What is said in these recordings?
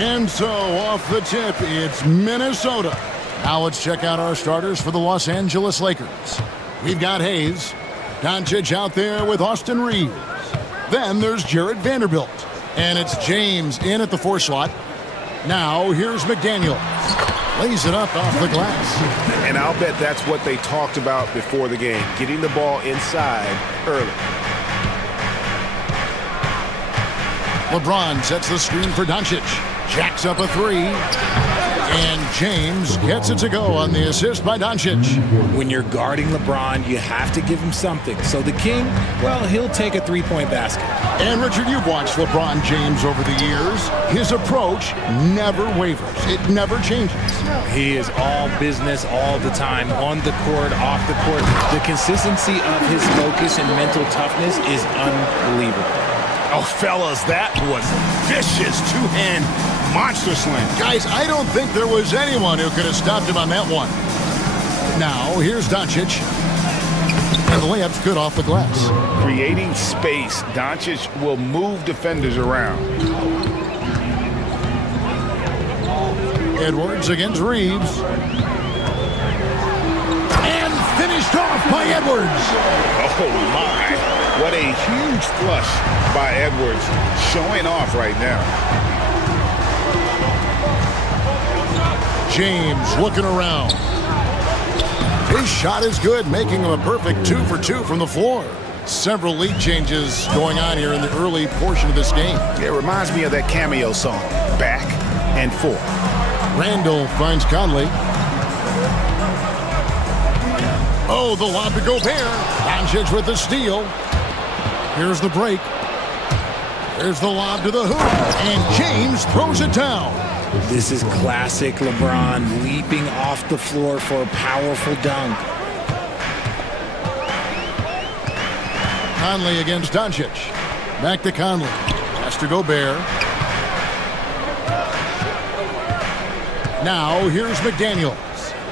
And so, off the tip, it's Minnesota. Now let's check out our starters for the Los Angeles Lakers. We've got Hayes. Doncic out there with Austin Reeves. Then there's Jared Vanderbilt. And it's James in at the 4 slot. Now here's McDaniel. Lays it up off the glass. And I'll bet that's what they talked about before the game, getting the ball inside early. LeBron sets the screen for Doncic. Jacks up a 3. And James gets it to go on the assist by Doncic. When you're guarding LeBron, you have to give him something. So the king, well, he'll take a 3-point basket. And Richard, you've watched LeBron James over the years. His approach never wavers. It never changes. He is all business all the time, on the court, off the court. The consistency of his focus and mental toughness is unbelievable. Oh, fellas, that was vicious two-hand monster slam. Guys, I don't think there was anyone who could have stopped him on that one. Now, here's Doncic. And the layup's good off the glass. Creating space, Doncic will move defenders around. Edwards against Reeves. And finished off by Edwards. Oh, my. What a huge flush by Edwards, showing off right now. James looking around. His shot is good, making him a perfect 2 for 2 from the floor. Several lead changes going on here in the early portion of this game. It reminds me of that cameo song, Back and Forth. Randall finds Conley. Oh, the lob to Gobert. Doncic with the steal. Here's the break. There's the lob to the hoop. And James throws it down. This is classic LeBron, leaping off the floor for a powerful dunk. Conley against Doncic. Back to Conley. Pass to Gobert. Now here's McDaniels.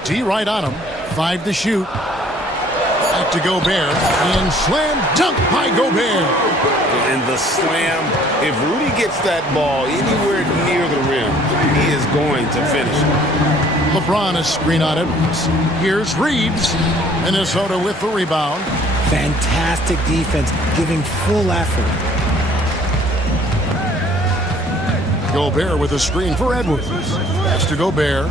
D right on him. 5 to shoot. Back to Gobert. And slam dunk by Gobert. And the slam, if Rudy gets that ball anywhere near the rim, he is going to finish it. LeBron is screen on Edwards. Here's Reeves. Minnesota with the rebound. Fantastic defense, giving full effort. Gobert with a screen for Edwards. Pass to Gobert.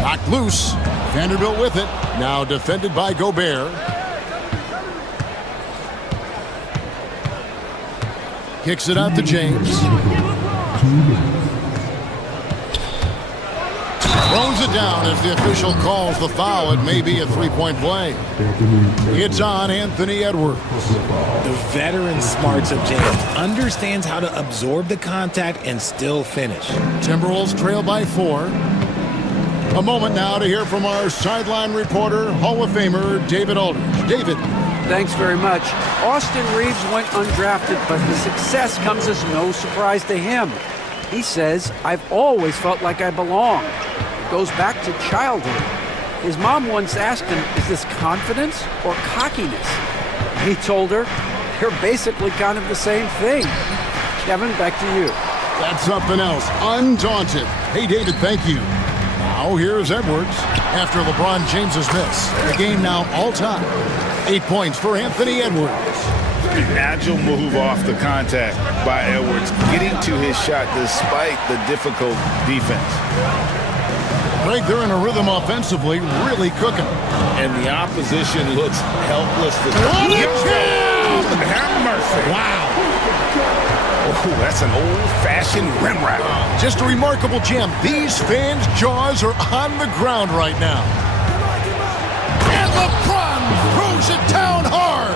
Knocked loose. Vanderbilt with it. Now defended by Gobert. Kicks it out to James. Throws it down as the official calls the foul. It may be a 3-point play. It's on Anthony Edwards. The veteran smarts of James understands how to absorb the contact and still finish. Timberwolves trail by 4. A moment now to hear from our sideline reporter, Hall of Famer David Aldridge. David. Thanks very much. Austin Reeves went undrafted, but his success comes as no surprise to him. He says, "I've always felt like I belong." It goes back to childhood. His mom once asked him, "Is this confidence or cockiness?" He told her, "They're basically kind of the same thing." Kevin, back to you. That's something else. Undaunted. Hey, David, thank you. Now here's Edwards after LeBron James's miss. The game now all-time. 8 points for Anthony Edwards. An agile move off the contact by Edwards, getting to his shot despite the difficult defense. Right, they're in a rhythm offensively, really cooking. And the opposition looks helpless. Have mercy. Wow. Oh, that's an old-fashioned rim wrap. Just a remarkable jam. These fans' jaws are on the ground right now. And LeBron throws it down hard.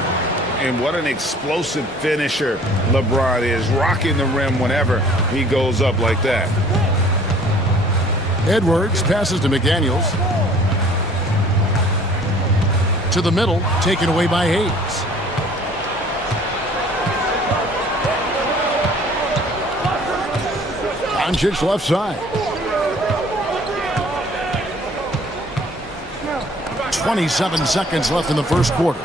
And what an explosive finisher LeBron is, rocking the rim whenever he goes up like that. Edwards passes to McDaniels. To the middle, taken away by Hayes. Doncic left side. 27 seconds left in the first quarter.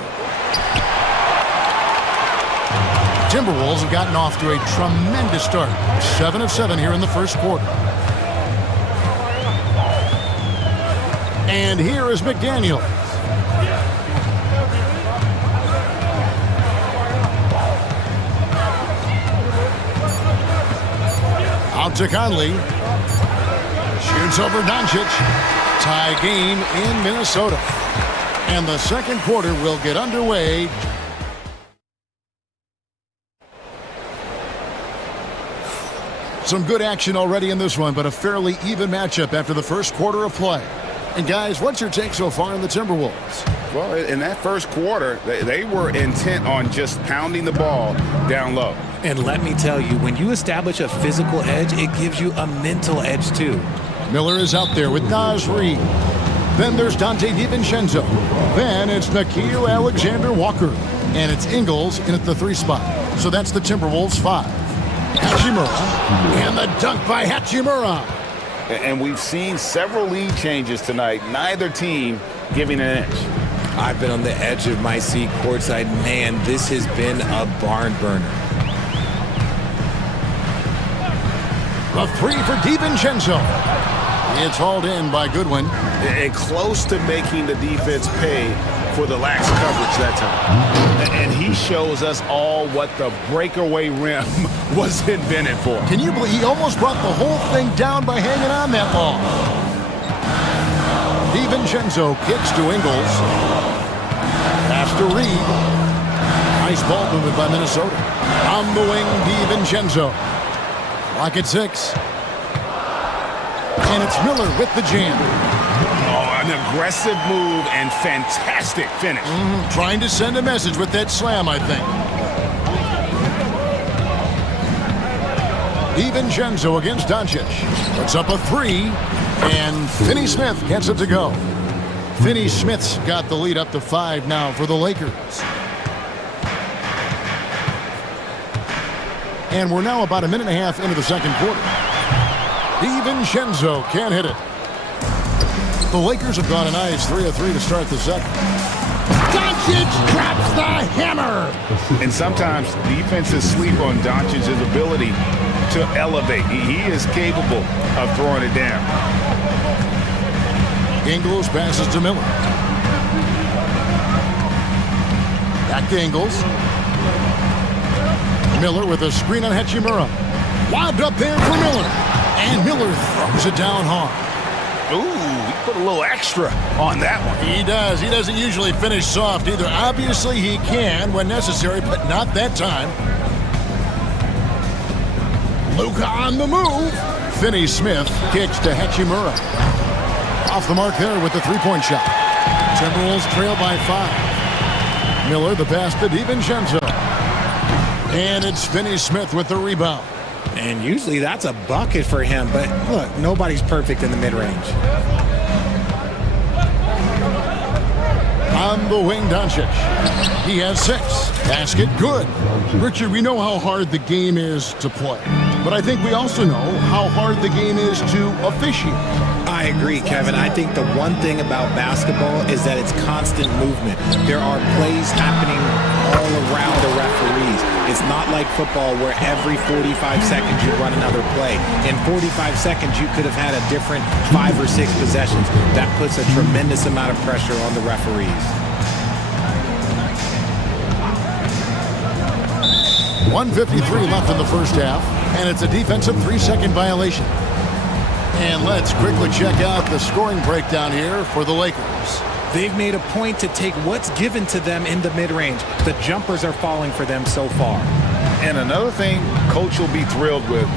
Timberwolves have gotten off to a tremendous start. 7 of 7 here in the first quarter. And here is McDaniel. Out to Conley. Shoots over Doncic. Tie game in Minnesota. And the second quarter will get underway. Some good action already in this one, but a fairly even matchup after the first quarter of play. And guys, what's your take so far on the Timberwolves? Well, in that first quarter, they were intent on just pounding the ball down low. And let me tell you, when you establish a physical edge, it gives you a mental edge too. Miller is out there with Naz Reid. Then there's Dante DiVincenzo. Then it's Nickeil Alexander-Walker. And it's Ingles in at the 3 spot. So that's the Timberwolves 5. Hachimura. And the dunk by Hachimura. And we've seen several lead changes tonight. Neither team giving an inch. I've been on the edge of my seat courtside. Man, this has been a barn burner. The 3 for DiVincenzo. It's hauled in by Goodwin. And close to making the defense pay for the lax coverage that time. And he shows us all what the breakaway rim was invented for. Can you believe he almost brought the whole thing down by hanging on that ball? DiVincenzo kicks to Ingles. Pass to Reid. Nice ball movement by Minnesota. On the wing, DiVincenzo. Clock at 6. And it's Miller with the jam. Oh, an aggressive move and fantastic finish. Trying to send a message with that slam, I think. DiVincenzo against Doncic. Puts up a 3. And Finney Smith gets it to go. Finney Smith's got the lead up to 5 now for the Lakers. And we're now about a minute and a half into the second quarter. DiVincenzo can't hit it. The Lakers have gone a nice 3 of 3 to start the second. Doncic drops the hammer. And sometimes defenses sleep on Doncic's ability to elevate. He is capable of throwing it down. Ingles passes to Miller. Back to Ingles. Miller with a screen on Hachimura. Lobbed up there for Miller. And Miller throws it down hard. Ooh, he put a little extra on that one. He does. He doesn't usually finish soft either. Obviously, he can when necessary, but not that time. Luka on the move. Finney Smith kicks to Hachimura. Off the mark there with the 3-point shot. Timberwolves trail by 5. Miller the pass to DiVincenzo. And it's Finney Smith with the rebound. And usually that's a bucket for him, but look, nobody's perfect in the mid-range. On the wing, Doncic. He has 6. Basket good. Richard, we know how hard the game is to play, but I think we also know how hard the game is to officiate. I agree, Kevin. I think the one thing about basketball is that it's constant movement. There are plays happening all around the referees. It's not like football where every 45 seconds you run another play. In 45 seconds, you could have had a different 5 or 6 possessions. That puts a tremendous amount of pressure on the referees. 1:53 left in the first half, and it's a defensive 3-second violation. And let's quickly check out the scoring breakdown here for the Lakers. They've made a point to take what's given to them in the mid-range. The jumpers are falling for them so far. And another thing Coach will be thrilled with,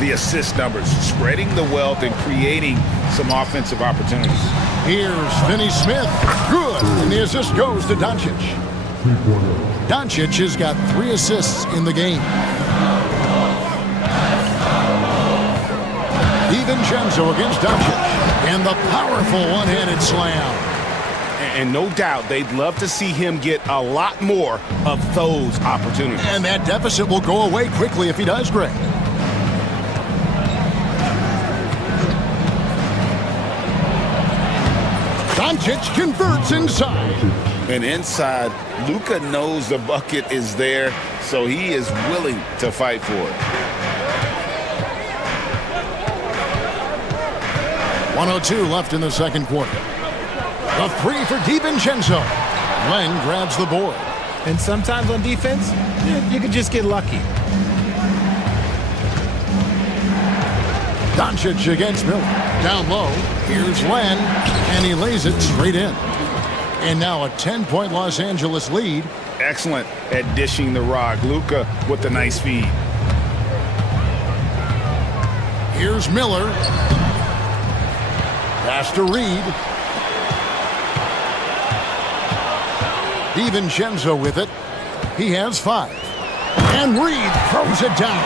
the assist numbers, spreading the wealth and creating some offensive opportunities. Here's Finney Smith. Good. And the assist goes to Doncic. Doncic has got 3 assists in the game. DiVincenzo against Doncic. And the powerful one-handed slam. And no doubt they'd love to see him get a lot more of those opportunities. And that deficit will go away quickly if he does great. Doncic converts inside. And inside, Luka knows the bucket is there, so he is willing to fight for it. 1:02 left in the second quarter. The three for DiVincenzo. Len grabs the board. And sometimes on defense, you can just get lucky. Doncic against Miller. Down low, here's Len, and he lays it straight in. And now a 10-point Los Angeles lead. Excellent at dishing the rock. Luka with the nice feed. Here's Miller. Pass to Reed. DiVincenzo with it. He has 5. And Reed throws it down.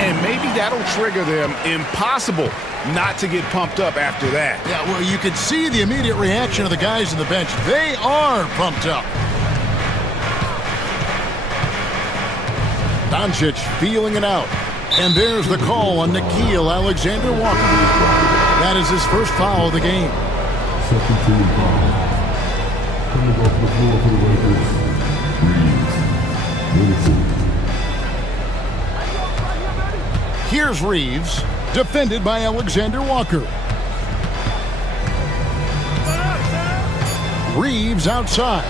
And maybe that'll trigger them. Impossible not to get pumped up after that. Yeah, well, you could see the immediate reaction of the guys on the bench. They are pumped up. Doncic feeling it out. And there's the call on Nickeil Alexander-Walker. That is his first foul of the game. Second team foul. Coming off the floor for the Lakers, Reeves. Here's Reeves, defended by Alexander-Walker. Reeves outside.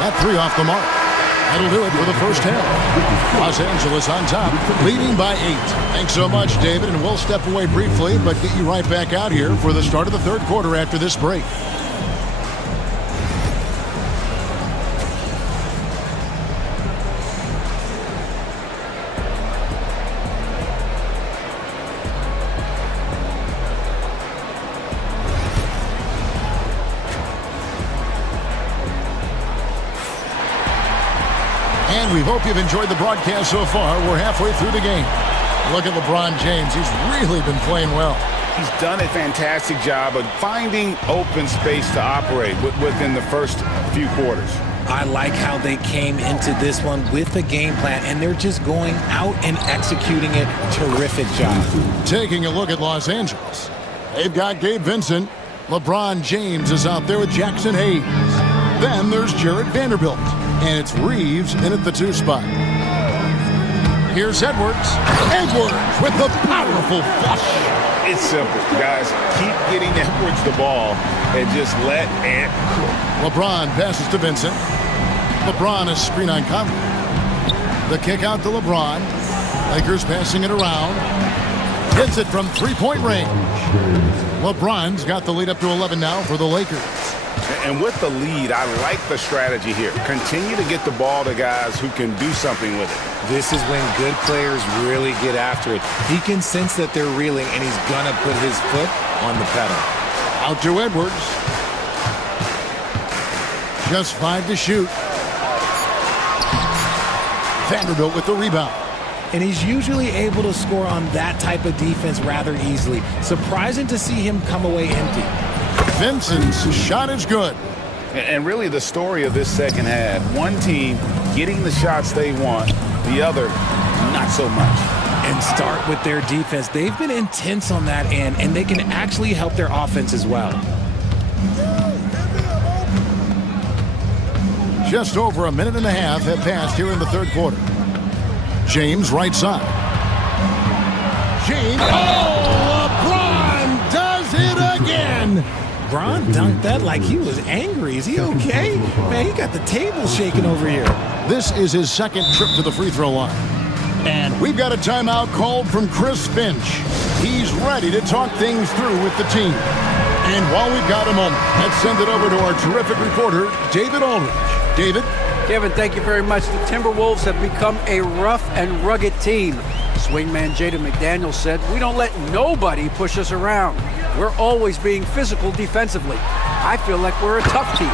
That three off the mark. That'll do it for the first half. Los Angeles on top, leading by 8. Thanks so much, David, and we'll step away briefly, but get you right back out here for the start of the third quarter after this break. And we hope you've enjoyed the broadcast so far. We're halfway through the game. Look at LeBron James. He's really been playing well. He's done a fantastic job of finding open space to operate within the first few quarters. I like how they came into this one with a game plan, and they're just going out and executing it. Terrific job. Taking a look at Los Angeles. They've got Gabe Vincent. LeBron James is out there with Jackson Hayes. Then there's Jared Vanderbilt. And it's Reeves in at the 2 spot. Here's Edwards. Edwards with the powerful flush. It's simple, guys. Keep getting Edwards the ball and just let it cook. LeBron passes to Vincent. LeBron is screen on Conley. The kick out to LeBron. Lakers passing it around. Hits it from 3-point range. LeBron's got the lead up to 11 now for the Lakers. And with the lead, I like the strategy here. Continue to get the ball to guys who can do something with it. This is when good players really get after it. He can sense that they're reeling, and he's going to put his foot on the pedal. Out to Edwards. Just 5 to shoot. Vanderbilt with the rebound. And he's usually able to score on that type of defense rather easily. Surprising to see him come away empty. Vincent's shot is good. And really the story of this second half, one team getting the shots they want, the other not so much. And start with their defense. They've been intense on that end, and they can actually help their offense as well. Just over a minute and a half have passed here in the third quarter. James right side. James. Oh, LeBron does it again. Bron dunked that like he was angry. Is he okay? Man, he got the table shaking over here. This is his second trip to the free throw line. And we've got a timeout called from Chris Finch. He's ready to talk things through with the team. And while we've got a moment, let's send it over to our terrific reporter, David Aldridge. David? Kevin, thank you very much. The Timberwolves have become a rough and rugged team. Swingman Jaden McDaniels said, "We don't let nobody push us around. We're always being physical defensively. I feel like we're a tough team,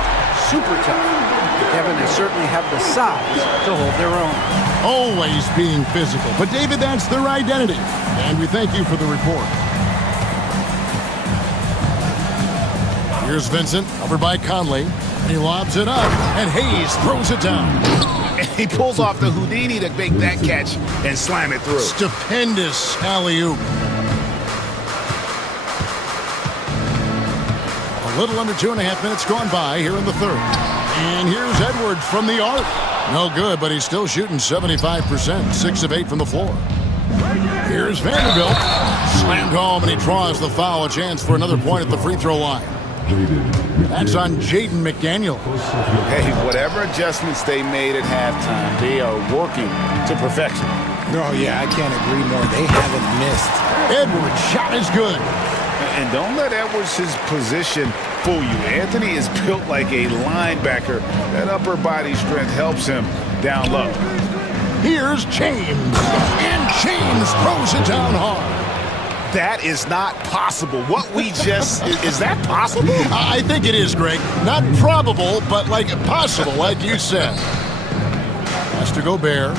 super tough." Kevin, they certainly have the size to hold their own. Always being physical. But David, that's their identity. And we thank you for the report. Here's Vincent, over by Conley. He lobs it up, and Hayes throws it down. And he pulls off the Houdini to make that catch and slam it through. Stupendous alley-oop. The Little under 2.5 minutes gone by here in the third. And here's Edwards from the arc. No good, but he's still shooting 75%, 6 of 8 from the floor. Here's Vanderbilt. Slammed home, and he draws the foul. A chance for another point at the free throw line. That's on Jaden McDaniel. Hey, whatever adjustments they made at halftime, they are working to perfection. Oh, yeah, I can't agree more. They haven't missed. Edwards' shot is good. And don't let Edwards' position fool you. Anthony is built like a linebacker. That upper body strength helps him down low. Here's James. And James throws it down hard. That is not possible. What we just... is that possible? I think it is, Greg. Not probable, but like possible, like you said. Has to go Bear.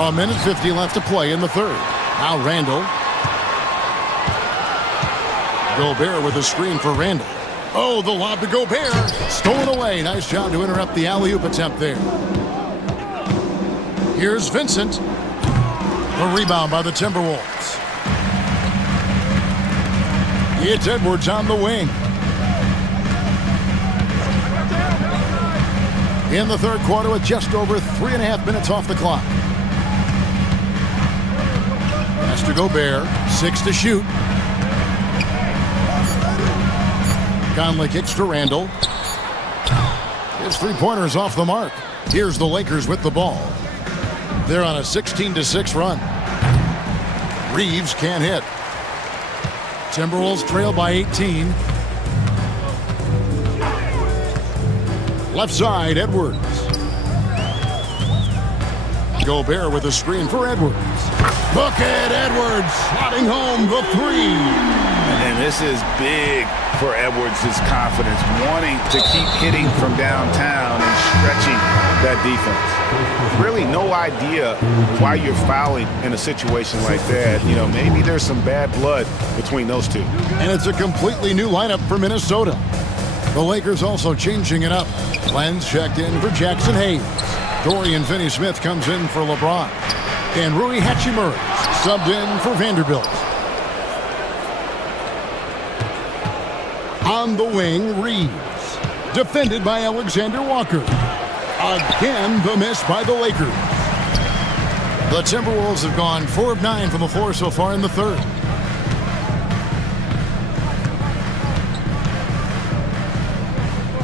A minute 50 left to play in the third. Now Randall. Gobert with a screen for Randall. Oh, the lob to Gobert. Stolen away. Nice job to interrupt the alley-oop attempt there. Here's Vincent. The rebound by the Timberwolves. It's Edwards on the wing. In the third quarter with just over 3.5 minutes off the clock. Has to Gobert. 6 to shoot. Conley kicks to Randall. His three-pointer's off the mark. Here's the Lakers with the ball. They're on a 16-6 run. Reeves can't hit. Timberwolves trail by 18. Left side, Edwards. Gobert with a screen for Edwards. Bucket, Edwards slotting home the three. And this is big for Edwards' confidence, wanting to keep hitting from downtown and stretching that defense. Really no idea why you're fouling in a situation like that. You know, maybe there's some bad blood between those two. And it's a completely new lineup for Minnesota. The Lakers also changing it up. Lenz checked in for Jackson Hayes. Dorian Finney-Smith comes in for LeBron. And Rui Hachimura subbed in for Vanderbilt. On the wing, Reeves. Defended by Alexander Walker. Again, the miss by the Lakers. The Timberwolves have gone 4 of 9 from the floor so far in the third.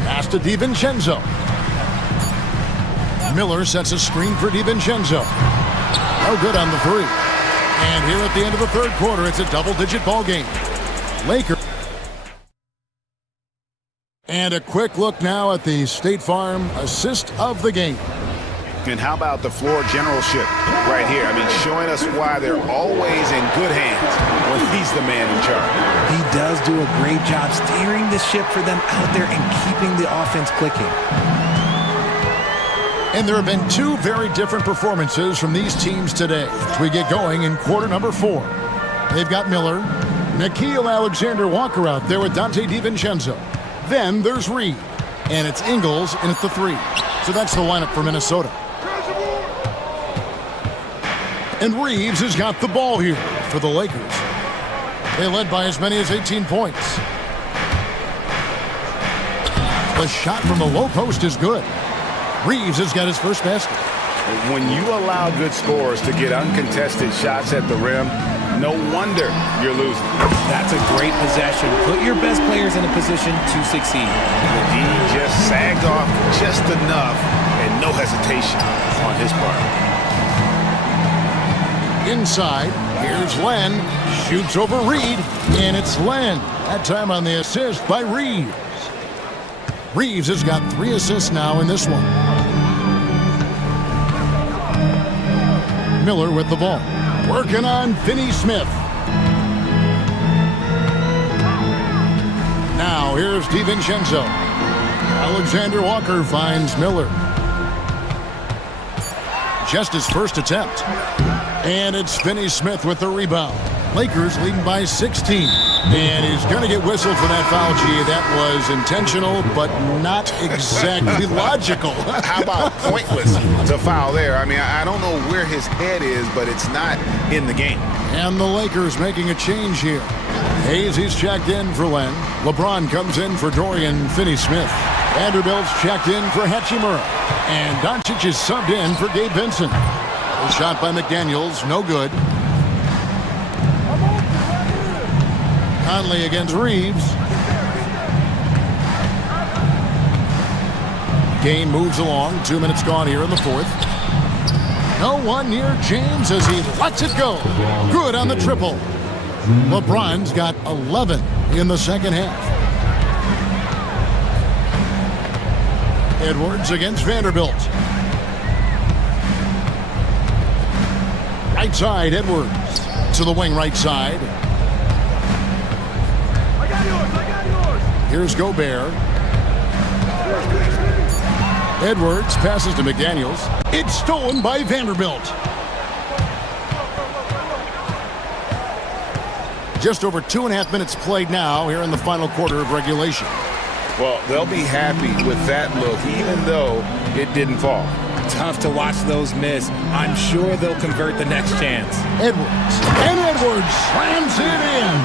Pass to DiVincenzo. Miller sets a screen for DiVincenzo. No good on the three. And here at the end of the third quarter, it's a double-digit ball game. Lakers. And a quick look now at the State Farm assist of the game. And how about the floor generalship right here? I mean, showing us why they're always in good hands when he's the man in charge. He does do a great job steering the ship for them out there and keeping the offense clicking. And there have been 2 very different performances from these teams today as we get going in quarter number 4. They've got Miller, Nickeil Alexander-Walker out there with Dante DiVincenzo. Then there's Reed, and it's Ingles in at the 3. So that's the lineup for Minnesota. And Reeves has got the ball here for the Lakers. They led by as many as 18 points. The shot from the low post is good. Reeves has got his first basket. When you allow good scorers to get uncontested shots at the rim, no wonder you're losing. That's a great possession. Put your best players in a position to succeed. He just sagged off just enough and no hesitation on his part. Inside, here's Len. Shoots over Reed, and it's Len. That time on the assist by Reeves. Reeves has got 3 assists now in this one. Miller with the ball. Working on Finney-Smith. Now here's DiVincenzo. Alexander Walker finds Miller. Just his first attempt. And it's Finney-Smith with the rebound. Lakers leading by 16. And he's going to get whistled for that foul, G. That was intentional, but not exactly logical. How about pointless to foul there? I mean, I don't know where his head is, but it's not in the game. And the Lakers making a change here. Hayes, he's checked in for Len. LeBron comes in for Dorian Finney-Smith. Vanderbilt's checked in for Hachimura. And Doncic is subbed in for Gabe Vincent. A shot by McDaniels, no good. Conley against Reeves. Game moves along. 2 minutes gone here in the fourth. No one near James as he lets it go. Good on the triple. LeBron's got 11 in the second half. Edwards against Vanderbilt. Right side, Edwards. To the wing right side. Here's Gobert. Edwards passes to McDaniels. It's stolen by Vanderbilt. Just over 2.5 minutes played now here in the final quarter of regulation. Well, they'll be happy with that look, even though it didn't fall. Tough to watch those miss. I'm sure they'll convert the next chance. Edwards. And Edwards slams it in.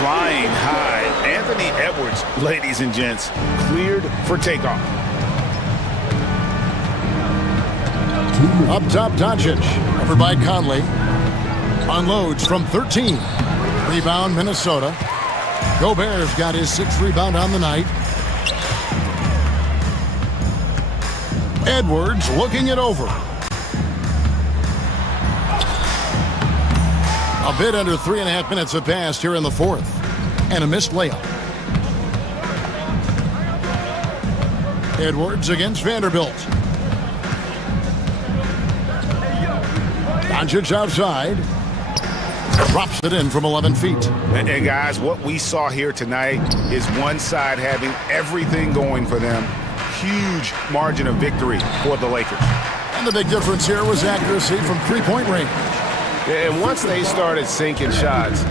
Flying high. Anthony Edwards, ladies and gents, cleared for takeoff. Up top, Doncic. Covered by Conley. Unloads from 13. Rebound, Minnesota. Gobert's got his 6th rebound on the night. Edwards looking it over. A bit under 3.5 minutes have passed here in the fourth. And a missed layup. Edwards against Vanderbilt. Doncic outside. Drops it in from 11 feet. And guys, what we saw here tonight is one side having everything going for them. Huge margin of victory for the Lakers. And the big difference here was accuracy from three-point range. And once they started sinking shots,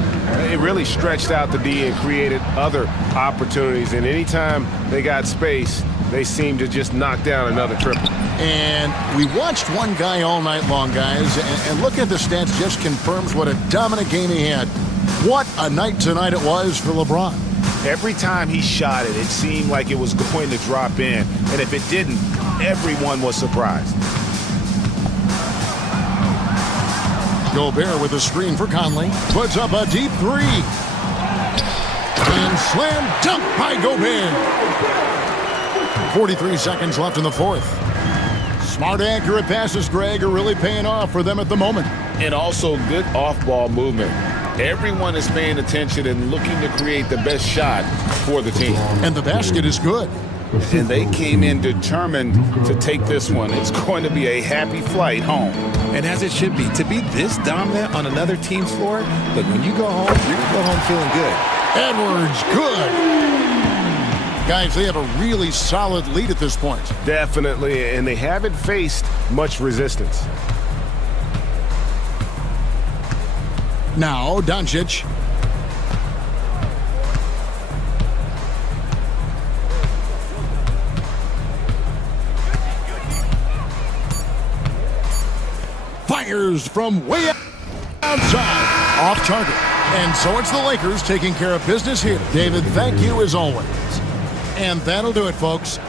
it really stretched out the D and created other opportunities. And anytime they got space, they seemed to just knock down another triple. And we watched one guy all night long, guys, and look at the stats, just confirms what a dominant game he had. What a night tonight it was for LeBron. Every time he shot it, it seemed like it was going to drop in. And if it didn't, everyone was surprised. Gobert with a screen for Conley. Puts up a deep three. And slam dunk by Gobert. 43 seconds left in the fourth. Smart, accurate passes, Greg, are really paying off for them at the moment. And also good off-ball movement. Everyone is paying attention and looking to create the best shot for the team. And the basket is good. And they came in determined to take this one. It's going to be a happy flight home. And as it should be, to be this dominant on another team's floor, but when you go home, you're going to go home feeling good. Edwards, good. Guys, they have a really solid lead at this point. Definitely, and they haven't faced much resistance. Now, Doncic. Fires from way outside, off target. And so it's the Lakers taking care of business here. David, thank you as always. And that'll do it, folks.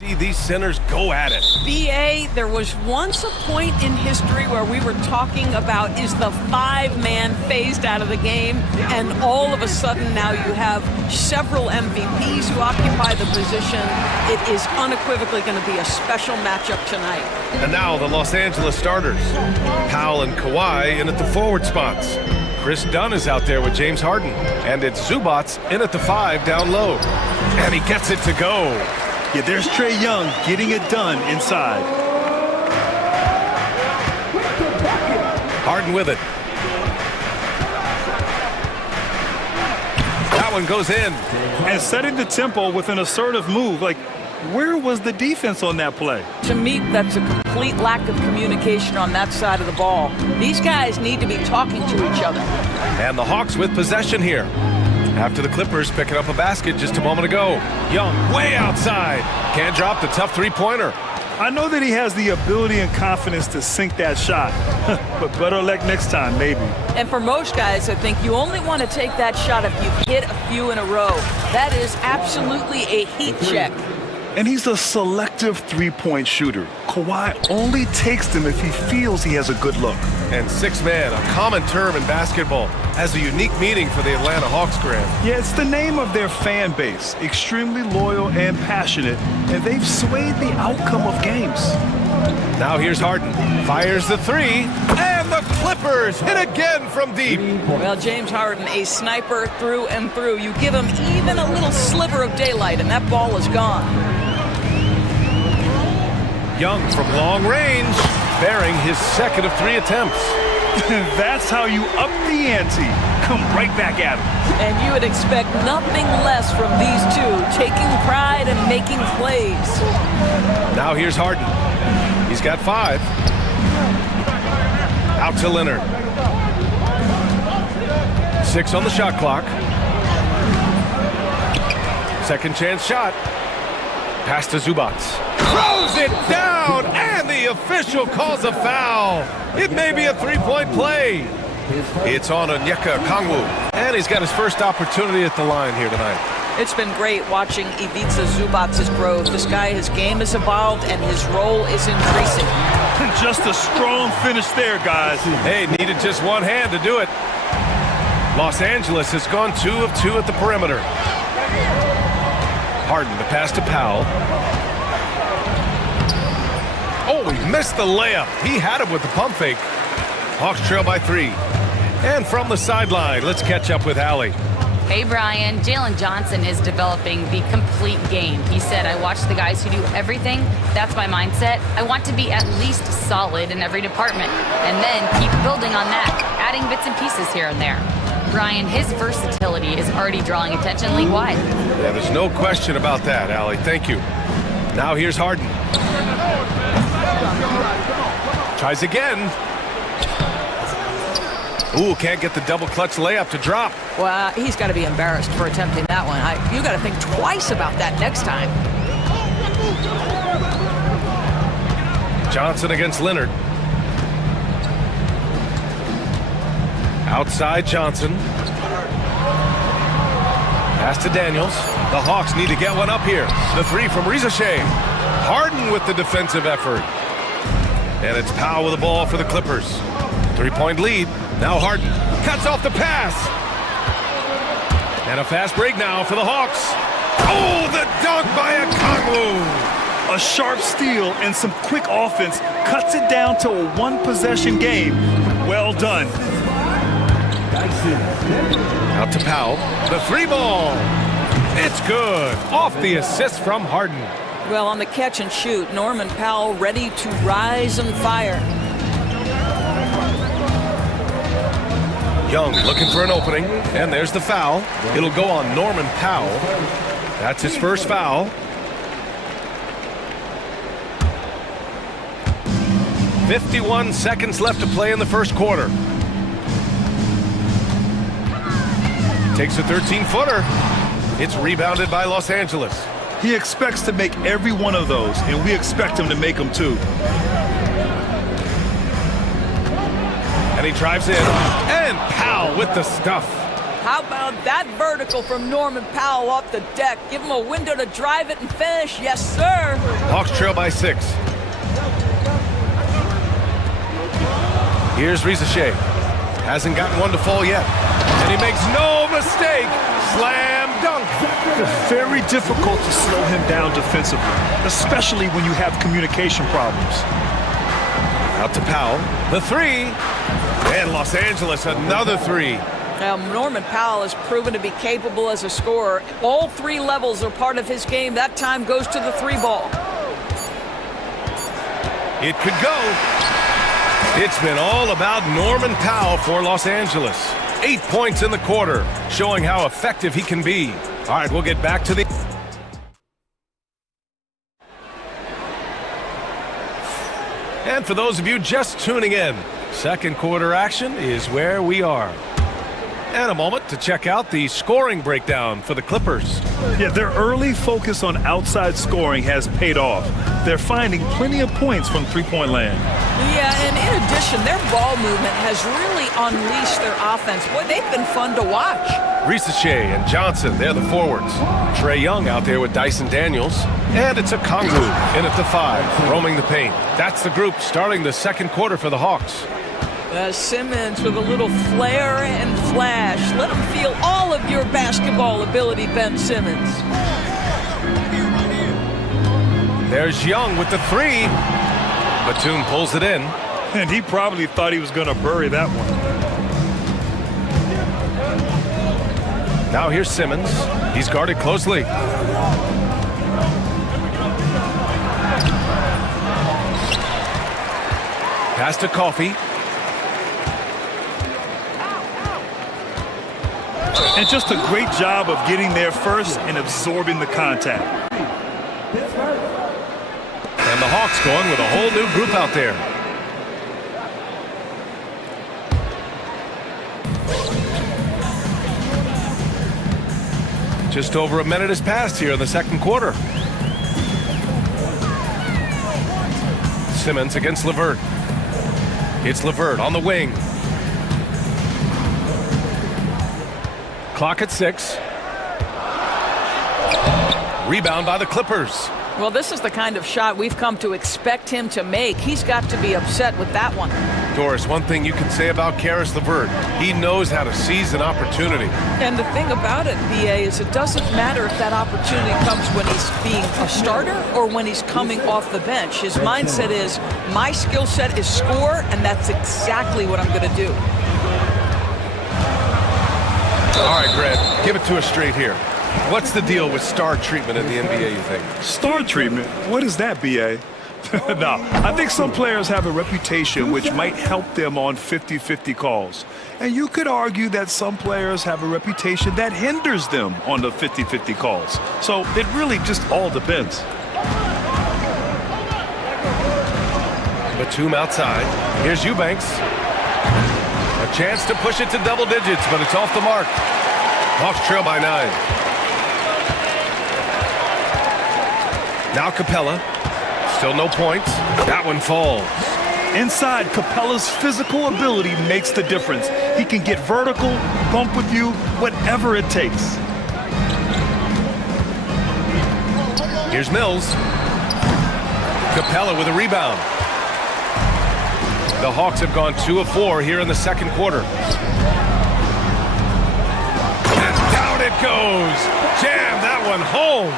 These centers go at it. BA, there was once a point in history where we were talking about is the five-man phased out of the game, and all of a sudden now you have several MVPs who occupy the position. It is unequivocally going to be a special matchup tonight. And now the Los Angeles starters. Powell and Kawhi in at the forward spots. Chris Dunn is out there with James Harden. And it's Zubats in at the 5 down low. And he gets it to go. Yeah, there's Trae Young getting it done inside. Harden with it. That one goes in. And setting the tempo with an assertive move. Like, where was the defense on that play? To me, that's a complete lack of communication on that side of the ball. These guys need to be talking to each other. And the Hawks with possession here. After the Clippers picking up a basket just a moment ago. Young way outside. Can't drop the tough three-pointer. I know that he has the ability and confidence to sink that shot, but better luck next time, maybe. And for most guys, I think you only want to take that shot if you've hit a few in a row. That is absolutely a heat check. And he's a selective three-point shooter. Kawhi only takes them if he feels he has a good look. And six-man, a common term in basketball, has a unique meaning for the Atlanta Hawks, Grant. Yeah, it's the name of their fan base. Extremely loyal and passionate, and they've swayed the outcome of games. Now here's Harden. Fires the three, and the Clippers hit again from deep. Well, James Harden, a sniper through and through. You give him even a little sliver of daylight, and that ball is gone. Young from long range, bearing his second of 3 attempts. That's how you up the ante. Come right back at him. And you would expect nothing less from these two, taking pride and making plays. Now here's Harden. He's got 5. Out to Leonard. 6 on the shot clock. Second chance shot. Pass to Zubats. Throws it down, and the official calls a foul. It may be a three-point play. It's on Onyeka Okongwu, and he's got his first opportunity at the line here tonight. It's been great watching Ivica Zubats' growth. This guy, his game has evolved, and his role is increasing. Just a strong finish there, guys. Hey, needed just one hand to do it. Los Angeles has gone 2 of 2 at the perimeter. Harden, the pass to Powell. Oh, he missed the layup. He had him with the pump fake. Hawks trail by 3. And from the sideline, let's catch up with Allie. Hey, Brian. Jalen Johnson is developing the complete game. He said, I watch the guys who do everything. That's my mindset. I want to be at least solid in every department. And then keep building on that, adding bits and pieces here and there. Brian, his versatility is already drawing attention league-wide. Yeah, there's no question about that, Allie. Thank you. Now here's Harden. Tries again. Ooh, can't get the double clutch layup to drop. Well, he's got to be embarrassed for attempting that one. You got to think twice about that next time. Johnson against Leonard. Outside Johnson. Pass to Daniels. The Hawks need to get one up here. The 3 from Rizashay. Harden with the defensive effort. And it's Powell with the ball for the Clippers. 3-point lead. Now Harden cuts off the pass. And a fast break now for the Hawks. Oh, the dunk by Okongwu. A sharp steal and some quick offense cuts it down to a one-possession game. Well done. Out to Powell. The 3 ball. It's good. Off the assist from Harden. Well, on the catch and shoot, Norman Powell ready to rise and fire. Young looking for an opening, and there's the foul. It'll go on Norman Powell. That's his first foul. 51 seconds left to play in the first quarter. Takes a 13-footer. It's rebounded by Los Angeles. He expects to make every one of those, and we expect him to make them too. And he drives in, and Powell with the stuff. How about that vertical from Norman Powell off the deck? Give him a window to drive it and finish. Yes, sir. Hawks trail by 6. Here's Ricochet. Hasn't gotten one to fall yet. And he makes no mistake. Slam dunk. Very difficult to slow him down defensively, especially when you have communication problems. Out to Powell. The 3. And Los Angeles, another 3. Now, Norman Powell has proven to be capable as a scorer. All 3 levels are part of his game. That time goes to the 3 ball. It could go. It's been all about Norman Powell for Los Angeles. 8 points in the quarter, showing how effective he can be. All right, we'll get back to the... And for those of you just tuning in, second quarter action is where we are. And a moment to check out the scoring breakdown for the Clippers. Yeah, their early focus on outside scoring has paid off. They're finding plenty of points from three-point land. Yeah, and in addition, their ball movement has really unleashed their offense. Boy, they've been fun to watch. Ricochet and Johnson, they're the forwards. Trey Young out there with Dyson Daniels. And it's a Kongu in at the 5, roaming the paint. That's the group starting the second quarter for the Hawks. Simmons with a little flair and flash. Let him feel all of your basketball ability, Ben Simmons. There's Young with the 3. Batum pulls it in. And he probably thought he was going to bury that one. Now here's Simmons. He's guarded closely. Pass to Coffey. And just a great job of getting there first and absorbing the contact. And the Hawks going with a whole new group out there. Just over a minute has passed here in the second quarter. Simmons against LeVert. It's LeVert on the wing. Clock at 6. Rebound by the Clippers. Well, this is the kind of shot we've come to expect him to make. He's got to be upset with that one. Doris, one thing you can say about Caris LeVert, he knows how to seize an opportunity. And the thing about it, BA, is it doesn't matter if that opportunity comes when he's being a starter or when he's coming off the bench. His mindset is, my skill set is score, and that's exactly what I'm going to do. All right, Greg, give it to us straight here. What's the deal with star treatment in the NBA, you think? Star treatment? What is that, B.A.? No, I think some players have a reputation which might help them on 50-50 calls. And you could argue that some players have a reputation that hinders them on the 50-50 calls. So it really just all depends. Batum outside. Here's Eubanks. A chance to push it to double digits, but it's off the mark. Hawks trail by 9. Now Capella. Still no points. That one falls. Inside, Capella's physical ability makes the difference. He can get vertical, bump with you, whatever it takes. Here's Mills. Capella with a rebound. The Hawks have gone 2 of 4 here in the second quarter. And down it goes. Jam that one home.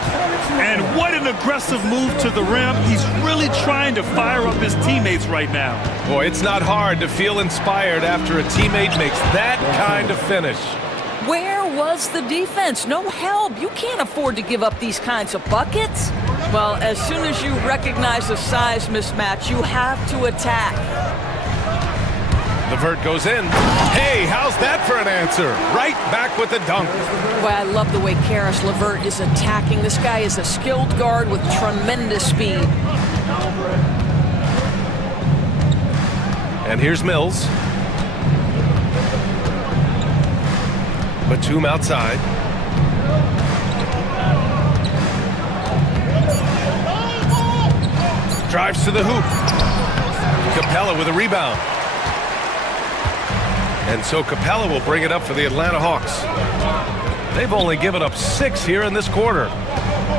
And what an aggressive move to the rim. He's really trying to fire up his teammates right now. Boy, it's not hard to feel inspired after a teammate makes that kind of finish. Where was the defense? No help. You can't afford to give up these kinds of buckets. Well, as soon as you recognize a size mismatch, you have to attack. LeVert goes in. Hey, how's that for an answer? Right back with the dunk. Boy, I love the way Caris LeVert is attacking. This guy is a skilled guard with tremendous speed. And here's Mills. Batum outside. Drives to the hoop. Capella with a rebound. And so Capella will bring it up for the Atlanta Hawks. They've only given up 6 here in this quarter.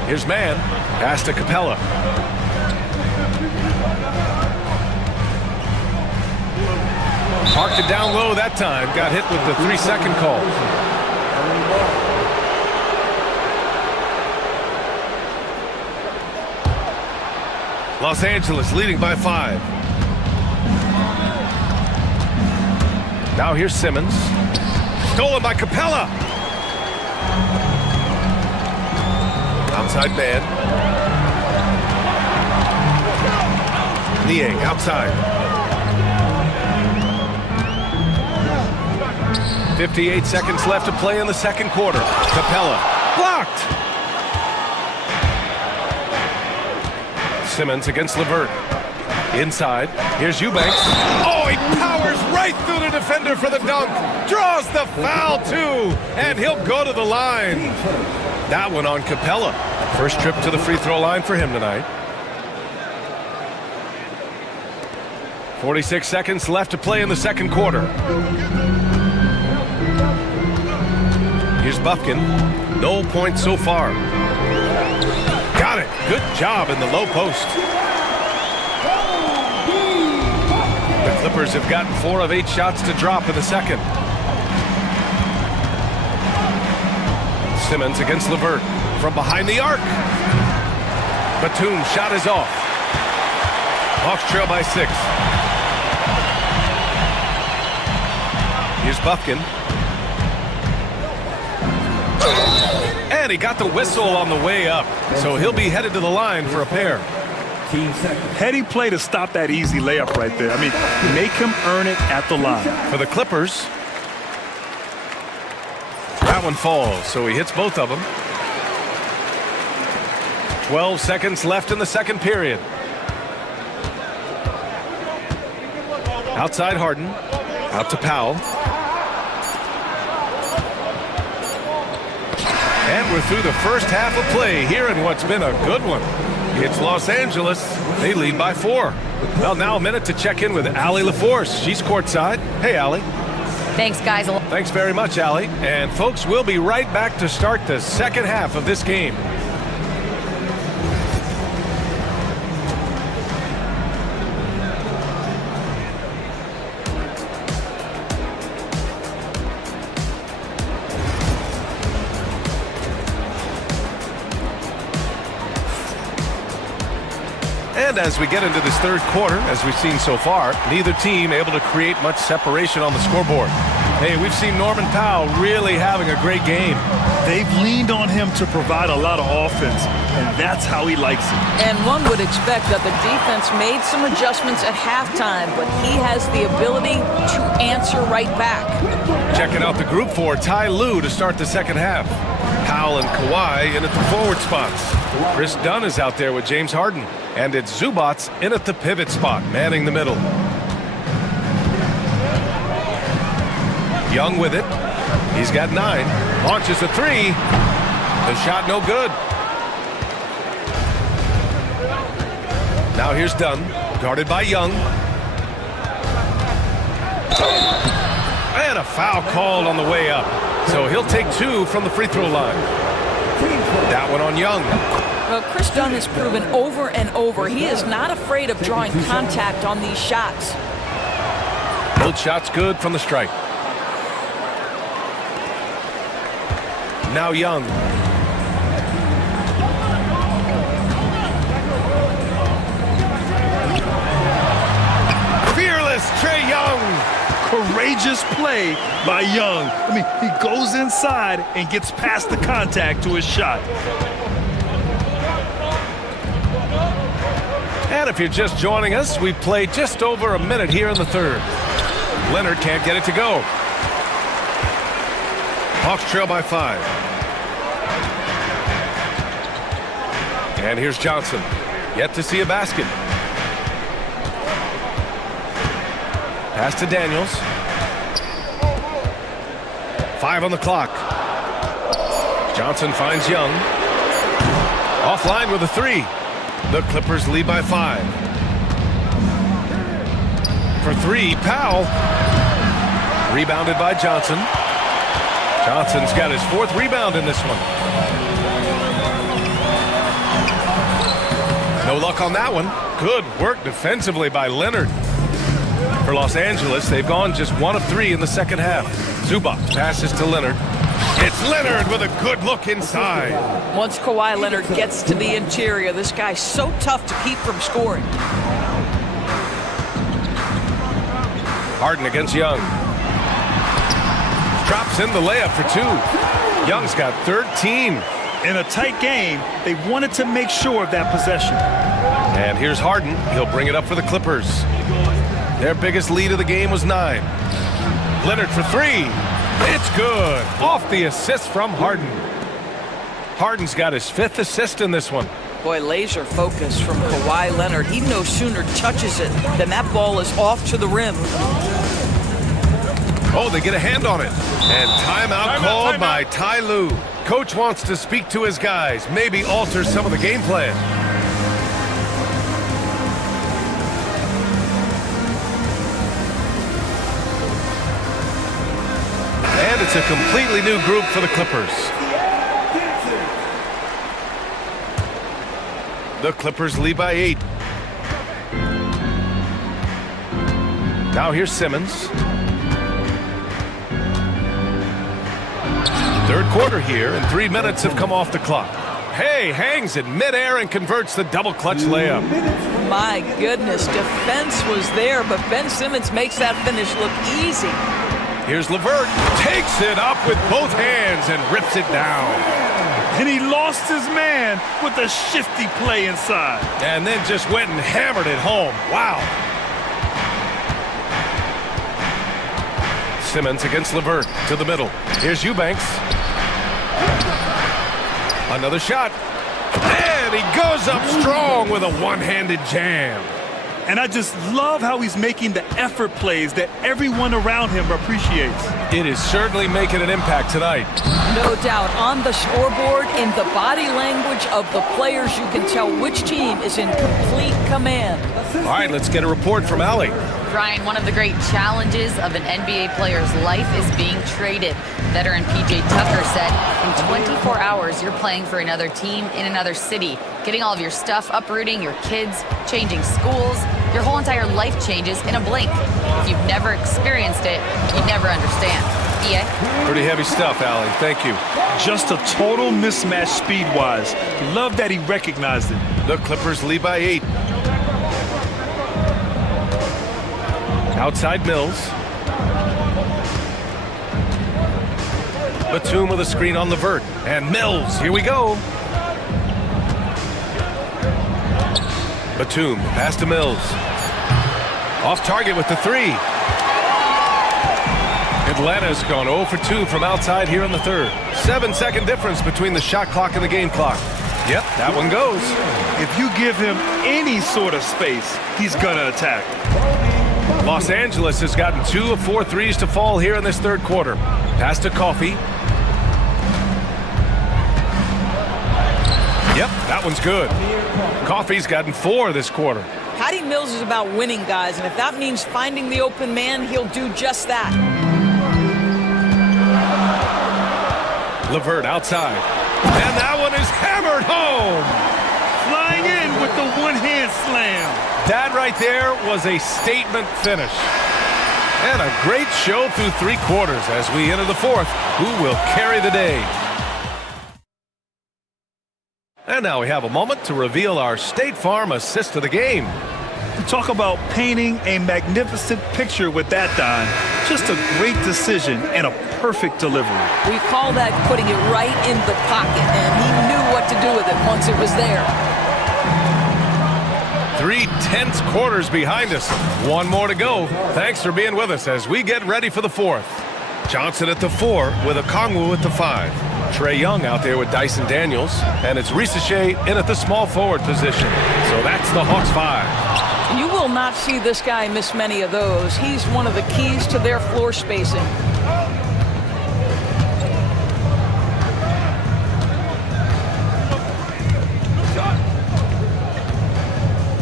Here's man. Pass to Capella. Parked it down low that time. Got hit with the 3-second call. Los Angeles leading by 5. Now here's Simmons. Stolen by Capella. Outside man. Niang outside. 58 seconds left to play in the second quarter. Capella blocked. Simmons against LeVert. Inside. Here's Eubanks. Oh, he powers right through the defender for the dunk. Draws the foul, too. And he'll go to the line. That one on Capella. First trip to the free throw line for him tonight. 46 seconds left to play in the second quarter. Here's Bufkin. No points so far. Got it. Good job in the low post. The Clippers have gotten 4 of 8 shots to drop in the second. Simmons against LeVert. From behind the arc. Batum's shot is off. Hawks trail by 6. Here's Bufkin. And he got the whistle on the way up. So he'll be headed to the line for a pair. Heady play to stop that easy layup right there. I mean, make him earn it at the line. For the Clippers. That one falls, so he hits both of them. 12 seconds left in the second period. Outside Harden. Out to Powell. And we're through the first half of play here in what's been a good one. It's Los Angeles. They lead by 4. Well, now a minute to check in with Allie LaForce. She's courtside. Hey, Allie. Thanks, guys. Thanks very much, Allie. And folks, we'll be right back to start the second half of this game. And as we get into this third quarter, as we've seen so far, neither team able to create much separation on the scoreboard. Hey, we've seen Norman Powell really having a great game. They've leaned on him to provide a lot of offense, and that's how he likes it. And one would expect that the defense made some adjustments at halftime, but he has the ability to answer right back. Checking out the group for Ty Lue to start the second half. Powell and Kawhi in at the forward spots. Chris Dunn is out there with James Harden. And it's Zubats in at the pivot spot, manning the middle. Young with it. He's got 9. Launches a 3. The shot no good. Now here's Dunn, guarded by Young. And a foul called on the way up. So he'll take 2 from the free throw line. That one on Young. Well, Chris Dunn has proven over and over he is not afraid of drawing contact on these shots. Both shots good from the stripe. Now Young. Fearless Trae Young. Courageous play by Young. I mean, he goes inside and gets past the contact to his shot. And if you're just joining us, we've played just over a minute here in the third. Leonard can't get it to go. Hawks trail by 5. And here's Johnson. Yet to see a basket. Pass to Daniels. 5 on the clock. Johnson finds Young. Offline with a 3. The Clippers lead by 5. For 3, Powell. Rebounded by Johnson. Johnson's got his 4th rebound in this one. No luck on that one. Good work defensively by Leonard. For Los Angeles, they've gone just 1 of 3 in the second half. Zubac passes to Leonard. It's Leonard with a good look inside. Once Kawhi Leonard gets to the interior, this guy's so tough to keep from scoring. Harden against Young. Drops in the layup for 2. Young's got 13. In a tight game, they wanted to make sure of that possession. And here's Harden. He'll bring it up for the Clippers. Their biggest lead of the game was 9. Leonard for 3. It's good. Off the assist from Harden. Harden's got his 5th assist in this one. Boy, laser focus from Kawhi Leonard. He no sooner touches it than that ball is off to the rim. Oh, they get a hand on it. And timeout called by Ty Lue. Coach wants to speak to his guys, maybe alter some of the game plan. And it's a completely new group for the Clippers. The Clippers lead by 8. Now here's Simmons. 3rd quarter here, and 3 minutes have come off the clock. Hey, hangs in midair and converts the double clutch layup. My goodness, defense was there, but Ben Simmons makes that finish look easy. Here's LeVert, takes it up with both hands and rips it down. And he lost his man with a shifty play inside. And then just went and hammered it home. Wow. Simmons against LeVert to the middle. Here's Eubanks. Another shot. And he goes up strong with a one-handed jam. And I just love how he's making the effort plays that everyone around him appreciates. It is certainly making an impact tonight. No doubt. On the scoreboard, in the body language of the players, you can tell which team is in complete command. All right, let's get a report from Allie. Ryan, one of the great challenges of an NBA player's life is being traded. Veteran PJ Tucker said, in 24 hours, you're playing for another team in another city, getting all of your stuff, uprooting your kids, changing schools. Your whole entire life changes in a blink. If you've never experienced it, you never understand. EA? Pretty heavy stuff, Allie. Thank you. Just a total mismatch speed-wise. Love that he recognized it. The Clippers lead by 8. Outside Mills. Batum with a screen on LeVert. And Mills, here we go. Batum, pass to Mills. Off target with the 3. Atlanta's gone 0 for 2 from outside here in the 3rd. 7-second difference between the shot clock and the game clock. Yep, that one goes. If you give him any sort of space, he's gonna attack. Los Angeles has gotten 2 of 4 threes to fall here in this 3rd quarter. Pass to Coffey. Yep, that one's good. Coffey's gotten 4 this quarter. Patty Mills is about winning, guys, and if that means finding the open man, he'll do just that. LeVert outside. And that one is hammered home. Flying in with the one-hand slam. That right there was a statement finish. And a great show through 3 quarters as we enter the 4th. Who will carry the day? And now we have a moment to reveal our State Farm assist of the game. Talk about painting a magnificent picture with that, Don. Just a great decision and a perfect delivery. We call that putting it right in the pocket, and he knew what to do with it once it was there. 3 tense quarters behind us. 1 more to go. Thanks for being with us as we get ready for the 4th. Johnson at the 4 with Okongwu at the 5. Trae Young out there with Dyson Daniels. And it's Risache in at the small forward position. So that's the Hawks 5. You will not see this guy miss many of those. He's one of the keys to their floor spacing.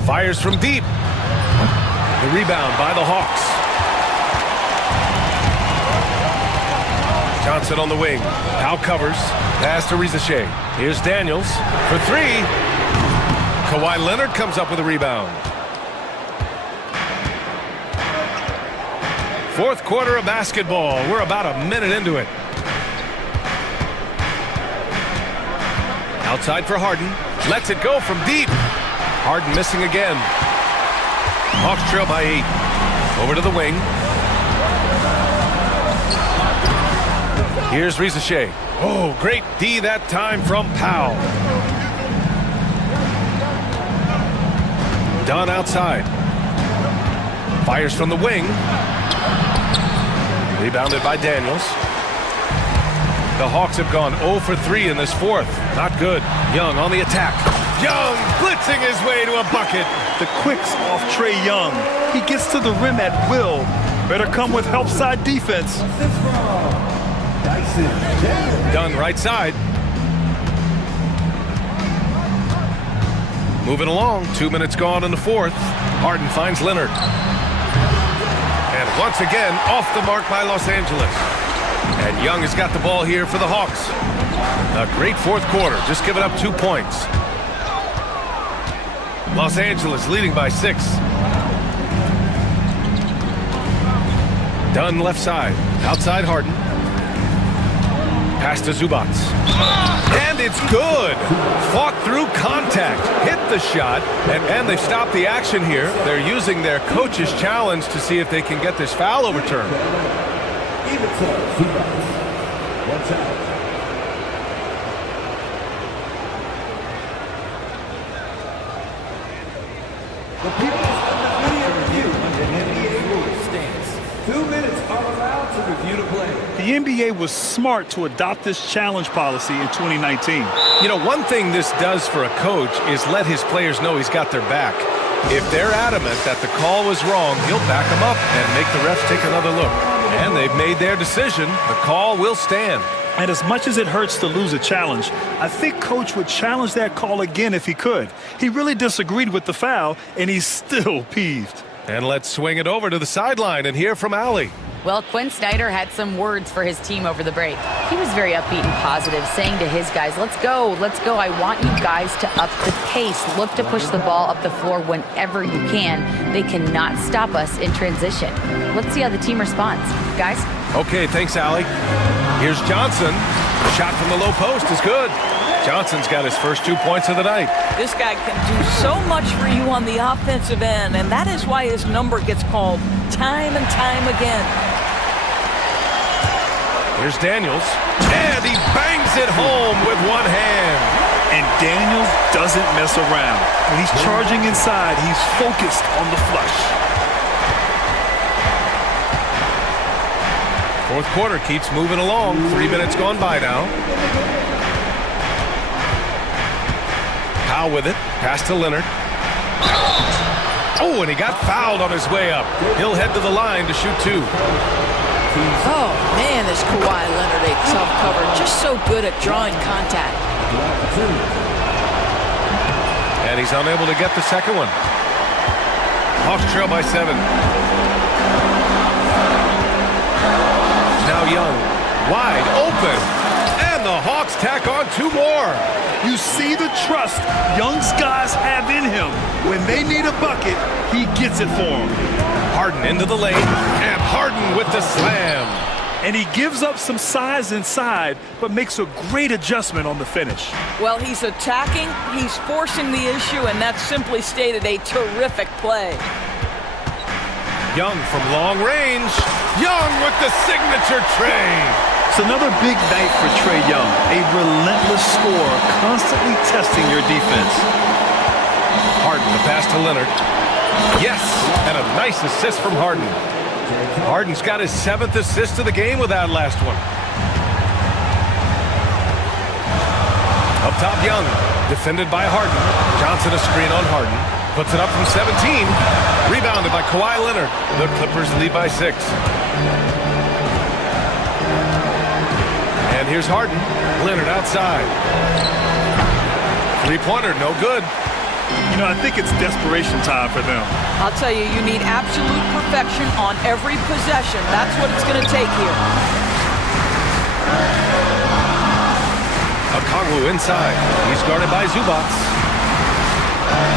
Fires from deep. The rebound by the Hawks. Johnson on the wing. Powell covers. Pass to Rizashay. Here's Daniels for three. Kawhi Leonard comes up with a rebound. Fourth quarter of basketball. We're about a minute into it. Outside for Harden. Lets it go from deep. Harden missing again. Hawks trail by 8. Over to the wing. Here's Rizashay. Oh, great D that time from Powell. Dunn outside. Fires from the wing. Rebounded by Daniels. The Hawks have gone 0 for 3 in this fourth. Not good. Young on the attack. Young blitzing his way to a bucket. The quicks off Trae Young. He gets to the rim at will. Better come with help side defense. Dunn right side. Moving along. 2 minutes gone in the fourth. Harden finds Leonard. And once again, off the mark by Los Angeles. And Young has got the ball here for the Hawks. A great fourth quarter, just giving up 2 points. Los Angeles leading by 6. Dunn left side, outside Harden. Pass to Zubac. And it's good. Fought through contact, hit the shot, and they've stopped the action here. They're using their coach's challenge to see if they can get this foul overturned. Watch out. The people's undefeated review under NBA rules stands. 2 minutes are allowed to review the play. The NBA was smart to adopt this challenge policy in 2019. You know, one thing this does for a coach is let his players know he's got their back. If they're adamant that the call was wrong, he'll back them up and make the refs take another look. And they've made their decision. The call will stand. And as much as it hurts to lose a challenge, I think Coach would challenge that call again if he could. He really disagreed with the foul, and he's still peeved. And let's swing it over to the sideline and hear from Allie. Well, Quinn Snyder had some words for his team over the break. He was very upbeat and positive, saying to his guys, let's go. I want you guys to up the pace. Look to push the ball up the floor whenever you can. They cannot stop us in transition. Let's see how the team responds. Guys? Okay, thanks, Allie. Here's Johnson. The shot from the low post is good. Johnson's got his first 2 points of the night. This guy can do so much for you on the offensive end, and that is why his number gets called time and time again. Here's Daniels, and he bangs it home with one hand. And Daniels doesn't mess around. When he's charging inside, he's focused on the flush. Fourth quarter keeps moving along. 3 minutes gone by now. Powell with it. Pass to Leonard. Oh, and he got fouled on his way up. He'll head to the line to shoot 2. Oh, man, this Kawhi Leonard a tough cover. Just so good at drawing contact. And he's unable to get the second one. Hawks trail by 7. Now Young, wide open. And the Hawks tack on 2 more. You see the trust Young's guys have in him. When they need a bucket, he gets it for them. Harden into the lane, and Harden with the slam. And he gives up some size inside, but makes a great adjustment on the finish. Well, he's attacking, he's forcing the issue, and that's simply stated a terrific play. Young from long range. Young with the signature tray. It's another big night for Trae Young, a relentless scorer, constantly testing your defense. Harden, the pass to Leonard. Yes, and a nice assist from Harden. Harden's got his 7th assist of the game with that last one. Up top, Young, defended by Harden. Johnson a screen on Harden. Puts it up from 17. Rebounded by Kawhi Leonard. The Clippers lead by 6. And here's Harden. Leonard outside. Three-pointer, no good. You know, I think it's desperation time for them. I'll tell you, you need absolute perfection on every possession. That's what it's going to take here. Okongwu inside. He's guarded by Zubats.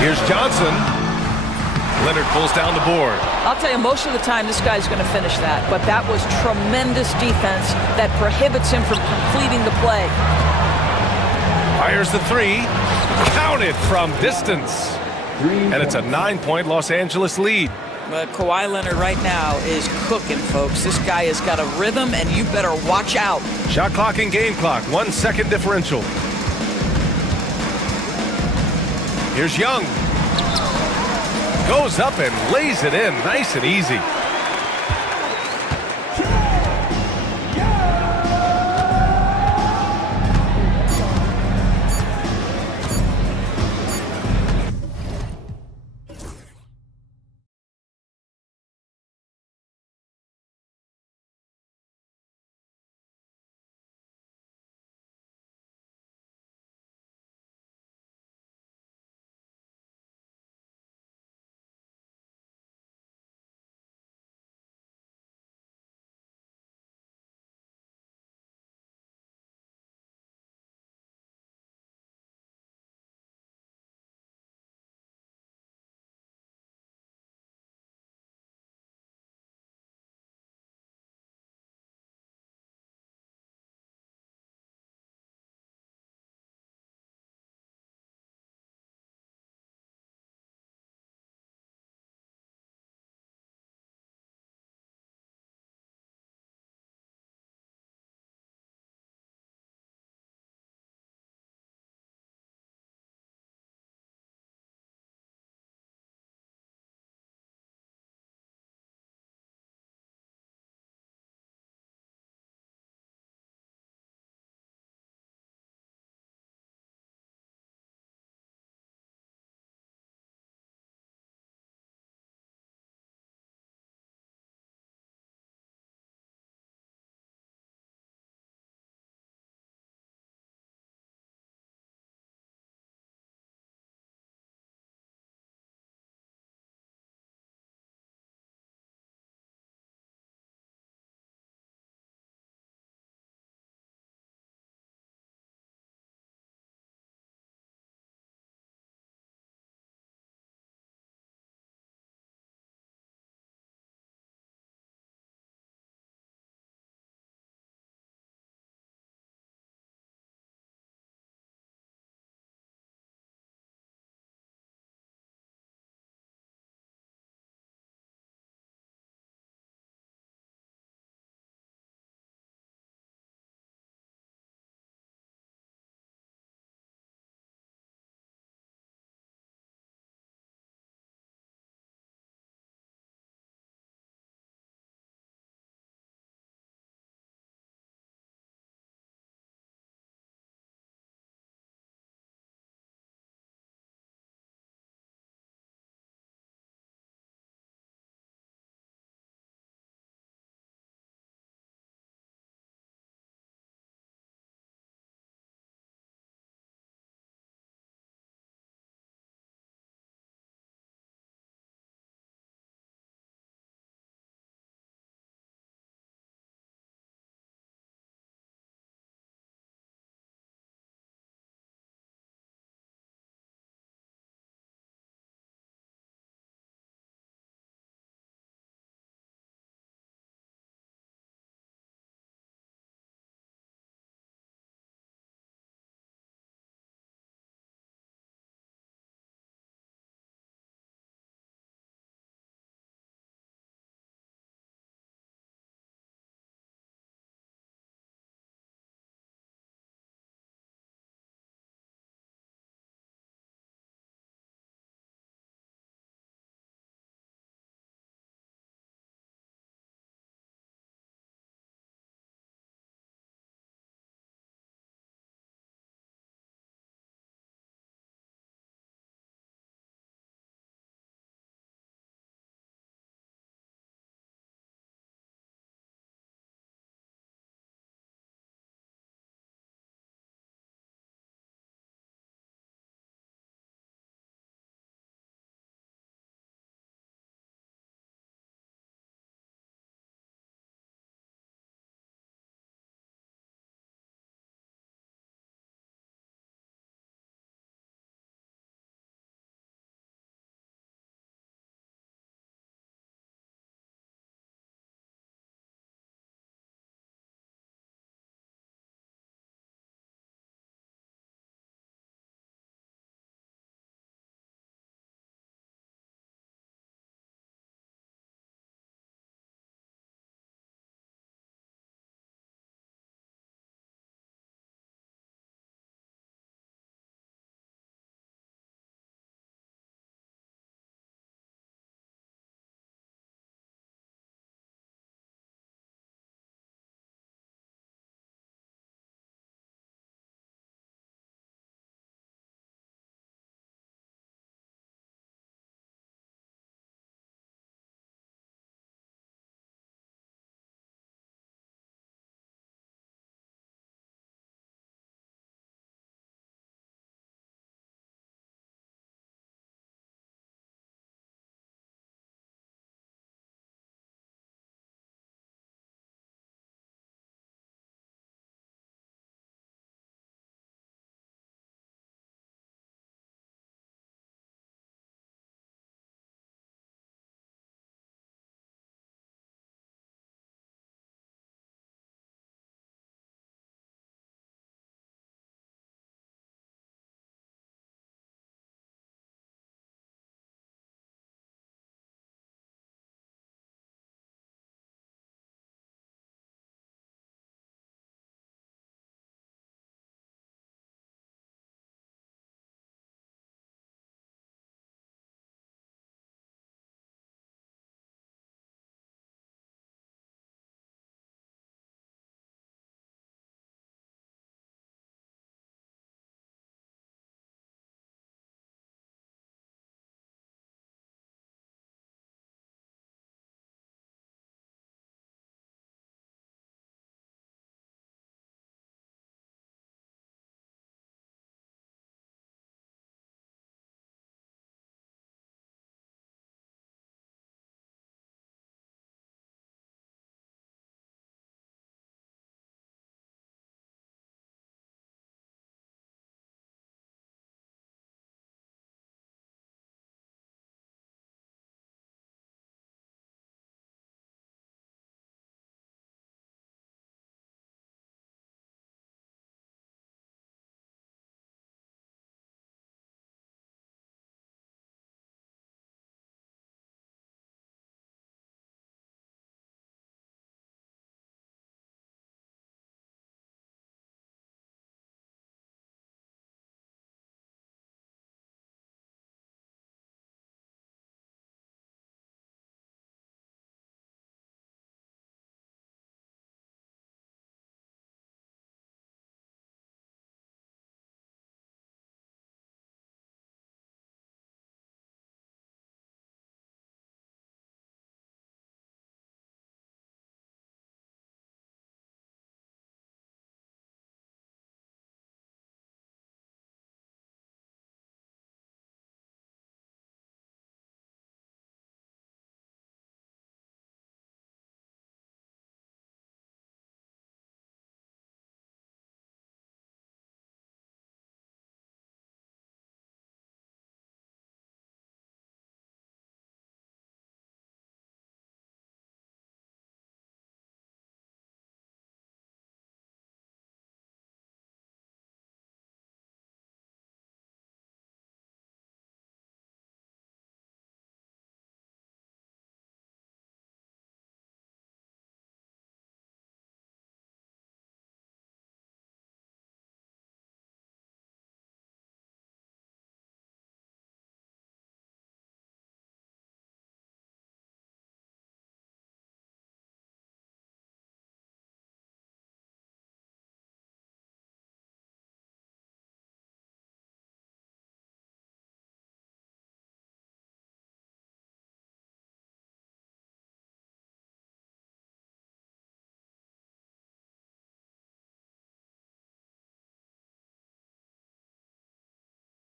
Here's Johnson. Leonard pulls down the board. I'll tell you, most of the time this guy's going to finish that, but that was tremendous defense that prohibits him from completing the play. Fires the three. Counted from distance. And it's a 9-point Los Angeles lead. But Kawhi Leonard right now is cooking, folks. This guy has got a rhythm, and you better watch out. Shot clock and game clock, 1 second differential. Here's Young. Goes up and lays it in, nice and easy.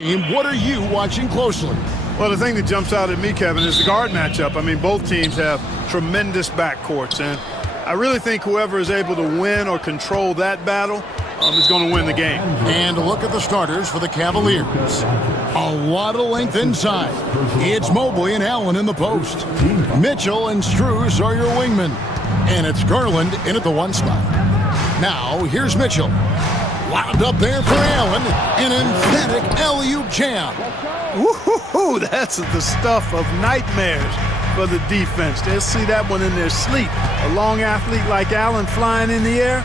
What are you watching closely? Well, the thing that jumps out at me, Kevin, is the guard matchup. I mean, both teams have tremendous backcourts, and I really think whoever is able to win or control that battle is going to win the game. And look at the starters for the Cavaliers. A lot of length inside. It's Mobley and Allen in the post. Mitchell and Strus are your wingmen. And it's Garland in at the one spot. Now, here's Mitchell. Wound up there for Allen. An emphatic alley-oop jam. Woo-hoo-hoo, that's the stuff of nightmares for the defense. They'll see that one in their sleep. A long athlete like Allen flying in the air,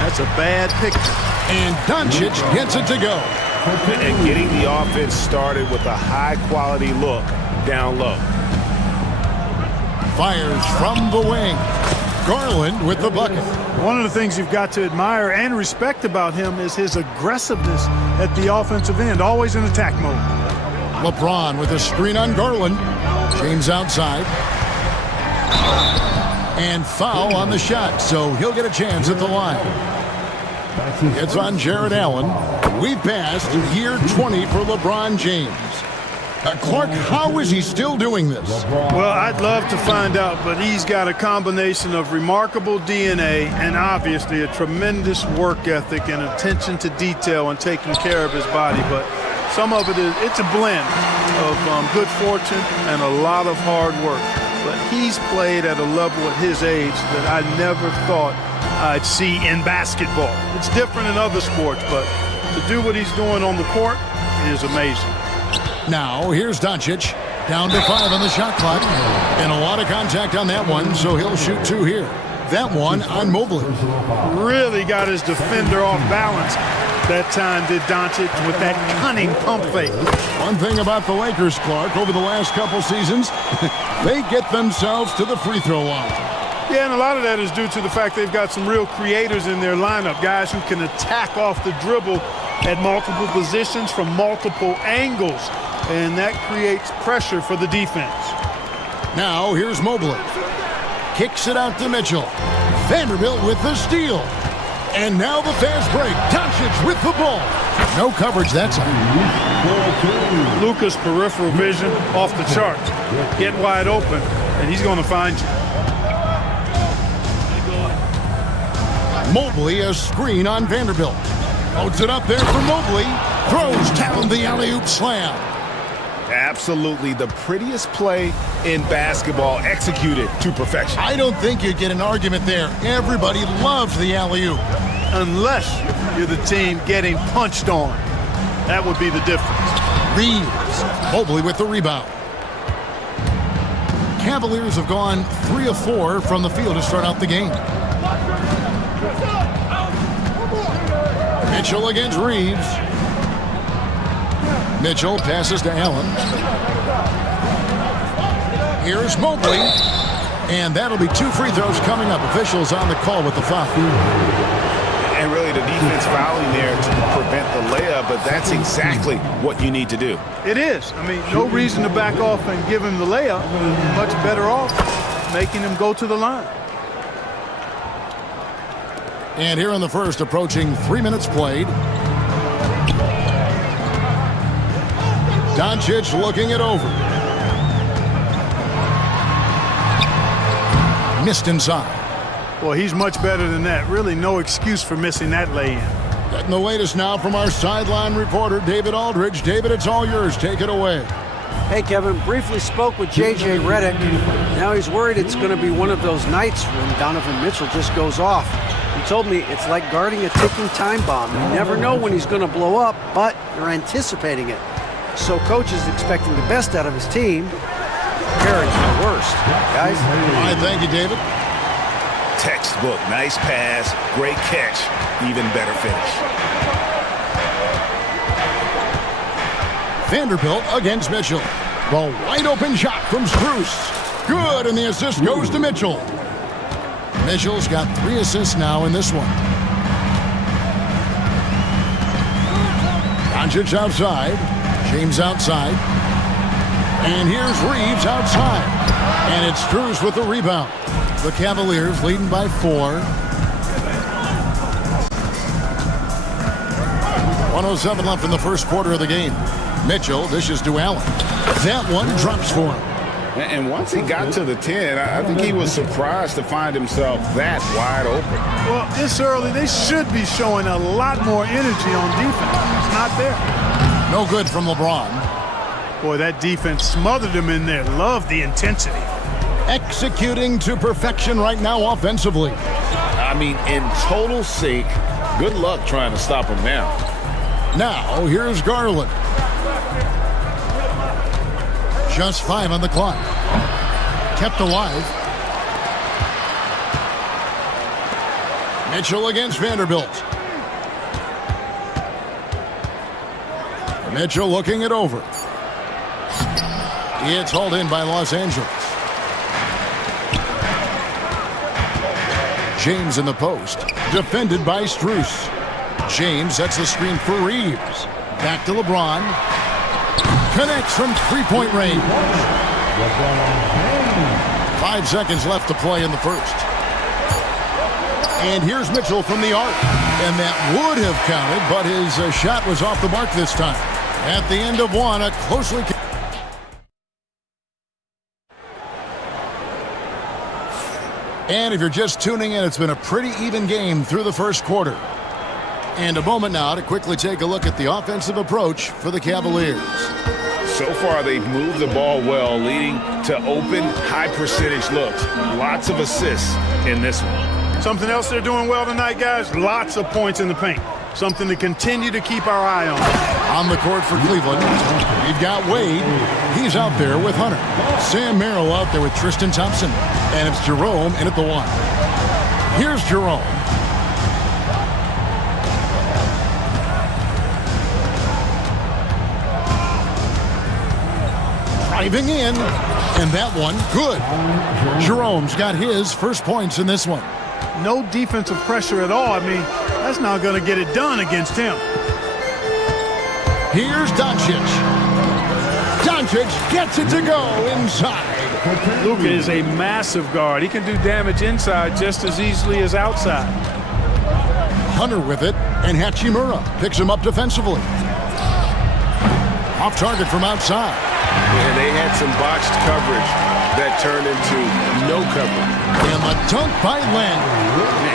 that's a bad picture. And Doncic gets it to go. And getting the offense started with a high-quality look down low. Fires from the wing. Garland with the bucket. One of the things you've got to admire and respect about him is his aggressiveness at the offensive end, always in attack mode. LeBron with a screen on Garland. James outside. And foul on the shot, so he'll get a chance at the line. It's on Jared Allen. We've passed year 20 for LeBron James. Clark, how is he still doing this? Well, I'd love to find out, but he's got a combination of remarkable DNA and obviously a tremendous work ethic and attention to detail and taking care of his body. But some of it is, it's a blend of good fortune and a lot of hard work. But he's played at a level at his age that I never thought I'd see in basketball. It's different in other sports, but to do what he's doing on the court is amazing. Now, here's Doncic. Down to 5 on the shot clock. And a lot of contact on that one, so he'll shoot 2 here. That one on Mobley. Really got his defender off balance that time, did Doncic, with that cunning pump fake. One thing about the Lakers, Clark, over the last couple seasons, they get themselves to the free throw line. Yeah, and a lot of that is due to the fact they've got some real creators in their lineup, guys who can attack off the dribble at multiple positions from multiple angles, and that creates pressure for the defense. Now, here's Mobley. Kicks it out to Mitchell. Vanderbilt with the steal. And now the fast break. Doncic with the ball. No coverage that time. Luka's peripheral vision off the charts. Get wide open, and he's going to find you. Mobley, a screen on Vanderbilt. Loads it up there for Mobley. Throws down the alley-oop slam. Absolutely the prettiest play in basketball, executed to perfection. I don't think you'd get an argument there. Everybody loves the alley-oop. Unless you're the team getting punched on. That would be the difference. Reeves. Mobley with the rebound. Cavaliers have gone 3 of 4 from the field to start out the game. Mitchell against Reeves. Mitchell passes to Allen. Here's Mobley. And that'll be 2 free throws coming up. Officials on the call with the foul. And really the defense fouling there to prevent the layup, but that's exactly what you need to do. It is. I mean, no reason to back off and give him the layup. Much better off making him go to the line. And here in the first, approaching 3 minutes played. Doncic looking it over. Missed inside. Well, he's much better than that. Really no excuse for missing that lay-in. Getting the latest now from our sideline reporter, David Aldridge. David, it's all yours. Take it away. Hey, Kevin, briefly spoke with J.J. Redick. Now he's worried it's going to be one of those nights when Donovan Mitchell just goes off. He told me it's like guarding a ticking time bomb. You never know when he's going to blow up, but you're anticipating it. So coach is expecting the best out of his team, preparing for the worst. Guys? All right, thank you, David. Textbook, nice pass, great catch, even better finish. Vanderbilt against Mitchell. The wide open shot from Strus. Good, and the assist goes to Mitchell. Mitchell's got 3 assists now in this one. Doncic outside. James outside. And here's Reeves outside. And it's Strus with the rebound. The Cavaliers leading by 4. 1:07 left in the first quarter of the game. Mitchell dishes to Allen. That one drops for him. And once he got to the 10, I think he was surprised to find himself that wide open. Well, this early, they should be showing a lot more energy on defense. It's not there. No good from LeBron. Boy, that defense smothered him in there. Love the intensity. Executing to perfection right now offensively. I mean, in total sync. Good luck trying to stop him now. Now, here's Garland. Just 5 on the clock. Kept alive. Mitchell against Vanderbilt. Mitchell looking it over. It's hauled in by Los Angeles. James in the post. Defended by Strus. James sets the screen for Reeves. Back to LeBron. Connects from three-point range. 5 seconds left to play in the first. And here's Mitchell from the arc. And that would have counted, but his shot was off the mark this time. At the end of one, a closely... And if you're just tuning in, it's been a pretty even game through the first quarter. And a moment now to quickly take a look at the offensive approach for the Cavaliers. So far, they've moved the ball well, leading to open, high-percentage looks. Lots of assists in this one. Something else they're doing well tonight, guys, lots of points in the paint. Something to continue to keep our eye on. On the court for Cleveland, we've got Wade. He's out there with Hunter. Sam Merrill out there with Tristan Thompson. And it's Jerome in at the 1. Here's Jerome. Driving in, and that one, good. Jerome's got his first points in this one. No defensive pressure at all. I mean, that's not going to get it done against him. Here's Doncic. Doncic gets it to go inside. Luka is a massive guard. He can do damage inside just as easily as outside. Hunter with it, and Hachimura picks him up defensively. Off target from outside. And they had some botched coverage that turned into no coverage. And the dunk by Len.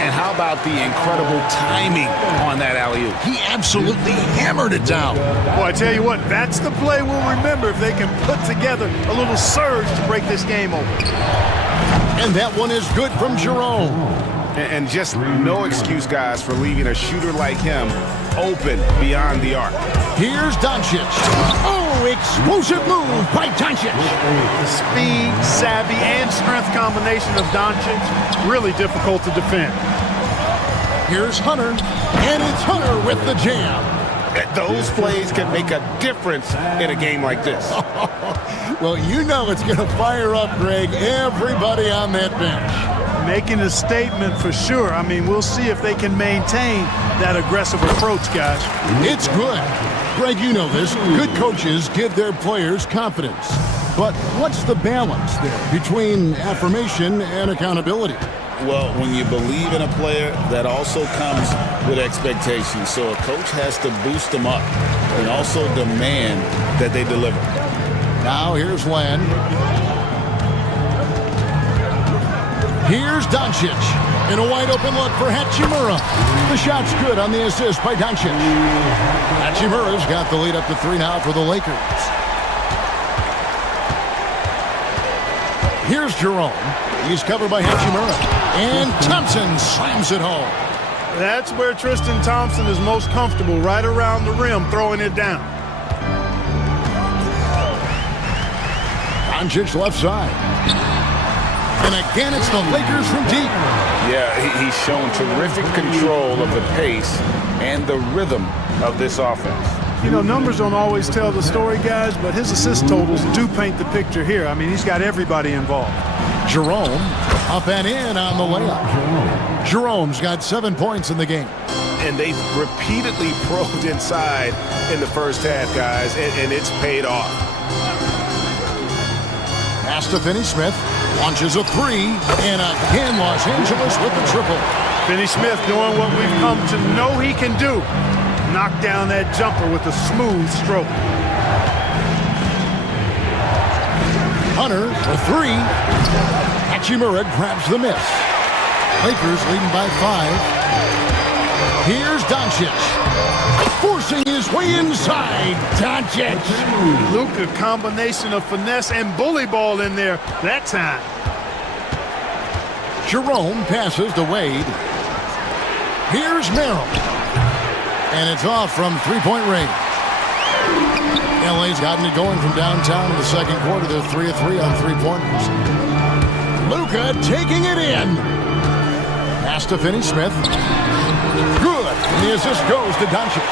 And how about the incredible timing on that alley-oop? He absolutely hammered it down. Boy, I tell you what, that's the play we'll remember if they can put together a little surge to break this game open. And that one is good from Jerome. And just no excuse, guys, for leaving a shooter like him open beyond the arc. Here's Doncic. Oh, explosive move by Doncic. The speed, savvy, and strength combination of Doncic, really difficult to defend. Here's Hunter, and it's Hunter with the jam. Those plays can make a difference in a game like this. Well, you know it's going to fire up, Greg, everybody on that bench. Making a statement for sure. I mean, we'll see if they can maintain that aggressive approach, guys. It's good. Greg, you know this. Good coaches give their players confidence. But what's the balance there between affirmation and accountability? Well, when you believe in a player, that also comes with expectations. So a coach has to boost them up and also demand that they deliver. Now here's Len. Here's Doncic. In a wide open look for Hachimura. The shot's good on the assist by Doncic. Hachimura's got the lead up to 3 now for the Lakers. Here's Jerome. He's covered by Hachimura. And Thompson slams it home. That's where Tristan Thompson is most comfortable, right around the rim, throwing it down. Doncic left side. And again, it's the Lakers from deep. Yeah, he's shown terrific control of the pace and the rhythm of this offense. You know, numbers don't always tell the story, guys, but his assist totals do paint the picture here. I mean, he's got everybody involved. Jerome up and in on the layup. Jerome's got 7 points in the game. And they've repeatedly probed inside in the first half, guys, and it's paid off. Pass to Finney-Smith. Launches a 3. And again, Los Angeles with the triple. Finney-Smith doing what we've come to know he can do. Knock down that jumper with a smooth stroke. Hunter for three. Hachimura grabs the miss. Lakers leading by 5. Here's Doncic. Forcing his way inside. Doncic. Luka, combination of finesse and bully ball in there that time. Jerome passes to Wade. Here's Merrill. And it's off from three-point range. LA's gotten it going from downtown in the second quarter. They're 3 of 3 on three-pointers. Luka taking it in. Pass to Finney-Smith. Good. And the assist goes to Doncic.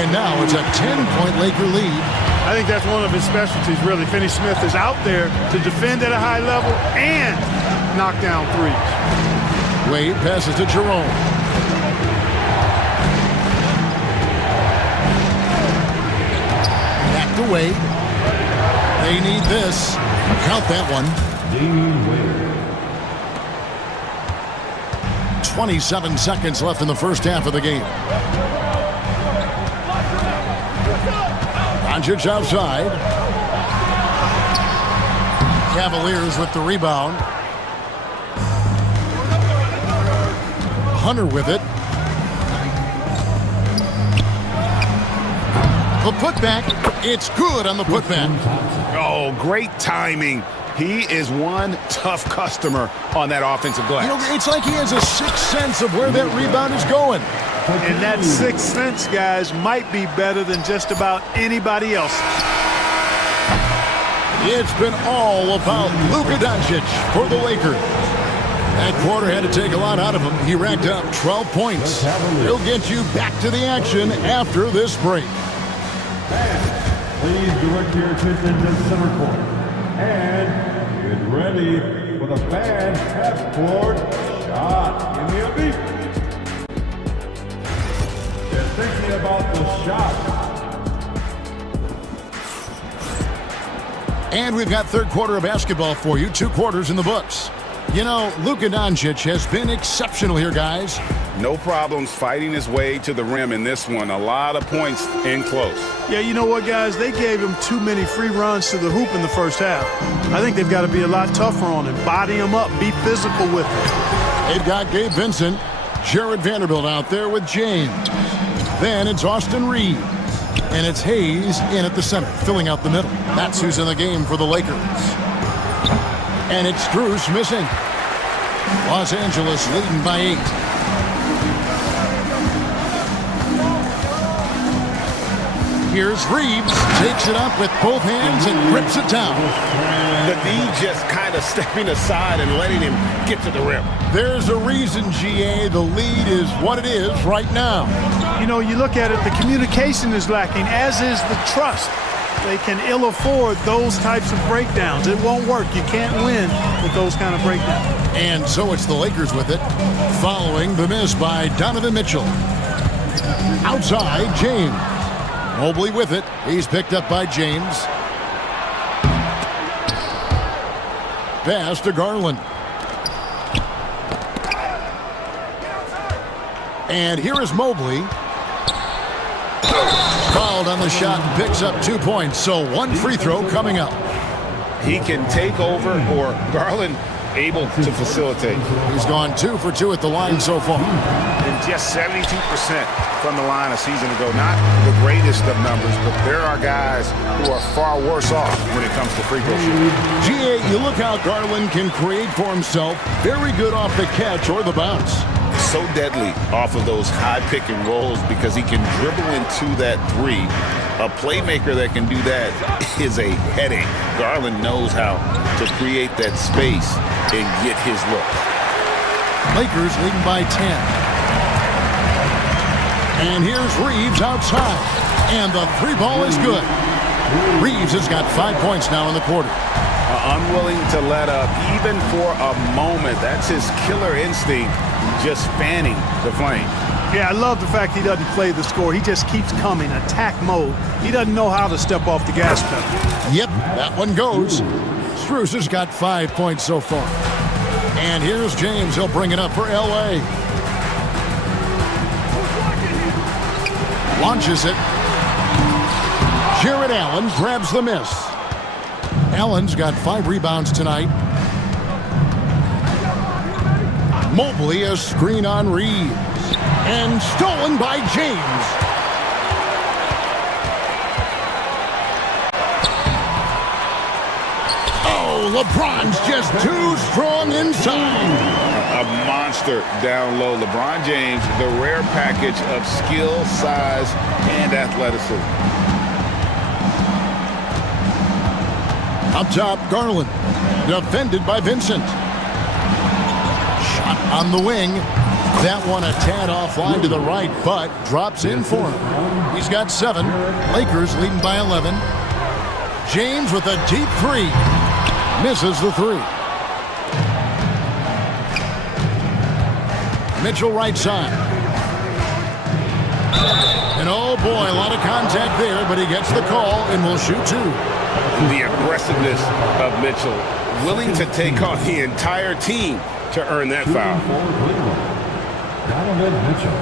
And now it's a 10-point Laker lead. I think that's one of his specialties, really. Finney-Smith is out there to defend at a high level and knock down threes. Wade passes to Jerome. Back to Wade. They need this. Count that one. 27 seconds left in the first half of the game. Doncic outside. Cavaliers with the rebound. Hunter with it. The putback. It's good on the putback. Oh, great timing. He is one tough customer on that offensive glass. You know, it's like he has a sixth sense of where that rebound is going. And that sixth sense, guys, might be better than just about anybody else. It's been all about Luka Doncic for the Lakers. That quarter had to take a lot out of him. He racked up 12 points. He'll get you back to the action after this break. Please direct your attention to center court. And get ready for the fan half-court shot. Give me a beat. They're thinking about the shot. And we've got third quarter of basketball for you. 2 quarters in the books. You know, Luka Doncic has been exceptional here, guys. No problems fighting his way to the rim in this one. A lot of points in close. Yeah, you know what, guys? They gave him too many free runs to the hoop in the first half. I think they've got to be a lot tougher on him. Body him up. Be physical with him. They've got Gabe Vincent, Jared Vanderbilt out there with James. Then it's Austin Reeves. And it's Hayes in at the center, filling out the middle. That's who's in the game for the Lakers. And it's Strus missing. Los Angeles leading by 8. Here's Reeves, takes it up with both hands and rips it down. The D just kind of stepping aside and letting him get to the rim. There's a reason, GA, the lead is what it is right now. You know, you look at it, the communication is lacking, as is the trust. They can ill afford those types of breakdowns. It won't work. You can't win with those kind of breakdowns. And so it's the Lakers with it, following the miss by Donovan Mitchell. Outside, James. Mobley with it. He's picked up by James. Pass to Garland. And here is Mobley. Fouled on the shot and picks up 2 points. So 1 free throw coming up. He can take over, or Garland able to facilitate. He's gone 2 for 2 at the line so far. And just 72% from the line a season ago. Not the greatest of numbers, but there are guys who are far worse off when it comes to free throw shooting. GA, you look how Garland can create for himself. Very good off the catch or the bounce. So deadly off of those high pick and rolls because he can dribble into that 3. A playmaker that can do that is a headache. Garland knows how to create that space and get his look. Lakers leading by 10. And here's Reeves outside. And the 3 ball is good. Reeves has got 5 points now in the quarter. Unwilling to let up even for a moment. That's his killer instinct, just fanning the flame. Yeah, I love the fact he doesn't play the score. He just keeps coming, attack mode. He doesn't know how to step off the gas pedal. Yep, that one goes. Strus has got 5 points so far. And here's James. He'll bring it up for LA. Launches it. Jared Allen grabs the miss. Allen's got 5 rebounds tonight. Mobley, a screen on Reeves. And stolen by James. Oh, LeBron's just too strong inside. A monster down low. LeBron James, the rare package of skill, size, and athleticism. Up top, Garland. Defended by Vincent. Shot on the wing. That one a tad offline to the right, but drops in for him. He's got 7. Lakers leading by 11. James with a deep 3. Misses the 3. Mitchell right side. And oh boy, a lot of contact there, but he gets the call and will shoot 2. The aggressiveness of Mitchell, willing to take on the entire team to earn that foul. Donovan Mitchell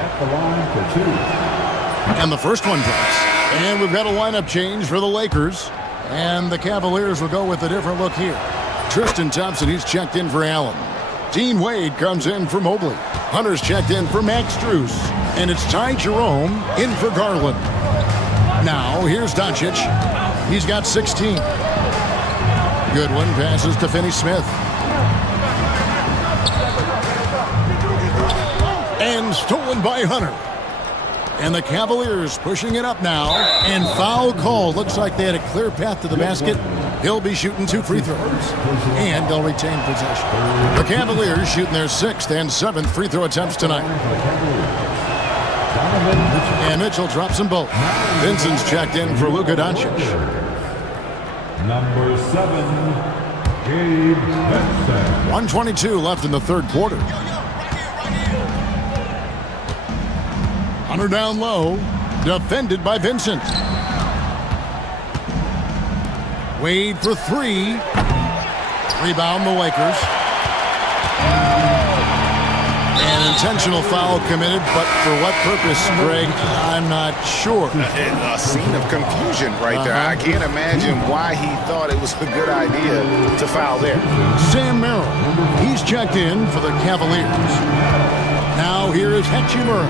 at the line for 2. And the first one drops. And we've got a lineup change for the Lakers. And the Cavaliers will go with a different look here. Tristan Thompson, he's checked in for Allen. Dean Wade comes in for Mobley. Hunter's checked in for Max Strus. And it's Ty Jerome in for Garland. Now, here's Doncic. He's got 16. Goodwin passes to Finney-Smith. And stolen by Hunter. And the Cavaliers pushing it up now. And foul call. Looks like they had a clear path to the basket. He'll be shooting 2 free throws. And they'll retain possession. The Cavaliers shooting their 6th and 7th free throw attempts tonight. And Mitchell drops them both. Vincent's checked in for Luka Doncic. Number 7, Gabe Vincent. 1:22 left in the third quarter. Hunter down low. Defended by Vincent. Wade for 3. Rebound the Lakers. An intentional foul committed, but for what purpose, Greg, I'm not sure. A scene of confusion right there. I can't imagine why he thought it was a good idea to foul there. Sam Merrill, he's checked in for the Cavaliers. Now here is Hachimura.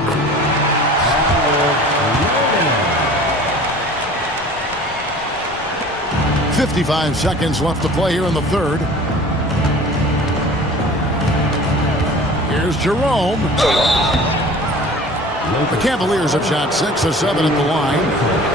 55 seconds left to play here in the third. Here's Jerome. The Cavaliers have shot 6 of 7 at the line.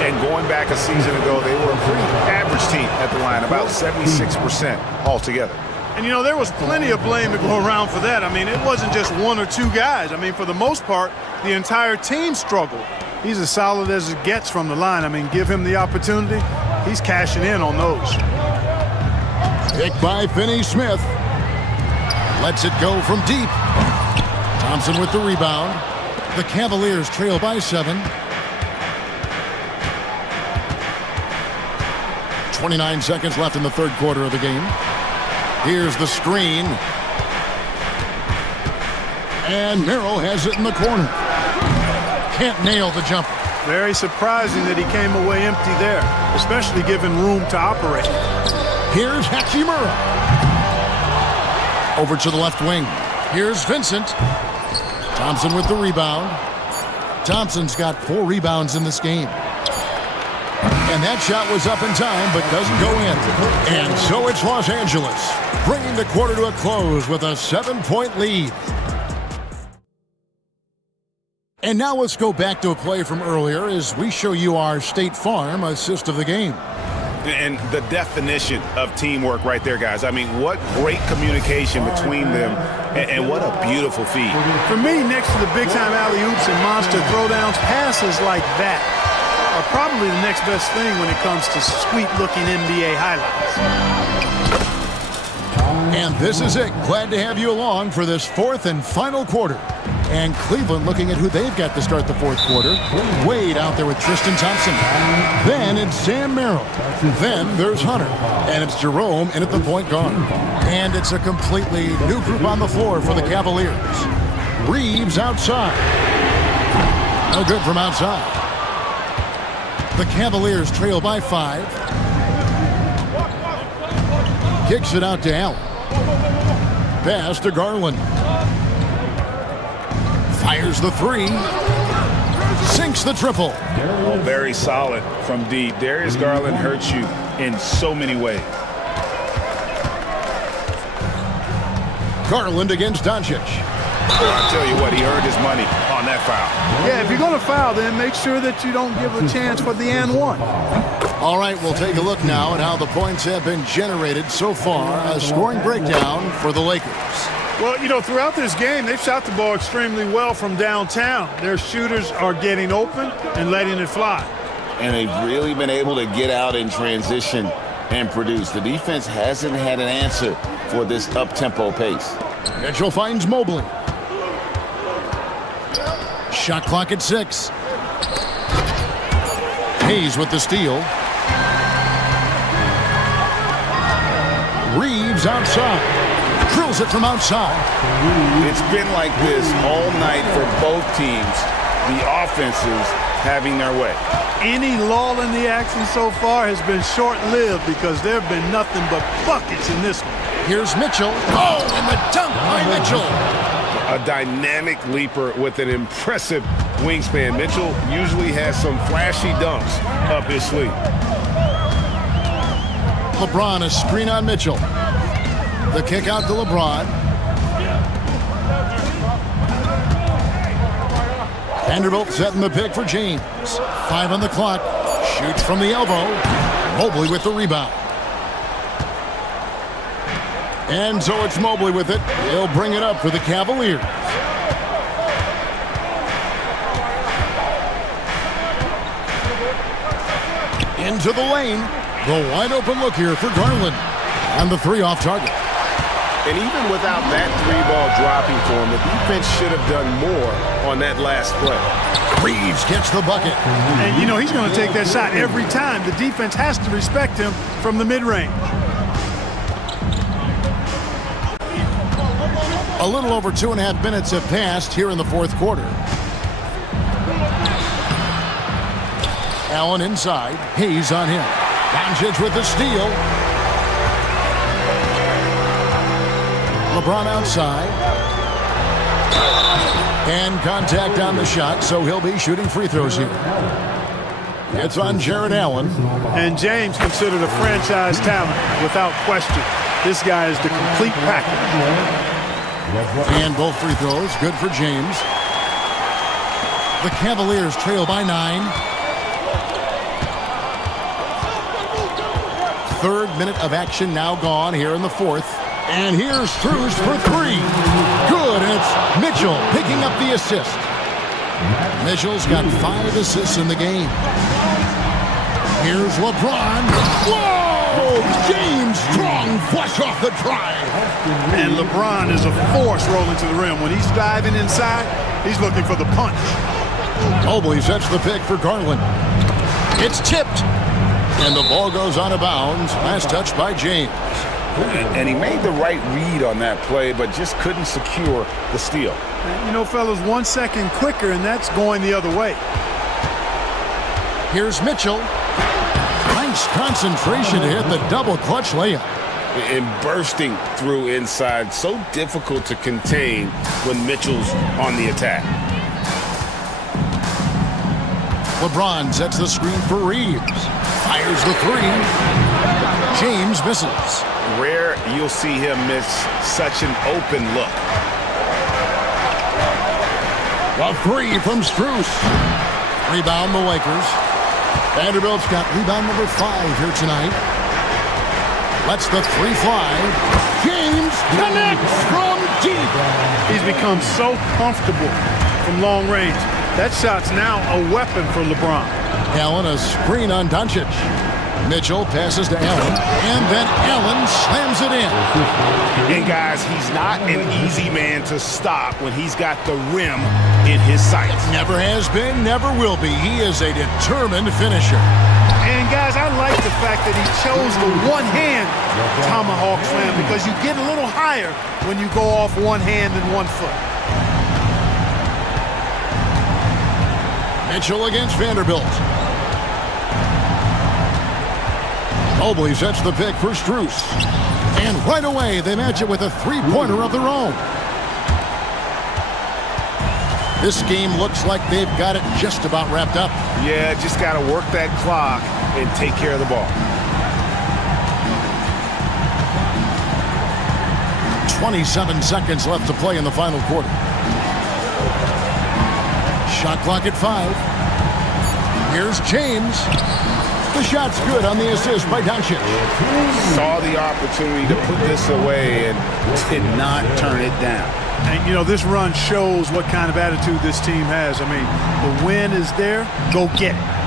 And going back a season ago, they were a pretty average team at the line, about 76% altogether. And, you know, there was plenty of blame to go around for that. I mean, it wasn't just 1 or 2 guys. I mean, for the most part, the entire team struggled. He's as solid as it gets from the line. I mean, give him the opportunity. He's cashing in on those. Picked by Finney-Smith. Lets it go from deep. Thompson with the rebound. The Cavaliers trail by 7. 29 seconds left in the third quarter of the game. Here's the screen. And Merrill has it in the corner. Can't nail the jumper. Very surprising that he came away empty there, especially given room to operate. Here's Hachimura. Over to the left wing. Here's Vincent. Thompson with the rebound. Thompson's got 4 rebounds in this game. And that shot was up in time, but doesn't go in. And so it's Los Angeles, bringing the quarter to a close with a 7-point lead. And now let's go back to a play from earlier as we show you our State Farm assist of the game. And the definition of teamwork right there, guys. I mean, what great communication between them, and what a beautiful feed. For me, next to the big-time alley-oops and monster throwdowns, passes like that are probably the next best thing when it comes to sweet-looking NBA highlights. And this is it. Glad to have you along for this 4th and final quarter. And Cleveland looking at who they've got to start the 4th quarter. Wade out there with Tristan Thompson. Then it's Sam Merrill. Then there's Hunter. And it's Jerome in at the point guard. And it's a completely new group on the floor for the Cavaliers. Reeves outside. No good from outside. The Cavaliers trail by 5. Kicks it out to Allen. Pass to Garland. Fires the three. Sinks the triple. Oh, very solid from deep. Darius Garland hurts you in so many ways. Garland against Doncic. I'll tell you what, he earned his money on that foul. Yeah, if you're going to foul, then make sure that you don't give a chance for the and one. All right, we'll take a look now at how the points have been generated so far. A scoring breakdown for the Lakers. Well, you know, throughout this game, they've shot the ball extremely well from downtown. Their shooters are getting open and letting it fly. And they've really been able to get out in transition and produce. The defense hasn't had an answer for this up-tempo pace. Mitchell finds Mobley. Shot clock at 6. Hayes with the steal. Reeves outside. Drills it from outside. It's been like this all night for both teams. The offenses having their way. Any lull in the action so far has been short-lived because there have been nothing but buckets in this one. Here's Mitchell. Oh, and the dunk by Mitchell. A dynamic leaper with an impressive wingspan. Mitchell usually has some flashy dunks up his sleeve. LeBron, a screen on Mitchell. The kick out to LeBron. Vanderbilt setting the pick for James. 5 on the clock. Shoots from the elbow. Mobley with the rebound. And so it's Mobley with it. He'll bring it up for the Cavaliers. Into the lane. The wide open look here for Garland. And the three off target. And even without that three ball dropping for him, the defense should have done more on that last play. Reeves gets the bucket. And, you know, he's going to take that shot every time. The defense has to respect him from the mid-range. A little over 2.5 minutes have passed here in the fourth quarter. Allen inside. Hayes on him. Doncic with the steal. LeBron outside. And contact on the shot, so he'll be shooting free throws here. It's on Jared Allen. And James considered a franchise talent, without question. This guy is the complete package. And both free throws, good for James. The Cavaliers trail by 9. Third minute of action now gone here in the fourth. And here's Strus for 3. Good, and it's Mitchell picking up the assist. Mitchell's got 5 assists in the game. Here's LeBron. Whoa! James strong flush off the drive. And LeBron is a force rolling to the rim. When he's diving inside, he's looking for the punch. Mobley sets the pick for Garland. It's tipped. And the ball goes out of bounds. Last touch by James. And he made the right read on that play, but just couldn't secure the steal. And, you know, fellas, 1 second quicker, and that's going the other way. Here's Mitchell. Nice concentration to hit the double clutch layup. And bursting through inside. So difficult to contain when Mitchell's on the attack. LeBron sets the screen for Reeves. Fires the 3. James misses. Rare you'll see him miss such an open look. A 3 from Strus. Rebound the Lakers. Vanderbilt's got rebound number 5 here tonight. Lets the 3 fly. James connects from deep. He's become so comfortable from long range. That shot's now a weapon for LeBron. Allen a screen on Doncic. Mitchell passes to Allen, and then Allen slams it in. And guys, he's not an easy man to stop when he's got the rim in his sights. Never has been, never will be. He is a determined finisher. And guys, I like the fact that he chose the one-hand tomahawk slam because you get a little higher when you go off one hand and 1 foot. Mitchell against Vanderbilt. Mobley sets the pick for Strus. And right away, they match it with a three-pointer of their own. This game looks like they've got it just about wrapped up. Yeah, just got to work that clock and take care of the ball. 27 seconds left to play in the final quarter. Shot clock at 5. Here's James. The shot's good on the assist by Doncic. Saw the opportunity to put this away and did not turn it down. And, you know, this run shows what kind of attitude this team has. I mean, the win is there. Go get it.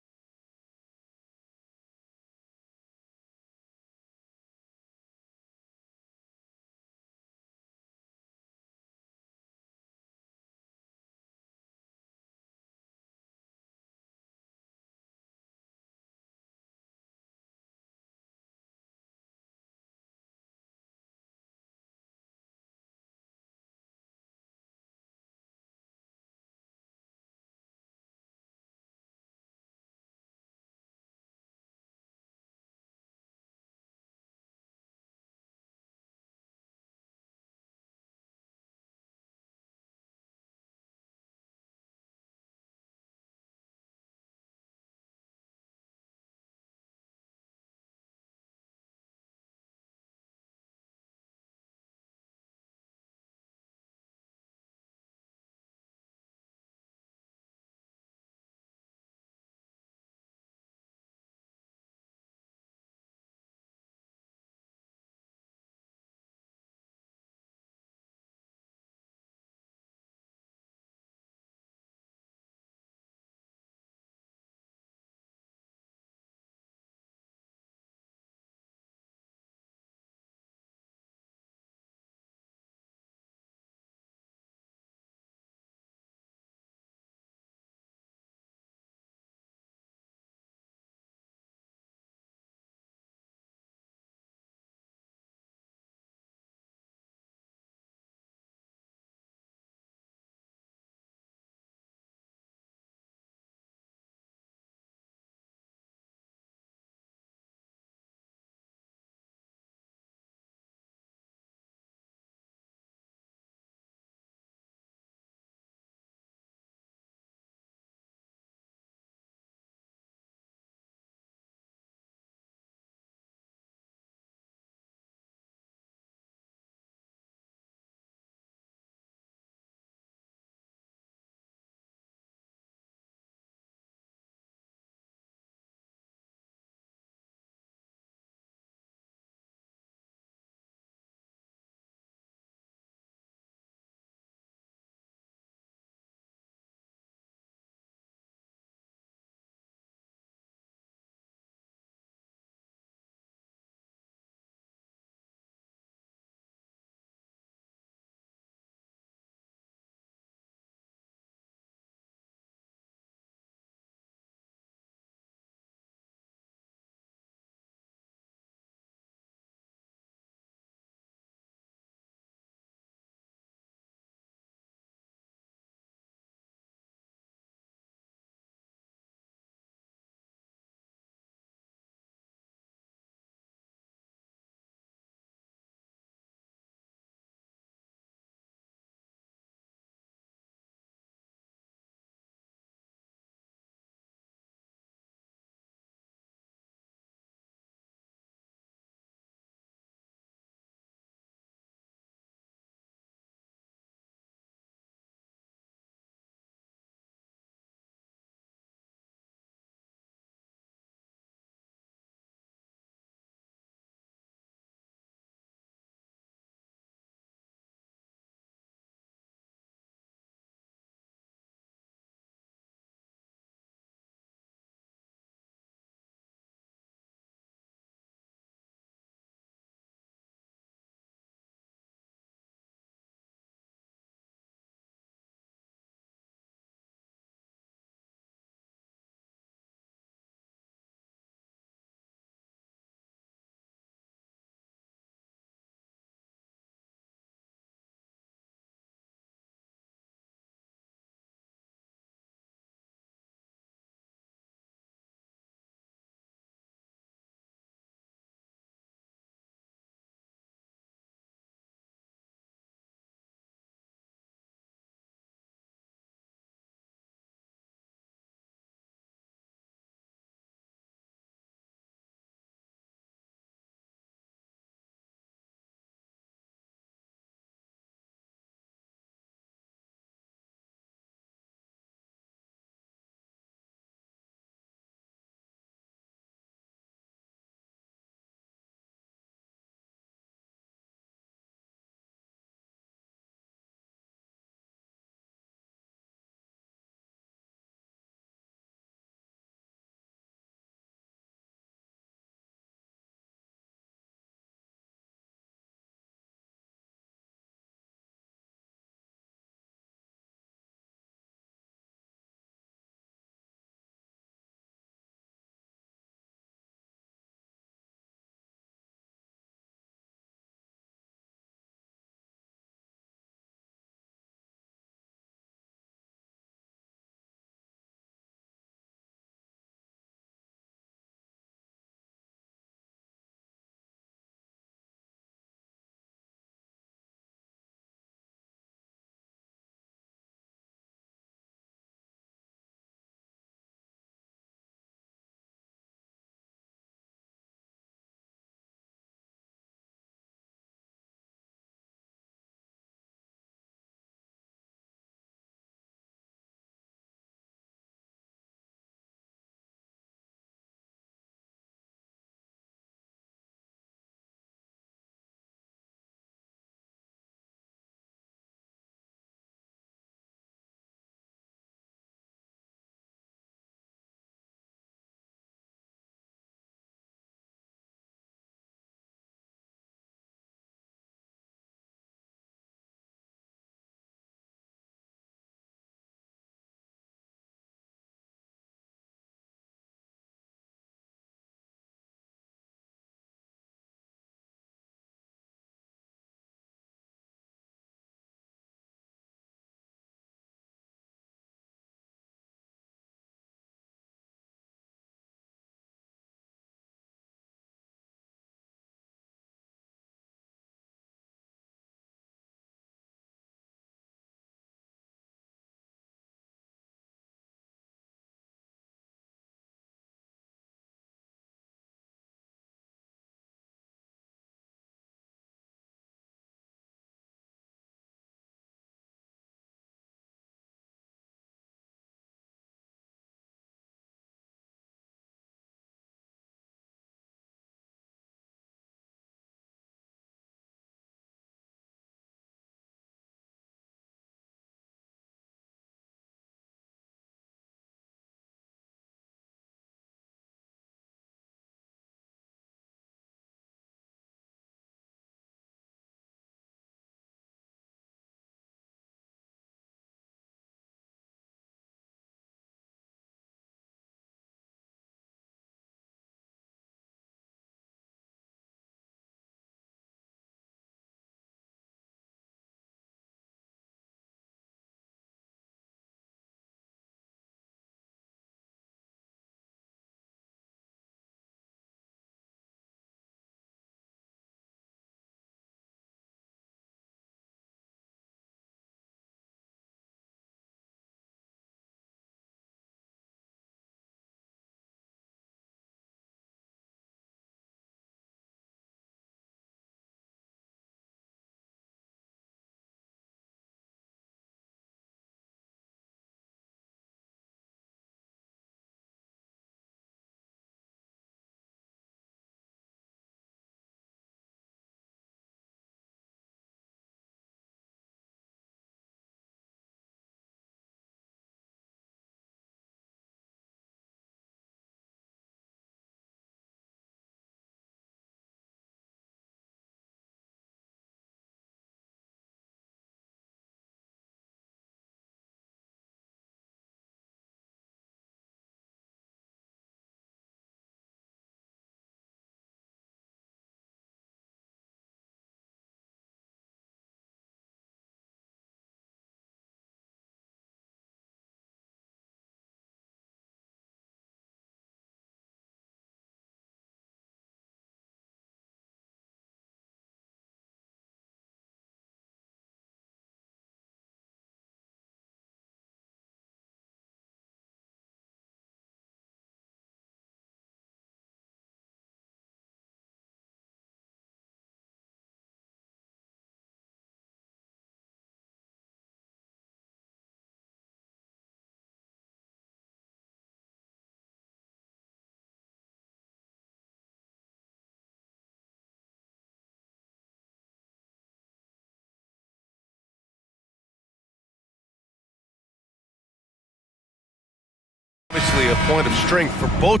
a point of strength for both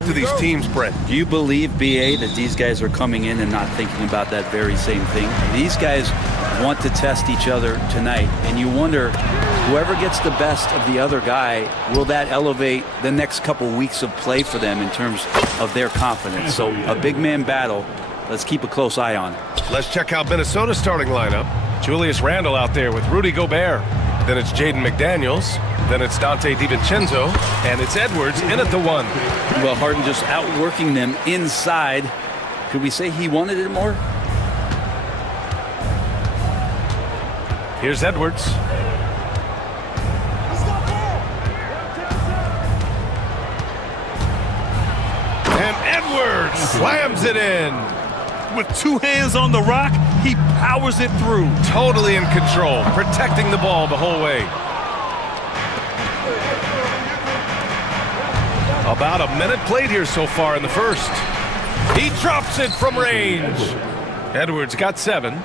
of these teams, Brent. Do you believe, BA, that these guys are coming in and not thinking about that very same thing? These guys want to test each other tonight, and you wonder, whoever gets the best of the other guy, will that elevate the next couple weeks of play for them in terms of their confidence? So a big man battle. Let's keep a close eye on it. Let's check out Minnesota's starting lineup. Julius Randle out there with Rudy Gobert. Then it's Jaden McDaniels. Then it's Dante DiVincenzo. And it's Edwards in at the one. Well, Harden just outworking them inside. Could we say he wanted it more? Here's Edwards. And Edwards slams it in. With two hands on the rock, he powers it through. Totally in control, protecting the ball the whole way. About a minute played here so far in the first. He drops it from range. Edwards got 7.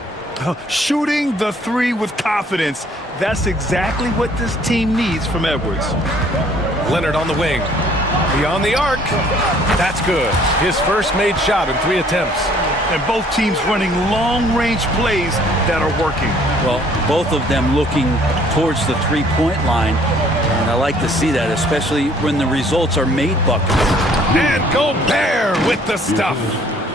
Shooting the three with confidence. That's exactly what this team needs from Edwards. Leonard on the wing. Beyond the arc. That's good. His first made shot in 3 attempts. And both teams running long-range plays that are working. Well, both of them looking towards the three-point line. And I like to see that, especially when the results are made buckets. And Gobert with the stuff.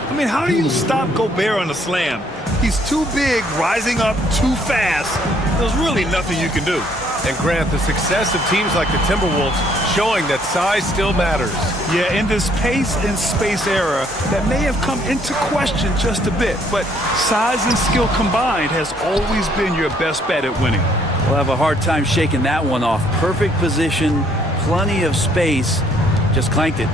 I mean, how do you stop Gobert on a slam? He's too big, rising up too fast. There's really nothing you can do. And Grant, the success of teams like the Timberwolves showing that size still matters. Yeah, in this pace and space era, that may have come into question just a bit, but size and skill combined has always been your best bet at winning. We'll have a hard time shaking that one off. Perfect position, plenty of space, just clanked it.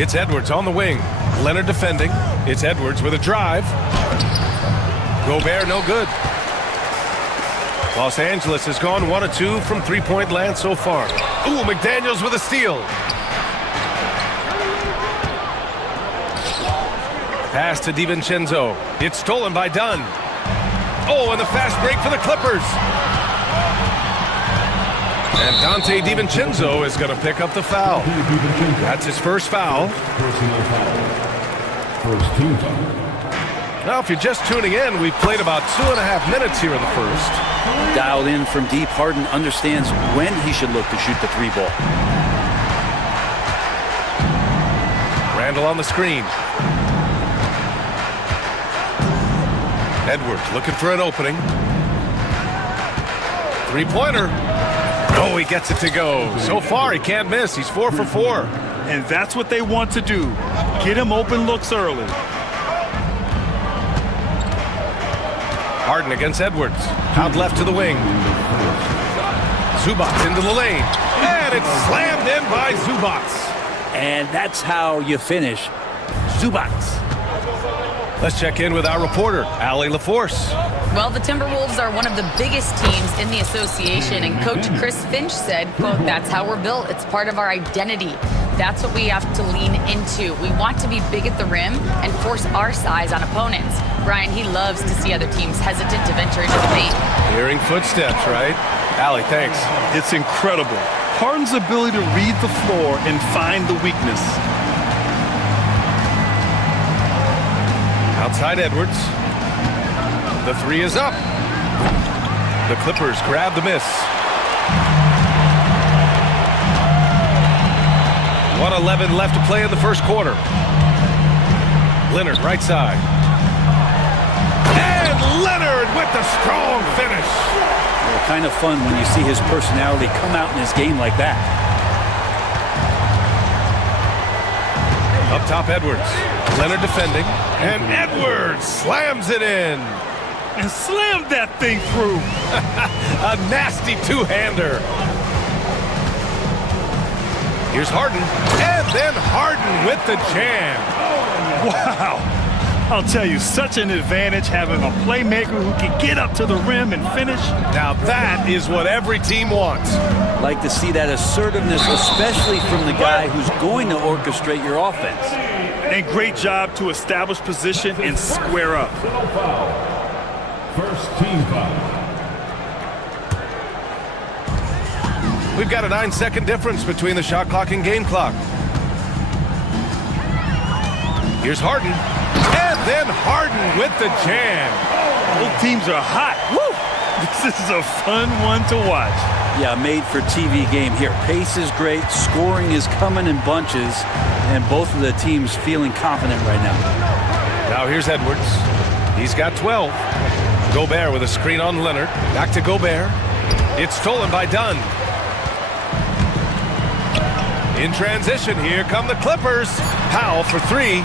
It's Edwards on the wing. Leonard defending. It's Edwards with a drive. Gobert no good. Los Angeles has gone 1 of 2 from three-point land so far. Ooh, McDaniels with a steal. Pass to DiVincenzo. It's stolen by Dunn. Oh, and the fast break for the Clippers. And Dante DiVincenzo is going to pick up the foul. That's his first foul. First team foul. Now, if you're just tuning in, we've played about 2.5 minutes here in the first. Dialed in from deep, Harden understands when he should look to shoot the 3-ball. Randle on the screen. Edwards looking for an opening. 3-pointer. Oh, he gets it to go. So far, he can't miss. He's 4 for 4. And that's what they want to do. Get him open looks early. Harden against Edwards. Out left to the wing. Zubac into the lane. And it's slammed in by Zubac. And that's how you finish. Zubac. Let's check in with our reporter, Allie LaForce. Well, the Timberwolves are one of the biggest teams in the association, and Coach Chris Finch said, quote, "That's how we're built. It's part of our identity. That's what we have to lean into. We want to be big at the rim and force our size on opponents." Brian, he loves to see other teams hesitant to venture into the paint. Hearing footsteps, right? Allie, thanks. It's incredible. Harden's ability to read the floor and find the weakness. Outside Edwards. The 3 is up. The Clippers grab the miss. 1:11 left to play in the first quarter. Leonard right side. And Leonard with the strong finish. Well, kind of fun when you see his personality come out in his game like that. Up top Edwards. Leonard defending. And Edwards slams it in. And slammed that thing through. A nasty two-hander. Here's Harden. And then Harden with the jam. Wow. I'll tell you, such an advantage having a playmaker who can get up to the rim and finish. Now that is what every team wants. Like to see that assertiveness, especially from the guy who's going to orchestrate your offense. And great job to establish position and square up. First team foul. We've got a 9-second difference between the shot clock and game clock. Here's Harden. And then Harden with the jam. Both teams are hot. Woo! This is a fun one to watch. Yeah, made for TV game here. Pace is great, scoring is coming in bunches, and both of the teams feeling confident right now. Now here's Edwards. He's got 12. Gobert with a screen on Leonard. Back to Gobert. It's stolen by Dunn. In transition, here come the Clippers. Powell for three.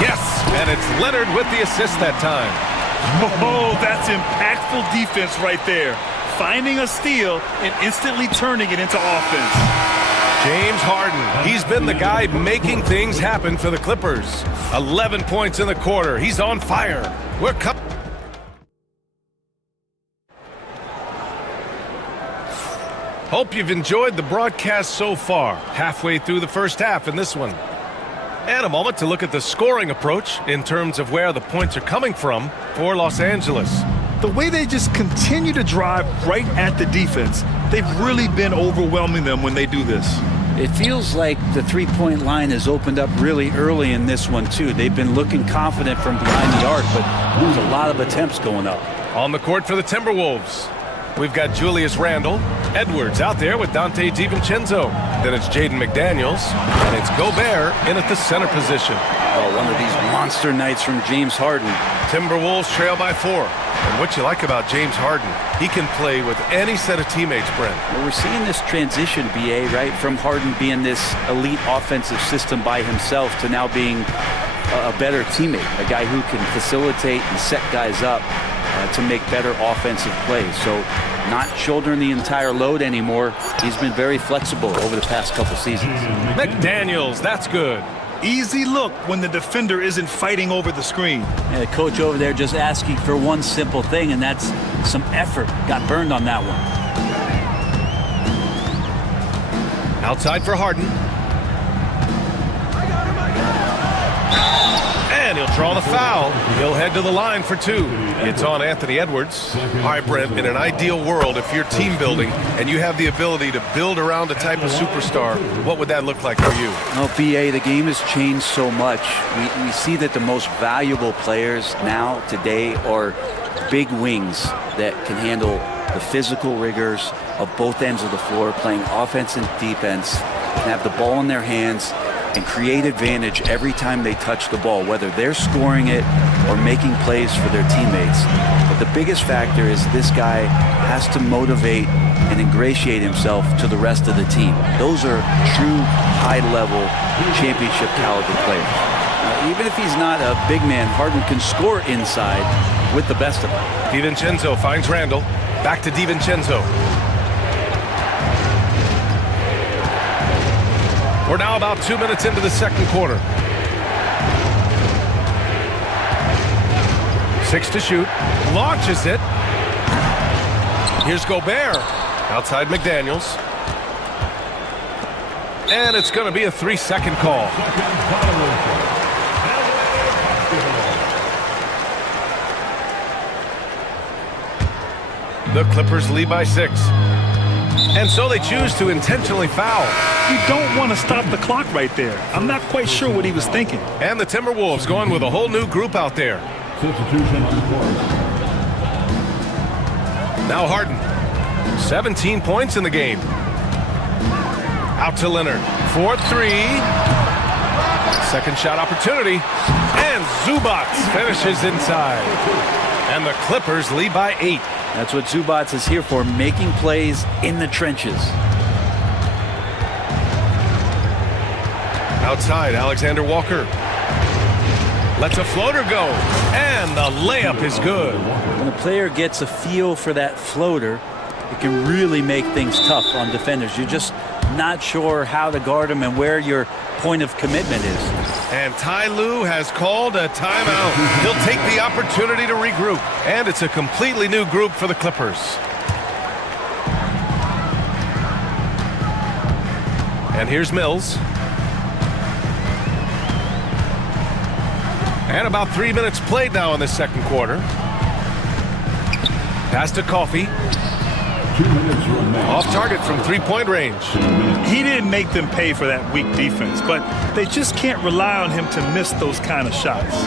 Yes, and it's Leonard with the assist that time. Oh, that's impactful defense right there. Finding a steal and instantly turning it into offense. James Harden, he's been the guy making things happen for the Clippers. 11 points in the quarter. He's on fire. We're coming. Hope you've enjoyed the broadcast so far. Halfway through the first half in this one. And a moment to look at the scoring approach in terms of where the points are coming from for Los Angeles. The way they just continue to drive right at the defense, they've really been overwhelming them when they do this. It feels like the three-point line has opened up really early in this one, too. They've been looking confident from behind the arc, but there's a lot of attempts going up. On the court for the Timberwolves, we've got Julius Randle. Edwards out there with Dante DiVincenzo. Then it's Jaden McDaniels, and it's Gobert in at the center position. Oh, one of these monster nights from James Harden. Timberwolves trail by 4. And what you like about James Harden, he can play with any set of teammates, Brent. Well, we're seeing this transition, BA, right, from Harden being this elite offensive system by himself to now being a better teammate, a guy who can facilitate and set guys up to make better offensive plays. So not shouldering the entire load anymore. He's been very flexible over the past couple seasons. McDaniels, that's good. Easy look when the defender isn't fighting over the screen. And the coach over there just asking for one simple thing, and that's some effort. Got burned on that one. Outside for Harden. And he'll draw the foul. He'll head to the line for 2. It's on Anthony Edwards. All right, Brent, in an ideal world, if you're team building and you have the ability to build around a type of superstar, what would that look like for you? No, BA, the game has changed so much. We see that the most valuable players now, today, are big wings that can handle the physical rigors of both ends of the floor, playing offense and defense, can have the ball in their hands, and create advantage every time they touch the ball, whether they're scoring it or making plays for their teammates. But the biggest factor is this guy has to motivate and ingratiate himself to the rest of the team. Those are true high-level championship caliber players. Now, even if he's not a big man, Harden can score inside with the best of them. DiVincenzo finds Randle. Back to DiVincenzo. We're now about 2 minutes into the second quarter. 6 to shoot. Launches it. Here's Gobert. Outside McDaniels. And it's going to be a 3-second call. The Clippers lead by 6. And so they choose to intentionally foul. You don't want to stop the clock right there. I'm not quite sure what he was thinking. And the Timberwolves going with a whole new group out there. Substitution on the court. Now Harden. 17 points in the game. Out to Leonard. 4-3. Second shot opportunity. And Zubac finishes inside. And the Clippers lead by 8. That's what Zubac is here for, making plays in the trenches. Outside, Alexander Walker. Lets a floater go. And the layup is good. When a player gets a feel for that floater, it can really make things tough on defenders. You're just not sure how to guard them and where your point of commitment is. And Ty Lue has called a timeout. He'll take the opportunity to regroup. And it's a completely new group for the Clippers. And here's Mills. And about 3 minutes played now in the second quarter. Pass to Coffee. 2 minutes remain. Off target from three-point range. He didn't make them pay for that weak defense, but they just can't rely on him to miss those kind of shots.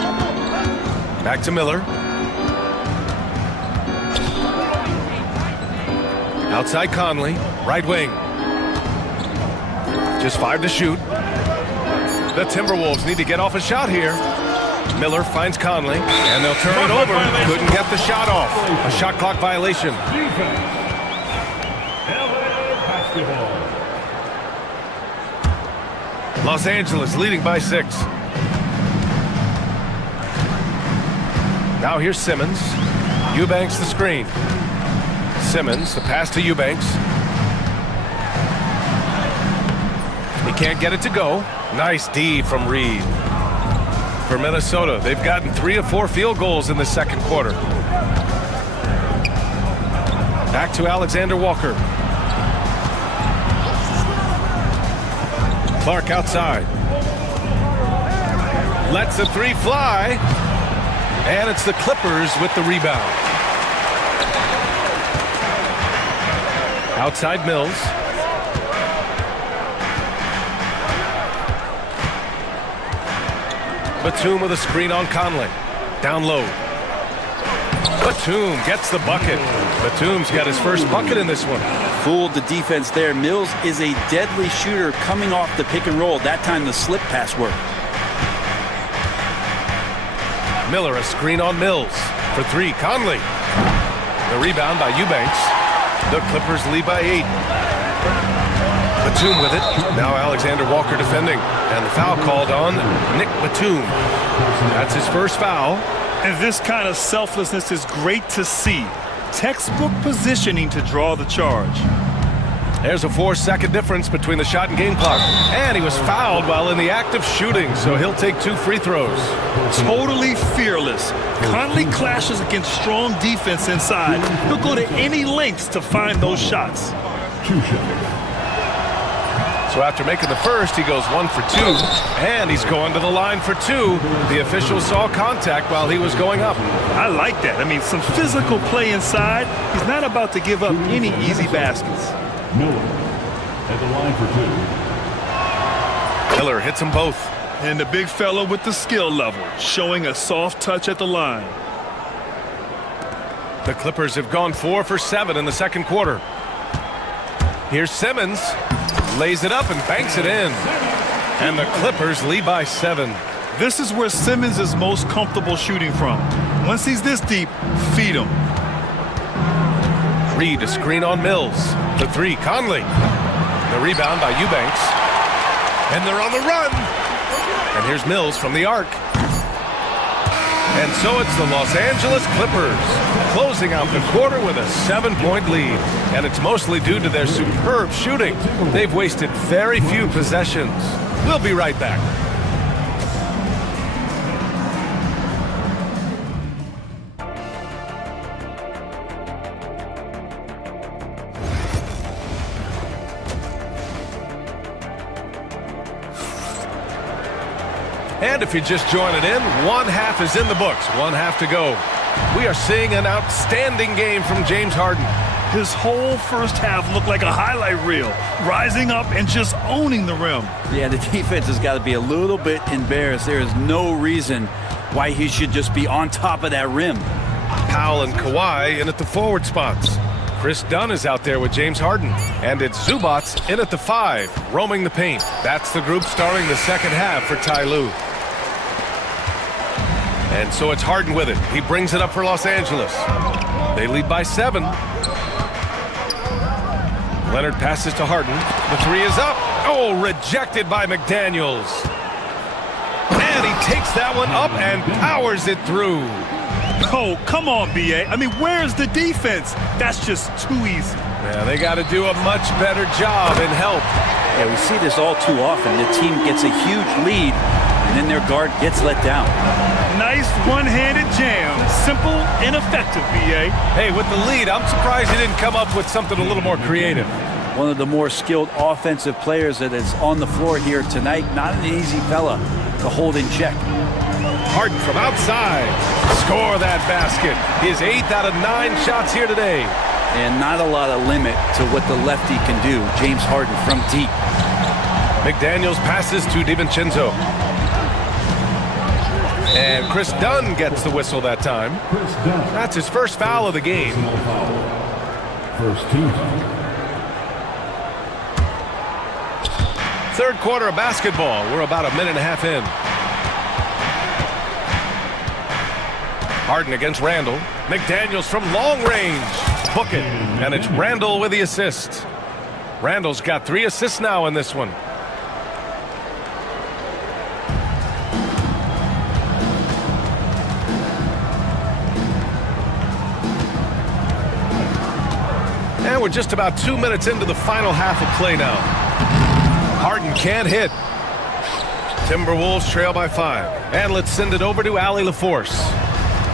Back to Miller. Outside Conley, right wing. Just 5 to shoot. The Timberwolves need to get off a shot here. Miller finds Conley, and they'll turn it over. Couldn't get the shot off. A shot clock violation. Defense. LA Basketball. Los Angeles leading by 6. Now here's Simmons. Eubanks the screen. Simmons, the pass to Eubanks. He can't get it to go. Nice D from Reed. For Minnesota, they've gotten 3 of 4 field goals in the second quarter. Back to Alexander Walker. Clark outside. Lets the 3 fly. And it's the Clippers with the rebound. Outside Mills. Batum with a screen on Conley. Down low. Batum gets the bucket. Batum's got his first bucket in this one. Fooled the defense there. Mills is a deadly shooter coming off the pick and roll. That time the slip pass worked. Miller, a screen on Mills. For 3, Conley. The rebound by Eubanks. The Clippers lead by 8. Batum with it. Now Alexander Walker defending. And the foul called on Nick Batum. That's his first foul. And this kind of selflessness is great to see. Textbook positioning to draw the charge. There's a 4-second difference between the shot and game clock. And he was fouled while in the act of shooting, so he'll take 2 free throws. Totally fearless. Conley clashes against strong defense inside. He'll go to any lengths to find those shots. 2 shots. So after making the first, he goes 1 for 2, and he's going to the line for 2. The official saw contact while he was going up. I like that. I mean, some physical play inside. He's not about to give up any easy baskets. Miller at the line for 2. Miller hits them both. And the big fella with the skill level, showing a soft touch at the line. The Clippers have gone 4 for 7 in the second quarter. Here's Simmons. Lays it up and banks it in. And the Clippers lead by 7. This is where Simmons is most comfortable shooting from. Once he's this deep, feed him. Reed, a screen on Mills. The 3, Conley. The rebound by Eubanks. And they're on the run. And here's Mills from the arc. And so it's the Los Angeles Clippers closing out the quarter with a 7-point lead. And it's mostly due to their superb shooting. They've wasted very few possessions. We'll be right back. And if you're just joining in, 1 half is in the books, 1 half to go. We are seeing an outstanding game from James Harden. His whole first half looked like a highlight reel, rising up and just owning the rim. Yeah, the defense has got to be a little bit embarrassed. There is no reason why he should just be on top of that rim. Powell and Kawhi in at the forward spots. Chris Dunn is out there with James Harden. And it's Zubats in at the 5, roaming the paint. That's the group starting the second half for Ty Lue. And so it's Harden with it. He brings it up for Los Angeles. They lead by 7. Leonard passes to Harden. The 3 is up. Oh, rejected by McDaniels. And he takes that one up and powers it through. Oh, come on, B.A. I mean, where's the defense? That's just too easy. Yeah, they got to do a much better job in help. Yeah, we see this all too often. The team gets a huge lead, and then their guard gets let down. Nice one-handed jam. Simple and effective, B.A. Hey, with the lead, I'm surprised he didn't come up with something a little more creative. One of the more skilled offensive players that is on the floor here tonight. Not an easy fella to hold in check. Harden from outside. Score that basket. His 8th out of 9 shots here today. And not a lot of limit to what the lefty can do. James Harden from deep. McDaniels passes to DiVincenzo. And Chris Dunn gets the whistle that time. That's his first foul of the game. First team foul. Third quarter of basketball. We're about a minute and a half in. Harden against Randall. McDaniels from long range. Book it. And it's Randall with the assist. Randall's got 3 assists now in this one. And we're just about 2 minutes into the final half of play now. Harden can't hit. Timberwolves trail by 5. And let's send it over to Allie LaForce.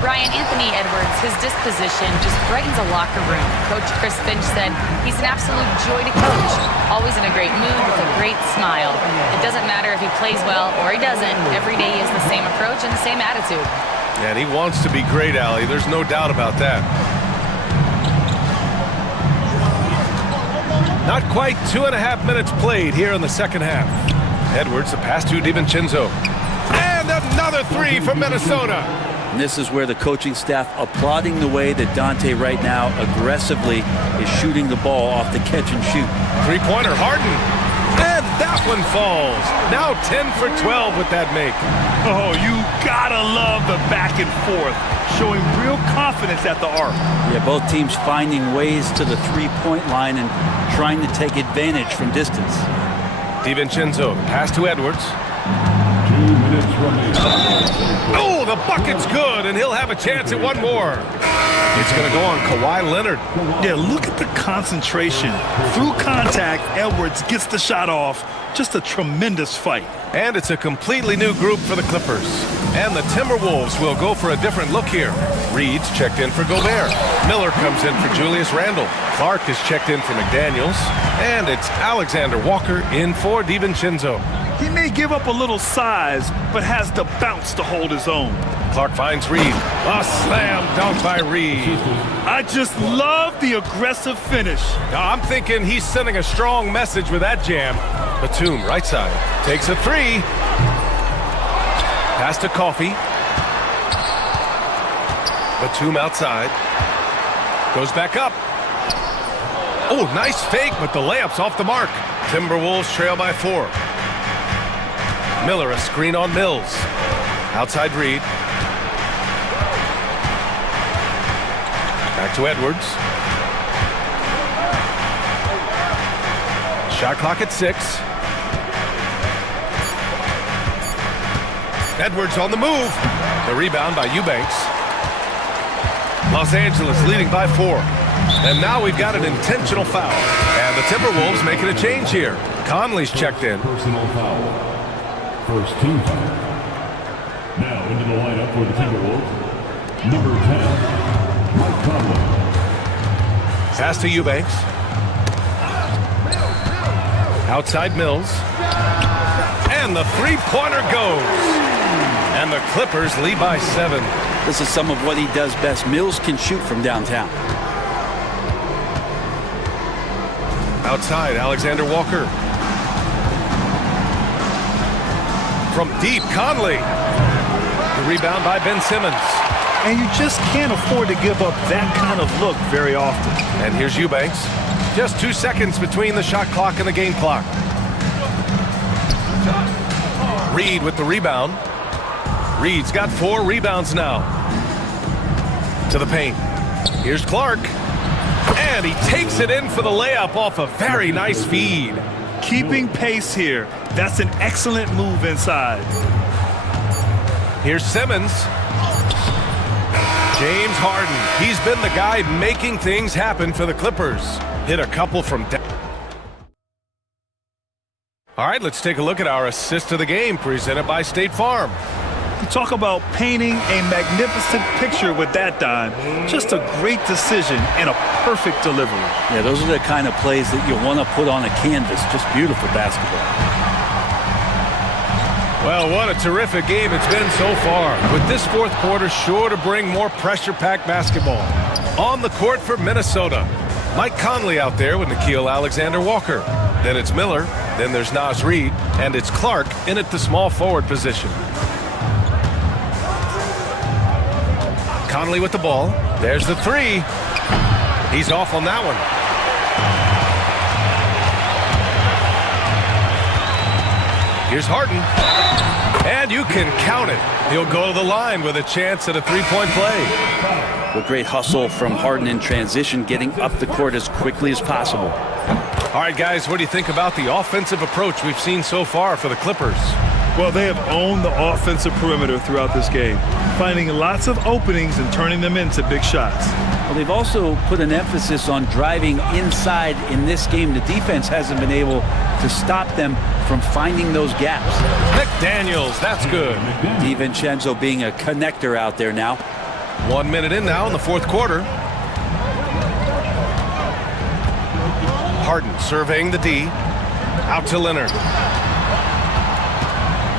Brian, Anthony Edwards, his disposition just brightens a locker room. Coach Chris Finch said he's an absolute joy to coach. Always in a great mood with a great smile. It doesn't matter if he plays well or he doesn't. Every day he has the same approach and the same attitude. And he wants to be great, Allie. There's no doubt about that. Not quite 2.5 minutes played here in the second half. Edwards, the pass to DiVincenzo. And another 3 from Minnesota. And this is where the coaching staff applauding the way that Dante right now aggressively is shooting the ball off the catch and shoot. 3-pointer, Harden. And that one falls. Now 10 for 12 with that make. Oh, you gotta love the back and forth, showing real confidence at the arc. Yeah, both teams finding ways to the three-point line and trying to take advantage from distance. DiVincenzo, pass to Edwards. 2 minutes remaining. Oh, the bucket's good, and he'll have a chance at one more. It's going to go on Kawhi Leonard. Yeah, look at the concentration. Through contact, Edwards gets the shot off. Just a tremendous fight. And it's a completely new group for the Clippers. And the Timberwolves will go for a different look here. Reed's checked in for Gobert. Miller comes in for Julius Randle. Clark is checked in for McDaniels. And it's Alexander Walker in for DiVincenzo. He may give up a little size, but has the bounce to hold his own. Clark finds Reed. A slam dunk by Reed. I just love the aggressive finish. Now, I'm thinking he's sending a strong message with that jam. Batum, right side, takes a 3. Pass to Coffey. Batum outside. Goes back up. Oh, nice fake, but the layup's off the mark. Timberwolves trail by 4. Miller, a screen on Mills. Outside Reed. Back to Edwards. Shot clock at 6. Edwards on the move. The rebound by Eubanks. Los Angeles leading by 4. And now we've got an intentional foul. And the Timberwolves making a change here. Conley's checked in. Personal foul. First team foul. Now into the lineup for the Timberwolves. Number 10, Mike Conley. Pass to Eubanks. Outside Mills. And the three-pointer goes. And the Clippers lead by 7. This is some of what he does best. Mills can shoot from downtown. Outside, Alexander Walker. From deep, Conley. The rebound by Ben Simmons. And you just can't afford to give up that kind of look very often. And here's Eubanks. Just 2 seconds between the shot clock and the game clock. Reed with the rebound. Reed's got 4 rebounds now. To the paint. Here's Clark. And he takes it in for the layup off a very nice feed. Keeping pace here. That's an excellent move inside. Here's Simmons. James Harden. He's been the guy making things happen for the Clippers. Hit a couple from down. All right, let's take a look at our assist of the game presented by State Farm. You talk about painting a magnificent picture with that dime. Just a great decision and a perfect delivery. Yeah, those are the kind of plays that you want to put on a canvas. Just beautiful basketball. Well, what a terrific game it's been so far, with this fourth quarter sure to bring more pressure-packed basketball. On the court for Minnesota, Mike Conley out there with Nickeil Alexander-Walker. Then it's Miller, then there's Naz Reid, and it's Clark in at the small forward position. Conley with the ball. There's the three. He's off on that one. Here's Harden. And you can count it. He'll go to the line with a chance at a three-point play. A great hustle from Harden in transition, getting up the court as quickly as possible. All right, guys, what do you think about the offensive approach we've seen so far for the Clippers? Well, they have owned the offensive perimeter throughout this game, finding lots of openings and turning them into big shots. Well, they've also put an emphasis on driving inside in this game. The defense hasn't been able to stop them from finding those gaps. McDaniels, that's good. DiVincenzo being a connector out there now. 1 minute in now in the fourth quarter. Harden surveying the D. Out to Leonard.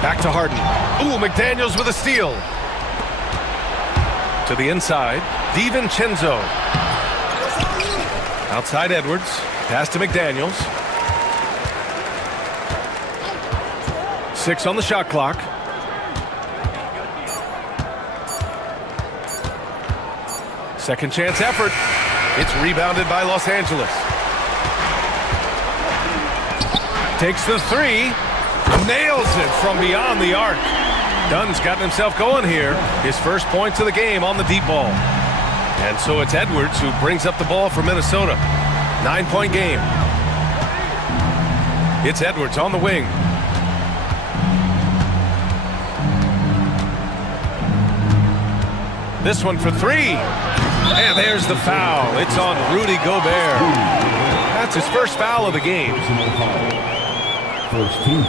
Back to Harden. Ooh, McDaniels with a steal. To the inside. DiVincenzo. Outside Edwards. Pass to McDaniels. 6 on the shot clock. Second chance effort. It's rebounded by Los Angeles. Takes the three. Nails it from beyond the arc. Dunn's gotten himself going here. His first points of the game on the deep ball. And so it's Edwards who brings up the ball for Minnesota. 9-point game. It's Edwards on the wing. This one for three. And there's the foul. It's on Rudy Gobert. That's his first foul of the game. First team.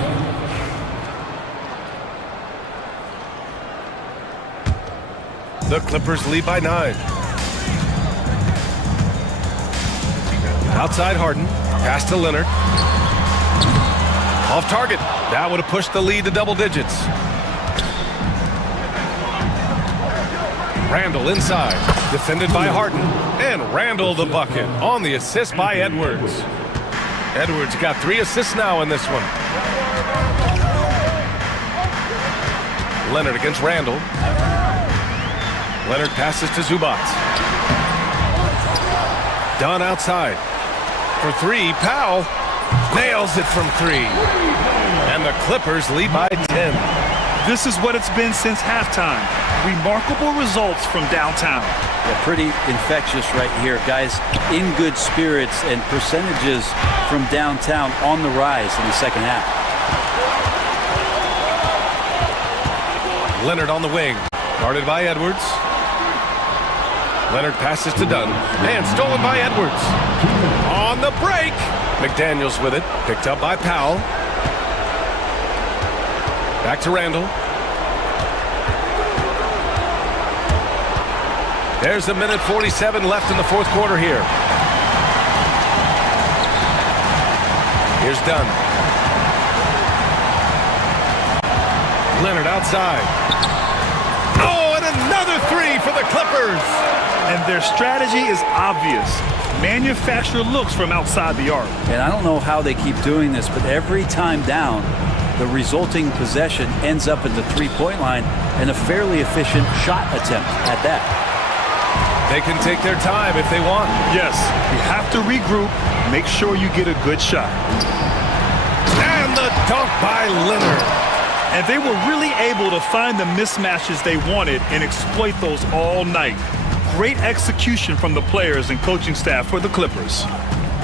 The Clippers lead by 9. Outside Harden. Pass to Leonard. Off target. That would have pushed the lead to double digits. Randall inside. Defended by Harden. And Randall the bucket on the assist by Edwards. Edwards got 3 assists now in this one. Leonard against Randall. Leonard passes to Zubac. Dunn outside. For 3, Powell nails it from 3. And the Clippers lead by 10. This is what it's been since halftime. Remarkable results from downtown. Yeah, pretty infectious right here. Guys in good spirits and percentages from downtown on the rise in the second half. Leonard on the wing. Guarded by Edwards. Leonard passes to Dunn. And stolen by Edwards. On the break. McDaniels with it. Picked up by Powell. Back to Randall. There's a minute 47 left in the fourth quarter here. Here's Dunn. Leonard outside. Oh, and another 3 for the Clippers. And their strategy is obvious. Manufacture looks from outside the arc. And I don't know how they keep doing this, but every time down, the resulting possession ends up at the three-point line and a fairly efficient shot attempt at that. They can take their time if they want. Yes, you have to regroup, make sure you get a good shot. And the dunk by Leonard. And they were really able to find the mismatches they wanted and exploit those all night. Great execution from the players and coaching staff for the Clippers.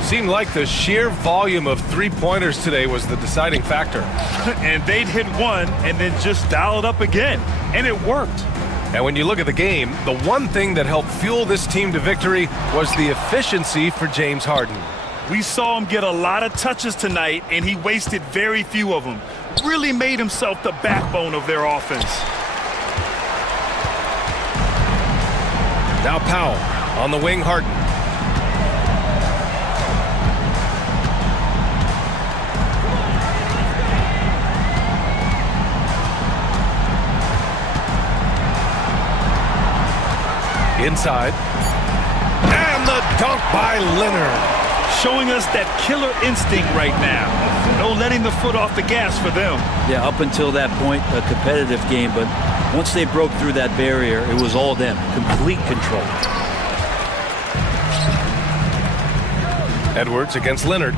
Seemed like the sheer volume of three-pointers today was the deciding factor. And they'd hit one and then just dial it up again. And it worked. And when you look at the game, the one thing that helped fuel this team to victory was the efficiency for James Harden. We saw him get a lot of touches tonight, and he wasted very few of them. Really made himself the backbone of their offense. Now Powell on the wing, Harden. Inside. And the dunk by Leonard. Showing us that killer instinct right now. No letting the foot off the gas for them. Yeah, up until that point, a competitive game, but once they broke through that barrier, it was all them. Complete control. Edwards against Leonard.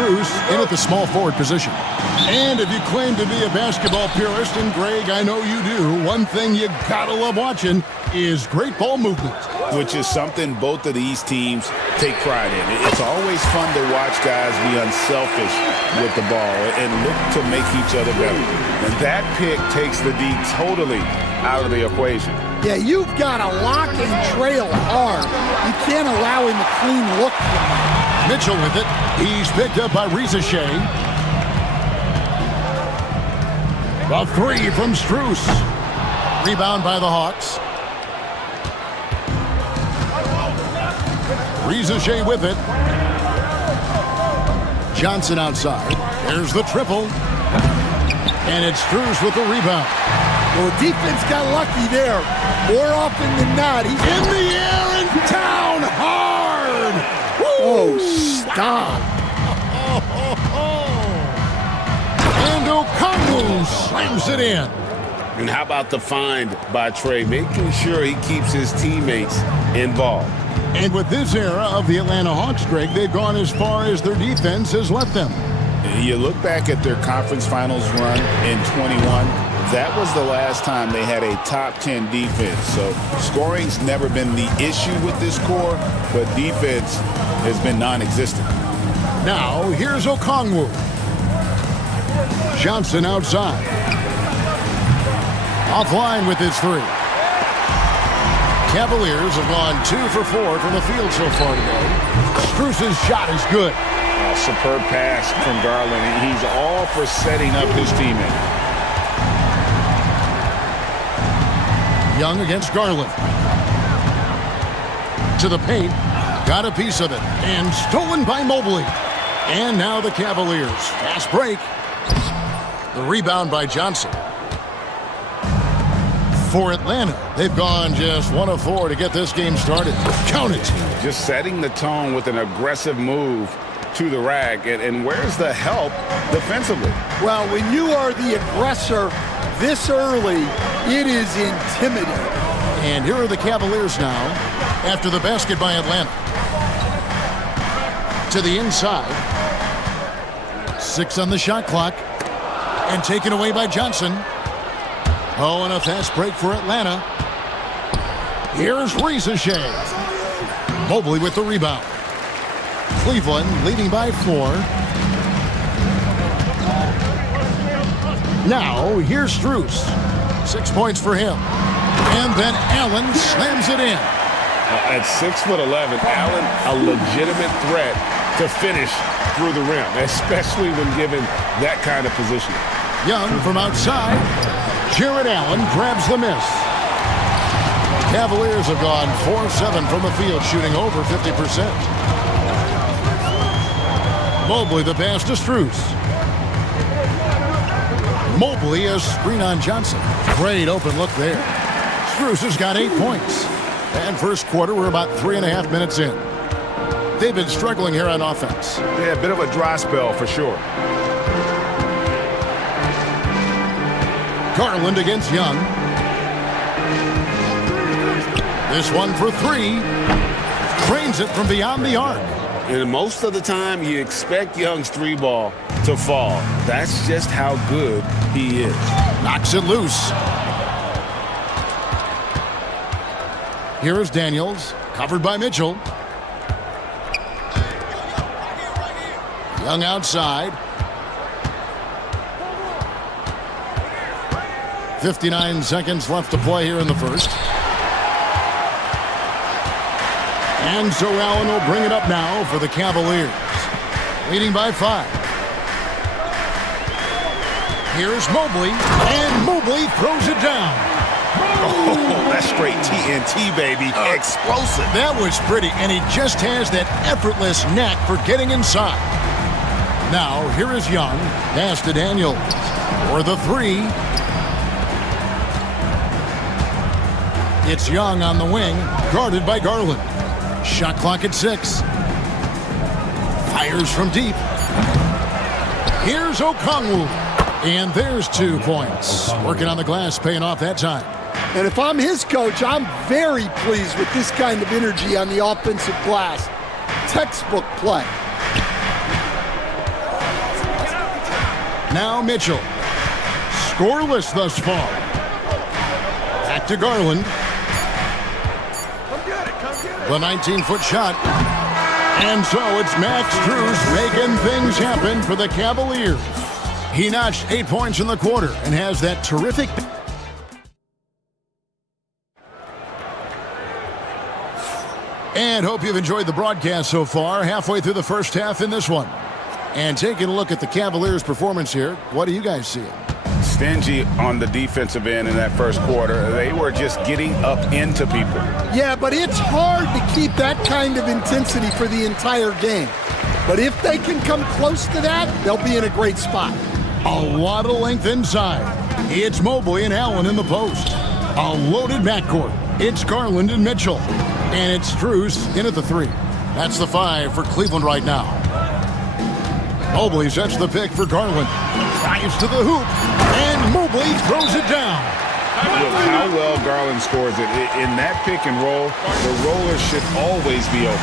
Strus in at the small forward position. And if you claim to be a basketball purist, and Greg, I know you do, one thing you gotta love watching is great ball movement. Which is something both of these teams take pride in. It's always fun to watch guys be unselfish with the ball and look to make each other better. And that pick takes the D totally out of the equation. Yeah, you've got to lock and trail hard. You can't allow him a clean look from that. Mitchell with it. He's picked up by Shea. A three from Strus. Rebound by the Hawks. Shea with it. Johnson outside. There's the triple. And it's Strus with the rebound. Well, the defense got lucky there. More often than not, he's in the air and down hard. Woo! Oh, stop. And Okongwu slams it in. And how about the find by Trey, making sure he keeps his teammates involved. And with this era of the Atlanta Hawks, Greg, they've gone as far as their defense has let them. You look back at their conference finals run in 21, that was the last time they had a top 10 defense. So scoring's never been the issue with this core, but defense has been non-existent. Now, here's Okongwu. Johnson outside. Offline with his three. Cavaliers have gone 2 for 4 from the field so far today. Strus's shot is good. A superb pass from Garland. He's all for setting up his teammate. Young against Garland. To the paint. Got a piece of it. And stolen by Mobley. And now the Cavaliers. Fast break. The rebound by Johnson. For Atlanta, they've gone just 1 of 4 to get this game started. Count it. Just setting the tone with an aggressive move to the rack. And where's the help defensively? Well, when you are the aggressor this early, it is intimidating. And here are the Cavaliers now after the basket by Atlanta. To the inside. 6 on the shot clock. And taken away by Johnson. Oh, and a fast break for Atlanta. Here's Shea. Mobley with the rebound. Cleveland leading by 4. Now, here's Strus. 6 points for him. And then Allen slams it in. At 6'11", Allen, a legitimate threat to finish through the rim, especially when given that kind of position. Young from outside. Jared Allen grabs the miss. Cavaliers have gone 4-7 from the field, shooting over 50%. Mobley the pass to Strus. Mobley a screen on Johnson. Great open look there. Strus has got 8 points. And first quarter, we're about 3.5 minutes in. They've been struggling here on offense. Yeah, a bit of a dry spell for sure. Garland against Young. This one for 3. Cranes it from beyond the arc. And most of the time, you expect Young's 3-ball to fall. That's just how good he is. Knocks it loose. Here is Daniels, covered by Mitchell. Young outside. 59 seconds left to play here in the first. And so Allen will bring it up now for the Cavaliers. Leading by 5. Here's Mobley, and Mobley throws it down. Oh, that's straight TNT, baby. Explosive. That was pretty, and he just has that effortless knack for getting inside. Now, here is Young. Pass to Daniels for the 3. It's Young on the wing, guarded by Garland. Shot clock at 6. Fires from deep. Here's Okongwu. And there's 2 points. Working on the glass, paying off that time. And if I'm his coach, I'm very pleased with this kind of energy on the offensive glass. Textbook play. Now Mitchell. Scoreless thus far. Back to Garland. The 19-foot shot. And so it's Max Strus making things happen for the Cavaliers. He notched 8 points in the quarter and has that terrific... And hope you've enjoyed the broadcast so far, halfway through the first half in this one. And taking a look at the Cavaliers' performance here, what are you guys seeing? Stingy on the defensive end in that first quarter. They were just getting up into people. Yeah, but it's hard to keep that kind of intensity for the entire game. But if they can come close to that, they'll be in a great spot. A lot of length inside. It's Mobley and Allen in the post. A loaded backcourt. It's Garland and Mitchell. And it's Strus in at the 3. That's the 5 for Cleveland right now. Mobley sets the pick for Garland. Drives to the hoop. And Mobley throws it down. Look how well Garland scores it. In that pick and roll, the roller should always be open.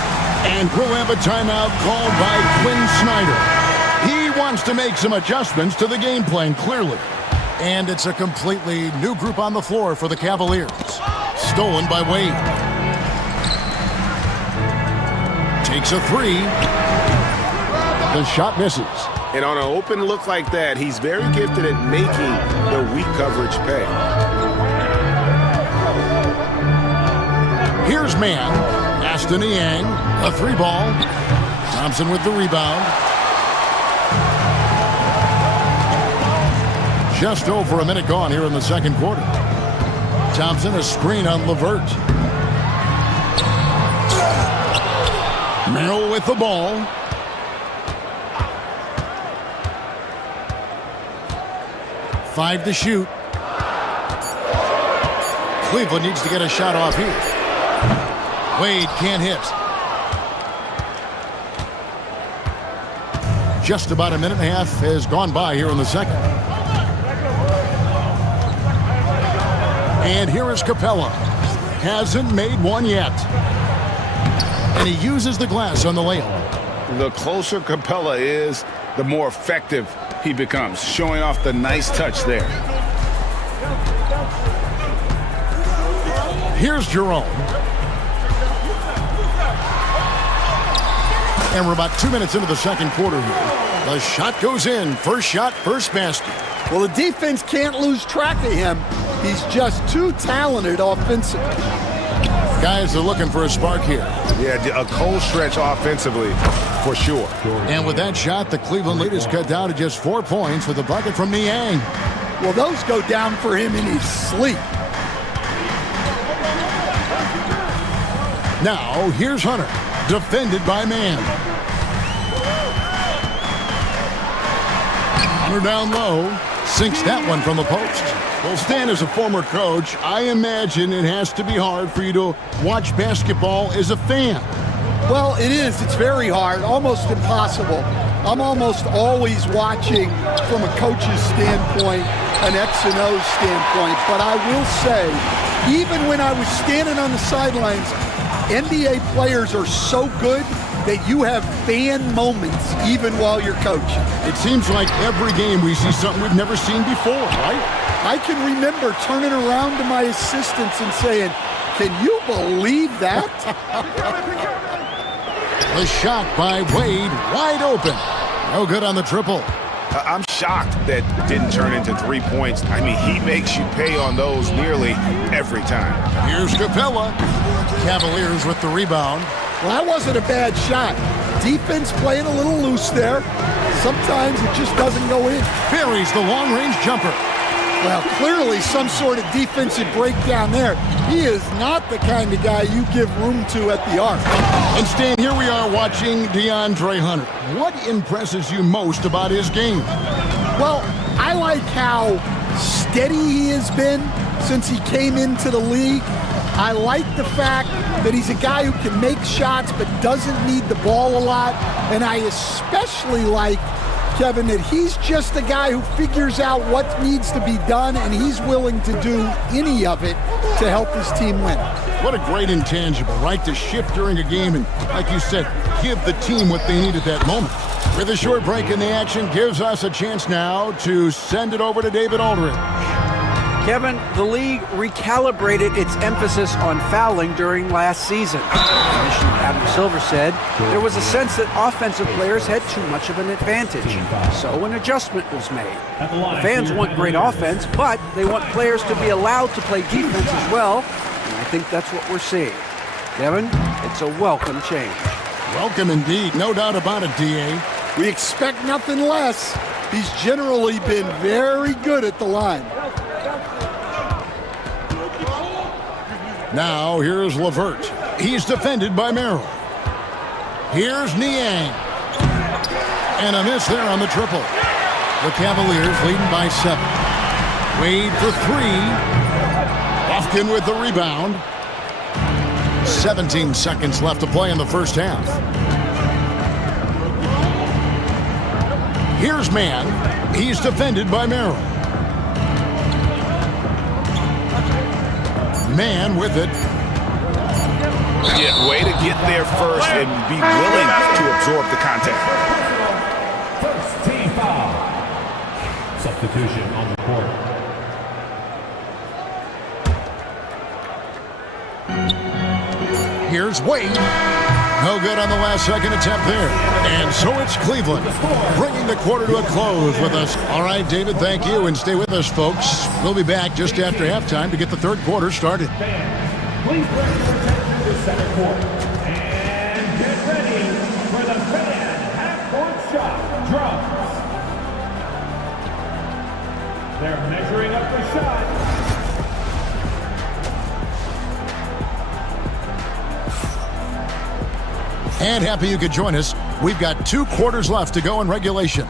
And we'll have a timeout called by Quinn Snyder. He wants to make some adjustments to the game plan, clearly. And it's a completely new group on the floor for the Cavaliers. Stolen by Wade. Takes a 3. The shot misses. And on an open look like that, he's very gifted at making the weak coverage pay. Here's man. Aston Yang, a 3-ball. Thompson with the rebound. Just over a minute gone here in the second quarter. Thompson, a screen on LeVert. Merrill with the ball. Five to shoot. Cleveland needs to get a shot off here. Wade can't hit. Just about a minute and a half has gone by here in the second. And here is Capella. Hasn't made one yet. And he uses the glass on the layup. The closer Capella is, the more effective he becomes, showing off the nice touch there. Here's Jerome. And we're about 2 minutes into the second quarter here. The shot goes in. First shot, first basket. Well, the defense can't lose track of him. He's just too talented offensively. Guys are looking for a spark here. Yeah, a cold stretch offensively, for sure. And with that shot, the Cleveland lead is cut down to just 4 points with a bucket from Niang. Well, those go down for him in his sleep. Now, here's Hunter, defended by man. Hunter down low, sinks that one from the post. Well, Stan, as a former coach, I imagine it has to be hard for you to watch basketball as a fan. Well, it is. It's very hard, almost impossible. I'm almost always watching from a coach's standpoint, an X and O standpoint. But I will say, even when I was standing on the sidelines, NBA players are so good that you have fan moments even while you're coaching. It seems like every game we see something we've never seen before, right? I can remember turning around to my assistants and saying, "Can you believe that?" The shot by Wade, wide open. No good on the triple. I'm shocked that didn't turn into 3 points. I mean, he makes you pay on those nearly every time. Here's Capella. Cavaliers with the rebound. Well, that wasn't a bad shot. Defense playing a little loose there. Sometimes it just doesn't go in. Buries the long-range jumper. Well, clearly some sort of defensive breakdown there. He is not the kind of guy you give room to at the arc. And Stan, here we are watching DeAndre Hunter. What impresses you most about his game? Well, I like how steady he has been since he came into the league. I like the fact that he's a guy who can make shots but doesn't need the ball a lot. And I especially like Kevin, that he's just a guy who figures out what needs to be done, and he's willing to do any of it to help his team win. What a great intangible, right? To shift during a game and, like you said, give the team what they need at that moment. With a short break in the action, gives us a chance now to send it over to David Aldridge. Kevin, the league recalibrated its emphasis on fouling during last season. Commissioner Adam Silver said there was a sense that offensive players had too much of an advantage, so an adjustment was made. The fans want great offense, but they want players to be allowed to play defense as well, and I think that's what we're seeing. Kevin, it's a welcome change. Welcome indeed, no doubt about it, D.A. We expect nothing less. He's generally been very good at the line. Now, here's Levert. He's defended by Merrill. Here's Niang. And a miss there on the triple. The Cavaliers leading by 7. Wade for 3. Ofkin with the rebound. 17 seconds left to play in the first half. Here's Mann. He's defended by Merrill. Mann with it. Yeah, way to get there first and be willing to absorb the contact. First team foul. Substitution on the court. Here's Wade. No good on the last second attempt there. And so it's Cleveland bringing the quarter to a close with us. All right, David, thank you. And stay with us, folks. We'll be back just after halftime to get the third quarter started. Please bring your attention to center court. And get ready for the fan half-court shot drums. They're measuring up the shot. And happy you could join us. We've got 2 quarters left to go in regulation.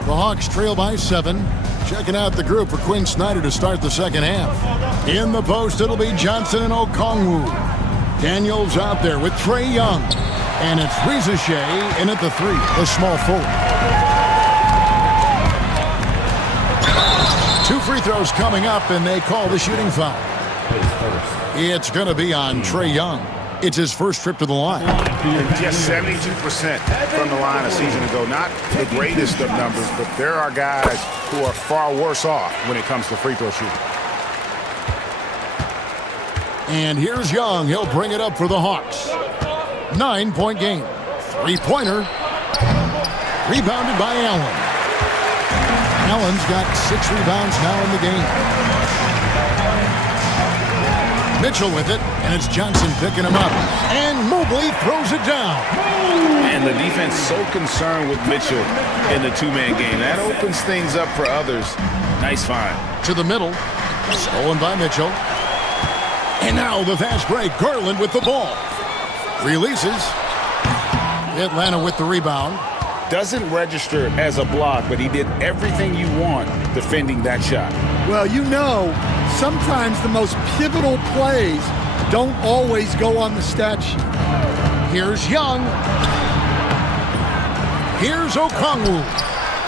The Hawks trail by 7. Checking out the group for Quinn Snyder to start the second half. In the post, it'll be Johnson and Okongwu. Daniels out there with Trae Young. And it's Rizichet in at the 3, the small forward. 2 free throws coming up, and they call the shooting foul. It's going to be on Trae Young. It's his first trip to the line. Just 72% from the line a season ago. Not the greatest of numbers, but there are guys who are far worse off when it comes to free throw shooting. And here's Young. He'll bring it up for the Hawks. 9-point game. 3-pointer. Rebounded by Allen. Allen's got 6 rebounds now in the game. Mitchell with it, and it's Johnson picking him up. And Mobley throws it down. And the defense so concerned with Mitchell in the 2-man game. That opens things up for others. Nice find. To the middle. Stolen by Mitchell. And now the fast break. Garland with the ball. Releases. Atlanta with the rebound. Doesn't register as a block, but he did everything you want defending that shot. Well, you know, sometimes the most pivotal plays don't always go on the stat sheet. Here's Young. Here's Okongwu.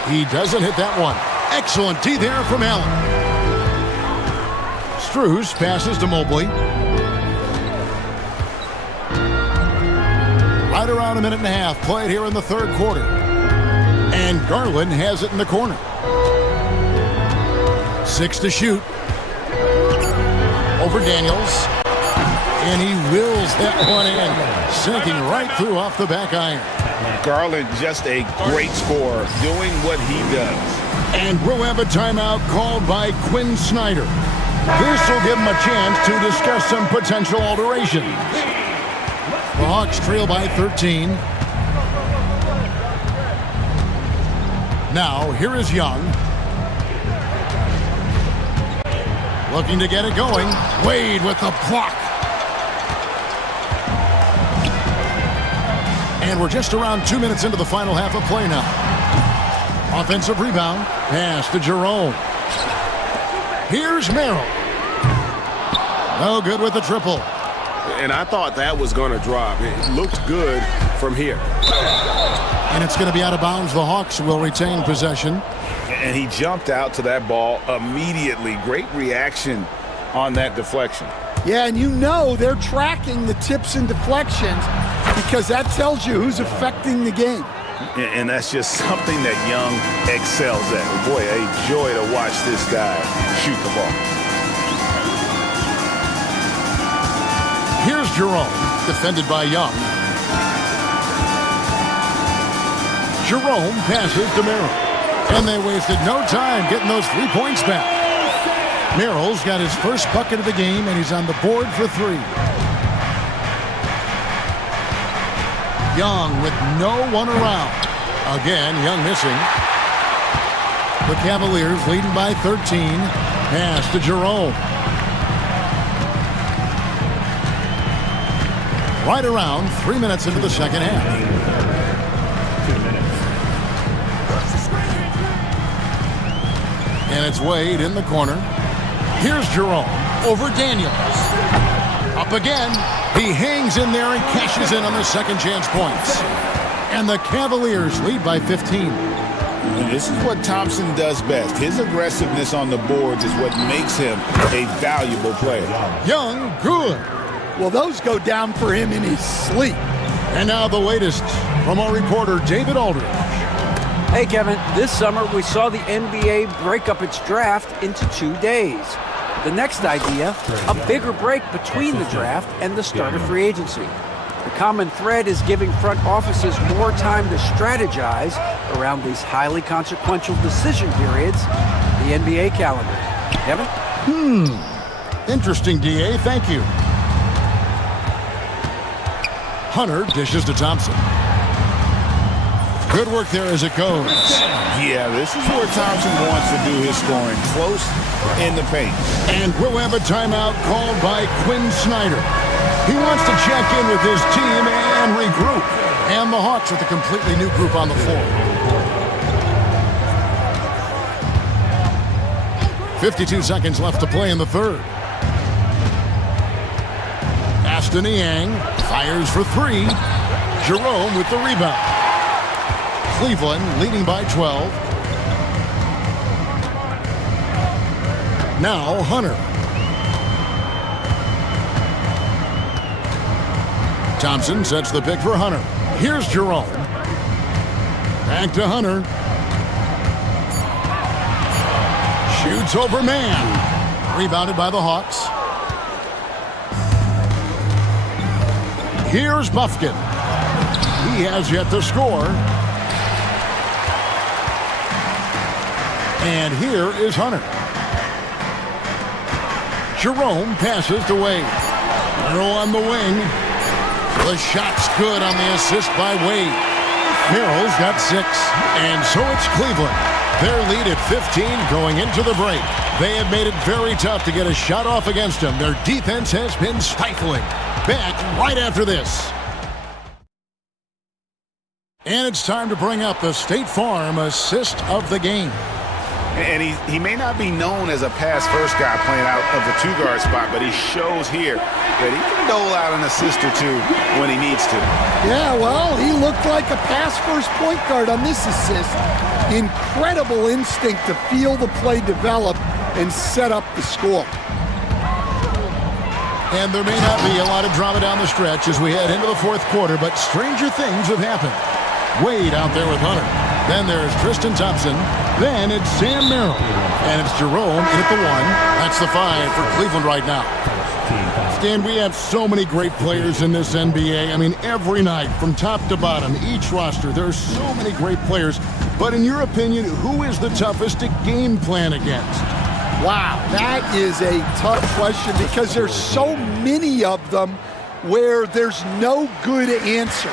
He doesn't hit that one. Excellent D there from Allen. Strus passes to Mobley. Right around a minute and a half played here in the third quarter. And Garland has it in the corner. 6 to shoot. Over Daniels. And he wills that one in. Sinking right through off the back iron. Garland, just a great scorer, doing what he does. And we'll have a timeout called by Quinn Snyder. This will give him a chance to discuss some potential alterations. The Hawks trail by 13. Now, here is Young. Looking to get it going. Wade with the block. And we're just around 2 minutes into the final half of play now. Offensive rebound. Pass to Jerome. Here's Merrill. No good with the triple. And I thought that was going to drop. It looked good from here. And it's going to be out of bounds. The Hawks will retain possession. And he jumped out to that ball immediately. Great reaction on that deflection. Yeah, and you know they're tracking the tips and deflections because that tells you who's affecting the game. And that's just something that Young excels at. Boy, a joy to watch this guy shoot the ball. Here's Jerome, defended by Young. Jerome passes to Merrill. And they wasted no time getting those 3 points back. Merrill's got his first bucket of the game, and he's on the board for 3. Young with no one around. Again, Young missing. The Cavaliers leading by 13. Pass to Jerome. Right around 3 minutes into the second half. And it's Wade in the corner. Here's Jerome over Daniels. Up again. He hangs in there and cashes in on the second chance points. And the Cavaliers lead by 15. And this is what Thompson does best. His aggressiveness on the boards is what makes him a valuable player. Young, good. Well, those go down for him in his sleep. And now the latest from our reporter, David Aldridge. Hey, Kevin, this summer we saw the NBA break up its draft into 2 days. The next idea, a bigger break between the draft and the start of free agency. The common thread is giving front offices more time to strategize around these highly consequential decision periods, the NBA calendar. Kevin? Interesting, DA. Thank you. Hunter dishes to Thompson. Good work there as it goes. Yeah, this is where Thompson wants to do his scoring, close in the paint. And we'll have a timeout called by Quinn Snyder. He wants to check in with his team and regroup. And the Hawks with a completely new group on the floor. 52 seconds left to play in the third. Aston Yang fires for 3. Jerome with the rebound. Cleveland leading by 12. Now Hunter. Thompson sets the pick for Hunter. Here's Jerome. Back to Hunter. Shoots over man. Rebounded by the Hawks. Here's Buffkin. He has yet to score. And here is Hunter. Jerome passes to Wade. Merrill on the wing. The shot's good on the assist by Wade. Merrill's got 6. And so it's Cleveland. Their lead at 15 going into the break. They have made it very tough to get a shot off against them. Their defense has been stifling. Back right after this. And it's time to bring up the State Farm assist of the game. And he may not be known as a pass-first guy playing out of the 2-guard spot, but he shows here that he can dole out an assist or 2 when he needs to. Yeah, well, he looked like a pass-first point guard on this assist. Incredible instinct to feel the play develop and set up the score. And there may not be a lot of drama down the stretch as we head into the fourth quarter, but stranger things have happened. Wade out there with Hunter. Then there's Tristan Thompson. Then it's Sam Merrill. And it's Jerome in at the 1. That's the 5 for Cleveland right now. Stan, we have so many great players in this NBA. I mean, every night, from top to bottom, each roster, there are so many great players. But in your opinion, who is the toughest to game plan against? Wow, that is a tough question because there's so many of them where there's no good answers.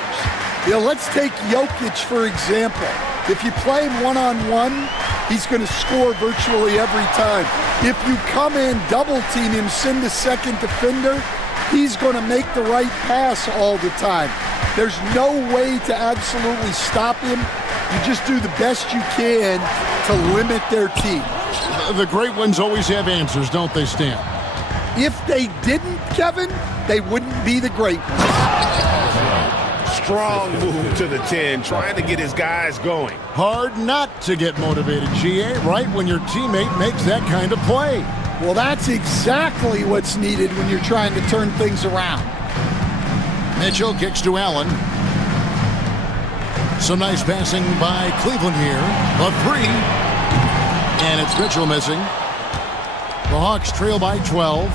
You know, let's take Jokic, for example. If you play him one-on-one, he's going to score virtually every time. If you come in, double-team him, send a second defender, he's going to make the right pass all the time. There's no way to absolutely stop him. You just do the best you can to limit their team. The great ones always have answers, don't they, Stan? If they didn't, Kevin, they wouldn't be the great ones. strong move to the 10, trying to get his guys going. Hard not to get motivated, GA, right when your teammate makes that kind of play. Well, that's exactly what's needed when you're trying to turn things around. Mitchell kicks to Allen. Some nice passing by Cleveland here. A three. And it's Mitchell missing. The Hawks trail by 12.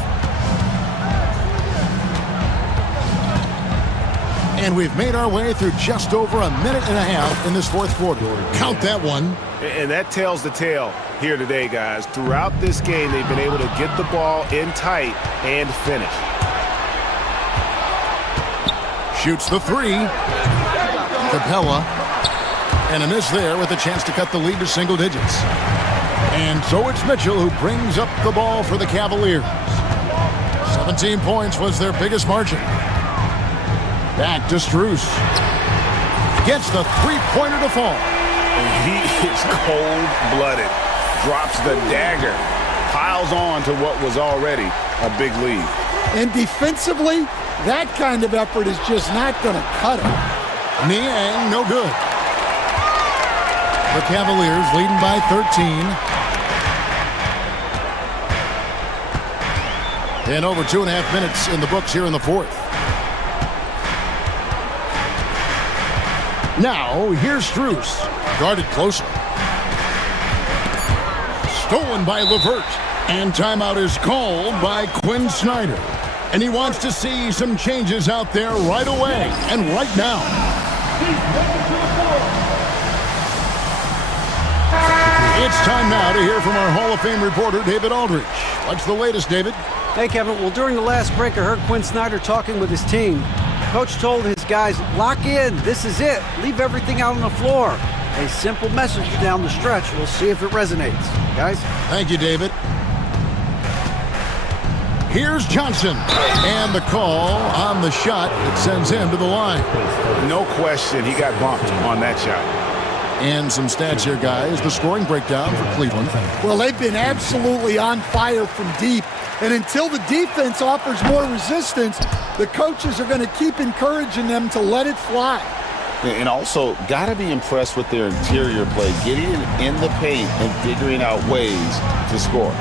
And we've made our way through just over a minute and a half in this fourth quarter. Count that one. And that tells the tale here today, guys. Throughout this game, they've been able to get the ball in tight and finish. Shoots the three. Capella. And a miss there with a chance to cut the lead to single digits. And so it's Mitchell who brings up the ball for the Cavaliers. 17 points was their biggest margin. Back to Strus. Gets the three-pointer to fall. And he is cold-blooded. Drops the dagger. Piles on to what was already a big lead. And defensively, that kind of effort is just not going to cut it. Niang, no good. The Cavaliers leading by 13. And over 2.5 minutes in the books here in the fourth. Now, here's Strus. Guarded closely. Stolen by Levert. And timeout is called by Quinn Snyder. And he wants to see some changes out there right away and right now. It's time now to hear from our Hall of Fame reporter, David Aldridge. What's the latest, David? Hey, Kevin. Well, during the last break, I heard Quinn Snyder talking with his team. Coach told his guys, lock in. This is it. Leave everything out on the floor. A simple message down the stretch. We'll see if it resonates. Guys? Thank you, David. Here's Johnson. And the call on the shot that sends him to the line. No question, he got bumped on that shot. And some stats here, guys. The scoring breakdown for Cleveland. Well, they've been absolutely on fire from deep. And until the defense offers more resistance, the coaches are going to keep encouraging them to let it fly. And also, got to be impressed with their interior play, getting it in the paint and figuring out ways to score.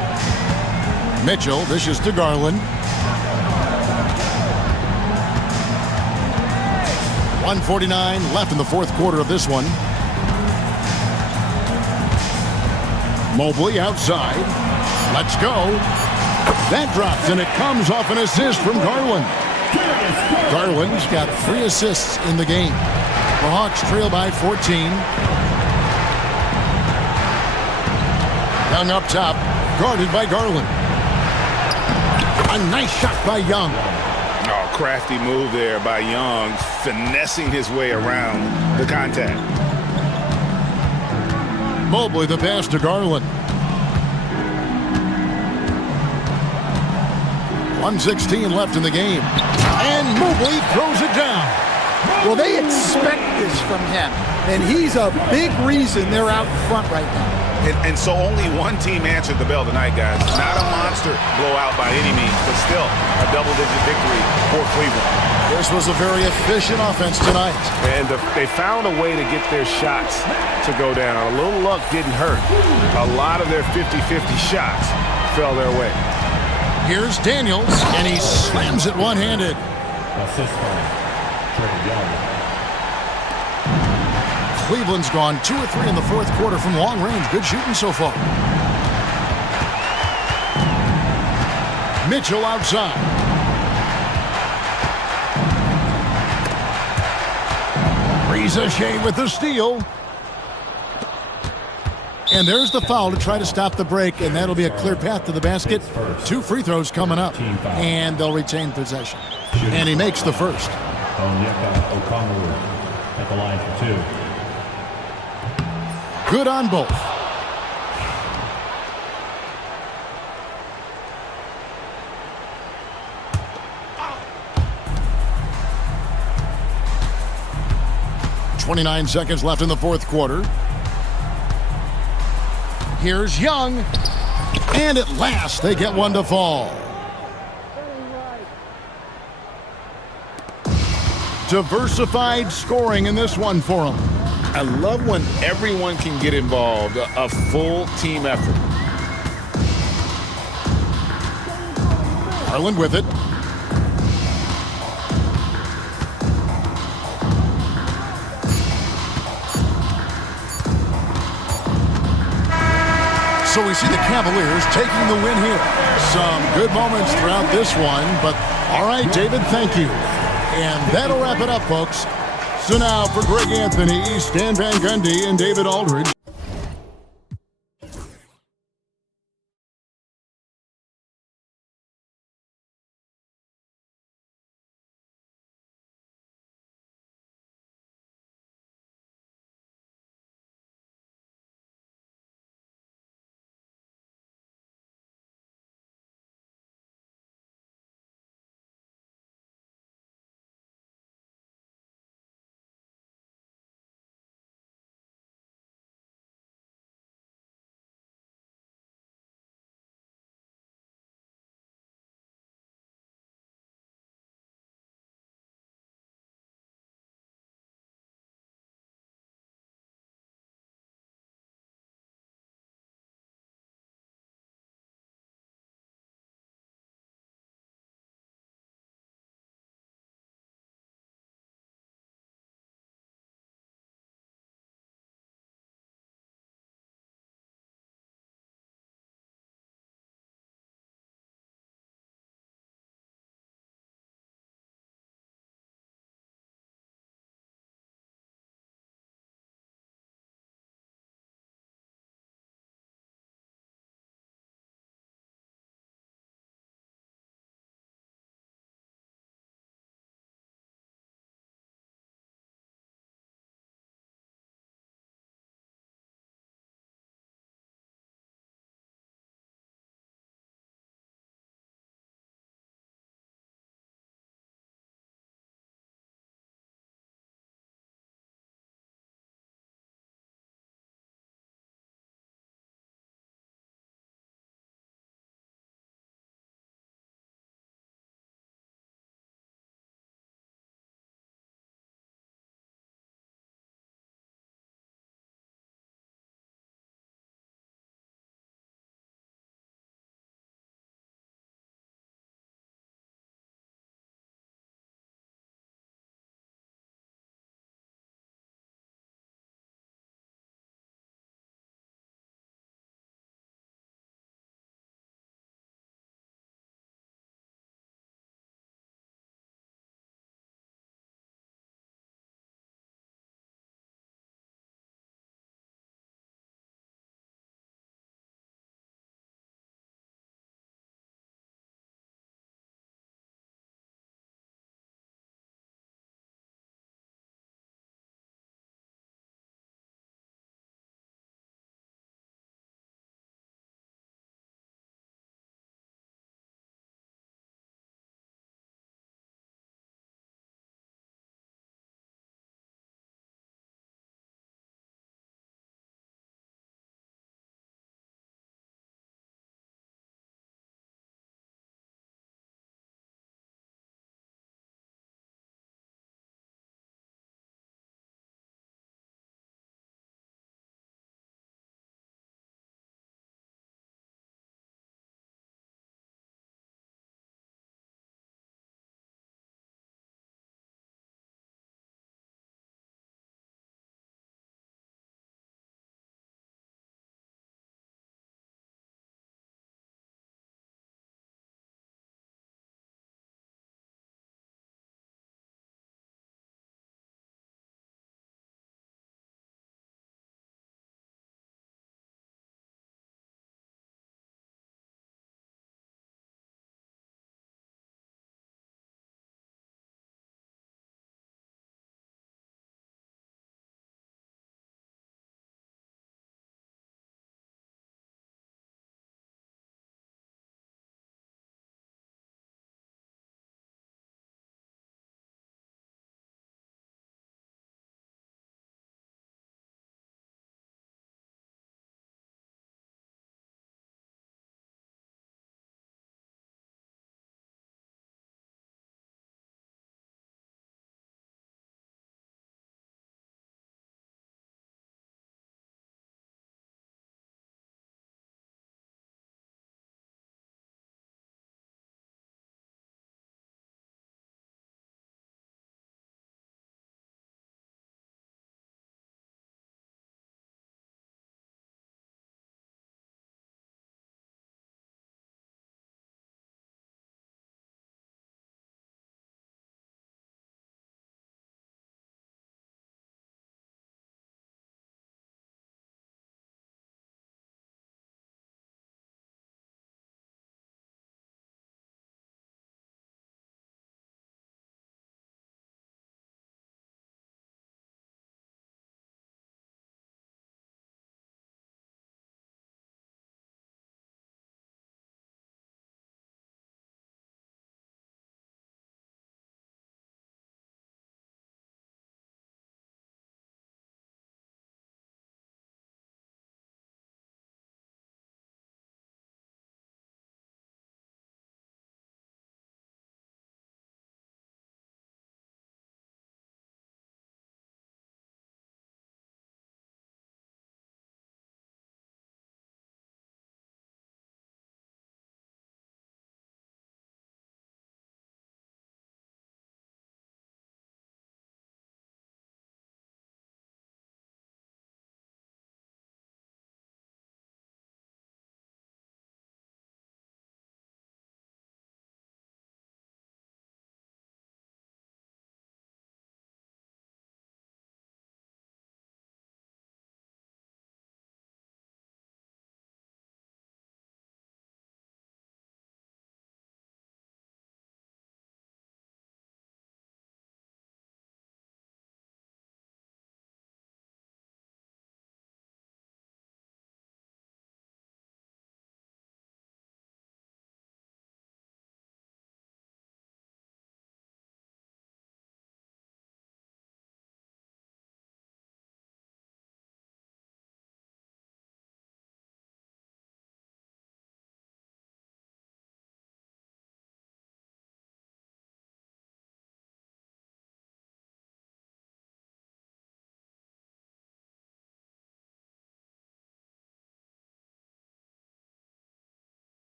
Mitchell dishes to Garland. 1:49 left in the fourth quarter of this one. Mobley outside. Let's go. That drops, and it comes off an assist from Garland. Garland's got 3 assists in the game. The Hawks trail by 14. Young up top, guarded by Garland. A nice shot by Young. Oh, crafty move there by Young, finessing his way around the contact. Mobley the pass to Garland. 1:16 left in the game. And Mobley throws it down. Well, they expect this from him. And he's a big reason they're out in front right now. And so only one team answered the bell tonight, guys. Not a monster blowout by any means, but still a double-digit victory for Cleveland. This was a very efficient offense tonight. And they found a way to get their shots to go down. A little luck didn't hurt. A lot of their 50-50 shots fell their way. Here's Daniels, and he slams it one-handed. Cleveland's gone 2 or 3 in the fourth quarter from long range. Good shooting so far. Mitchell outside. Shea with the steal. And there's the foul to try to stop the break, and that'll be a clear path to the basket. 2 free throws coming up, and they'll retain possession. And he makes the first. At the line for 2. Good on both. .29 seconds left in the fourth quarter. Here's Young. And at last, they get one to fall. Diversified scoring in this one for them. I love when everyone can get involved, a full team effort. Garland with it. So we see the Cavaliers taking the win here. Some good moments throughout this one, but all right, David, thank you. And that'll wrap it up, folks. So now for Greg Anthony, Stan Van Gundy, and David Aldridge.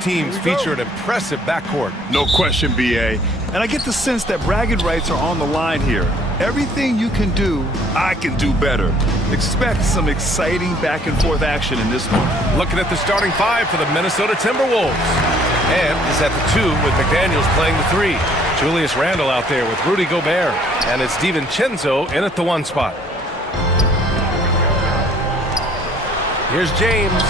teams feature an impressive backcourt. No question, B.A. And I get the sense that bragging rights are on the line here. Everything you can do, I can do better. Expect some exciting back-and-forth action in this one. Looking at the starting five for the Minnesota Timberwolves. And is at the 2 with McDaniels playing the 3. Julius Randle out there with Rudy Gobert. And it's DiVincenzo in at the 1 spot. Here's James.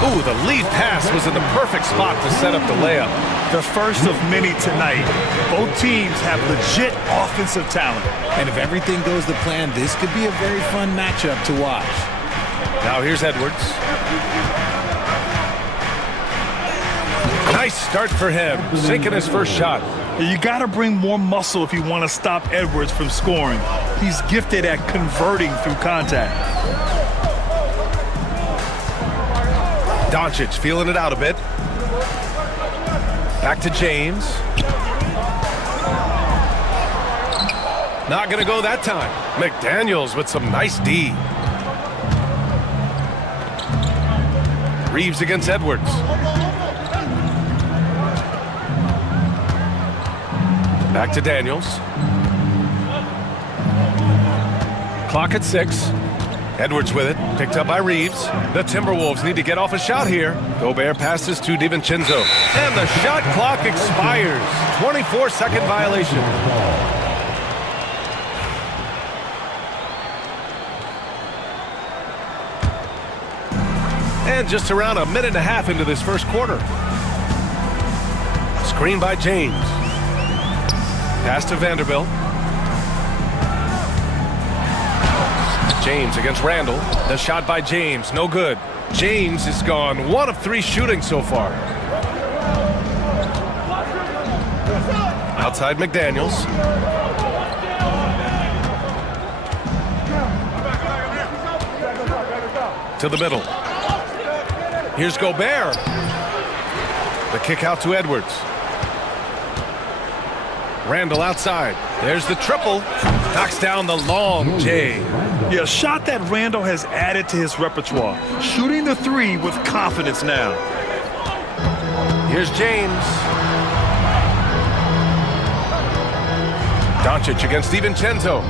Ooh, the lead pass was in the perfect spot to set up the layup. The first of many tonight. Both teams have legit offensive talent. And if everything goes to plan, this could be a very fun matchup to watch. Now here's Edwards. Nice start for him, sinking his first shot. You got to bring more muscle if you want to stop Edwards from scoring. He's gifted at converting through contact. Doncic feeling it out a bit. Back to James. Not going to go that time. McDaniels with some nice D. Reeves against Edwards. Back to Daniels. Clock at 6. Edwards with it, picked up by Reeves. The Timberwolves need to get off a shot here. Gobert passes to DiVincenzo. And the shot clock expires. 24-second violation. And just around a minute and a half into this first quarter. Screen by James. Pass to Vanderbilt. James against Randle. The shot by James, no good. James is gone 1 of 3 shooting so far. Outside McDaniels. To the middle. Here's Gobert. The kick out to Edwards. Randle outside. There's the triple. Knocks down the long J. Yeah, a shot that Randle has added to his repertoire. Shooting the 3 with confidence now. Here's James. Doncic against DiVincenzo.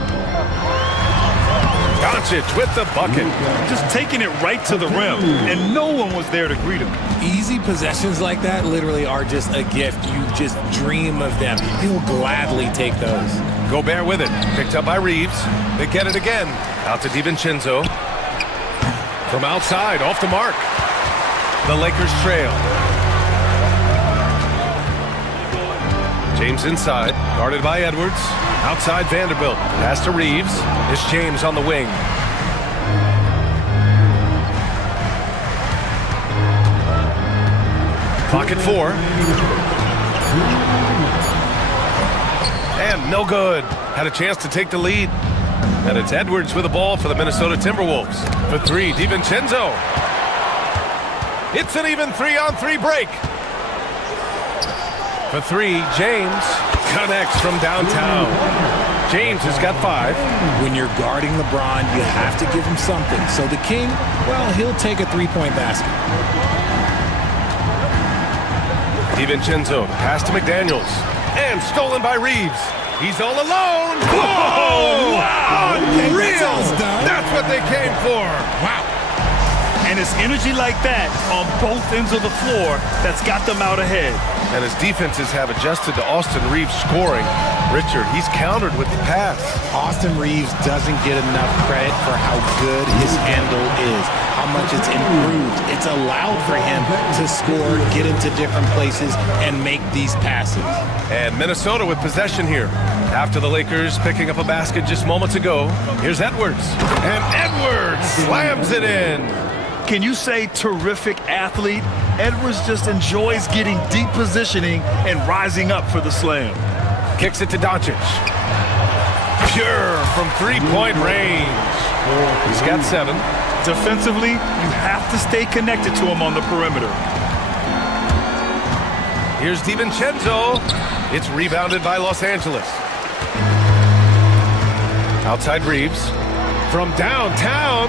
Doncic with the bucket. Just taking it right to the rim, and no one was there to greet him. Easy possessions like that literally are just a gift. You just dream of them. He'll gladly take those. Gobert with it. Picked up by Reeves. They get it again. Out to DiVincenzo. From outside, off the mark. The Lakers trail. James inside, guarded by Edwards. Outside Vanderbilt. Pass to Reeves. It's James on the wing. Clock at 4. And no good. Had a chance to take the lead. And it's Edwards with the ball for the Minnesota Timberwolves. For 3, DiVincenzo. It's an even 3-on-3 break. For 3, James connects from downtown. James has got 5. When you're guarding LeBron, you have to give him something. So the King, well, he'll take a 3-point basket. DiVincenzo, pass to McDaniels. And stolen by Reeves. He's all alone. Whoa! Wow! Unreal! That's what they came for. Wow. And it's energy like that on both ends of the floor that's got them out ahead. And his defenses have adjusted to Austin Reeves scoring. Richard, he's countered with the pass. Austin Reeves doesn't get enough credit for how good his handle is, how much it's improved. It's allowed for him to score, get into different places, and make these passes. And Minnesota with possession here. After the Lakers picking up a basket just moments ago, here's Edwards. And Edwards slams it in. Can you say terrific athlete? Edwards just enjoys getting deep positioning and rising up for the slam. Kicks it to Doncic. Pure from 3-point range. He's got 7. Defensively, you have to stay connected to him on the perimeter. Here's DiVincenzo. It's rebounded by Los Angeles. Outside Reeves. From downtown.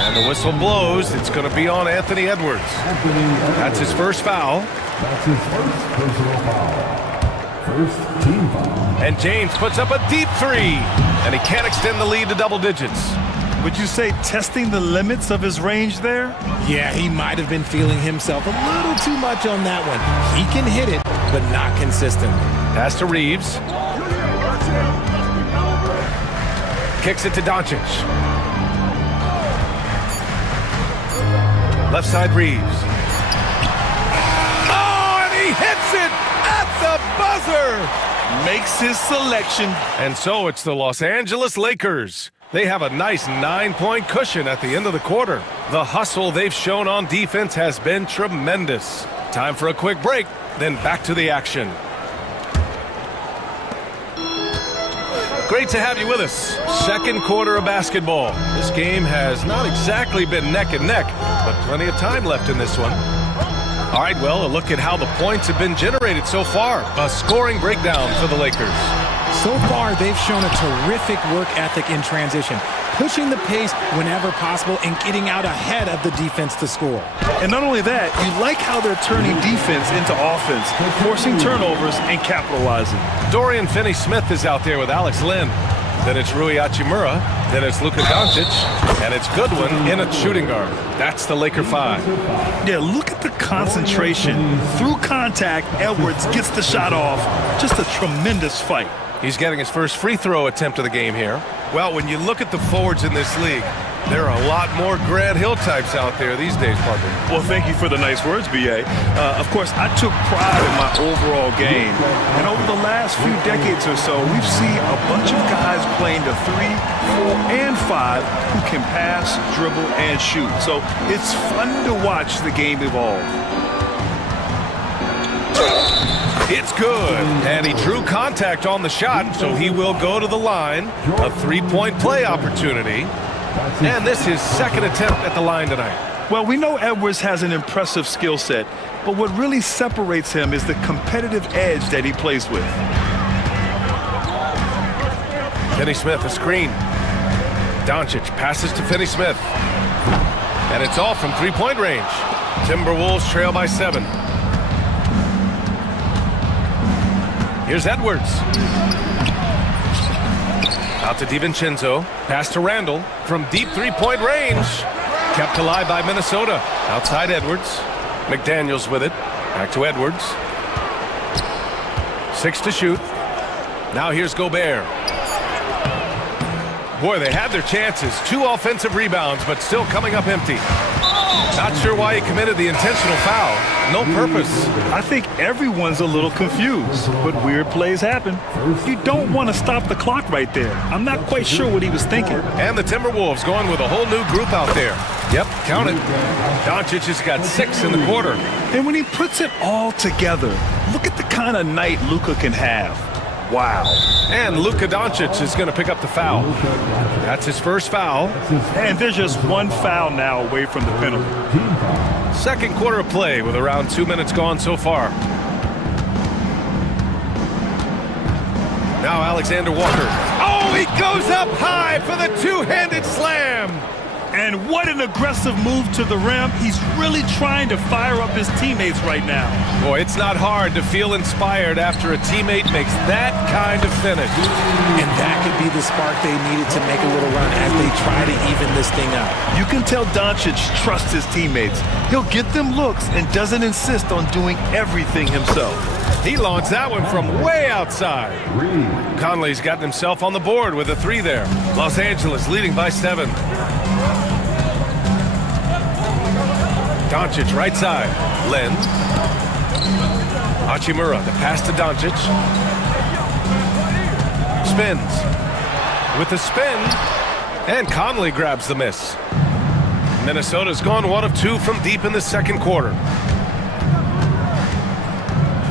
And the whistle blows. It's going to be on Anthony Edwards. That's his first foul. That's his first personal foul. First team foul. And James puts up a deep three. And he can't extend the lead to double digits. Would you say testing the limits of his range there? Yeah, he might have been feeling himself a little too much on that one. He can hit it, but not consistently. Pass to Reeves. Kicks it to Doncic. Left side Reeves. Oh, and he hits it at the buzzer! Makes his selection. And so it's the Los Angeles Lakers. They have a nice 9-point cushion at the end of the quarter. The hustle they've shown on defense has been tremendous. Time for a quick break, then back to the action. Great to have you with us. Second quarter of basketball. This game has not exactly been neck and neck, but plenty of time left in this one. All right, well, a look at how the points have been generated so far. A scoring breakdown for the Lakers. So far, they've shown a terrific work ethic in transition, pushing the pace whenever possible and getting out ahead of the defense to score. And not only that, you like how they're turning defense into offense, forcing turnovers and capitalizing. Dorian Finney-Smith is out there with Alex Len. Then it's Rui Hachimura. Then it's Luka Doncic. And it's Goodwin in a shooting guard. That's the Laker 5. Yeah, look at the concentration. Through contact, Edwards gets the shot off. Just a tremendous fight. He's getting his first free throw attempt of the game here. Well, when you look at the forwards in this league, there are a lot more Grant Hill types out there these days, Parker. Well, thank you for the nice words, B.A. Of course, I took pride in my overall game. And over the last few decades or so, we've seen a bunch of guys playing the 3, 4, and 5 who can pass, dribble, and shoot. So it's fun to watch the game evolve. It's good, and he drew contact on the shot, so he will go to the line. A three-point play opportunity. And this is his second attempt at the line tonight. Well, we know Edwards has an impressive skill set, but what really separates him is the competitive edge that he plays with. Finney-Smith, a screen. Doncic passes to Finney-Smith. And it's all from three-point range. Timberwolves trail by 7. Here's Edwards. Out to DiVincenzo. Pass to Randall from deep three-point range. Kept alive by Minnesota. Outside Edwards. McDaniels with it. Back to Edwards. 6 to shoot. Now here's Gobert. Boy, they had their chances. 2 offensive rebounds, but still coming up empty. Not sure why he committed the intentional foul. No purpose. I think everyone's a little confused, but weird plays happen. You don't want to stop the clock right there. I'm not quite sure what he was thinking. And the Timberwolves going with a whole new group out there. Yep, count it. Doncic has got 6 in the quarter. And when he puts it all together, look at the kind of night Luka can have. Wow. And Luka Doncic is going to pick up the foul. That's his first foul. And there's just one foul now away from the penalty. Second quarter of play with around 2 minutes gone so far. Now Alexander Walker. Oh, he goes up high for the two-handed slam. And what an aggressive move to the rim. He's really trying to fire up his teammates right now. Boy, it's not hard to feel inspired after a teammate makes that kind of finish. And that could be the spark they needed to make a little run as they try to even this thing up. You can tell Doncic trusts his teammates. He'll get them looks and doesn't insist on doing everything himself. He launched that one from way outside. Conley's gotten himself on the board with a 3 there. Los Angeles leading by 7. Doncic right side. Len. Hachimura, the pass to Doncic. Spins. With the spin. And Conley grabs the miss. Minnesota's gone 1 of 2 from deep in the second quarter.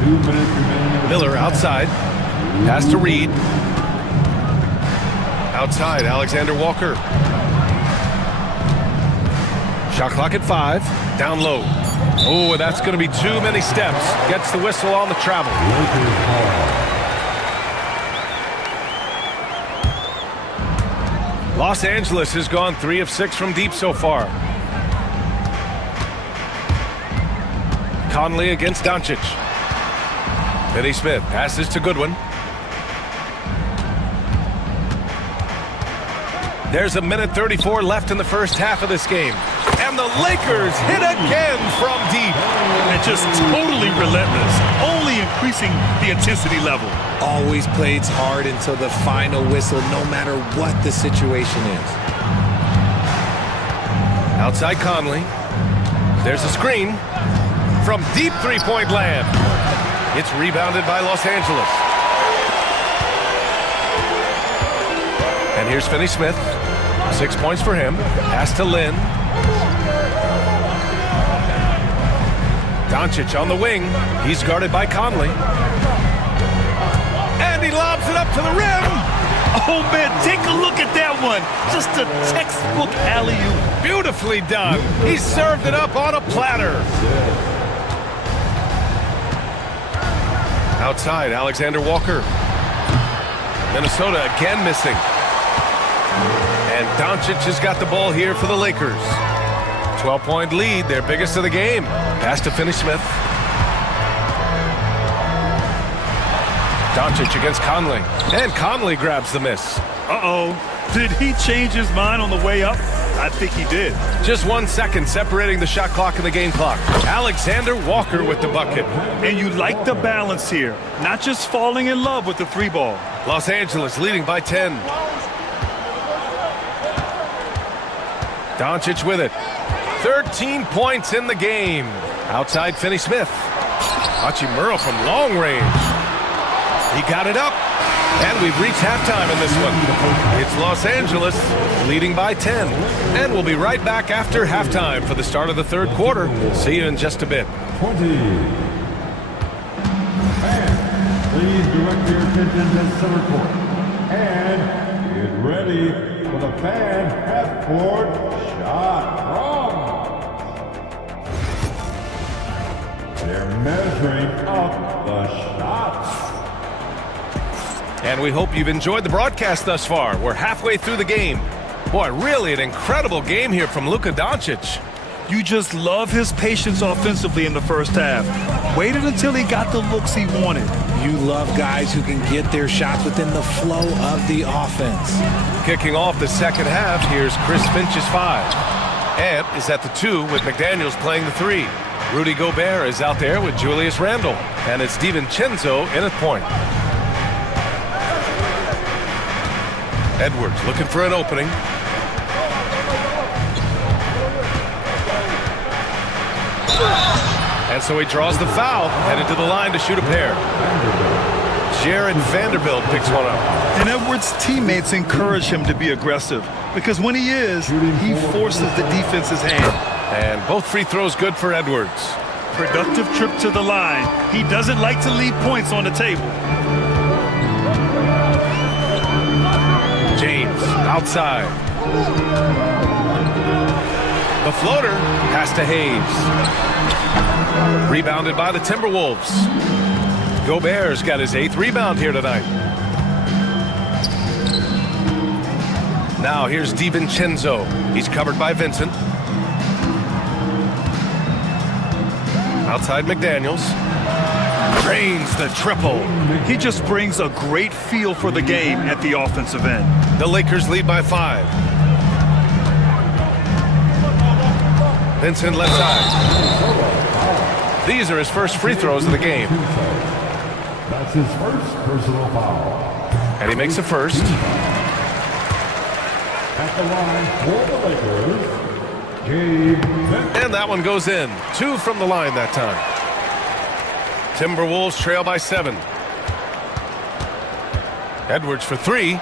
2 minutes remaining. Miller outside. Pass to Reed. Outside, Alexander Walker. Shot clock at 5. Down low. Oh, that's going to be too many steps. Gets the whistle on the travel. Los Angeles has gone 3 of 6 from deep so far. Conley against Doncic. Finney Smith passes to Goodwin. There's 1:34 left in the first half of this game. And the Lakers hit again from deep. And just totally relentless, only increasing the intensity level. Always plays hard until the final whistle, no matter what the situation is. Outside Conley. There's a screen from deep three-point land. It's rebounded by Los Angeles. And here's Finney Smith. 6 points for him. Pass to Lynn. Doncic on the wing. He's guarded by Conley. And he lobs it up to the rim. Oh, man, take a look at that one. Just a textbook alley-oop. Beautifully done. He served it up on a platter. Outside, Alexander Walker. Minnesota again missing. And Doncic has got the ball here for the Lakers. 12-point lead, their biggest of the game. Pass to Finney Smith. Doncic against Conley. And Conley grabs the miss. Uh-oh. Did he change his mind on the way up? I think he did. Just 1 second separating the shot clock and the game clock. Alexander Walker with the bucket. And you like the balance here. Not just falling in love with the three ball. Los Angeles leading by 10. Doncic with it. 13 points in the game. Outside Finney Smith. Hachimura from long range. He got it up. And we've reached halftime in this one. It's Los Angeles leading by 10. And we'll be right back after halftime for the start of the third quarter. See you in just a bit. 20. And please direct your attention to center court. And get ready for the fan half-court shot. They're measuring up the shots. And we hope you've enjoyed the broadcast thus far. We're halfway through the game. Boy, really an incredible game here from Luka Doncic. You just love his patience offensively in the first half. Waited until he got the looks he wanted. You love guys who can get their shots within the flow of the offense. Kicking off the second half, here's Chris Finch's 5. Ant is at the 2 with McDaniels playing the 3. Rudy Gobert is out there with Julius Randle. And it's DiVincenzo in at point. Edwards looking for an opening. And so he draws the foul, headed to the line to shoot a pair. Jared Vanderbilt picks one up. And Edwards' teammates encourage him to be aggressive because when he is, he forces the defense's hand. And both free throws good for Edwards. Productive trip to the line. He doesn't like to leave points on the table. James outside. The floater pass to Hayes. Rebounded by the Timberwolves. Gobert's got his 8th rebound here tonight. Now here's DiVincenzo. He's covered by Vincent. Outside McDaniels. Drains the triple. He just brings a great feel for the game at the offensive end. The Lakers lead by 5. Vincent left side. These are his first free throws of the game. That's his first personal foul. And he makes the first. At the line for the Lakers, Gabe. And that one goes in. 2 from the line that time. Timberwolves trail by 7. Edwards for 3.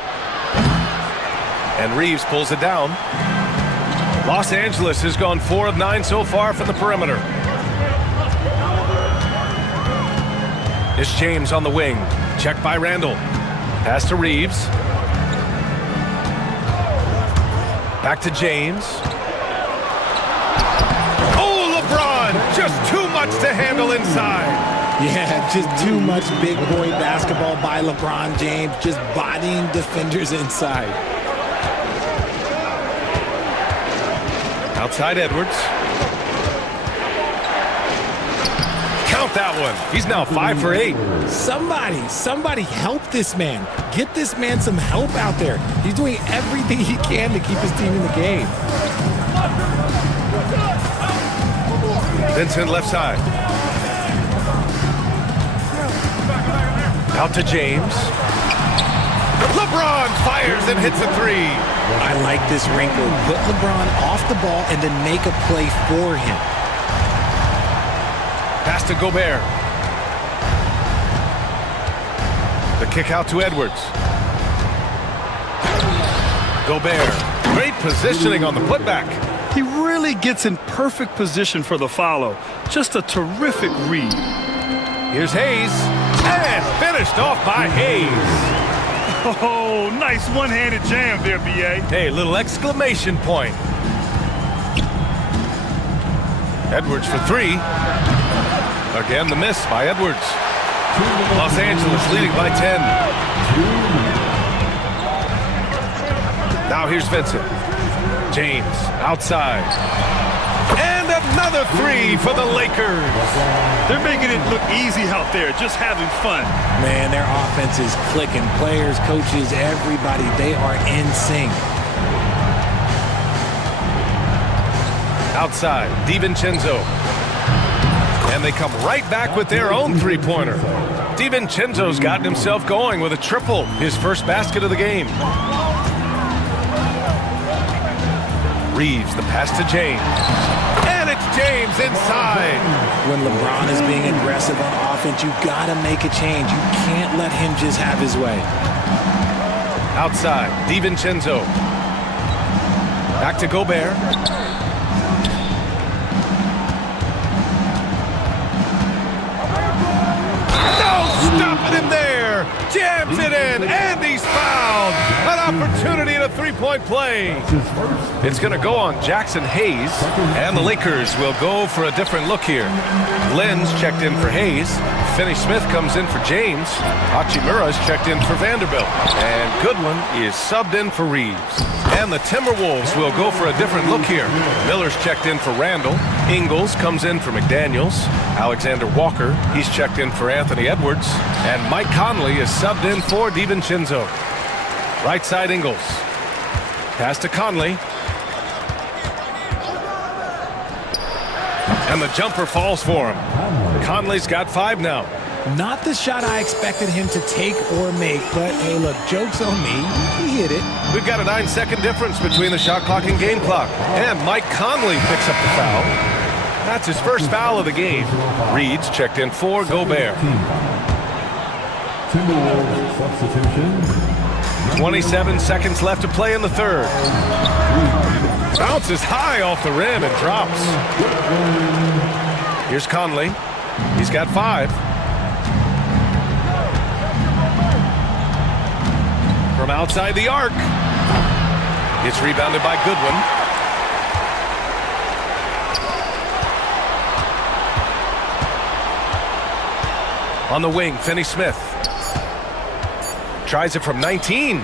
And Reeves pulls it down. Los Angeles has gone 4 of 9 so far from the perimeter. It's James on the wing. Checked by Randall. Pass to Reeves. Back to James. Oh, LeBron! Just too much to handle inside. Yeah, just too much big boy basketball by LeBron James, just bodying defenders inside. Outside Edwards. Count that one. He's now 5 for 8. Somebody help this man. Get this man some help out there. He's doing everything he can to keep his team in the game. Vincent left side. Out to James. LeBron fires and hits a three. I like this wrinkle. Put LeBron off the ball and then make a play for him. Pass to Gobert. The kick out to Edwards. Gobert. Great positioning on the putback. He really gets in perfect position for the follow. Just a terrific read. Here's Hayes. And finished off by Hayes. Oh, nice one-handed jam there, B.A. Hey, little exclamation point. Edwards for three. Again, the miss by Edwards. Los Angeles leading by 10. Now here's Vincent. James outside. And another three for the Lakers. They're making it look easy out there, just having fun. Man, their offense is clicking. Players, coaches, everybody, they are in sync. Outside, DiVincenzo. And they come right back with their own three-pointer. DiVincenzo's gotten himself going with a triple, his first basket of the game. Reeves, the pass to James. And it's James inside. When LeBron is being aggressive on offense, you gotta make a change. You can't let him just have his way. Outside, DiVincenzo. Back to Gobert. Stopping him there, jams it in, and he's fouled. An opportunity in a three-point play. It's going to go on Jackson Hayes, and the Lakers will go for a different look here. Lynn's checked in for Hayes. Finney-Smith comes in for James. Hachimura's checked in for Vanderbilt. And Goodwin is subbed in for Reeves. And the Timberwolves will go for a different look here. Miller's checked in for Randall. Ingles comes in for McDaniels. Alexander Walker, he's checked in for Anthony Edwards. And Mike Conley is subbed in for DiVincenzo. Right side Ingles. Pass to Conley. And the jumper falls for him. Conley's got 5 now. Not the shot I expected him to take or make, but hey, look, joke's on me. He hit it. We've got a 9-second difference between the shot clock and game clock. And Mike Conley picks up the foul. That's his first foul of the game. Reed's checked in for Gobert. Timberwolves substitution. 27 seconds left to play in the third. Bounces high off the rim and drops. Here's Conley. He's got 5. From outside the arc. It's rebounded by Goodwin. On the wing, Finney-Smith. Tries it from 19.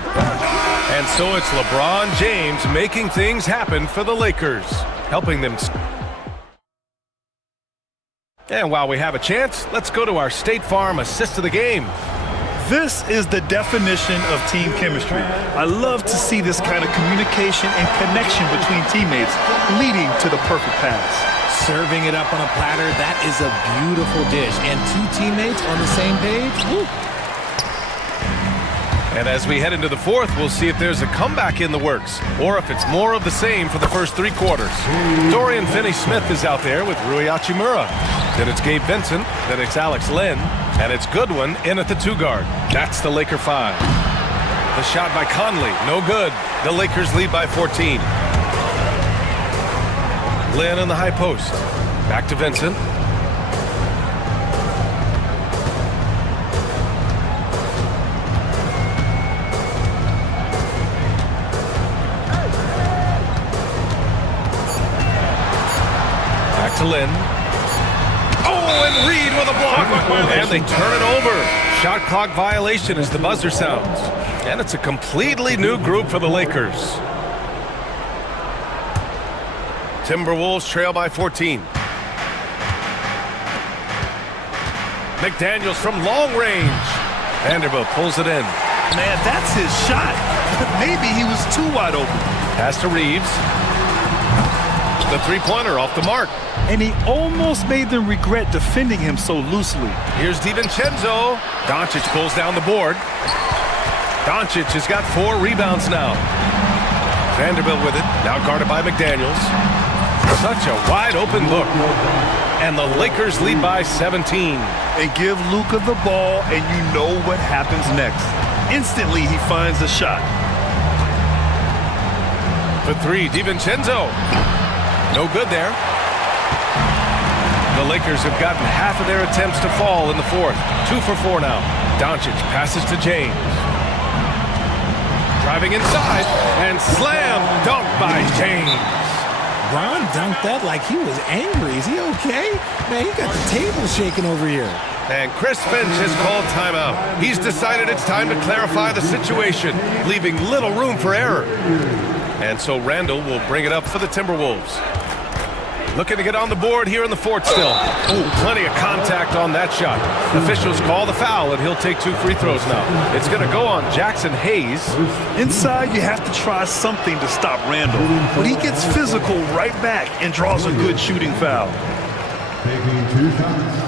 And so it's LeBron James making things happen for the Lakers, helping them. And while we have a chance, let's go to our State Farm assist of the game. This is the definition of team chemistry. I love to see this kind of communication and connection between teammates leading to the perfect pass. Serving it up on a platter, that is a beautiful dish. And 2 teammates on the same page. Woo. And as we head into the fourth, we'll see if there's a comeback in the works, or if it's more of the same for the first 3 quarters. Dorian Finney-Smith is out there with Rui Hachimura. Then it's Gabe Vincent, then it's Alex Len, and it's Goodwin in at the 2 guard. That's the Laker 5. The shot by Conley, no good. The Lakers lead by 14. Len in the high post. Back to Vincent. To Lynn. Oh, and Reed with a block. And they turn it over. Shot clock violation as the buzzer sounds. And it's a completely new group for the Lakers. Timberwolves trail by 14. McDaniels from long range. Vanderbilt pulls it in. Man, that's his shot. Maybe he was too wide open. Pass to Reeves. The three-pointer off the mark. And he almost made them regret defending him so loosely. Here's DiVincenzo. Doncic pulls down the board. Doncic has got 4 rebounds now. Vanderbilt with it, now guarded by McDaniels. Such a wide open look. And the Lakers lead by 17. And give Luka the ball, and you know what happens next. Instantly, he finds the shot. For 3, DiVincenzo. No good there. The Lakers have gotten half of their attempts to fall in the fourth. 2 for 4 now. Doncic passes to James. Driving inside, and slam dunk by James. Ron dunked that like he was angry. Is he okay? Man, he got the table shaking over here. And Chris Finch has called timeout. He's decided it's time to clarify the situation, leaving little room for error. And so Randall will bring it up for the Timberwolves. Looking to get on the board here in the fourth still. Ooh, plenty of contact on that shot. Officials call the foul, and he'll take 2 free throws now. It's going to go on Jackson Hayes. Inside, you have to try something to stop Randall. But he gets physical right back and draws a good shooting foul. Taking 2 shots.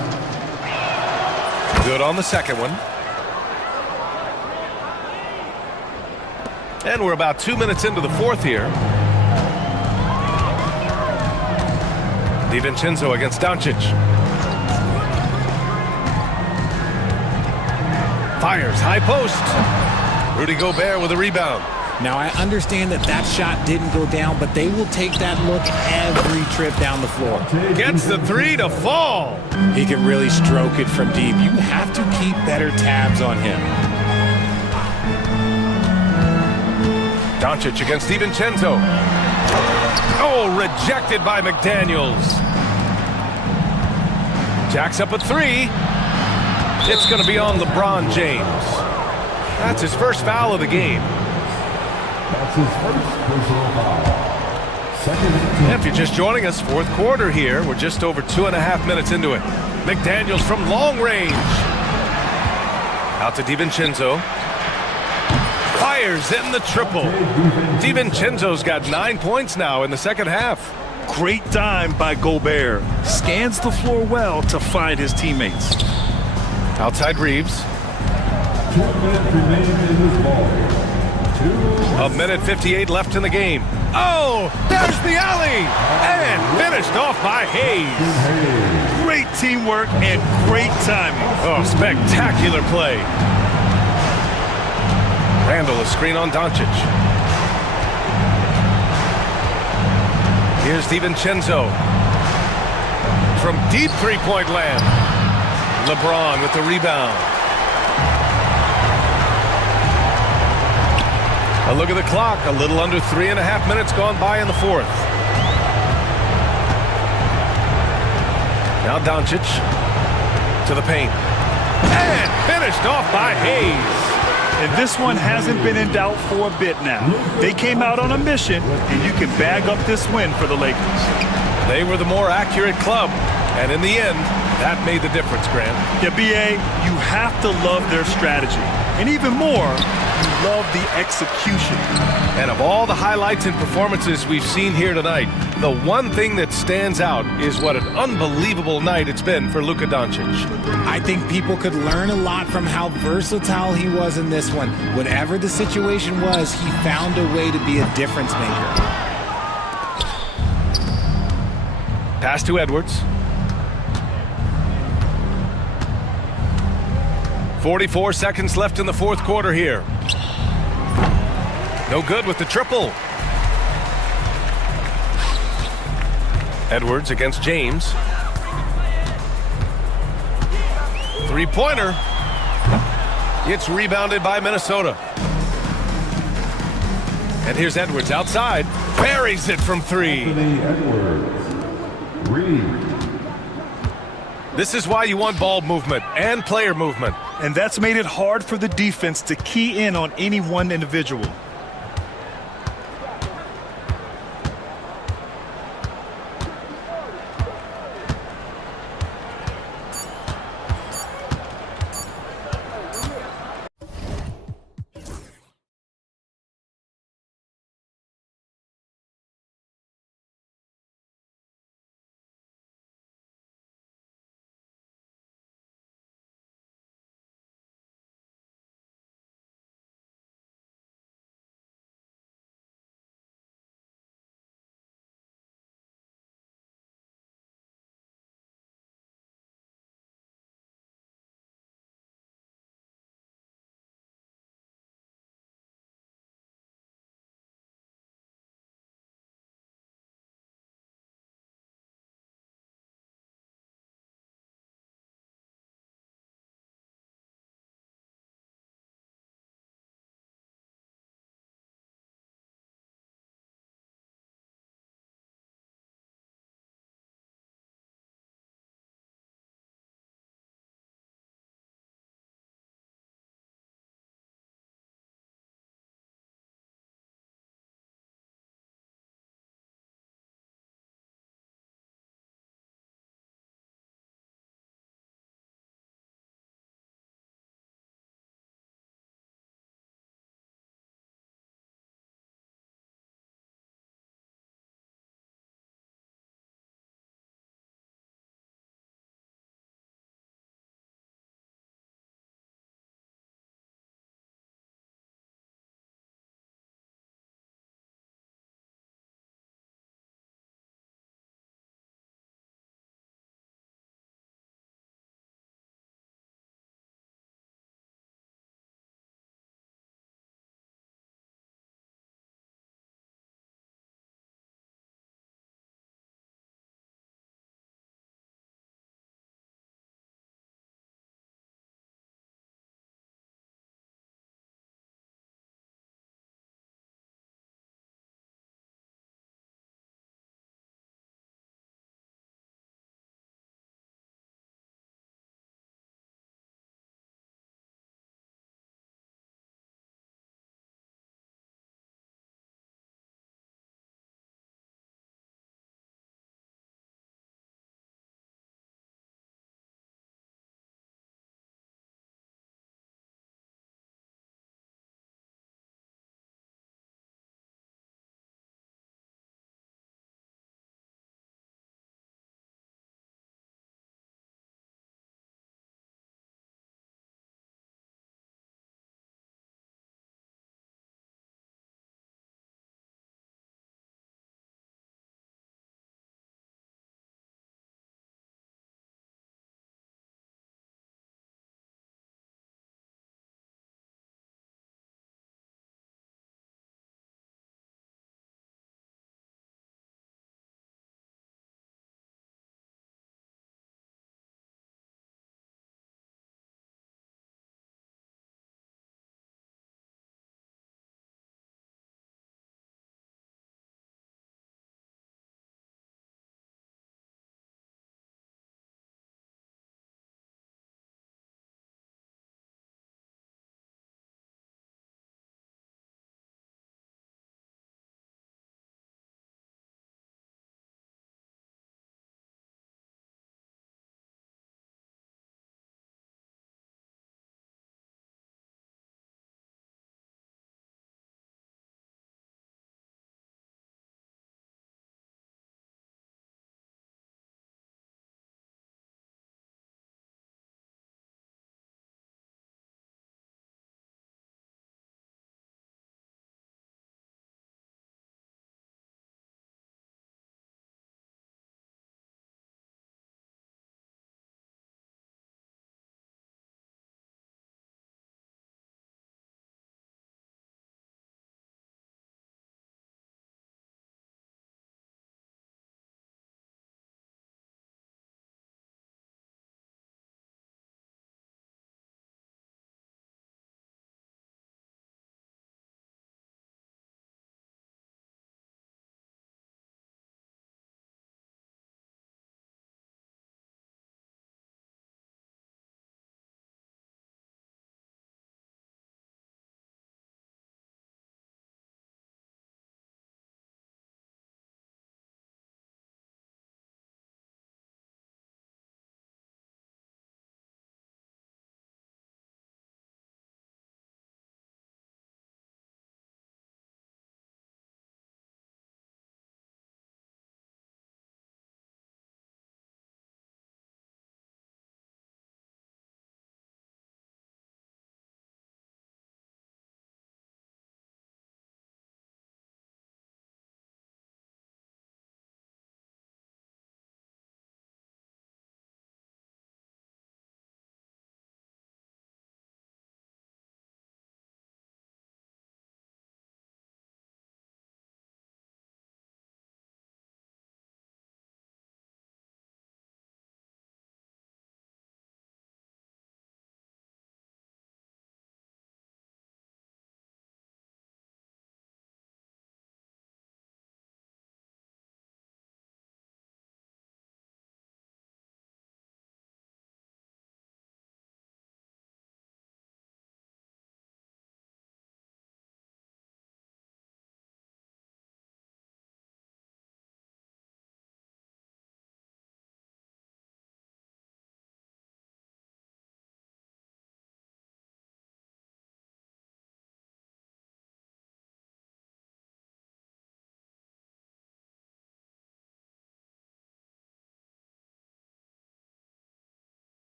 Good on the second one. And we're about 2 minutes into the fourth here. DiVincenzo against Doncic. Fires, high post. Rudy Gobert with a rebound. Now, I understand that that shot didn't go down, but they will take that look every trip down the floor. Gets the 3 to fall. He can really stroke it from deep. You have to keep better tabs on him. Doncic against DiVincenzo. Oh, rejected by McDaniels. Jacks up a 3. It's going to be on LeBron James. That's his first foul of the game. That's his first personal foul. Second and 10. If you're just joining us, fourth quarter here. We're just over 2.5 minutes into it. McDaniels from long range. Out to DiVincenzo. Fires in the triple. DiVincenzo's got 9 points now in the second half. Great dime by Gobert. Scans the floor well to find his teammates. Outside Reeves. 2 minutes remaining in this ball. 1 minute 58 left in the game. Oh, there's the alley! And finished off by Hayes. Great teamwork and great timing. Oh, spectacular play. Randall, a screen on Doncic. Here's DiVincenzo. From deep three-point land. LeBron with the rebound. A look at the clock. A little under 3.5 minutes gone by in the fourth. Now Doncic to the paint. And finished off by Hayes. And this one hasn't been in doubt for a bit now. They came out on a mission, and you can bag up this win for the Lakers. They were the more accurate club, and in the end, that made the difference, Grant. Yeah, B.A., you have to love their strategy. And even more, you love the execution. And of all the highlights and performances we've seen here tonight, the one thing that stands out is what an unbelievable night it's been for Luka Doncic. I think people could learn a lot from how versatile he was in this one. Whatever the situation was, he found a way to be a difference maker. Pass to Edwards. 44 seconds left in the fourth quarter here. No good with the triple. Edwards against James. Three-pointer. It's rebounded by Minnesota. And here's Edwards outside. Buries it from 3. Anthony Edwards. Reed. This is why you want ball movement and player movement. And that's made it hard for the defense to key in on any one individual.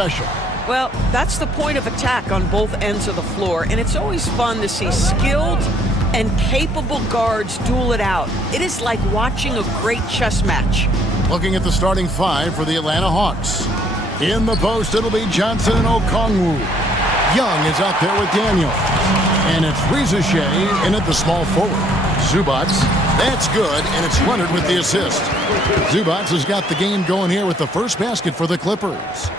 special. Well, that's the point of attack on both ends of the floor, and it's always fun to see skilled and capable guards duel it out. It is like watching a great chess match. Looking at the starting five for the Atlanta Hawks. In the post, it'll be Johnson and Okongwu. Young is out there with Daniel. And it's Rizachet in at the small forward. Zubats, that's good, and it's Leonard with the assist. Zubats has got the game going here with the first basket for the Clippers.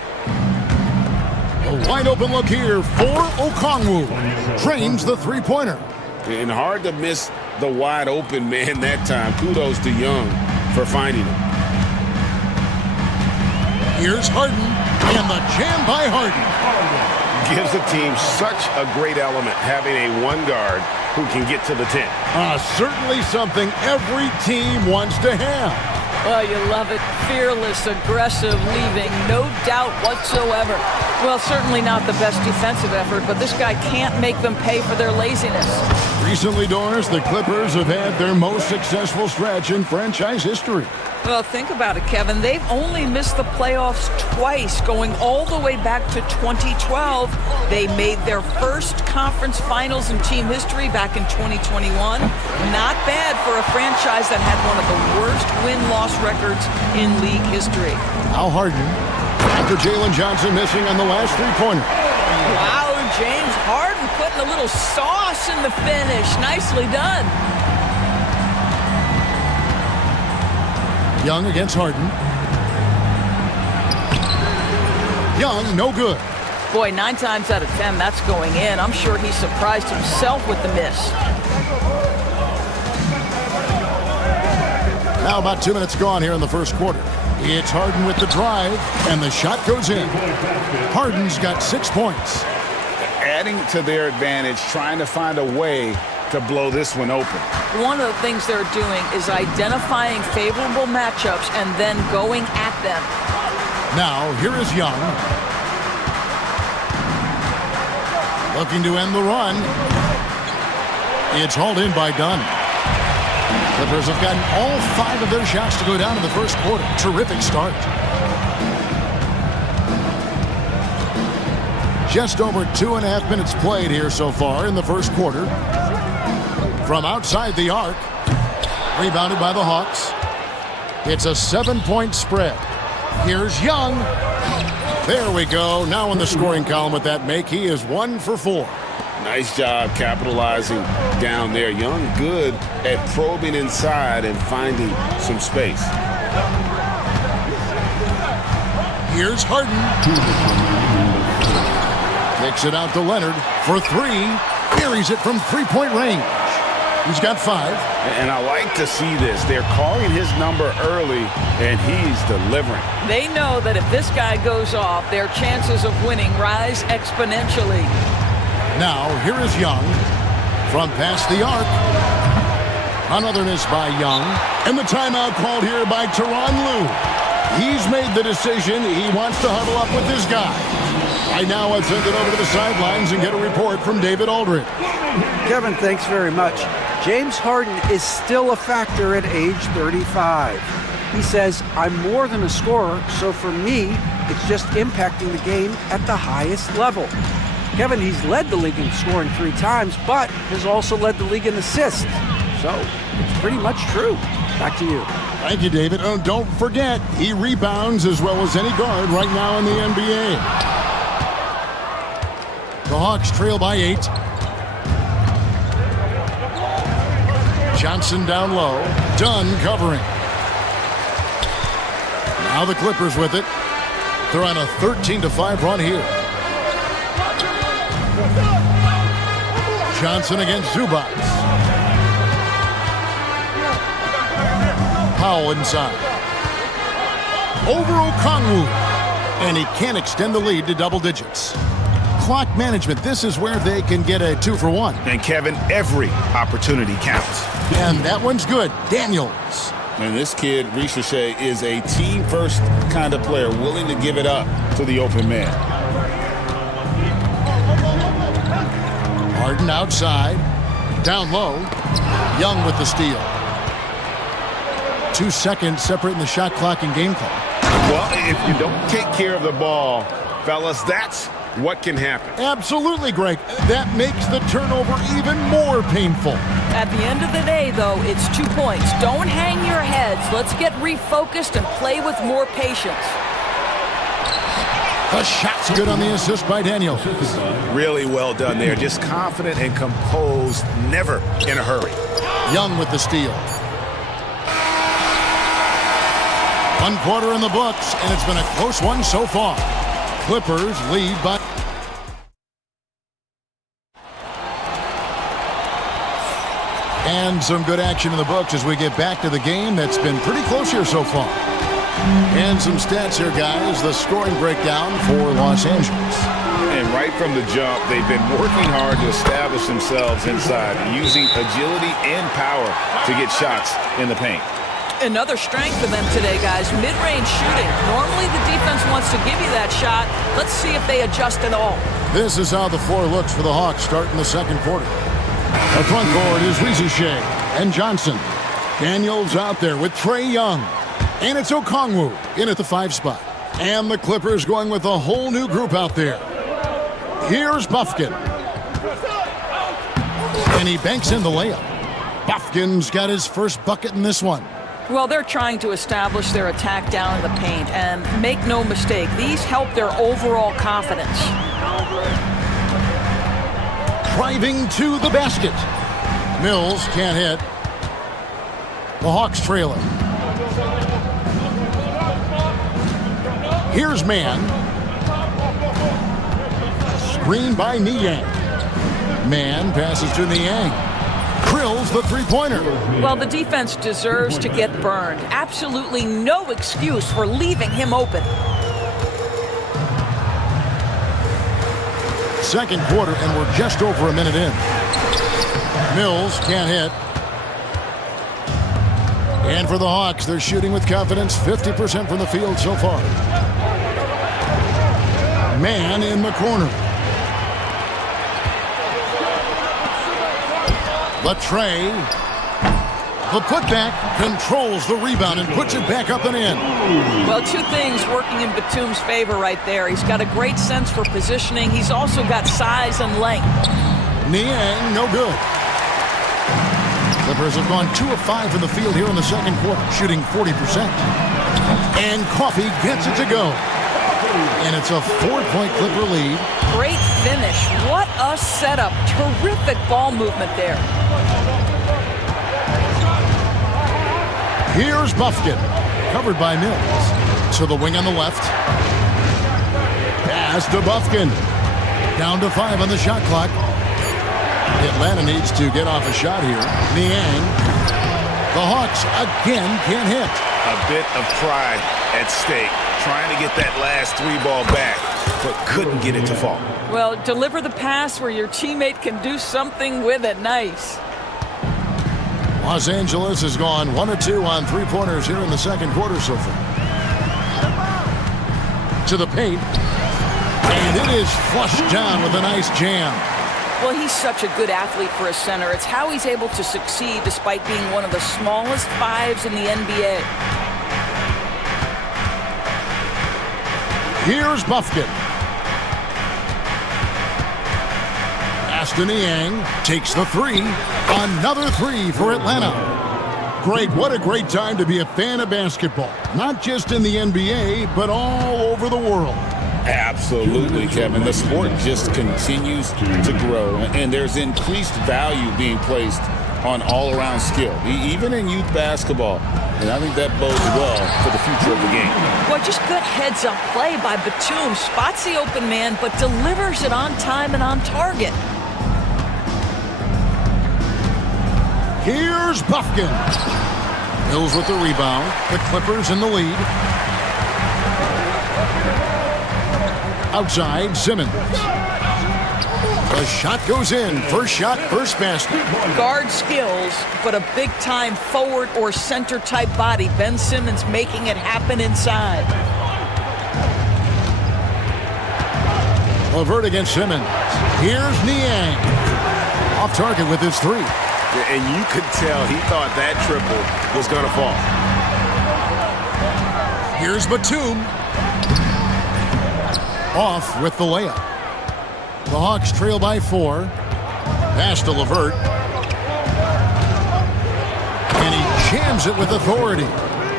A wide open look here for Okongwu. Drains the three-pointer. And hard to miss the wide open man that time. Kudos to Young for finding him. Here's Harden, and the jam by Harden. Gives the team such a great element having a one guard who can get to the 10. Certainly something every team wants to have. Oh, you love it. Fearless, aggressive, leaving no doubt whatsoever. Well, certainly not the best defensive effort, but this guy can't make them pay for their laziness. Recently, Doris, the Clippers have had their most successful stretch in franchise history. Well, think about it, Kevin. They've only missed the playoffs twice, going all the way back to 2012. They made their first conference finals in team history back in 2021. Not bad for a franchise that had one of the worst win-loss records in league history. Al Harden, after Jalen Johnson missing on the last three-pointer. Wow, James Harden putting a little sauce in the finish. Nicely done. Young against Harden. Young, no good. Boy, 9 times out of 10, that's going in. I'm sure he surprised himself with the miss. Now about 2 minutes gone here in the first quarter. It's Harden with the drive, and the shot goes in. Harden's got 6 points. Adding to their advantage, trying to find a way to blow this one open. One of the things they're doing is identifying favorable matchups and then going at them. Now, here is Young. Looking to end the run. It's hauled in by Dunn. Clippers have gotten all 5 of their shots to go down in the first quarter. Terrific start. Just over 2.5 minutes played here so far in the first quarter. From outside the arc, rebounded by the Hawks. It's a 7-point spread. Here's Young. There we go. Now in the scoring column with that make, he is 1 for 4. Nice job capitalizing down there. Young good at probing inside and finding some space. Here's Harden. Kicks it out to Leonard for 3. Buries it from three-point range. He's got 5. And I like to see this. They're calling his number early, and he's delivering. They know that if this guy goes off, their chances of winning rise exponentially. Now, here is Young from past the arc. Another miss by Young. And the timeout called here by Tyronn Lue. He's made the decision. He wants to huddle up with this guy. Right now, let's send it over to the sidelines and get a report from David Aldridge. Kevin, thanks very much. James Harden is still a factor at age 35. He says, I'm more than a scorer, so for me, it's just impacting the game at the highest level. Kevin, he's led the league in scoring 3 times, but has also led the league in assists. So, it's pretty much true. Back to you. Thank you, David. Oh, don't forget, he rebounds as well as any guard right now in the NBA. The Hawks trail by 8. Johnson down low. Dunn covering. Now the Clippers with it. They're on a 13-5 run here. Johnson against Zubats. Powell inside. Over Okongwu. And he can't extend the lead to double digits. Clock management, this is where they can get a 2 for 1. And Kevin, every opportunity counts. And that one's good. Daniels. And this kid, Rizachet, is a team-first kind of player, willing to give it up to the open man. Harden outside. Down low. Young with the steal. 2 seconds separating the shot clock and game clock. Well, if you don't take care of the ball, Fellas, that's what can happen. Absolutely, Greg. That makes the turnover even more painful. At the end of the day, though, it's 2 points. Don't hang your heads. Let's get refocused and play with more patience. The shot's good on the assist by Daniel. Really well done there. Just confident and composed, never in a hurry. Young with the steal. 1 quarter in the books, and it's been a close one so far. Clippers lead by... And some good action in the books as we get back to the game that's been pretty close here so far. And some stats here, guys. The scoring breakdown for Los Angeles. And right from the jump, they've been working hard to establish themselves inside, using agility and power to get shots in the paint. Another strength for them today, guys. Mid-range shooting. Normally the defense wants to give you that shot. Let's see if they adjust at all. This is how the floor looks for the Hawks starting the second quarter. The front court is Rizushea and Johnson. Daniels out there with Trae Young. And it's Okongwu in at the 5 spot. And the Clippers going with a whole new group out there. Here's Buffkin. And he banks in the layup. Buffkin's got his first bucket in this one. Well, they're trying to establish their attack down in the paint. And make no mistake, these help their overall confidence. Driving to the basket. Mills can't hit. The Hawks trail it. Here's Man. Screen by Niang. Man passes to Niang. Drills the three-pointer. Well, the defense deserves to get burned. Absolutely no excuse for leaving him open. Second quarter, and we're just over a minute in. Mills can't hit. And for the Hawks, they're shooting with confidence, 50% from the field so far. Man in the corner. The Trae. The putback controls the rebound and puts it back up and in. Well, 2 things working in Batum's favor right there. He's got a great sense for positioning. He's also got size and length. Niang, no good. Clippers have gone 2 of 5 from the field here in the second quarter, shooting 40%. And Coffey gets it to go. And it's a 4-point Clipper lead. Great finish. What a setup. Terrific ball movement there. Here's Buffkin, covered by Mills. To the wing on the left. Pass to Buffkin. Down to 5 on the shot clock. Atlanta needs to get off a shot here. Niang. The Hawks again can't hit. A bit of pride at stake, trying to get that last 3 ball back, but couldn't get it to fall. Well, deliver the pass where your teammate can do something with it. Nice. Los Angeles has gone 1 of 2 on 3-pointers here in the second quarter so far. To the paint. And it is flushed down with a nice jam. Well, he's such a good athlete for a center. It's how he's able to succeed despite being one of the smallest 5s in the NBA. Here's Buffkin. Aston Niang takes the 3. Another 3 for Atlanta. Greg, what a great time to be a fan of basketball. Not just in the NBA, but all over the world. Absolutely, Kevin. The sport just continues to grow, and there's increased value being placed on all-around skill, even in youth basketball. And I think that bodes well for the future of the game. Well, just good heads-up play by Batum. Spots the open man, but delivers it on time and on target. Here's Buffkin. Mills with the rebound. The Clippers in the lead. Outside, Simmons. The shot goes in. First shot, first basket. Guard skills, but a big-time forward or center-type body. Ben Simmons making it happen inside. LeVert against Simmons. Here's Niang. Off target with his 3. And you could tell he thought that triple was going to fall. Here's Batum. Off with the layup. The Hawks trail by 4. Pass to LeVert. And he jams it with authority.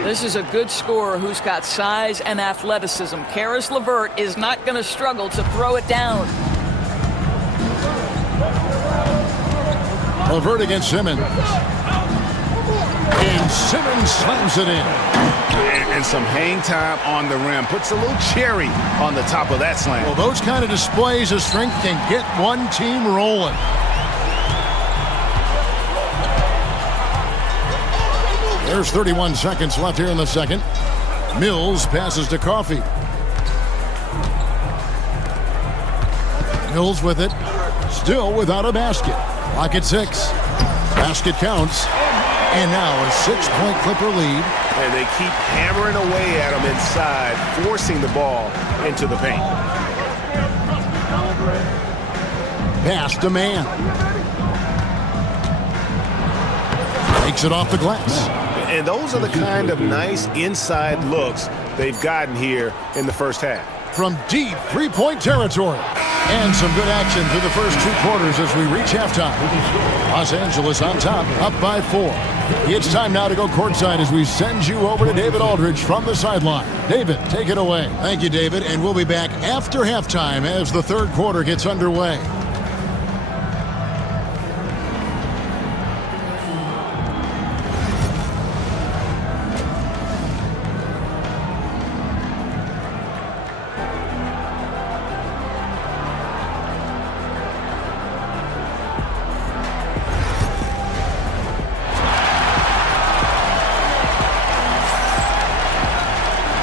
This is a good scorer who's got size and athleticism. Karis LeVert is not going to struggle to throw it down. LeVert against Simmons. And Simmons slams it in. And some hang time on the rim. Puts a little cherry on the top of that slam. Well, those kind of displays of strength can get one team rolling. There's 31 seconds left here in the second. Mills passes to Coffey. Mills with it. Still without a basket. Clock at 6. Basket counts. And now a 6-point Clipper lead. And they keep hammering away at him inside, forcing the ball into the paint. Pass to man. Takes it off the glass. And those are the kind of nice inside looks they've gotten here in the first half. From deep three-point territory. And some good action through the first 2 quarters as we reach halftime. Los Angeles on top, up by 4. It's time now to go courtside as we send you over to David Aldridge from the sideline. David, take it away. Thank you, David, and we'll be back after halftime as the third quarter gets underway.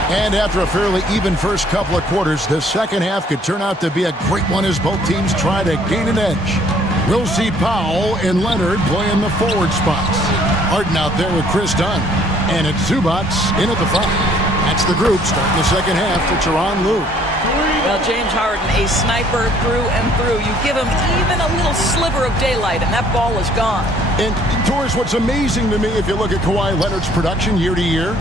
And after a fairly even first couple of quarters, the second half could turn out to be a great one as both teams try to gain an edge. We'll see Powell and Leonard playing the forward spots. Harden out there with Chris Dunn. And it's Zubats in at the 5. That's the group starting the second half for Tyronn Lue. Well, James Harden, a sniper through and through. You give him even a little sliver of daylight, and that ball is gone. And, Doris, what's amazing to me, if you look at Kawhi Leonard's production year to year,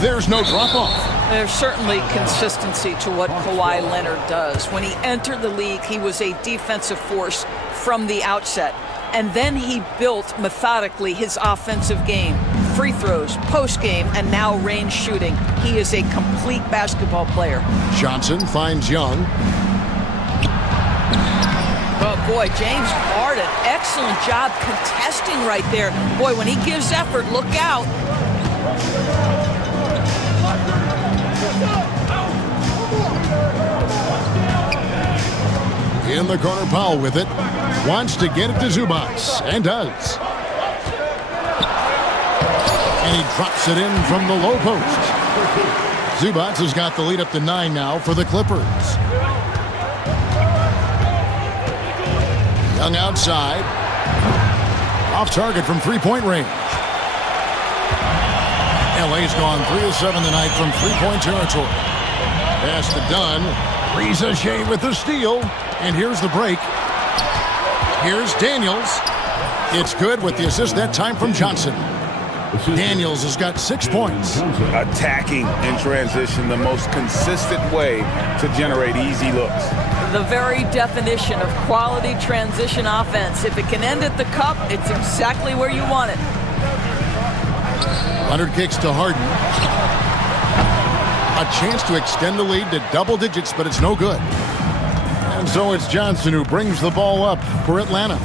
there's no drop-off. There's certainly consistency to what Kawhi Leonard does. When he entered the league, he was a defensive force from the outset. And then he built methodically his offensive game. Free throws, post-game, and now range shooting. He is a complete basketball player. Johnson finds Young. Oh, boy, James Harden, excellent job contesting right there. Boy, when he gives effort, look out. In the corner, Powell with it. Wants to get it to Zubats, and does. And he drops it in from the low post. Zubats has got the lead up to 9 now for the Clippers. Young outside. Off target from three-point range. LA's gone 3 of 7 tonight from three-point territory. Pass to Dunn. Ricochet with the steal. And here's the break. Here's Daniels. It's good with the assist that time from Johnson. Daniels has got 6 points. Attacking in transition, the most consistent way to generate easy looks. The very definition of quality transition offense. If it can end at the cup, it's exactly where you want it. Leonard kicks to Harden. A chance to extend the lead to double digits, but it's no good. And so it's Johnson who brings the ball up for Atlanta.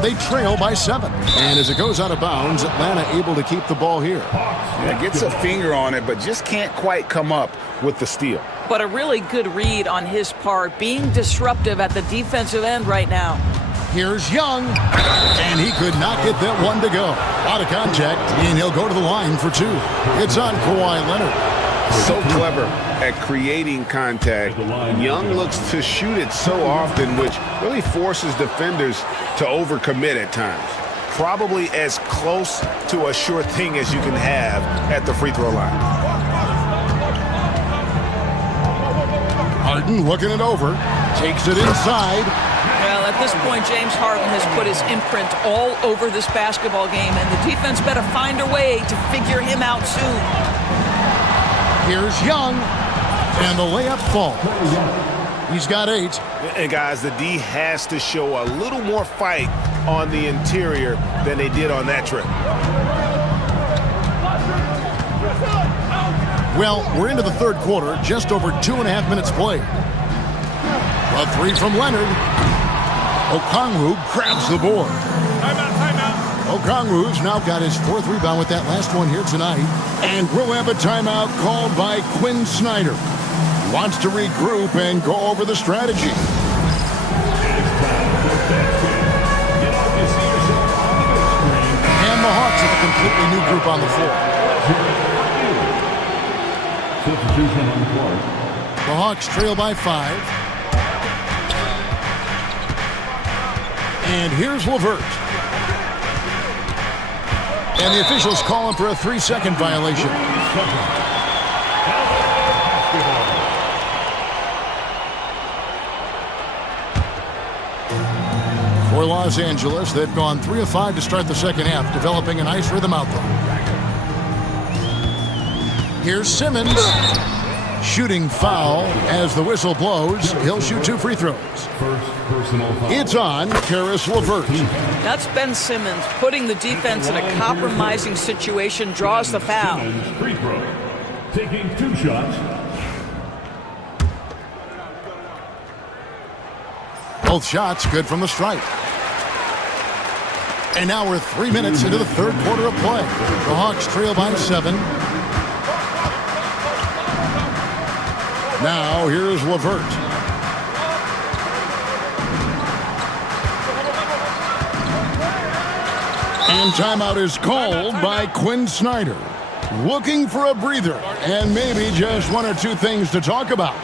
They trail by 7. And as it goes out of bounds, Atlanta able to keep the ball here. Yeah, gets a finger on it, but just can't quite come up with the steal. But a really good read on his part, being disruptive at the defensive end right now. Here's Young, and he could not get that one to go. Out of contact, and he'll go to the line for 2. It's on Kawhi Leonard. So clever at creating contact. Young looks to shoot it so often, which really forces defenders to overcommit at times. Probably as close to a sure thing as you can have at the free throw line. Harden looking it over, takes it inside. Well, at this point, James Harden has put his imprint all over this basketball game, and the defense better find a way to figure him out soon. Here's Young, and the layup falls. He's got 8. And guys, the D has to show a little more fight on the interior than they did on that trip. Well, we're into the third quarter, just over 2.5 minutes played. A 3 from Leonard. Okongwu grabs the board. Okongwu's now got his 4th rebound with that last one here tonight. And we'll have a timeout called by Quinn Snyder. He wants to regroup and go over the strategy. And the Hawks have a completely new group on the floor. Substitution on the court. The Hawks trail by 5. And here's LeVert. And the officials calling for a 3-second violation. For Los Angeles, they've gone 3 of 5 to start the second half, developing a nice rhythm out there. Here's Simmons. Shooting foul as the whistle blows. He'll shoot 2 free throws. First personal foul. It's on Caris LeVert. That's Ben Simmons putting the defense in a compromising situation, draws the foul. Simmons, free throw. Taking 2 shots. Both shots good from the stripe. And now we're 3 minutes into the third quarter of play. The Hawks trail by 7. Now here's LeVert. And timeout is called by Quinn Snyder. Looking for a breather and maybe just 1 or 2 things to talk about.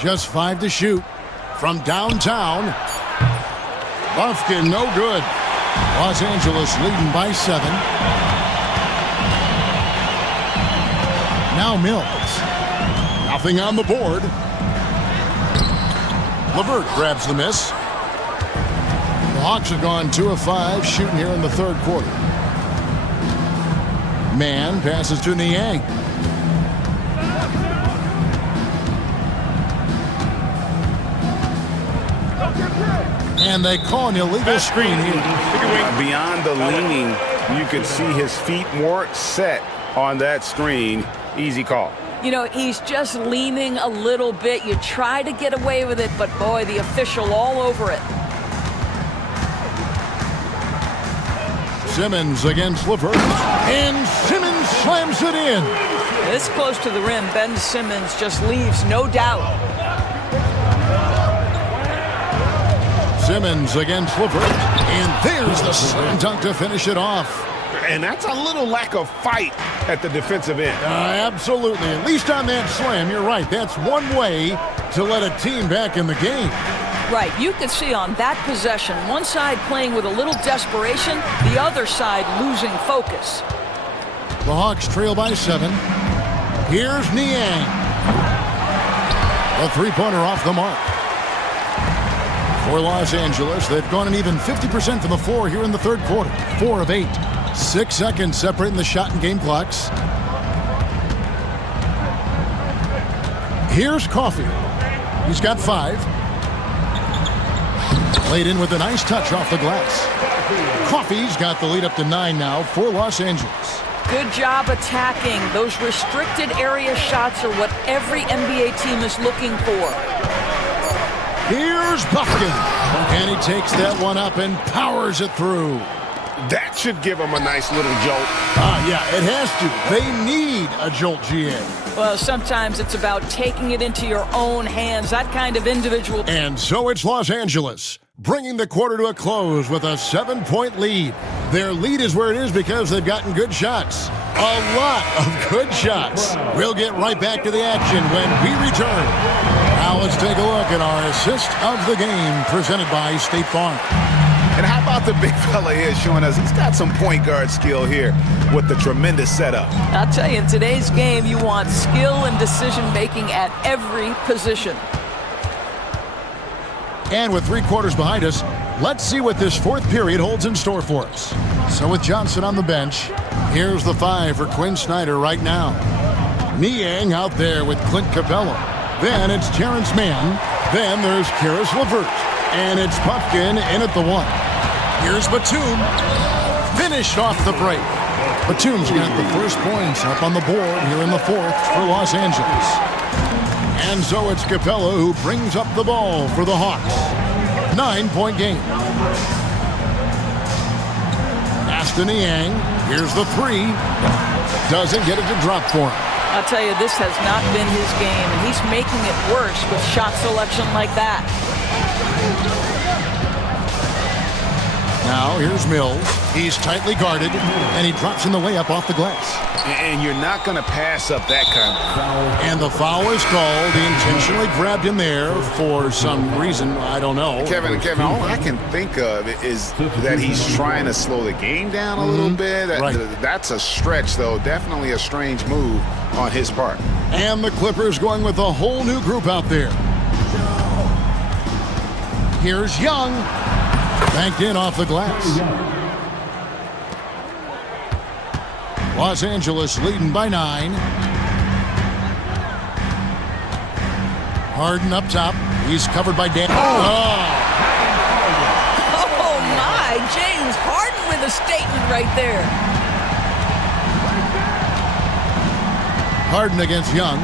Just 5 to shoot from downtown. Lufkin, no good. Los Angeles leading by 7. Now Mills. Nothing on the board. LeVert grabs the miss. The Hawks have gone 2 of 5 shooting here in the third quarter. Mann passes to Niang. And they call an illegal screen here. Beyond the leaning, you could see his feet weren't set on that screen. Easy call. You know, he's just leaning a little bit. You try to get away with it, but boy, the official all over it. Simmons against LeVert. And Simmons slams it in. This close to the rim, Ben Simmons just leaves no doubt. Simmons against LeVert. And there's the slam dunk to finish it off. And that's a little lack of fight at the defensive end. Absolutely. At least on that slam, you're right. That's one way to let a team back in the game. Right. You could see on that possession, one side playing with a little desperation, the other side losing focus. The Hawks trail by 7. Here's Niang. A three-pointer off the mark. For Los Angeles, they've gone an even 50% from the floor here in the third quarter. 4 of 8. 6 seconds separating the shot and game clocks. Here's Coffey. He's got 5. Laid in with a nice touch off the glass. Coffey's got the lead up to 9 now for Los Angeles. Good job attacking. Those restricted area shots are what every NBA team is looking for. Here's Buffkin. And he takes that one up and powers it through. That should give them a nice little jolt. Yeah, it has to. They need a jolt, GA. Well, sometimes it's about taking it into your own hands, that kind of individual. And so it's Los Angeles, bringing the quarter to a close with a 7-point lead. Their lead is where it is because they've gotten good shots. A lot of good shots. We'll get right back to the action when we return. Now let's take a look at our assist of the game presented by State Farm. And how about the big fella here showing us he's got some point guard skill here with the tremendous setup. I'll tell you, in today's game, you want skill and decision-making at every position. And with 3 quarters behind us, Let's see what this fourth period holds in store for us. So with Johnson on the bench, here's the 5 for Quinn Snyder right now. Niang out there with Clint Capella. Then it's Terrence Mann. Then there's Karis LeVert. And it's Puffkin in at the 1. Here's Batum. Finished off the break. Batum's got the first points up on the board here in the fourth for Los Angeles. And so it's Capella who brings up the ball for the Hawks. 9-point game. Aston Niang. Here's the 3. Doesn't get it to drop for him. I'll tell you, this has not been his game, and he's making it worse with shot selection like that. Now here's Mills. He's tightly guarded, and he drops in the layup off the glass. And you're not going to pass up that kind of foul. And the foul is called. He intentionally grabbed him there for some reason. I don't know. Kevin, all I can think of is that he's trying to slow the game down a little bit. Right. That's a stretch, though. Definitely a strange move on his part. And the Clippers going with a whole new group out there. Here's Young. Banked in off the glass. Los Angeles leading by 9. Harden up top. He's covered by Dan. Oh my! James Harden with a statement right there. Harden against Young.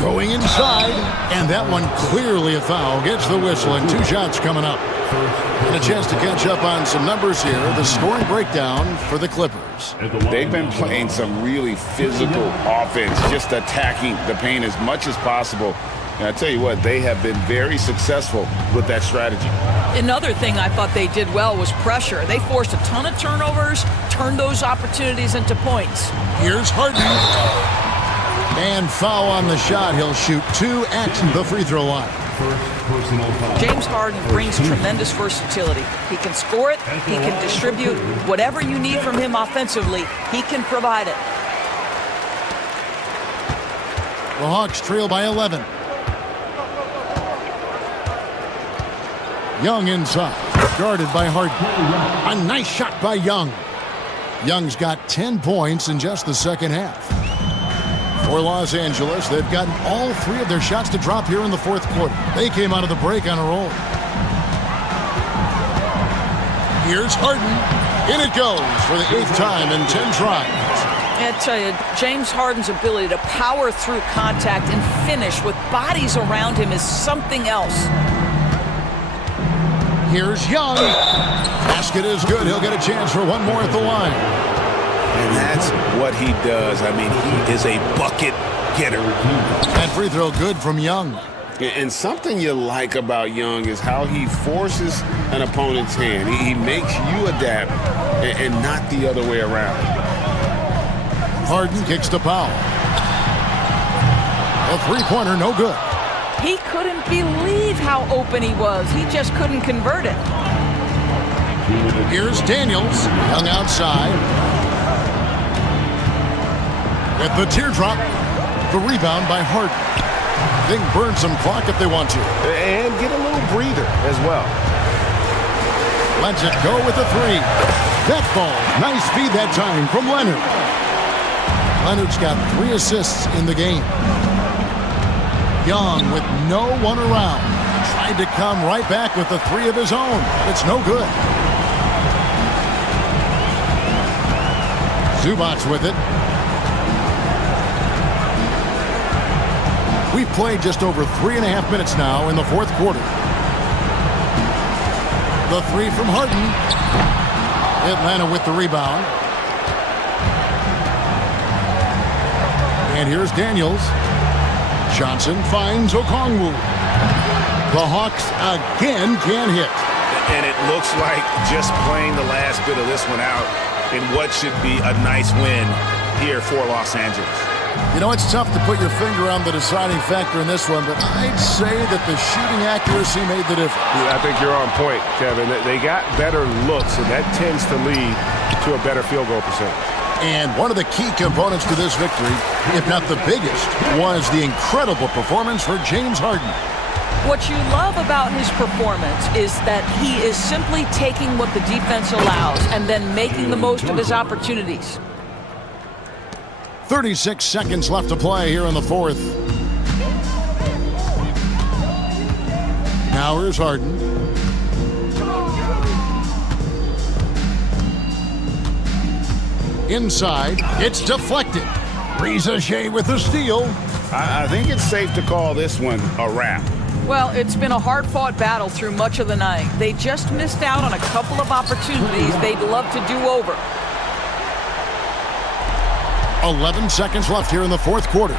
Going inside, and that one clearly a foul. Gets the whistle, and 2 shots coming up. And a chance to catch up on some numbers here. The scoring breakdown for the Clippers. They've been playing some really physical offense, just attacking the paint as much as possible. And I tell you what, they have been very successful with that strategy. Another thing I thought they did well was pressure. They forced a ton of turnovers, turned those opportunities into points. Here's Harden. And foul on the shot. He'll shoot 2 at the free throw line. James Harden brings tremendous versatility. He can score it, he can distribute. Whatever you need from him offensively, he can provide it. The Hawks trail by 11. Young inside, guarded by Harden. A nice shot by Young. Young's got 10 points in just the second half. For Los Angeles, they've gotten all 3 of their shots to drop here in the fourth quarter. They came out of the break on a roll. Here's Harden. In it goes for the 8th time in 10 tries. I tell you, James Harden's ability to power through contact and finish with bodies around him is something else. Here's Young. Basket is good. He'll get a chance for one more at the line. And that's what he does. I mean, he is a bucket getter. That free throw good from Young. And something you like about Young is how he forces an opponent's hand. He makes you adapt and not the other way around. Harden kicks to Powell. A three-pointer, no good. He couldn't believe how open he was. He just couldn't convert it. Here's Daniels, Young outside. With the teardrop, the rebound by Harden. They can burn some clock if they want to. And get a little breather as well. Lets it go with a 3. That ball, nice feed that time from Leonard. Leonard's got 3 assists in the game. Young with no one around. Tried to come right back with the 3 of his own. It's no good. Zubac's with it. We've played just over 3.5 minutes now in the fourth quarter. The 3 from Harden. Atlanta with the rebound. And here's Daniels. Johnson finds Okongwu. The Hawks again can't hit. And it looks like just playing the last bit of this one out in what should be a nice win here for Los Angeles. You know, it's tough to put your finger on the deciding factor in this one, but I'd say that the shooting accuracy made the difference. Yeah, I think you're on point, Kevin. They got better looks, and that tends to lead to a better field goal percentage. And one of the key components to this victory, if not the biggest, was the incredible performance for James Harden. What you love about his performance is that he is simply taking what the defense allows and then making the most of his opportunities. 36 seconds left to play here in the fourth. Now here's Harden. Inside, it's deflected. Rizachet with the steal. I think it's safe to call this one a wrap. Well, it's been a hard-fought battle through much of the night. They just missed out on a couple of opportunities they'd love to do over. 11 seconds left here in the fourth quarter.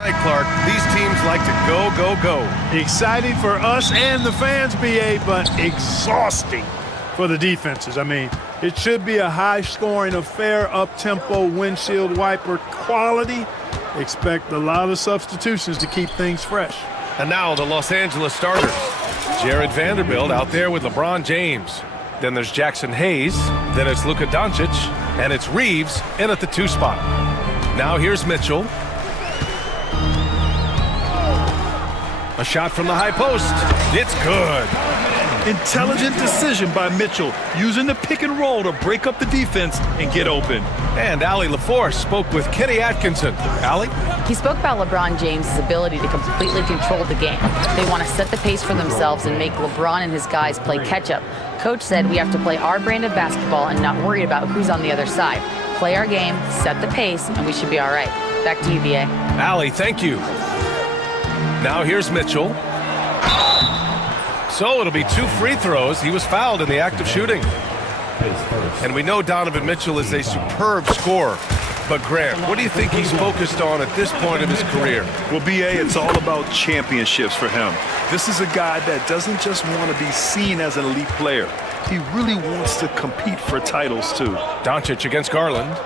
Right, Clark, these teams like to go, go, go. Exciting for us and the fans, BA, but exhausting for the defenses. I mean, it should be a high-scoring affair, up-tempo, windshield wiper quality. Expect a lot of substitutions to keep things fresh. And now the Los Angeles starters. Jared Vanderbilt out there with LeBron James. Then there's Jackson Hayes. Then it's Luka Doncic. And it's Reeves in at the 2 spot. Now here's Mitchell. A shot from the high post. It's good. Intelligent decision by Mitchell, using the pick and roll to break up the defense and get open. And Allie LaForce spoke with Kenny Atkinson. Allie? He spoke about LeBron James' ability to completely control the game. They want to set the pace for themselves and make LeBron and his guys play catch-up. Coach said we have to play our brand of basketball and not worry about who's on the other side. Play our game, set the pace, and we should be all right. Back to you, BA. Allie, thank you. Now here's Mitchell. So it'll be 2 free throws. He was fouled in the act of shooting. And we know Donovan Mitchell is a superb scorer. But Grant, what do you think he's focused on at this point of his career? Well, BA, it's all about championships for him. This is a guy that doesn't just want to be seen as an elite player. He really wants to compete for titles, too. Doncic against Garland.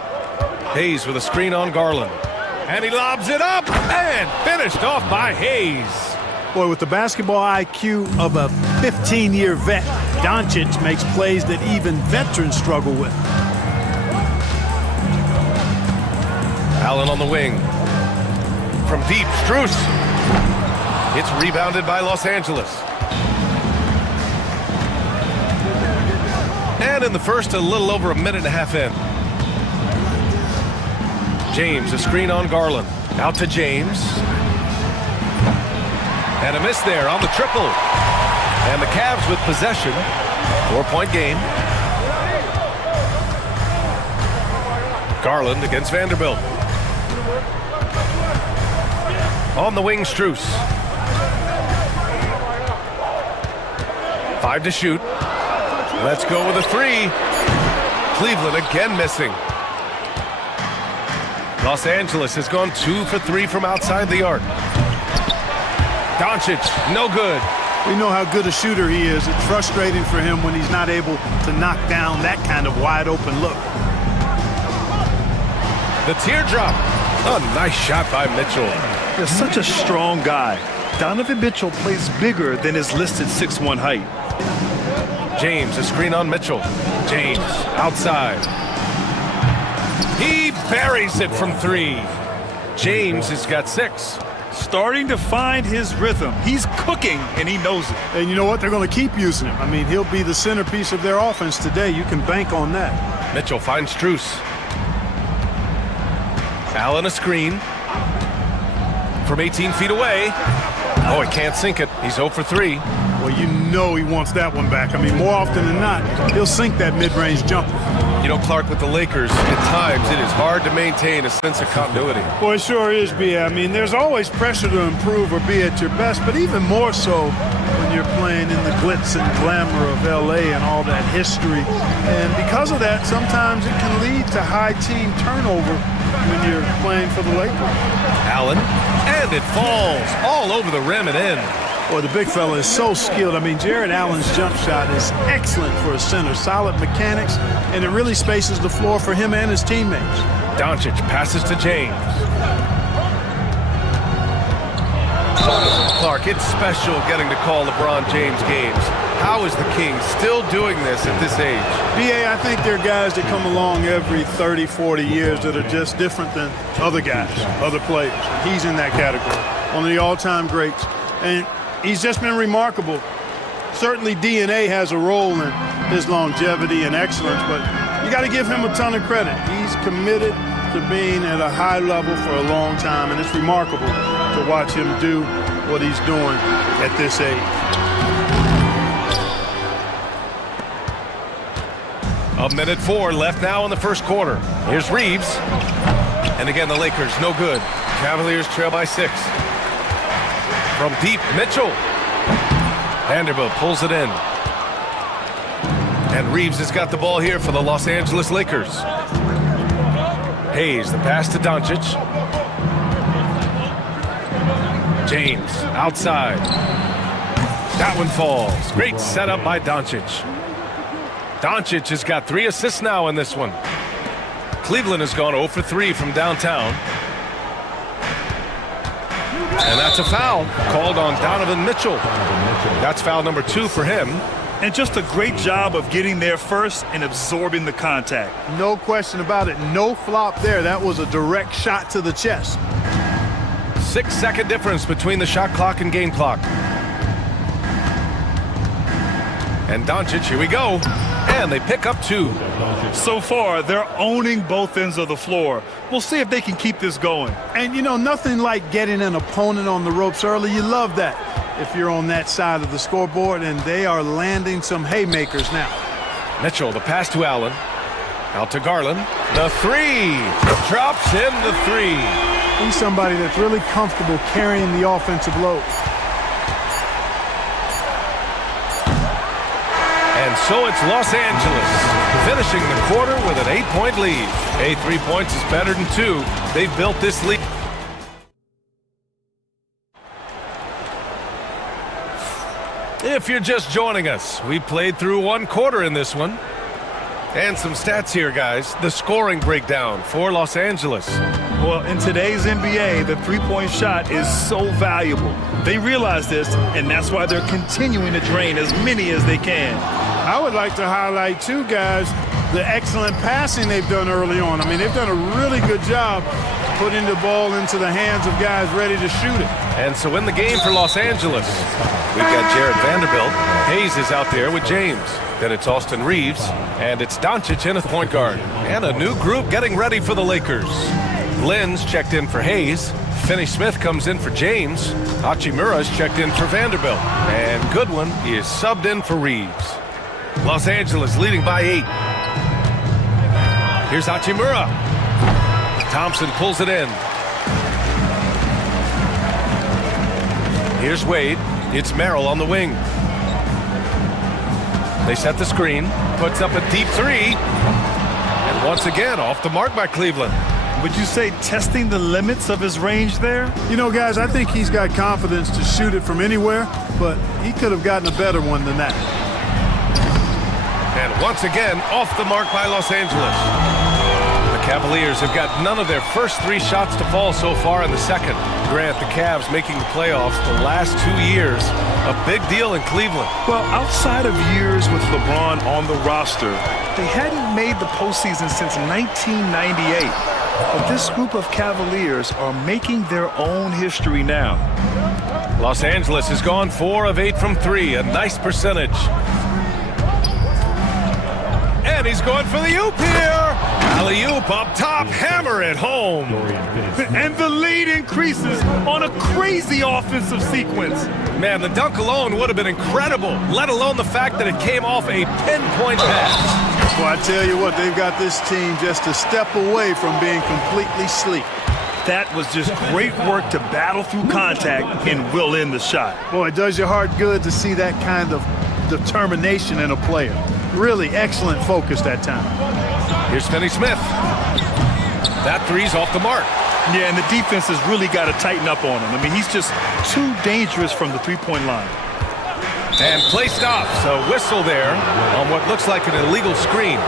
Hayes with a screen on Garland. And he lobs it up and finished off by Hayes. Boy, with the basketball IQ of a 15-year vet, Doncic makes plays that even veterans struggle with. Allen on the wing. From deep, Strus. It's rebounded by Los Angeles. And in the first, a little over a minute and a half in. James, a screen on Garland. Out to James. And a miss there on the triple. And the Cavs with possession. 4-point game. Garland against Vanderbilt. On the wing, Strus. 5 to shoot. Let's go with a 3. Cleveland again missing. Los Angeles has gone 2 for 3 from outside the arc. Doncic, no good. We know how good a shooter he is. It's frustrating for him when he's not able to knock down that kind of wide open look. The teardrop. A nice shot by Mitchell. He's such a strong guy. Donovan Mitchell plays bigger than his listed 6'1" height. James, a screen on Mitchell. James, outside. He buries it from 3. James has got 6. Starting to find his rhythm. He's cooking, and he knows it. And you know what? They're going to keep using him. I mean, he'll be the centerpiece of their offense today. You can bank on that. Mitchell finds Strus. Allen a screen. From 18 feet away. Oh, he can't sink it. He's 0 for 3. Well, you know he wants that one back. I mean, more often than not, he'll sink that mid-range jumper. You know, Clark, with the Lakers, at times it is hard to maintain a sense of continuity. Well, it sure is, B. I mean, there's always pressure to improve or be at your best, but even more so when you're playing in the glitz and glamour of L.A. and all that history. And because of that, sometimes it can lead to high team turnover when you're playing for the Lakers. Allen, and it falls all over the rim and in. Boy, the big fella is so skilled. I mean, Jared Allen's jump shot is excellent for a center. Solid mechanics, and it really spaces the floor for him and his teammates. Doncic passes to James. Clark, it's special getting to call LeBron James games. How is the King still doing this at this age? B.A., I think there are guys that come along every 30, 40 years that are just different than other guys, other players. He's in that category. One of the all-time greats. And he's just been remarkable. Certainly DNA has a role in his longevity and excellence, but you got to give him a ton of credit. He's committed to being at a high level for a long time, and it's remarkable to watch him do what he's doing at this age. A minute 4 left now in the first quarter. Here's Reeves. And again, the Lakers, no good. Cavaliers trail by 6. From deep, Mitchell. Vanderbilt pulls it in. And Reeves has got the ball here for the Los Angeles Lakers. Hayes, the pass to Doncic. James, outside. That one falls. Great setup by Doncic. Doncic has got 3 assists now in this one. Cleveland has gone 0 for 3 from downtown. And that's a foul called on Donovan Mitchell. That's foul number 2 for him. And just a great job of getting there first and absorbing the contact. No question about it. No flop there. That was a direct shot to the chest. 6-second difference between the shot clock and game clock. And Doncic, here we go. And they pick up 2. So far, they're owning both ends of the floor. We'll see if they can keep this going. And, you know, nothing like getting an opponent on the ropes early. You love that if you're on that side of the scoreboard, and they are landing some haymakers now. Mitchell, the pass to Allen. Out to Garland. The 3. Drops in the 3. He's somebody that's really comfortable carrying the offensive load. And so it's Los Angeles finishing the quarter with an 8-point lead. 3 points is better than 2. They've built this lead. If you're just joining us, we played through 1 quarter in this one. And some stats here, guys. The scoring breakdown for Los Angeles. Well, in today's NBA, the three-point shot is so valuable. They realize this, and that's why they're continuing to drain as many as they can. I would like to highlight, too, guys, the excellent passing they've done early on. I mean, they've done a really good job putting the ball into the hands of guys ready to shoot it. And so in the game for Los Angeles, we've got Jared Vanderbilt. Hayes is out there with James. Then it's Austin Reeves, and it's Doncic in a point guard. And a new group getting ready for the Lakers. Lynn's checked in for Hayes. Finney-Smith comes in for James. Hachimura's checked in for Vanderbilt. And Goodwin is subbed in for Reeves. Los Angeles leading by 8. Here's Hachimura. Thompson pulls it in. Here's Wade. It's Merrill on the wing. They set the screen. Puts up a deep 3. And once again, off the mark by Cleveland. Would you say testing the limits of his range there? You know, guys, I think he's got confidence to shoot it from anywhere, but he could have gotten a better one than that. And once again, off the mark by Los Angeles. The Cavaliers have got none of their first 3 shots to fall so far in the second. Grant, the Cavs making the playoffs the last 2 years. A big deal in Cleveland. Well, outside of years with LeBron on the roster, they hadn't made the postseason since 1998. But this group of Cavaliers are making their own history now. Los Angeles has gone 4 of 8 from 3, a nice percentage. And he's going for the oop here. Alley-oop up top, hammer it home. And the lead increases on a crazy offensive sequence. Man, the dunk alone would have been incredible, let alone the fact that it came off a pinpoint pass. Well, I tell you what, they've got this team just a step away from being completely sleek. That was just great work to battle through contact and will in the shot. Boy, it does your heart good to see that kind of determination in a player. Really excellent focus that time. Here's Finney-Smith. That 3's off the mark. Yeah, and the defense has really got to tighten up on him. I mean, he's just too dangerous from the three-point line. And play stops. A whistle there on what looks like an illegal screen.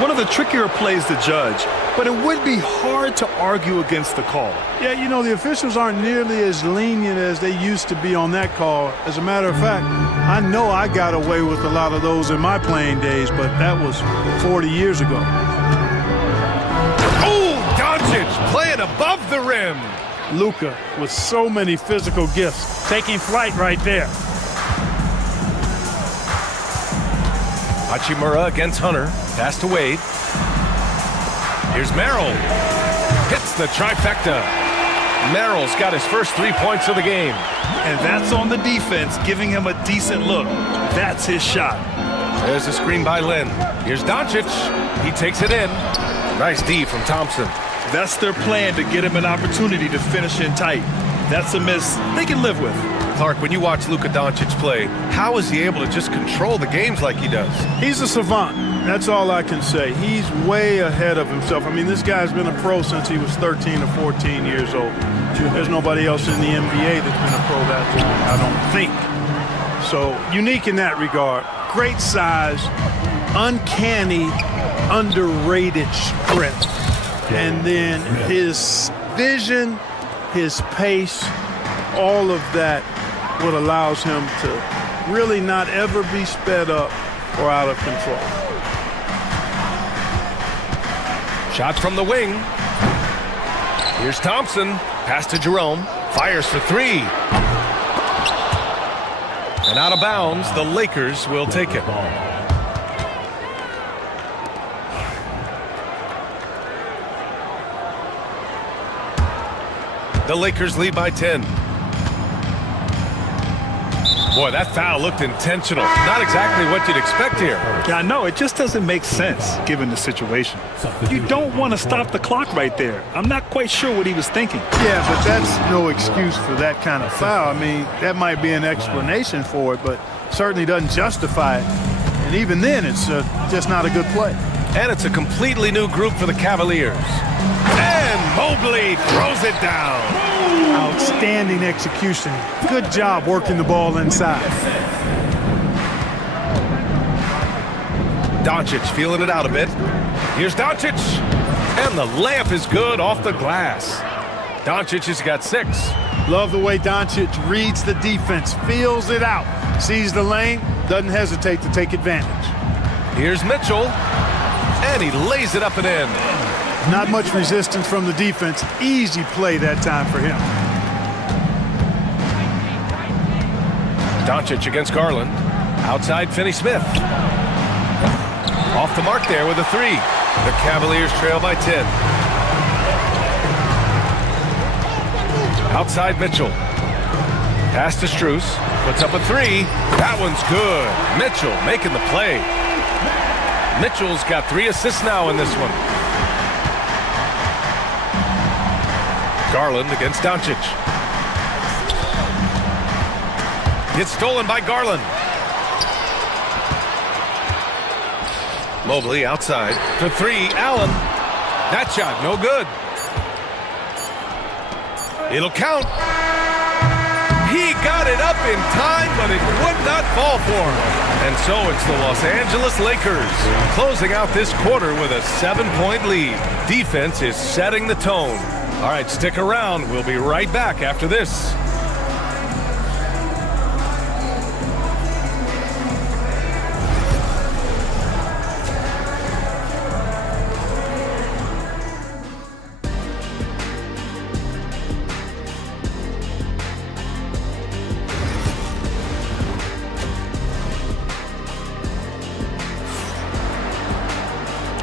One of the trickier plays to judge, but it would be hard to argue against the call. Yeah, you know, the officials aren't nearly as lenient as they used to be on that call. As a matter of fact, I know I got away with a lot of those in my playing days, but that was 40 years ago. Oh, Doncic playing above the rim. Luka with so many physical gifts, taking flight right there. Hachimura against Hunter. Pass to Wade. Here's Merrill. Hits the trifecta. Merrill's got his first 3 points of the game. And that's on the defense, giving him a decent look. That's his shot. There's a screen by Lynn. Here's Doncic. He takes it in. Nice D from Thompson. That's their plan to get him an opportunity to finish in tight. That's a miss they can live with. Clark, when you watch Luka Doncic play, how is he able to just control the games like he does? He's a savant. That's all I can say. He's way ahead of himself. I mean, this guy's been a pro since he was 13 or 14 years old. There's nobody else in the NBA that's been a pro that long, I don't think. So, unique in that regard. Great size, uncanny, underrated strength. And then his vision, his pace, all of that what allows him to really not ever be sped up or out of control. Shot from the wing. Here's Thompson. Pass to Jerome. Fires for three. And out of bounds, the Lakers will take it. The Lakers lead by 10. Boy, that foul looked intentional. Not exactly what you'd expect here. Yeah, I know. It just doesn't make sense given the situation. You don't want to stop the clock right there. I'm not quite sure what he was thinking. Yeah, but that's no excuse for that kind of foul. I mean, that might be an explanation for it, but certainly doesn't justify it. And even then, it's just not a good play. And it's a completely new group for the Cavaliers. And Mobley throws it down. Outstanding execution. Good job working the ball inside. Doncic feeling it out a bit. Here's Doncic. And the layup is good off the glass. Doncic has got 6. Love the way Doncic reads the defense, feels it out, sees the lane, doesn't hesitate to take advantage. Here's Mitchell. And he lays it up and in. Not much resistance from the defense. Easy play that time for him. Doncic against Garland. Outside Finney-Smith. Off the mark there with a 3. The Cavaliers trail by 10. Outside Mitchell. Pass to Strus. Puts up a 3. That one's good. Mitchell making the play. Mitchell's got 3 assists now in this one. Garland against Doncic. It's stolen by Garland. Mobley outside for 3. Allen. That shot no good. It'll count. He got it up in time, but it would not fall for him. And so it's the Los Angeles Lakers closing out this quarter with a 7-point lead. Defense is setting the tone. All right, stick around. We'll be right back after this.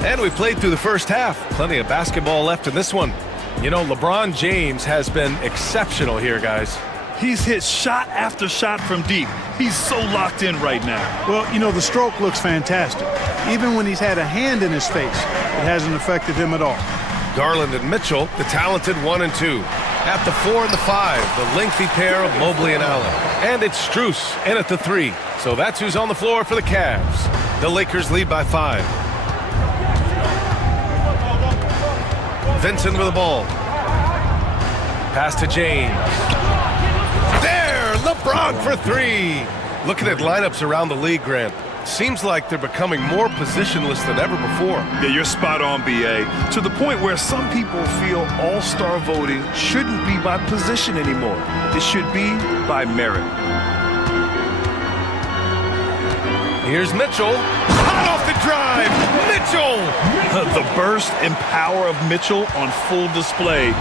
And we played through the first half. Plenty of basketball left in this one. You know, LeBron James has been exceptional here, guys. He's hit shot after shot from deep. He's so locked in right now. Well, you know, the stroke looks fantastic. Even when he's had a hand in his face, it hasn't affected him at all. Garland and Mitchell, the talented 1 and 2. At the 4 and the 5, the lengthy pair of Mobley and Allen. And it's Strus in at the 3. So that's who's on the floor for the Cavs. The Lakers lead by 5. Vincent with the ball. Pass to James. There, LeBron for 3. Looking at lineups around the league, Grant. Seems like they're becoming more positionless than ever before. Yeah, you're spot on, B.A. To the point where some people feel all-star voting shouldn't be by position anymore. It should be by merit. Here's Mitchell. Hot off the drive. Mitchell. The burst and power of Mitchell on full display.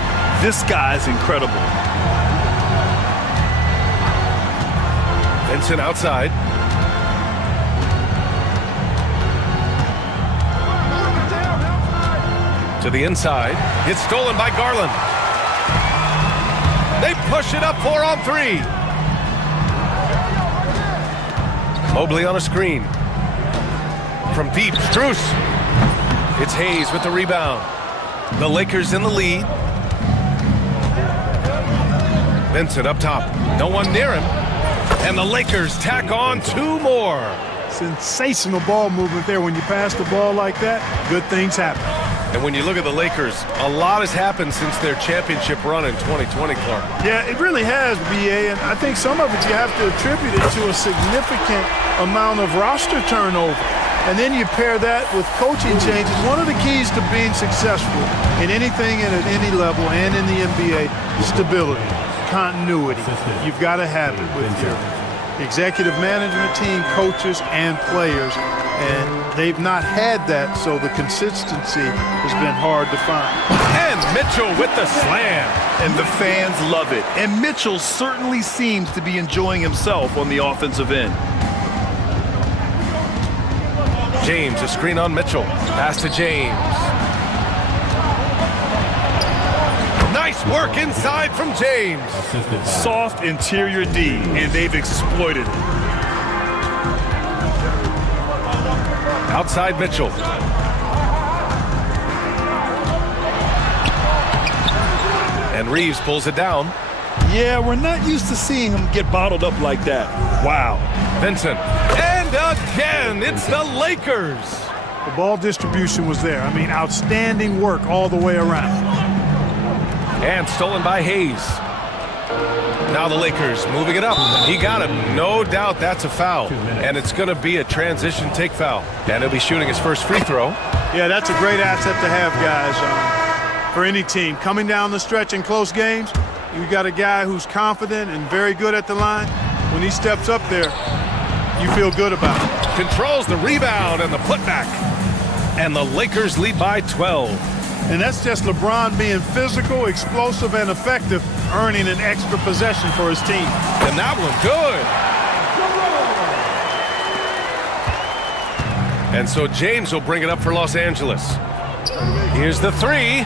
This guy's incredible. Vincent outside. To the inside. It's stolen by Garland. They push it up 4 on 3. Mobley on a screen. From deep, Strus. It's Hayes with the rebound. The Lakers in the lead. Vincent up top. No one near him. And the Lakers tack on 2 more. Sensational ball movement there. When you pass the ball like that, good things happen. And when you look at the Lakers, a lot has happened since their championship run in 2020, Clark. Yeah, it really has, BA, and I think some of it you have to attribute it to a significant amount of roster turnover. And then you pair that with coaching changes. One of the keys to being successful in anything and at any level and in the NBA is stability, continuity. You've got to have it with your executive management team, coaches, and players. And they've not had that, so the consistency has been hard to find. And Mitchell with the slam. And the fans love it. And Mitchell certainly seems to be enjoying himself on the offensive end. James, a screen on Mitchell. Pass to James. Nice work inside from James. Soft interior D, and they've exploited it. Outside Mitchell. And Reeves pulls it down. Yeah, we're not used to seeing him get bottled up like that. Wow. Vincent. And again, it's the Lakers. The ball distribution was there. I mean, outstanding work all the way around. And stolen by Hayes. Now the Lakers moving it up. He got him. No doubt that's a foul. And it's going to be a transition take foul. And he'll be shooting his first free throw. Yeah, that's a great asset to have, guys, for any team. Coming down the stretch in close games, you got a guy who's confident and very good at the line. When he steps up there, you feel good about it. Controls the rebound and the putback. And the Lakers lead by 12. And that's just LeBron being physical, explosive, and effective, earning an extra possession for his team. And that one good. And so James will bring it up for Los Angeles. Here's the 3.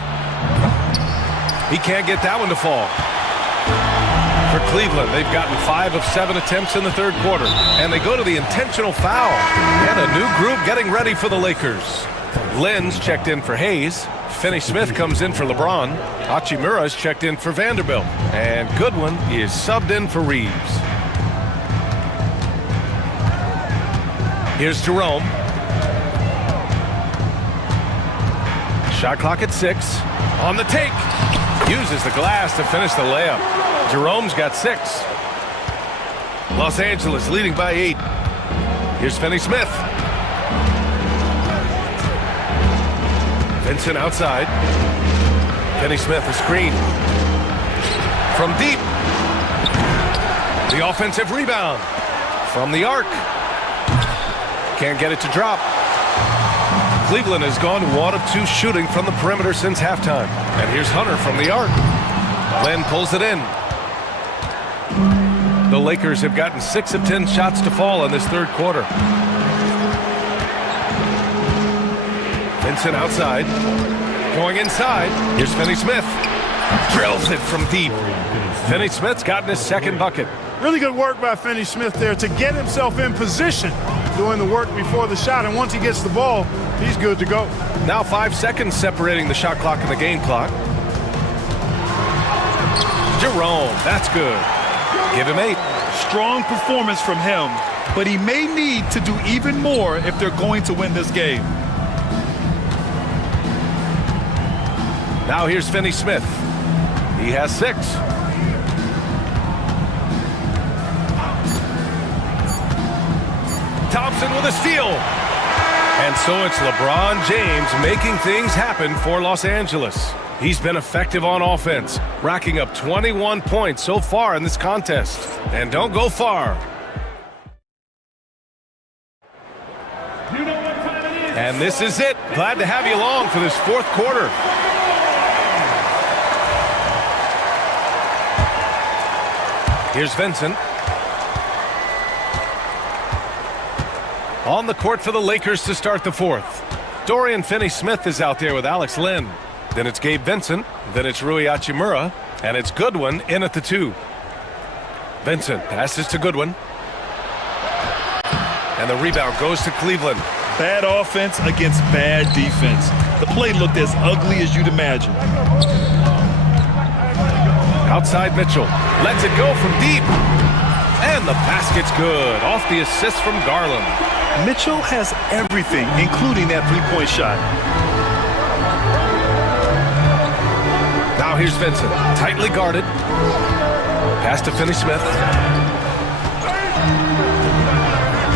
He can't get that one to fall. For Cleveland, they've gotten 5 of 7 attempts in the third quarter. And they go to the intentional foul. And a new group getting ready for the Lakers. Lynn's checked in for Hayes. Finney-Smith comes in for LeBron. Hachimura's checked in for Vanderbilt. And Goodwin is subbed in for Reeves. Here's Jerome. Shot clock at 6. On the take. Uses the glass to finish the layup. Jerome's got 6. Los Angeles leading by 8. Here's Finney-Smith. Vincent outside. Finney-Smith a screen. From deep. The offensive rebound. From the arc. Can't get it to drop. Cleveland has gone 1 of 2 shooting from the perimeter since halftime. And here's Hunter from the arc. Len pulls it in. The Lakers have gotten 6 of 10 shots to fall in this third quarter. Vincent outside. Going inside. Here's Finney-Smith. Drills it from deep. Finney-Smith's gotten his second bucket. Really good work by Finney-Smith there to get himself in position, doing the work before the shot. And once he gets the ball, he's good to go. Now 5 seconds separating the shot clock and the game clock. Jerome, that's good. Give him 8. Strong performance from him, but he may need to do even more if they're going to win this game. Now here's Finney-Smith. He has 6. Thompson with a steal. And so it's LeBron James making things happen for Los Angeles. He's been effective on offense, racking up 21 points so far in this contest. And don't go far. And this is it. Glad to have you along for this fourth quarter. Here's Vincent. On the court for the Lakers to start the fourth. Dorian Finney-Smith is out there with Alex Len. Then it's Gabe Vincent. Then it's Rui Hachimura. And it's Goodwin in at the 2. Vincent passes to Goodwin. And the rebound goes to Cleveland. Bad offense against bad defense. The play looked as ugly as you'd imagine. Outside Mitchell. Lets it go from deep. And the basket's good. Off the assist from Garland. Mitchell has everything, including that three-point shot. Now here's Vincent. Tightly guarded. Pass to Finney-Smith.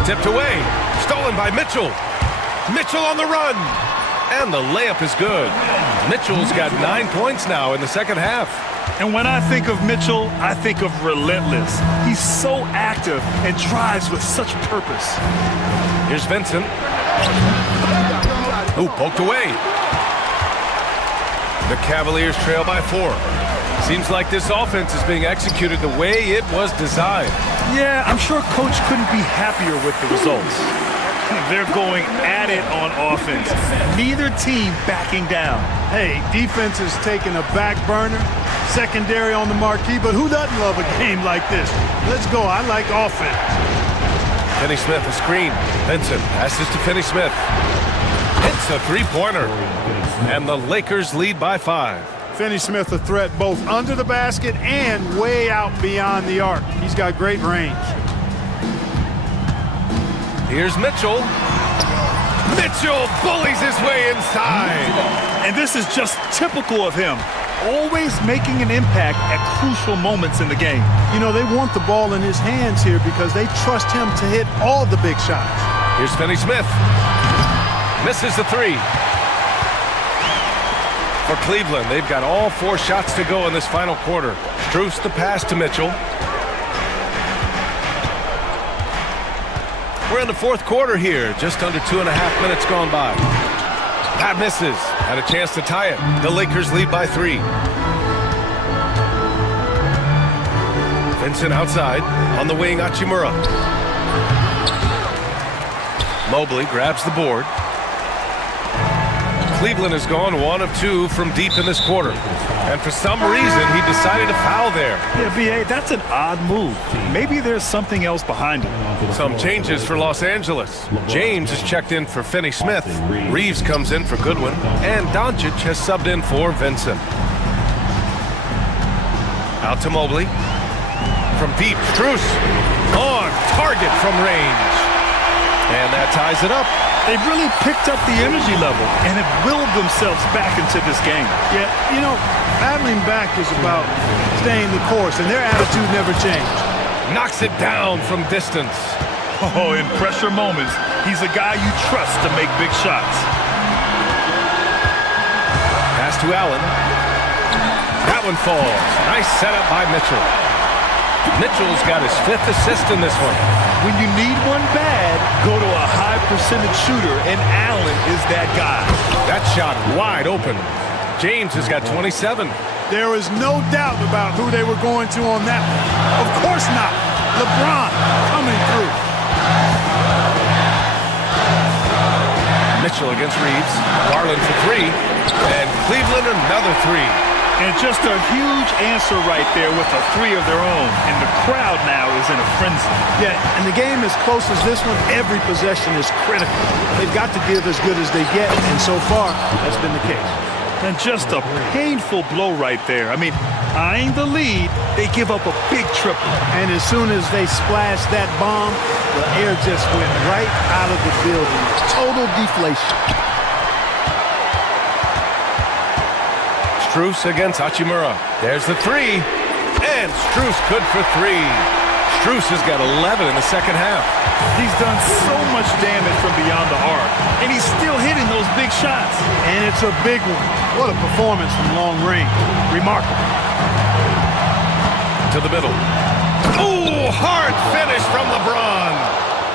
Tipped away. Stolen by Mitchell. Mitchell on the run. And the layup is good. Mitchell's got 9 points now in the second half. And when I think of Mitchell, I think of relentless. He's so active and drives with such purpose. Here's Vincent. Ooh, poked away. The Cavaliers trail by 4. Seems like this offense is being executed the way it was designed. Yeah, I'm sure Coach couldn't be happier with the results. They're going at it on offense. Neither team backing down. Hey, defense is taking a back burner, secondary on the marquee, but who doesn't love a game like this? Let's go. I like offense. Finney-Smith, a screen. Vincent passes to Finney-Smith. Hits a three-pointer. And the Lakers lead by 5. Finney-Smith a threat both under the basket and way out beyond the arc. He's got great range. Here's Mitchell. Mitchell bullies his way inside. And this is just typical of him. Always making an impact at crucial moments in the game. You know, they want the ball in his hands here because they trust him to hit all the big shots. Here's Finney-Smith. Misses the three. For Cleveland, they've got all 4 shots to go in this final quarter. Strus the pass to Mitchell. We're in the fourth quarter here. Just under 2.5 minutes gone by. That misses. Had a chance to tie it. The Lakers lead by 3. Vincent outside. On the wing, Hachimura. Mobley grabs the board. Cleveland has gone 1 of 2 from deep in this quarter. And for some reason, he decided to foul there. Yeah, B.A., that's an odd move. Maybe there's something else behind it. Some changes for Los Angeles. James is checked in for Finney-Smith. Reeves comes in for Goodwin. And Doncic has subbed in for Vincent. Out to Mobley. From deep, Strus. On target from range. And that ties it up. They've really picked up the energy level and have willed themselves back into this game. Yeah, you know, battling back is about staying the course, and their attitude never changed. Knocks it down from distance. Oh, in pressure moments, he's a guy you trust to make big shots. Pass to Allen. That one falls. Nice setup by Mitchell. Mitchell's got his 5th assist in this one. When you need one bad, go to a high percentage shooter, and Allen is that guy. That shot wide open. James has got 27. There is no doubt about who they were going to on that one. Of course not. LeBron coming through. Mitchell against Reeves. Garland for 3. And Cleveland another 3. And just a huge answer right there with a 3 of their own. And the crowd now is in a frenzy. Yeah, and the game as close as this one, every possession is critical. They've got to give as good as they get, and so far, that's been the case. And just a painful blow right there. I mean, eyeing the lead, they give up a big triple. And as soon as they splashed that bomb, the air just went right out of the building. Total deflation. Strus against Hachimura. There's the 3. And Strus good for 3. Strus has got 11 in the second half. He's done so much damage from beyond the arc. And he's still hitting those big shots. And it's a big one. What a performance from long range. Remarkable. To the middle. Ooh, hard finish from LeBron.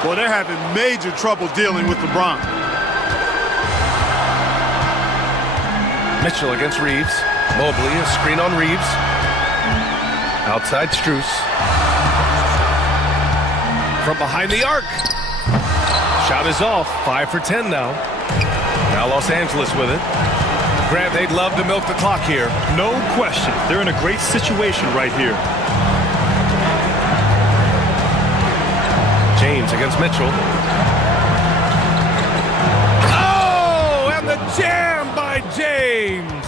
Well, they're having major trouble dealing with LeBron. Mitchell against Reeves. Mobley, a screen on Reeves. Outside Strus. From behind the arc. Shot is off. 5 for 10 now. Now Los Angeles with it. Grant, they'd love to milk the clock here. No question. They're in a great situation right here. James against Mitchell. Oh, and the jam by James.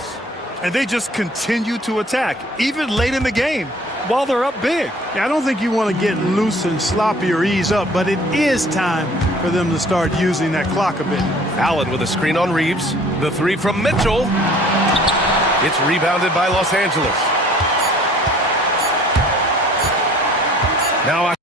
And they just continue to attack, even late in the game. while they're up big. Yeah, I don't think you want to get loose and sloppy or ease up, but it is time for them to start using that clock a bit. Allen with a screen on Reeves. The three from Mitchell. It's rebounded by Los Angeles. Now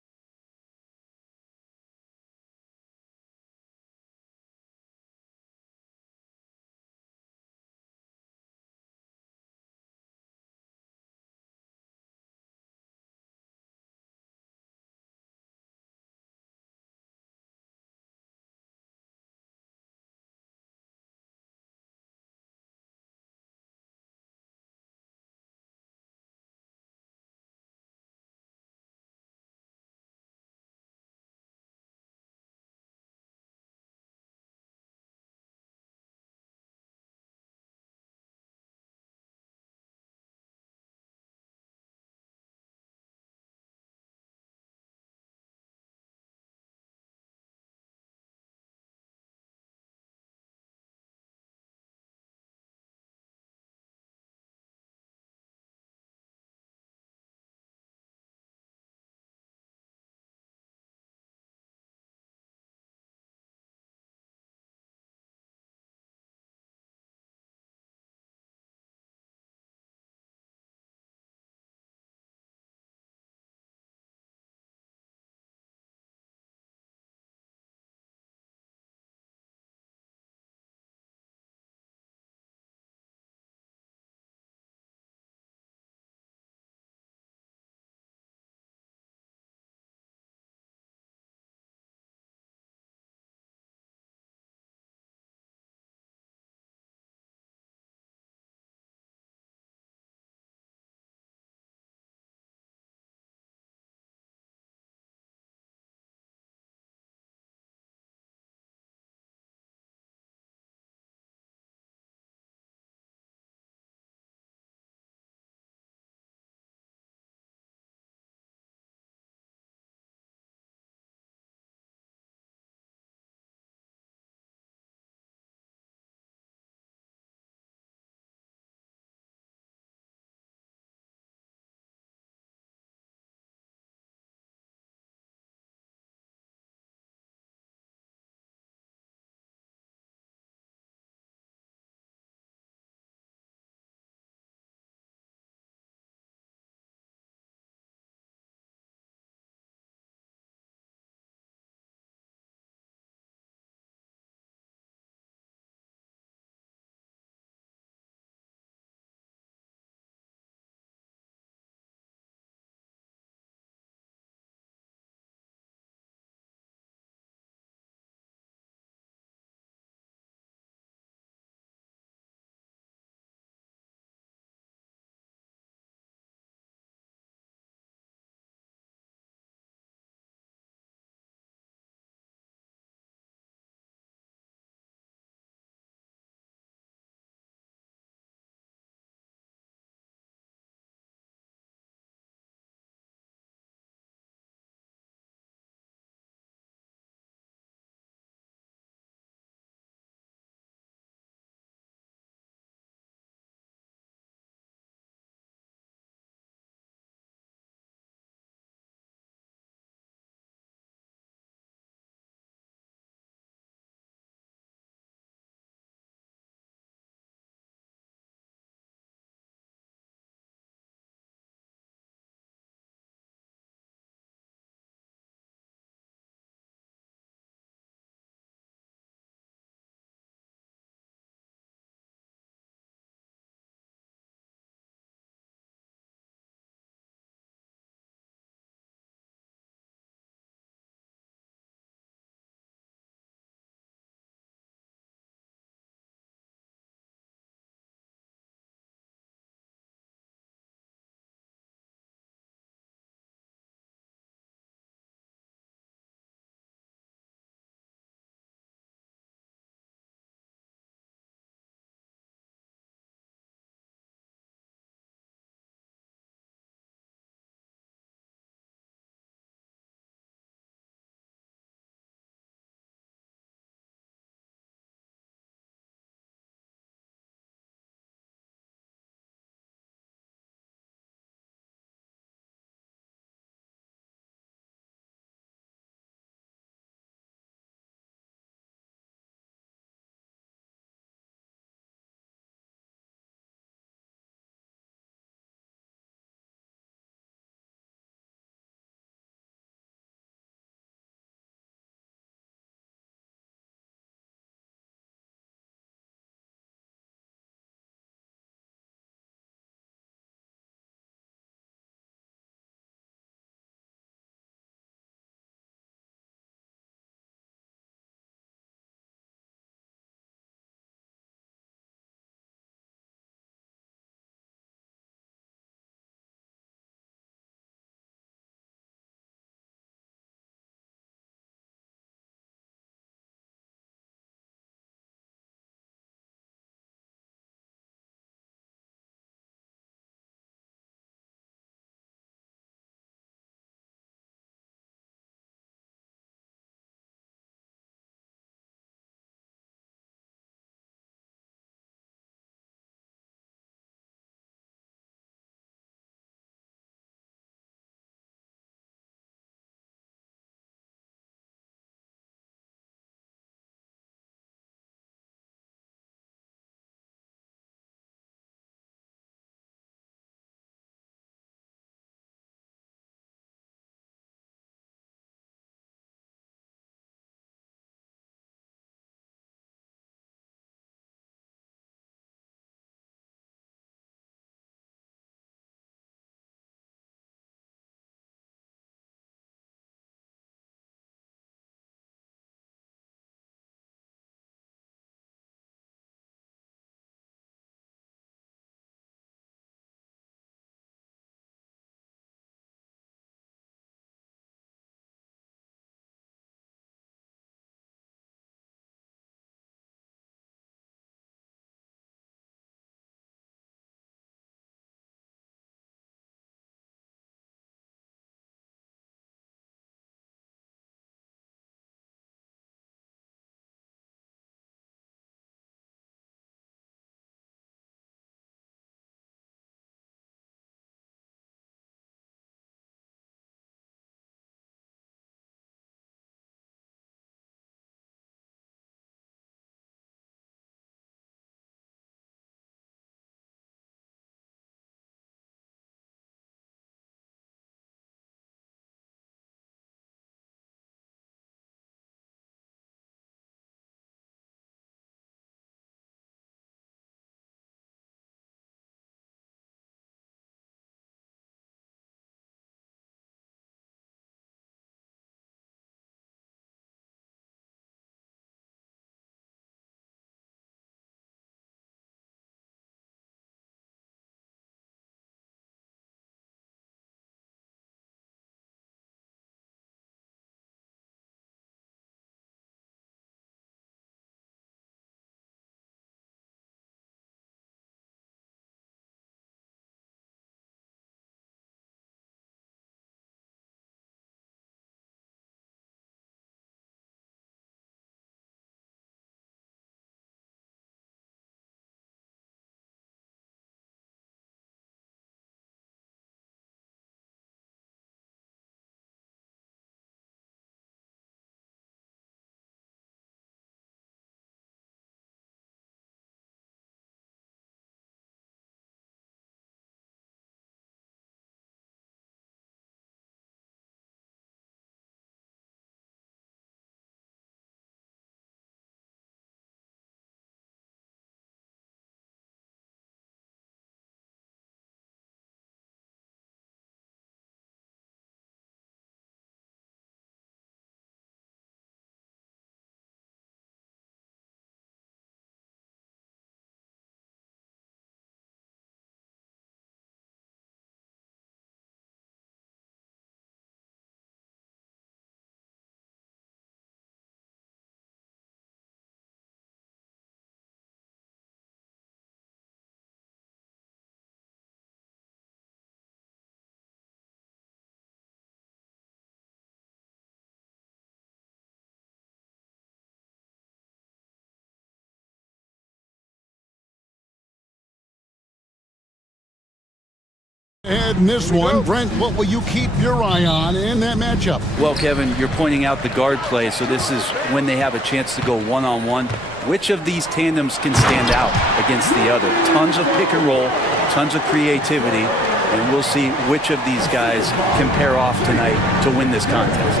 And in this one, Brent, what will you keep your eye on in that matchup? Well, Kevin, you're pointing out the guard play, so this is when they have a chance to go one-on-one. Which of these tandems can stand out against the other? Tons of pick and roll, tons of creativity, and we'll see which of these guys can pair off tonight to win this contest.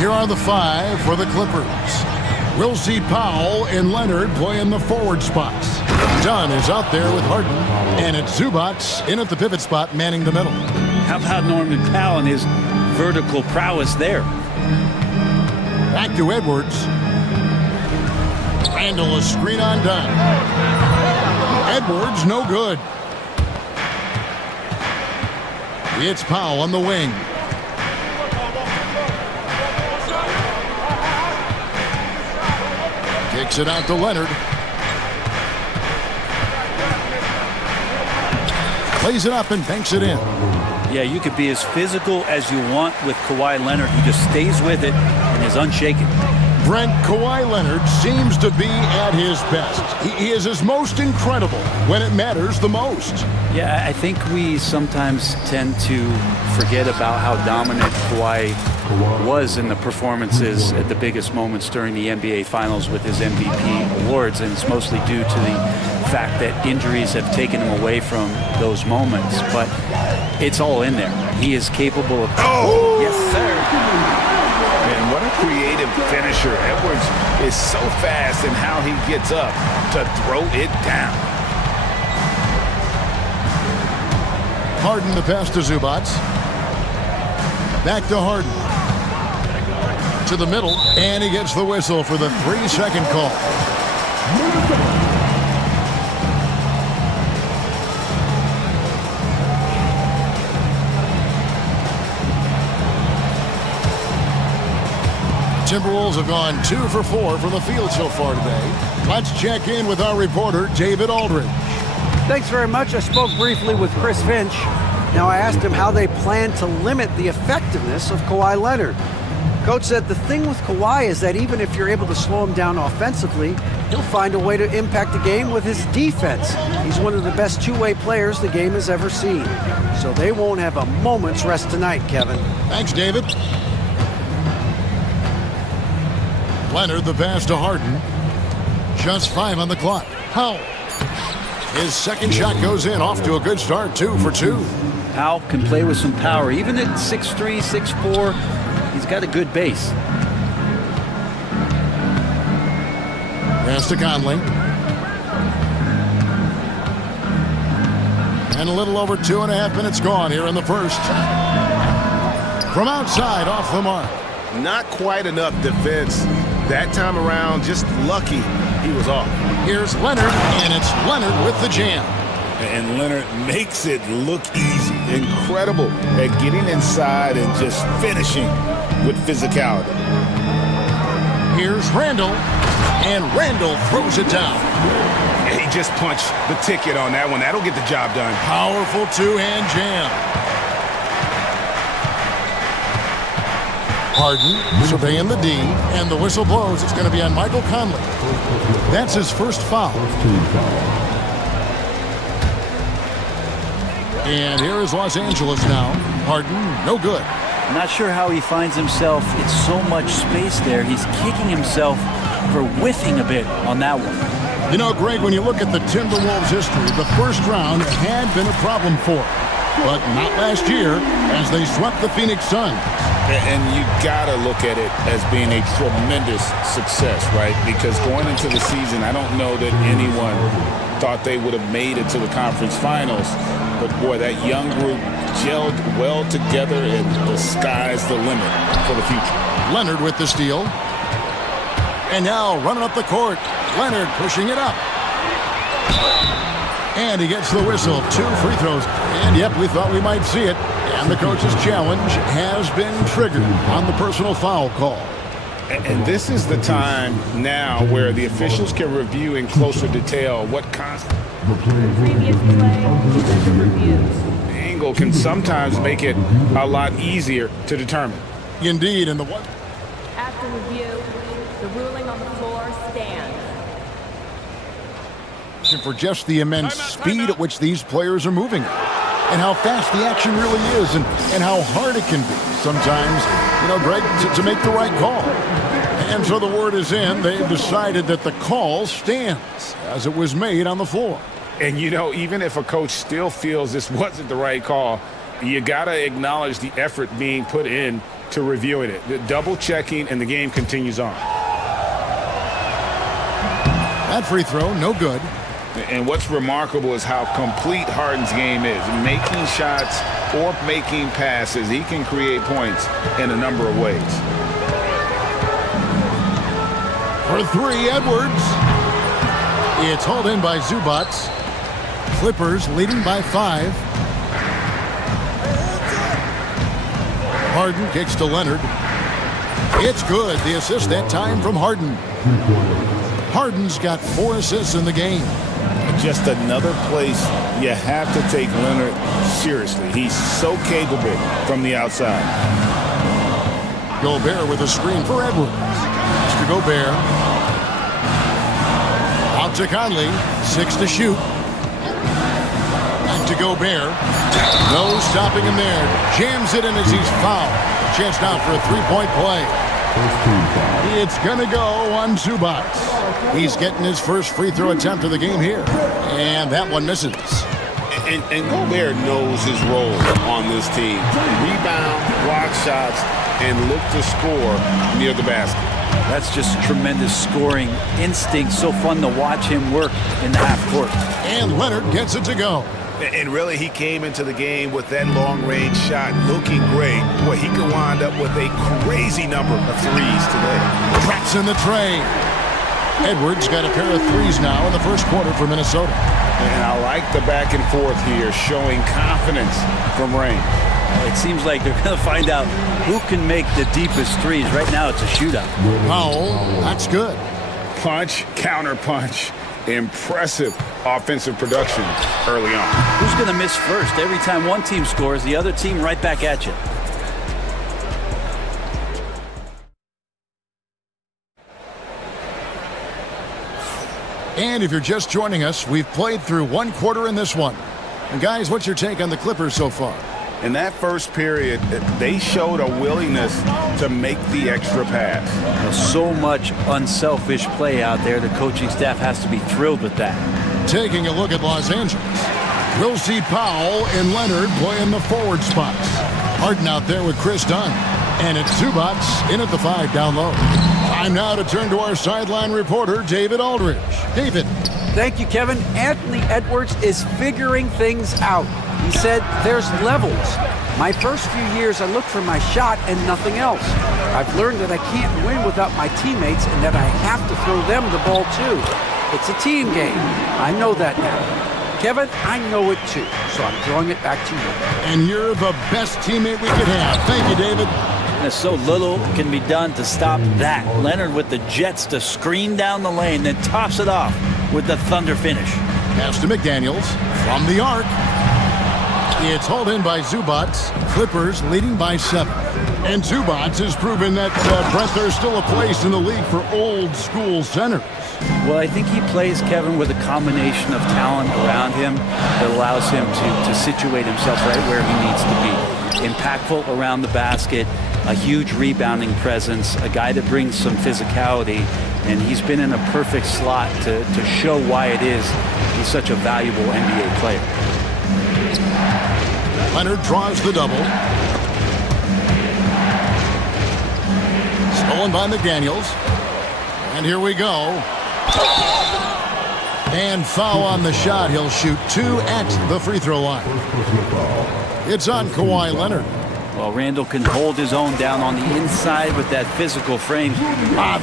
Here are the 5 for the Clippers. We'll see Powell and Leonard play in the forward spots. Dunn is out there with Harden, and it's Zubac in at the pivot spot manning the middle. How about Norman Powell and his vertical prowess there? Back to Edwards. Randall, a screen on Dunn. Edwards, no good. It's Powell on the wing. Kicks it out to Leonard. Plays it up and banks it in. Yeah, you could be as physical as you want with Kawhi Leonard. He just stays with it and is unshaken. Brent, Kawhi Leonard seems to be at his best. He is his most incredible when it matters the most. Yeah, I think we sometimes tend to forget about how dominant Kawhi was in the performances at the biggest moments during the NBA Finals with his MVP awards, and it's mostly due to the fact that injuries have taken him away from those moments, but it's all in there. He is capable of... Oh! Yes, sir. Man, what a creative finisher. Edwards is so fast in how he gets up to throw it down. Harden the pass to Zubac. Back to Harden. To the middle, and he gets the whistle for the 3-second call. Timberwolves have gone 2 for 4 from the field so far today. Let's check in with our reporter, David Aldridge. Thanks very much. I spoke briefly with Chris Finch. Now I asked him how they plan to limit the effectiveness of Kawhi Leonard. Coach said the thing with Kawhi is that even if you're able to slow him down offensively, he'll find a way to impact the game with his defense. He's one of the best two-way players the game has ever seen. So they won't have a moment's rest tonight, Kevin. Thanks, David. Leonard the pass to Harden. Just 5 on the clock. Powell. His second shot goes in, off to a good start, 2 for 2. Powell can play with some power. Even at 6'3", 6'4", he's got a good base. Pass to Conley. And a little over 2.5 minutes gone here in the first. From outside, off the mark. Not quite enough defense that time around. Just lucky he was off. Here's Leonard, and it's Leonard with the jam. And Leonard makes it look easy. Incredible at getting inside and just finishing with physicality. Here's Randall, and Randall throws it down. And he just punched the ticket on that one. That'll get the job done. Powerful two-hand jam. Harden surveying the D, and the whistle blows. It's going to be on Michael Conley. That's his first foul. And here is Los Angeles now. Harden, no good. I'm not sure how he finds himself. It's so much space there. He's kicking himself for whiffing a bit on that one. You know, Greg, when you look at the Timberwolves' history, the first round had been a problem for them. But not last year, as they swept the Phoenix Suns. And you got to look at it as being a tremendous success, right? Because going into the season, I don't know that anyone thought they would have made it to the conference finals. But, boy, that young group gelled well together, and the sky's the limit for the future. Leonard with the steal. And now running up the court, Leonard pushing it up. And he gets the whistle. 2 free throws. And, yep, we thought we might see it. And the coach's challenge has been triggered on the personal foul call. And this is the time now where the officials can review in closer detail what Previous play, reviews. The angle can sometimes make it a lot easier to determine. Indeed, and the one. After review, the ruling on the floor stands. For just the immense speed at which these players are moving. and how fast the action really is and how hard it can be sometimes, Greg, to make the right call. And so the word is in. They've decided that the call stands as it was made on the floor. And, even if a coach still feels this wasn't the right call, you got to acknowledge the effort being put in to reviewing it, the double checking, and the game continues on. That free throw, no good. And what's remarkable is how complete Harden's game is. Making shots or making passes, he can create points in a number of ways. For three, Edwards. It's hauled in by Zubac. Clippers leading by 5. Harden kicks to Leonard. It's good. The assist that time from Harden. Harden's got 4 assists in the game. Just another place you have to take Leonard seriously. He's so capable from the outside. Gobert with a screen for Edwards. To Gobert. Out to Conley. 6 to shoot. Back to Gobert. No stopping him there. Jams it in as he's fouled. Chance now for a 3-point play. It's going to go on Zubac. He's getting his first free throw attempt of the game here. And that one misses. And Gobert knows his role on this team. Rebound, block shots, and look to score near the basket. That's just tremendous scoring instinct. So fun to watch him work in the half court. And Leonard gets it to go. And really, he came into the game with that long-range shot looking great. Boy, he could wind up with a crazy number of threes today. Traps in the tray. Edwards got a pair of threes now in the first quarter for Minnesota. And I like the back and forth here, showing confidence from Rain. It seems like they're going to find out who can make the deepest threes. Right now, it's a shootout. Powell, that's good. Punch, counter punch. Impressive offensive production early on. Who's going to miss first? Every time one team scores, the other team right back at you. And if you're just joining us, we've played through one quarter in this one. And guys, what's your take on the Clippers so far? In that first period, they showed a willingness to make the extra pass. So much unselfish play out there. The coaching staff has to be thrilled with that. Taking a look at Los Angeles. We'll see Powell and Leonard playing the forward spots. Harden out there with Chris Dunn. And it's Zubac in at the 5 down low. Time now to turn to our sideline reporter, David Aldridge. David. Thank you, Kevin. Anthony Edwards is figuring things out. He said there's levels. My first few years, I looked for my shot and nothing else. I've learned that I can't win without my teammates and that I have to throw them the ball too. It's a team game. I know that now. Kevin, I know it too, so I'm throwing it back to you. And you're the best teammate we could have. Thank you, David. There's so little can be done to stop that. Leonard with the jets to screen down the lane, then tops it off with the thunder finish. Pass to McDaniels from the arc. It's hauled in by Zubac. Clippers leading by 7. And Zubac has proven that, Brent, there's still a place in the league for old school centers. Well, I think he plays, Kevin, with a combination of talent around him that allows him to situate himself right where he needs to be. Impactful around the basket, a huge rebounding presence, a guy that brings some physicality, and he's been in a perfect slot to show why it is he's such a valuable NBA player. Leonard draws the double. Stolen by McDaniels. And here we go. And foul on the shot. He'll shoot 2 at the free throw line. It's on Kawhi Leonard. Well, Randall can hold his own down on the inside with that physical frame.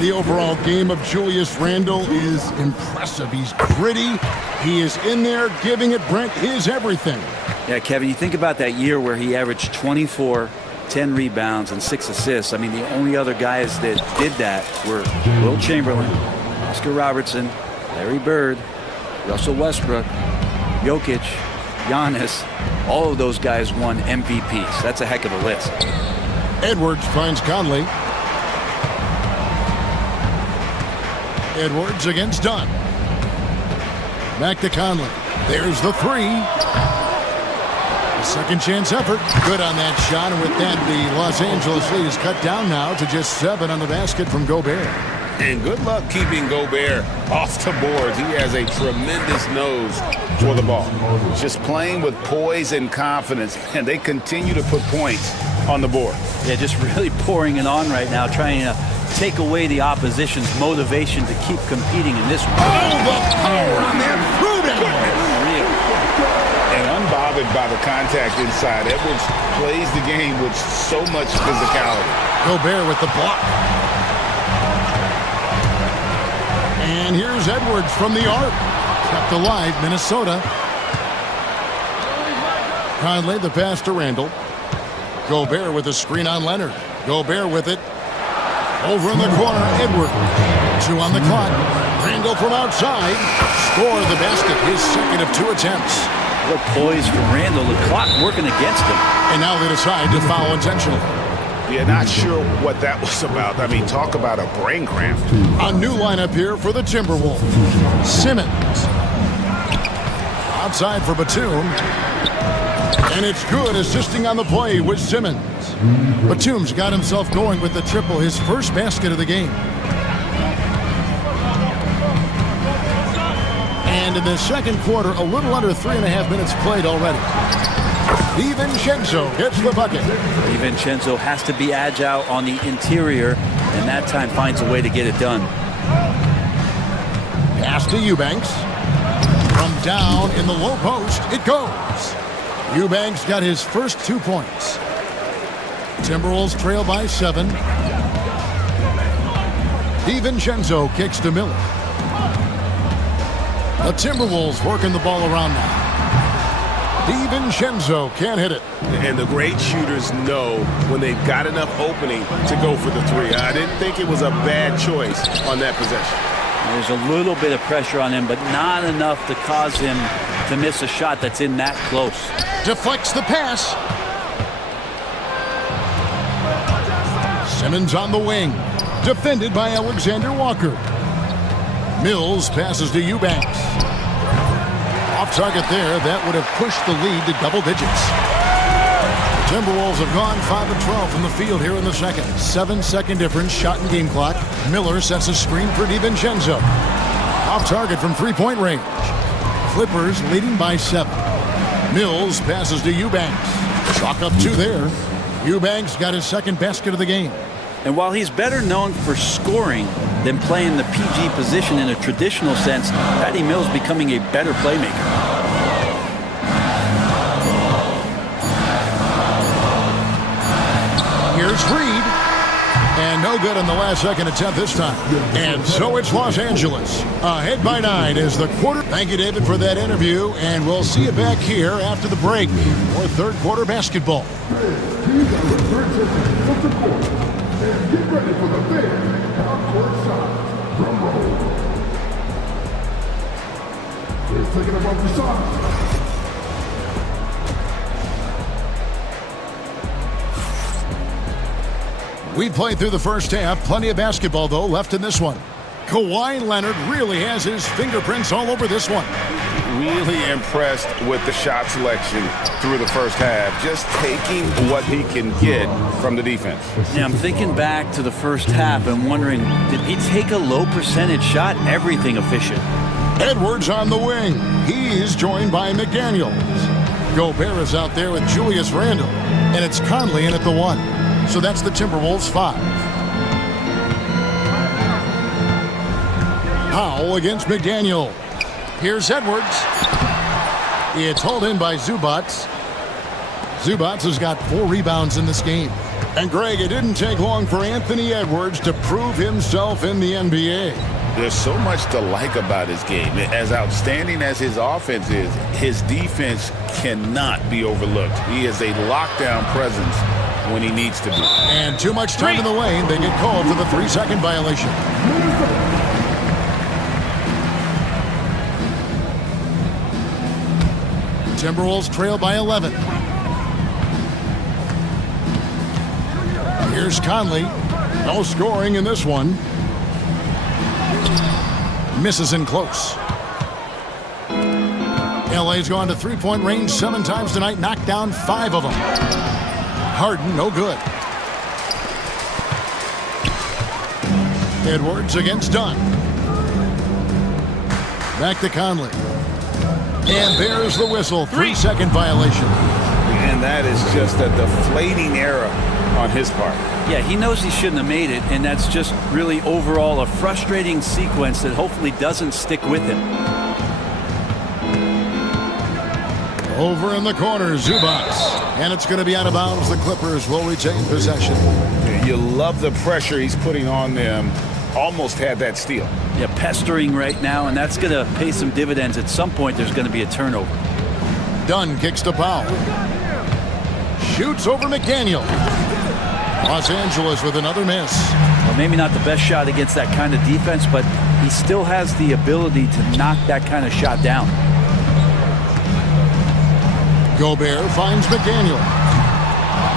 The overall game of Julius Randle is impressive. He's gritty. He is in there giving it, Brent, his everything. Yeah, Kevin, you think about that year where he averaged 24, 10 rebounds, and 6 assists. I mean, the only other guys that did that were Will Chamberlain, Oscar Robertson, Larry Bird, Russell Westbrook, Jokic, Giannis. All of those guys won MVPs. That's a heck of a list. Edwards finds Conley. Edwards against Dunn. Back to Conley. There's the 3. A second chance effort. Good on that shot. And with that, the Los Angeles lead is cut down now to just 7 on the basket from Gobert. And good luck keeping Gobert off the boards. He has a tremendous nose for the ball. Just playing with poise and confidence, and they continue to put points on the board. Yeah, just really pouring it on right now, trying to take away the opposition's motivation to keep competing in this one. Oh, the power on that throwdown! And unbothered by the contact inside, Edwards plays the game with so much physicality. Gobert with the block. And here's Edwards from the arc. Kept alive, Minnesota. Conley, the pass to Randall. Gobert with a screen on Leonard. Gobert with it. Over in the corner, Edwards. 2 on the clock. Randall from outside. Score the basket, his second of 2 attempts. What poise from Randall, the clock working against him. And now they decide to foul intentionally. Yeah, not sure what that was about. I mean, talk about a brain cramp. A new lineup here for the Timberwolves. Simmons. Outside for Batum. And it's good, assisting on the play with Simmons. Batum's got himself going with the triple, his first basket of the game. And in the second quarter, a little under 3.5 minutes played already. DiVincenzo gets the bucket. DiVincenzo has to be agile on the interior, and that time finds a way to get it done. Pass to Eubanks. From down in the low post, it goes. Eubanks got his first 2 points. Timberwolves trail by 7. DiVincenzo kicks to Miller. The Timberwolves working the ball around now. DiVincenzo can't hit it. And the great shooters know when they've got enough opening to go for the 3. I didn't think it was a bad choice on that possession. There's a little bit of pressure on him, but not enough to cause him to miss a shot that's in that close. Deflects the pass. Simmons on the wing. Defended by Alexander Walker. Mills passes to Eubanks. Off target there, that would have pushed the lead to double digits. The Timberwolves have gone 5 of 12 from the field here in the second. 7-second difference, shot and game clock. Miller sets a screen for DiVincenzo. Off target from 3-point range. Clippers leading by 7. Mills passes to Eubanks. Chalk up 2 there. Eubanks got his second basket of the game. And while he's better known for scoring than playing the PG position in a traditional sense, Patty Mills becoming a better playmaker. Here's Reed. And no good on the last second attempt this time. And so it's Los Angeles. Ahead by 9 is the quarter. Thank you, David, for that interview. And we'll see you back here after the break for third quarter basketball. Get ready for the big half-court shot. Drum roll. They're taking above the shot. We played through the first half. Plenty of basketball, though, left in this one. Kawhi Leonard really has his fingerprints all over this one. Really impressed with the shot selection through the first half. Just taking what he can get from the defense. Yeah, I'm thinking back to the first half and wondering, did he take a low percentage shot? Everything efficient. Edwards on the wing. He's joined by McDaniels. Gobert is out there with Julius Randle. And it's Conley in at the 1. So that's the Timberwolves 5. Powell against McDaniel. Here's Edwards. It's hauled in by Zubats. Zubats has got 4 rebounds in this game. And Greg, it didn't take long for Anthony Edwards to prove himself in the NBA. There's so much to like about his game. As outstanding as his offense is, his defense cannot be overlooked. He is a lockdown presence when he needs to be. And too much time in the lane. They get called for the 3-second violation. Timberwolves trail by 11. Here's Conley. No scoring in this one. Misses in close. LA's gone to three-point range 7 times tonight, knocked down 5 of them. Harden, no good. Edwards against Dunn. Back to Conley. And there's the whistle. 3-second violation. And that is just a deflating error on his part. Yeah, he knows he shouldn't have made it, and that's just really overall a frustrating sequence that hopefully doesn't stick with him. Over in the corner, Zubac. And it's going to be out of bounds. The Clippers will retain possession. You love the pressure he's putting on them. Almost had that steal. Yeah, pestering right now, and that's going to pay some dividends. At some point, there's going to be a turnover. Dunn kicks to Powell. Shoots over McDaniel. Los Angeles with another miss. Well, maybe not the best shot against that kind of defense, but he still has the ability to knock that kind of shot down. Gobert finds McDaniel.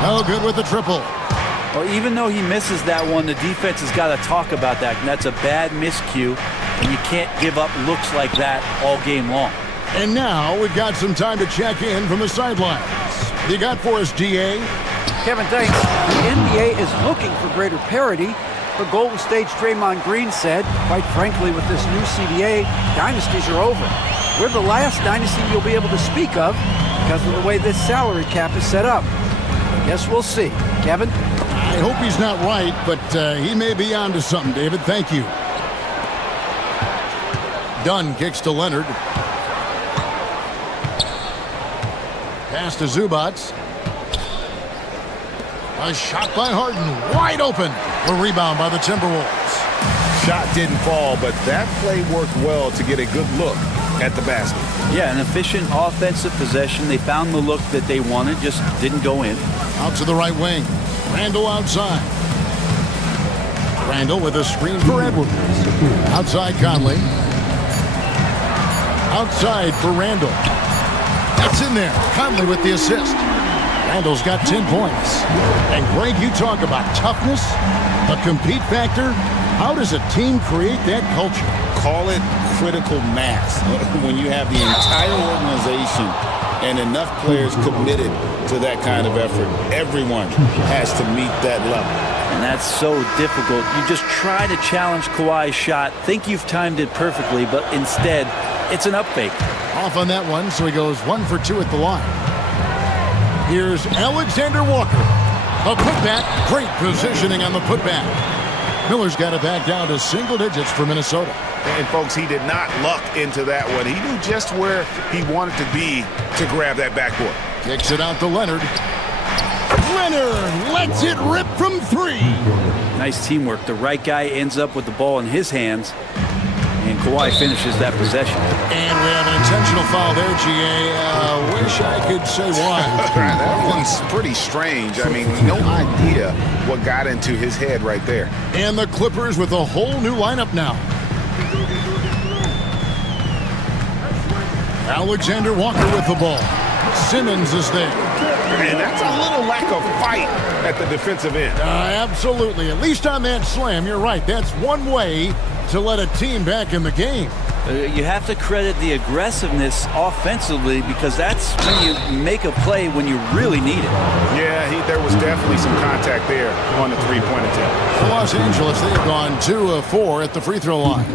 No good with the triple. Well, even though he misses that one, the defense has got to talk about that, and that's a bad miscue, and you can't give up looks like that all game long. And now we've got some time to check in from the sidelines. You got for us, DA? Kevin, thanks. The NBA is looking for greater parity, but Golden State's Draymond Green said, quite frankly, with this new CBA, dynasties are over. We're the last dynasty you'll be able to speak of because of the way this salary cap is set up. I guess we'll see. Kevin? I hope he's not right, but he may be onto something, David. Thank you. Dunn kicks to Leonard. Pass to Zubac. A shot by Harden, wide open. A rebound by the Timberwolves. Shot didn't fall, but that play worked well to get a good look at the basket. Yeah, an efficient offensive possession. They found the look that they wanted, just didn't go in. Out to the right wing. Randall outside. Randall with a screen for Edwards. Outside Conley. Outside for Randall. That's in there. Conley with the assist. Randall's got 10 points. And Greg, you talk about toughness, a compete factor. How does a team create that culture? Call it critical mass. When you have the entire organization and enough players committed to that kind of effort, everyone has to meet that level. And that's so difficult. You just try to challenge Kawhi's shot, think you've timed it perfectly, but instead, it's an up fake. Off on that one, so he goes 1 for 2 at the line. Here's Alexander Walker. A putback. Great positioning on the putback. Miller's got it back down to single digits for Minnesota. And folks, he did not luck into that one. He knew just where he wanted to be to grab that backboard. Kicks it out to Leonard. Leonard lets it rip from 3. Nice teamwork. The right guy ends up with the ball in his hands, and Kawhi finishes that possession. And we have an intentional foul there, GA. Wish I could say why. That one's pretty strange. I mean, no idea what got into his head right there. And the Clippers with a whole new lineup now. Alexander Walker with the ball. Simmons is there. And that's a little lack of fight at the defensive end. Absolutely. At least on that slam, you're right. That's one way to let a team back in the game. You have to credit the aggressiveness offensively, because that's when you make a play when you really need it. Yeah, there was definitely some contact there on the three-point attempt. For Los Angeles, they've gone 2 of 4 at the free throw line.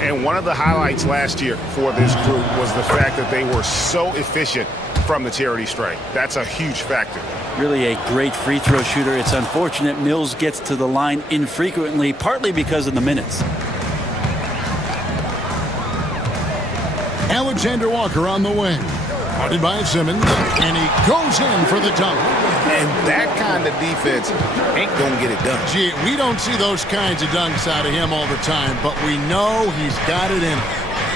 And one of the highlights last year for this group was the fact that they were so efficient from the charity stripe. That's a huge factor. Really a great free throw shooter. It's unfortunate Mills gets to the line infrequently, partly because of the minutes. Alexander Walker on the wing. Guarded by Simmons, and he goes in for the dunk. And that kind of defense ain't going to get it done. Gee, we don't see those kinds of dunks out of him all the time, but we know he's got it in him.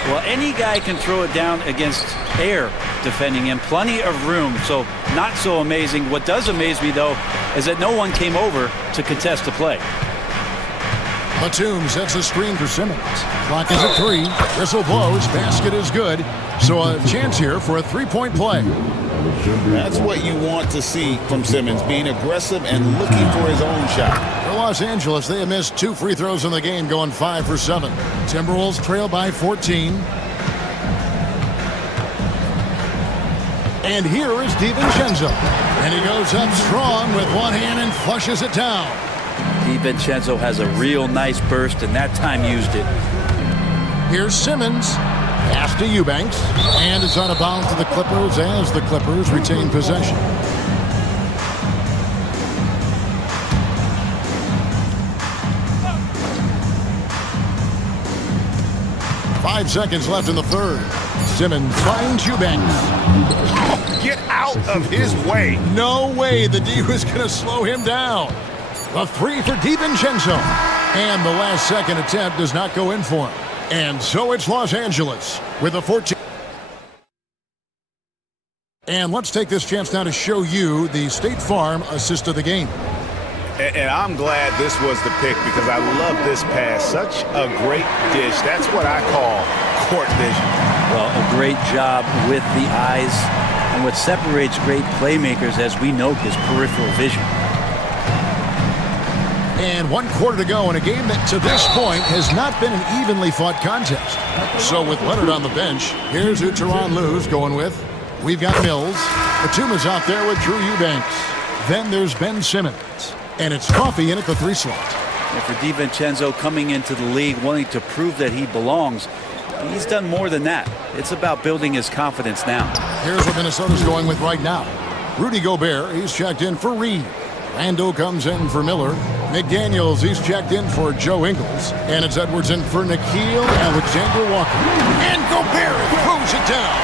Well, any guy can throw it down against air defending him. Plenty of room, so not so amazing. What does amaze me, though, is that no one came over to contest the play. Batum sets a screen for Simmons. Clock is at 3. Whistle blows. Basket is good. So a chance here for a three-point play. That's what you want to see from Simmons, being aggressive and looking for his own shot. For Los Angeles, they have missed 2 free throws in the game, going 5 for 7. Timberwolves trail by 14. And here is DiVincenzo. And he goes up strong with one hand and flushes it down. DiVincenzo has a real nice burst, and that time used it. Here's Simmons. Pass to Eubanks. And it's out of bounds to the Clippers as the Clippers retain possession. Five seconds left in the third. Simmons finds Eubanks. Get out of his way. No way the D was going to slow him down. A three for DiVincenzo. And the last second attempt does not go in for him. And so it's Los Angeles with a 14. And let's take this chance now to show you the State Farm assist of the game. And I'm glad this was the pick because I love this pass. Such a great dish. That's what I call court vision. Well, a great job with the eyes. And what separates great playmakers, as we know, is peripheral vision. And 1 quarter to go in a game that to this point has not been an evenly fought contest. So with Leonard on the bench, here's who Teron Lue's going with. We've got Mills. Batuma's out there with Drew Eubanks. Then there's Ben Simmons. And it's Coffey in at the 3 slot. And for DiVincenzo coming into the league wanting to prove that he belongs, he's done more than that. It's about building his confidence now. Here's what Minnesota's going with right now. Rudy Gobert, he's checked in for Reed. Rando comes in for Miller. McDaniels, he's checked in for Joe Ingles. And it's Edwards in for Nickeil Alexander Walker. And Gobert throws it down.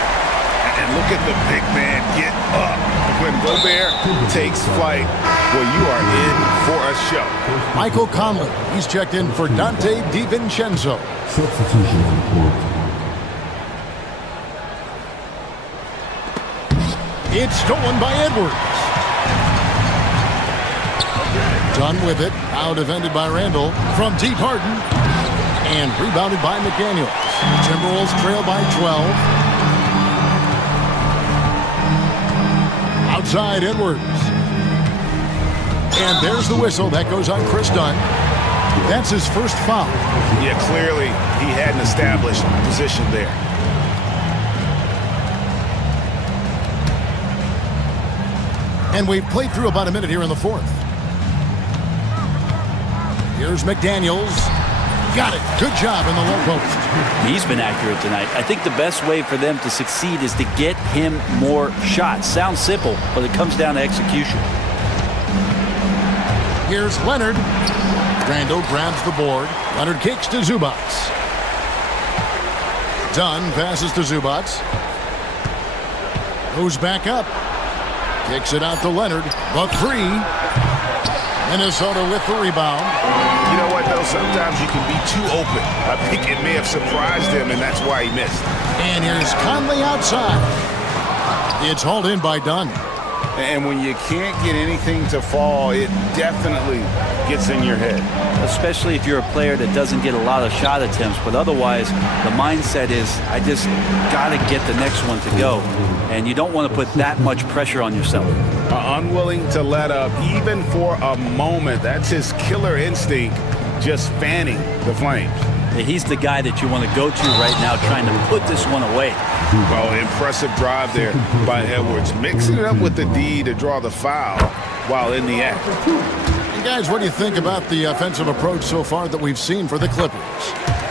And look at the big man get up. When Gobert takes flight, well, you are in for a show. Michael Conley, he's checked in for Dante DiVincenzo. Substitution report. It's stolen by Edwards. Done with it. Now defended by Randall from T. Harden. And rebounded by McDaniels. Timberwolves trail by 12. Outside Edwards. And there's the whistle. That goes on Chris Dunn. That's his first foul. Yeah, clearly he had an established position there. And we've played through about a minute here in the fourth. Here's McDaniels. Got it. Good job in the low post. He's been accurate tonight. I think the best way for them to succeed is to get him more shots. Sounds simple, but it comes down to execution. Here's Leonard. Randall grabs the board. Leonard kicks to Zubac. Dunn passes to Zubac. Goes back up. Kicks it out to Leonard. The 3. Minnesota with the rebound. You know what, though? Sometimes you can be too open. I think it may have surprised him, and that's why he missed. And here's Conley outside. It's hauled in by Dunn. And when you can't get anything to fall, it definitely gets in your head. Especially if you're a player that doesn't get a lot of shot attempts, but otherwise the mindset is, I just got to get the next one to go. And you don't want to put that much pressure on yourself. Unwilling to let up, even for a moment. That's his killer instinct, just fanning the flames. He's the guy that you want to go to right now, trying to put this one away. Well, impressive drive there by Edwards. Mixing it up with the D to draw the foul while in the act. And guys, what do you think about the offensive approach so far that we've seen for the Clippers?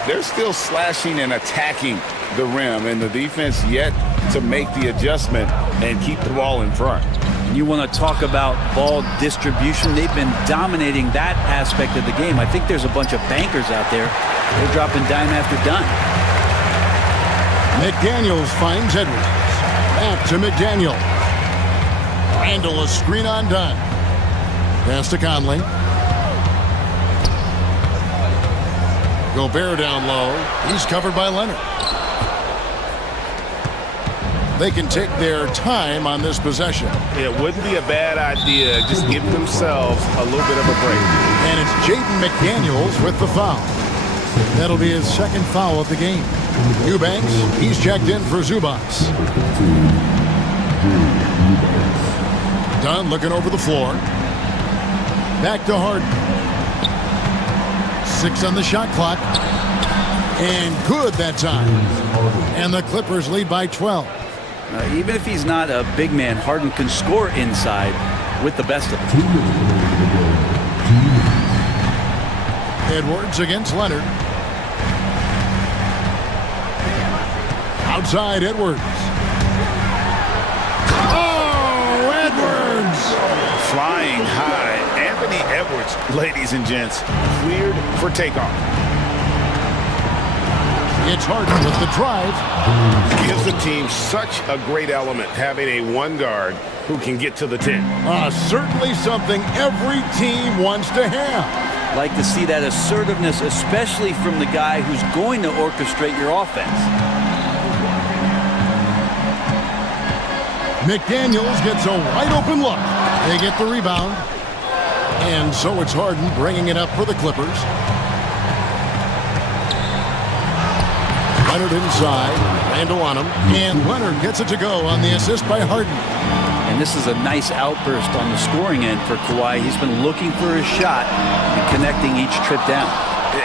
They're still slashing and attacking the rim, and the defense yet to make the adjustment and keep the ball in front. You want to talk about ball distribution. They've been dominating that aspect of the game. I think there's a bunch of bankers out there. They're dropping dime after dime. McDaniels finds Edwards. Back to McDaniel. Randall, a screen on Dunn. Pass to Conley. Gobert down low. He's covered by Leonard. They can take their time on this possession. It wouldn't be a bad idea. Just give themselves a little bit of a break. And it's Jaden McDaniels with the foul. That'll be his second foul of the game. Eubanks, he's checked in for Zubac. Dunn looking over the floor. Back to Harden. 6 on the shot clock. And good that time. And the Clippers lead by 12. Even if he's not a big man, Harden can score inside with the best of them. Edwards against Leonard. Outside Edwards. Oh, Edwards! Flying high. Anthony Edwards, ladies and gents, cleared for takeoff. It's Harden with the drive. Gives the team such a great element having a one guard who can get to the 10. Certainly something every team wants to have. Like to see that assertiveness, especially from the guy who's going to orchestrate your offense. McDaniels gets a wide open look. They get the rebound. And so it's Harden bringing it up for the Clippers. Leonard inside, Randall on him, and Leonard gets it to go on the assist by Harden. And this is a nice outburst on the scoring end for Kawhi. He's been looking for his shot and connecting each trip down.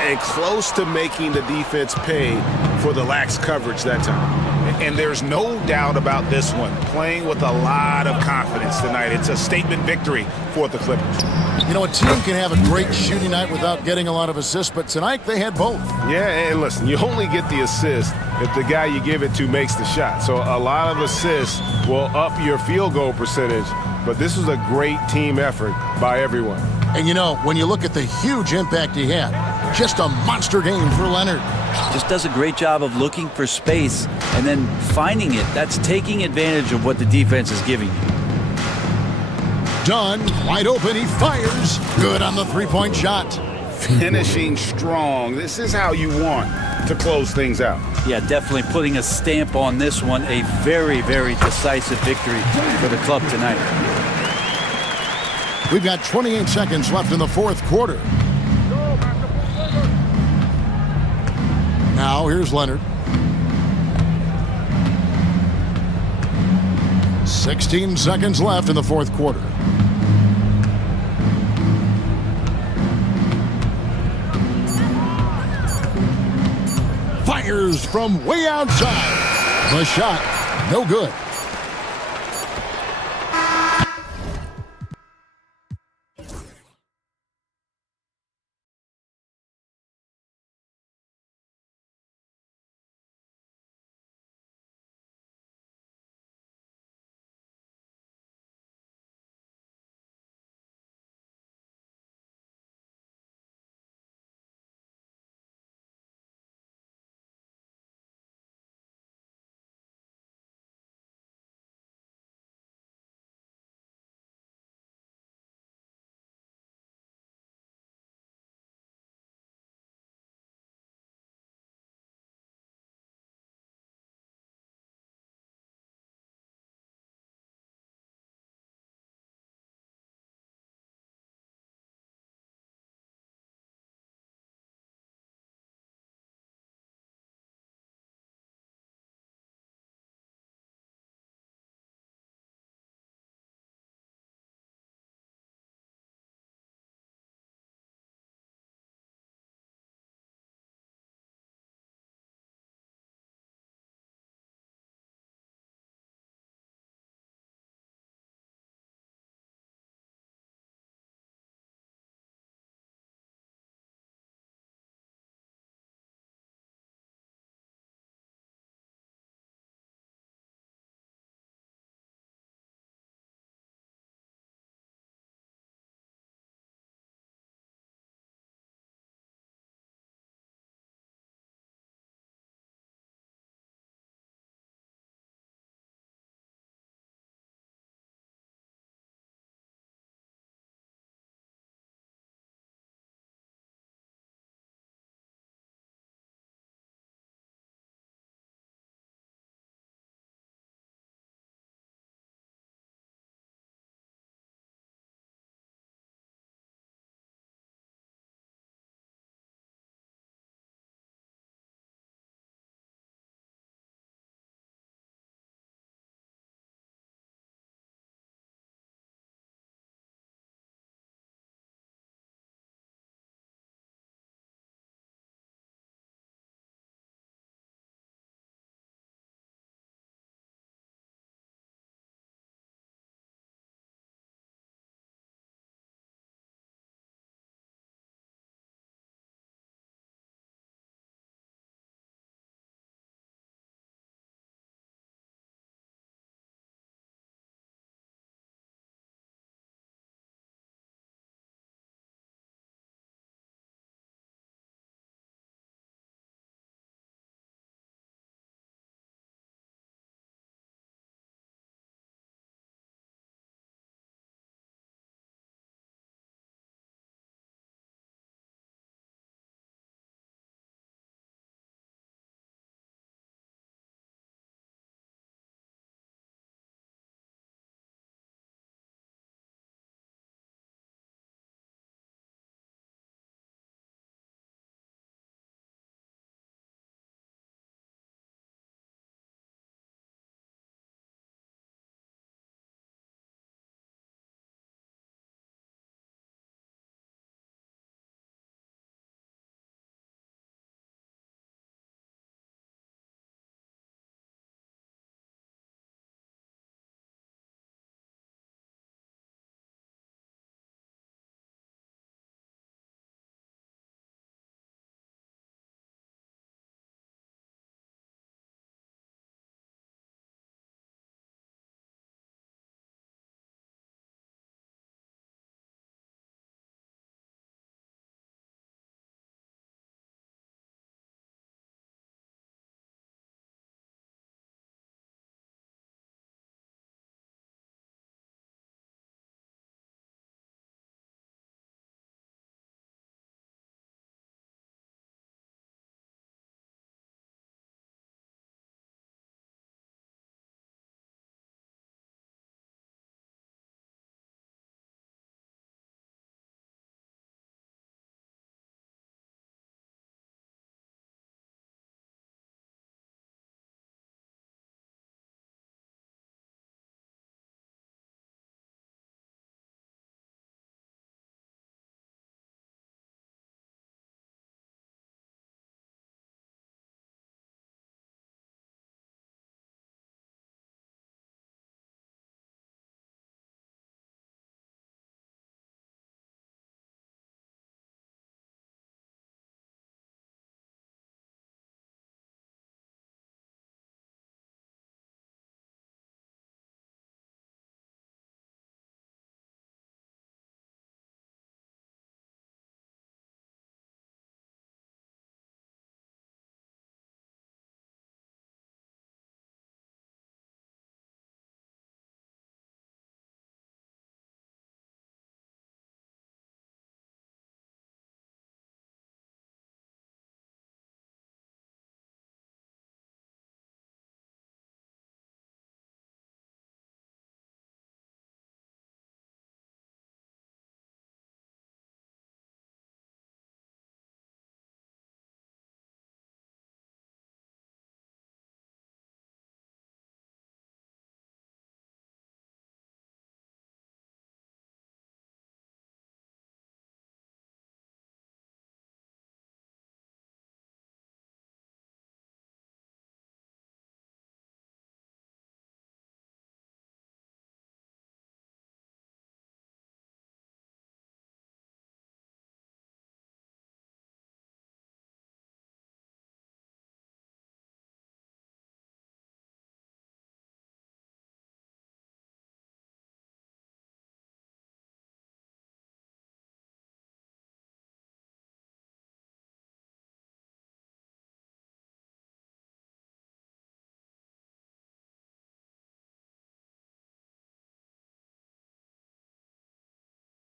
And close to making the defense pay for the lax coverage that time. And there's no doubt about this one. Playing with a lot of confidence tonight. It's a statement victory for the Clippers. You know, a team can have a great shooting night without getting a lot of assists, but tonight they had both. Yeah, and listen, you only get the assist if the guy you give it to makes the shot. So a lot of assists will up your field goal percentage, but this was a great team effort by everyone. And you know, when you look at the huge impact he had, just a monster game for Leonard. Just does a great job of looking for space and then finding it. That's taking advantage of what the defense is giving you. Dunn, wide open, he fires. Good on the three-point shot. Finishing strong. This is how you want to close things out. Yeah, definitely putting a stamp on this one. A very, very decisive victory for the club tonight. We've got 28 seconds left in the fourth quarter. Now, here's Leonard. 16 seconds left in the fourth quarter. Fires from way outside. The shot, no good.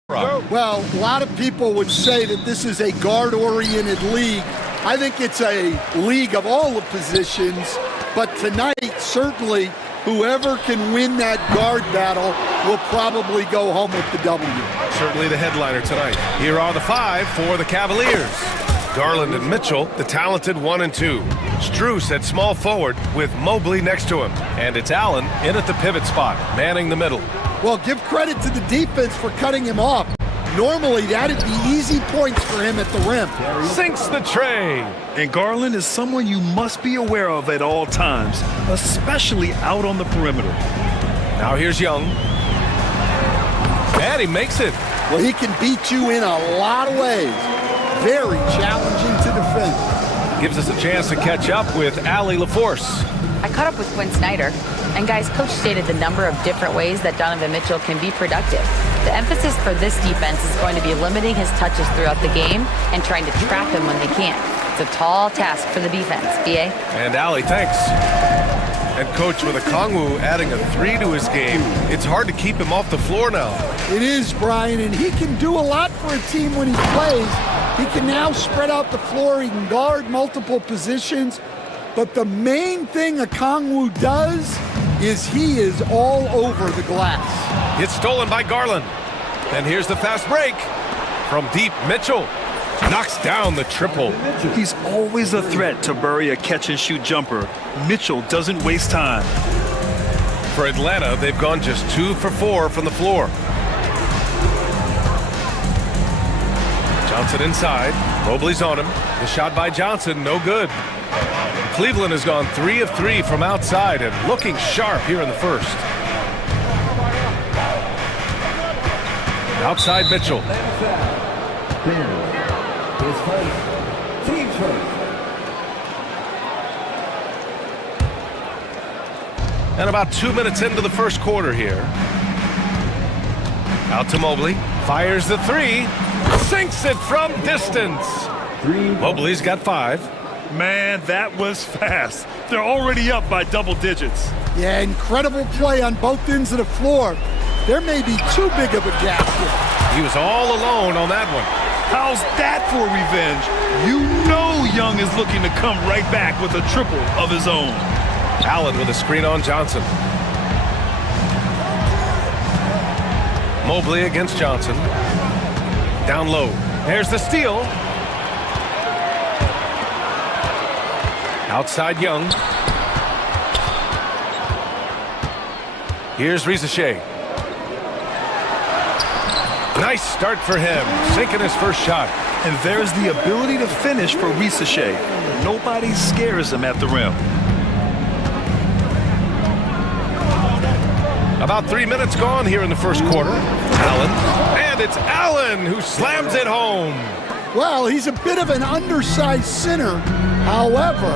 Well, a lot of people would say that this is a guard-oriented league. I think it's a league of all the positions, but tonight, certainly, whoever can win that guard battle will probably go home with the W. Certainly the headliner tonight. Here are the 5 for the Cavaliers. Garland and Mitchell, the talented 1 and 2. Strus at small forward with Mobley next to him. And it's Allen in at the pivot spot, manning the middle. Well, give credit to the defense for cutting him off. Normally, that'd be easy points for him at the rim. Sinks the tray. And Garland is someone you must be aware of at all times, especially out on the perimeter. Now here's Young. And he makes it. Well, he can beat you in a lot of ways. Very challenging to defend. Gives us a chance to catch up with Allie LaForce. I caught up with Quinn Snyder, and guys, Coach stated the number of different ways that Donovan Mitchell can be productive. The emphasis for this defense is going to be limiting his touches throughout the game and trying to trap him when they can't. It's a tall task for the defense, B.A. And Allie, thanks. And Coach, with Okongwu adding a 3 to his game, it's hard to keep him off the floor now. It is, Brian, and he can do a lot for a team when he plays. He can now spread out the floor. He can guard multiple positions. But the main thing Okongwu does is he is all over the glass. It's stolen by Garland. And here's the fast break. From deep, Mitchell knocks down the triple. He's always a threat to bury a catch-and-shoot jumper. Mitchell doesn't waste time. For Atlanta, they've gone just 2 for 4 from the floor. Johnson inside. Mobley's on him. The shot by Johnson, no good. Cleveland has gone 3 of 3 from outside and looking sharp here in the first. Outside Mitchell. And about 2 minutes into the first quarter here. Out to Mobley. Fires the 3. Sinks it from distance. Mobley's got 5. Man, that was fast. They're already up by double digits. Yeah, incredible play on both ends of the floor. There may be too big of a gap here. He was all alone on that one. How's that for revenge? You know Young is looking to come right back with a triple of his own. Allen with a screen on Johnson. Mobley against Johnson. Down low. There's the steal. Outside Young. Here's Ricochet. Nice start for him, sinking his first shot. And there's the ability to finish for Ricochet. Nobody scares him at the rim. About 3 minutes gone here in the first quarter. Allen. And it's Allen who slams it home. Well, he's a bit of an undersized center. However,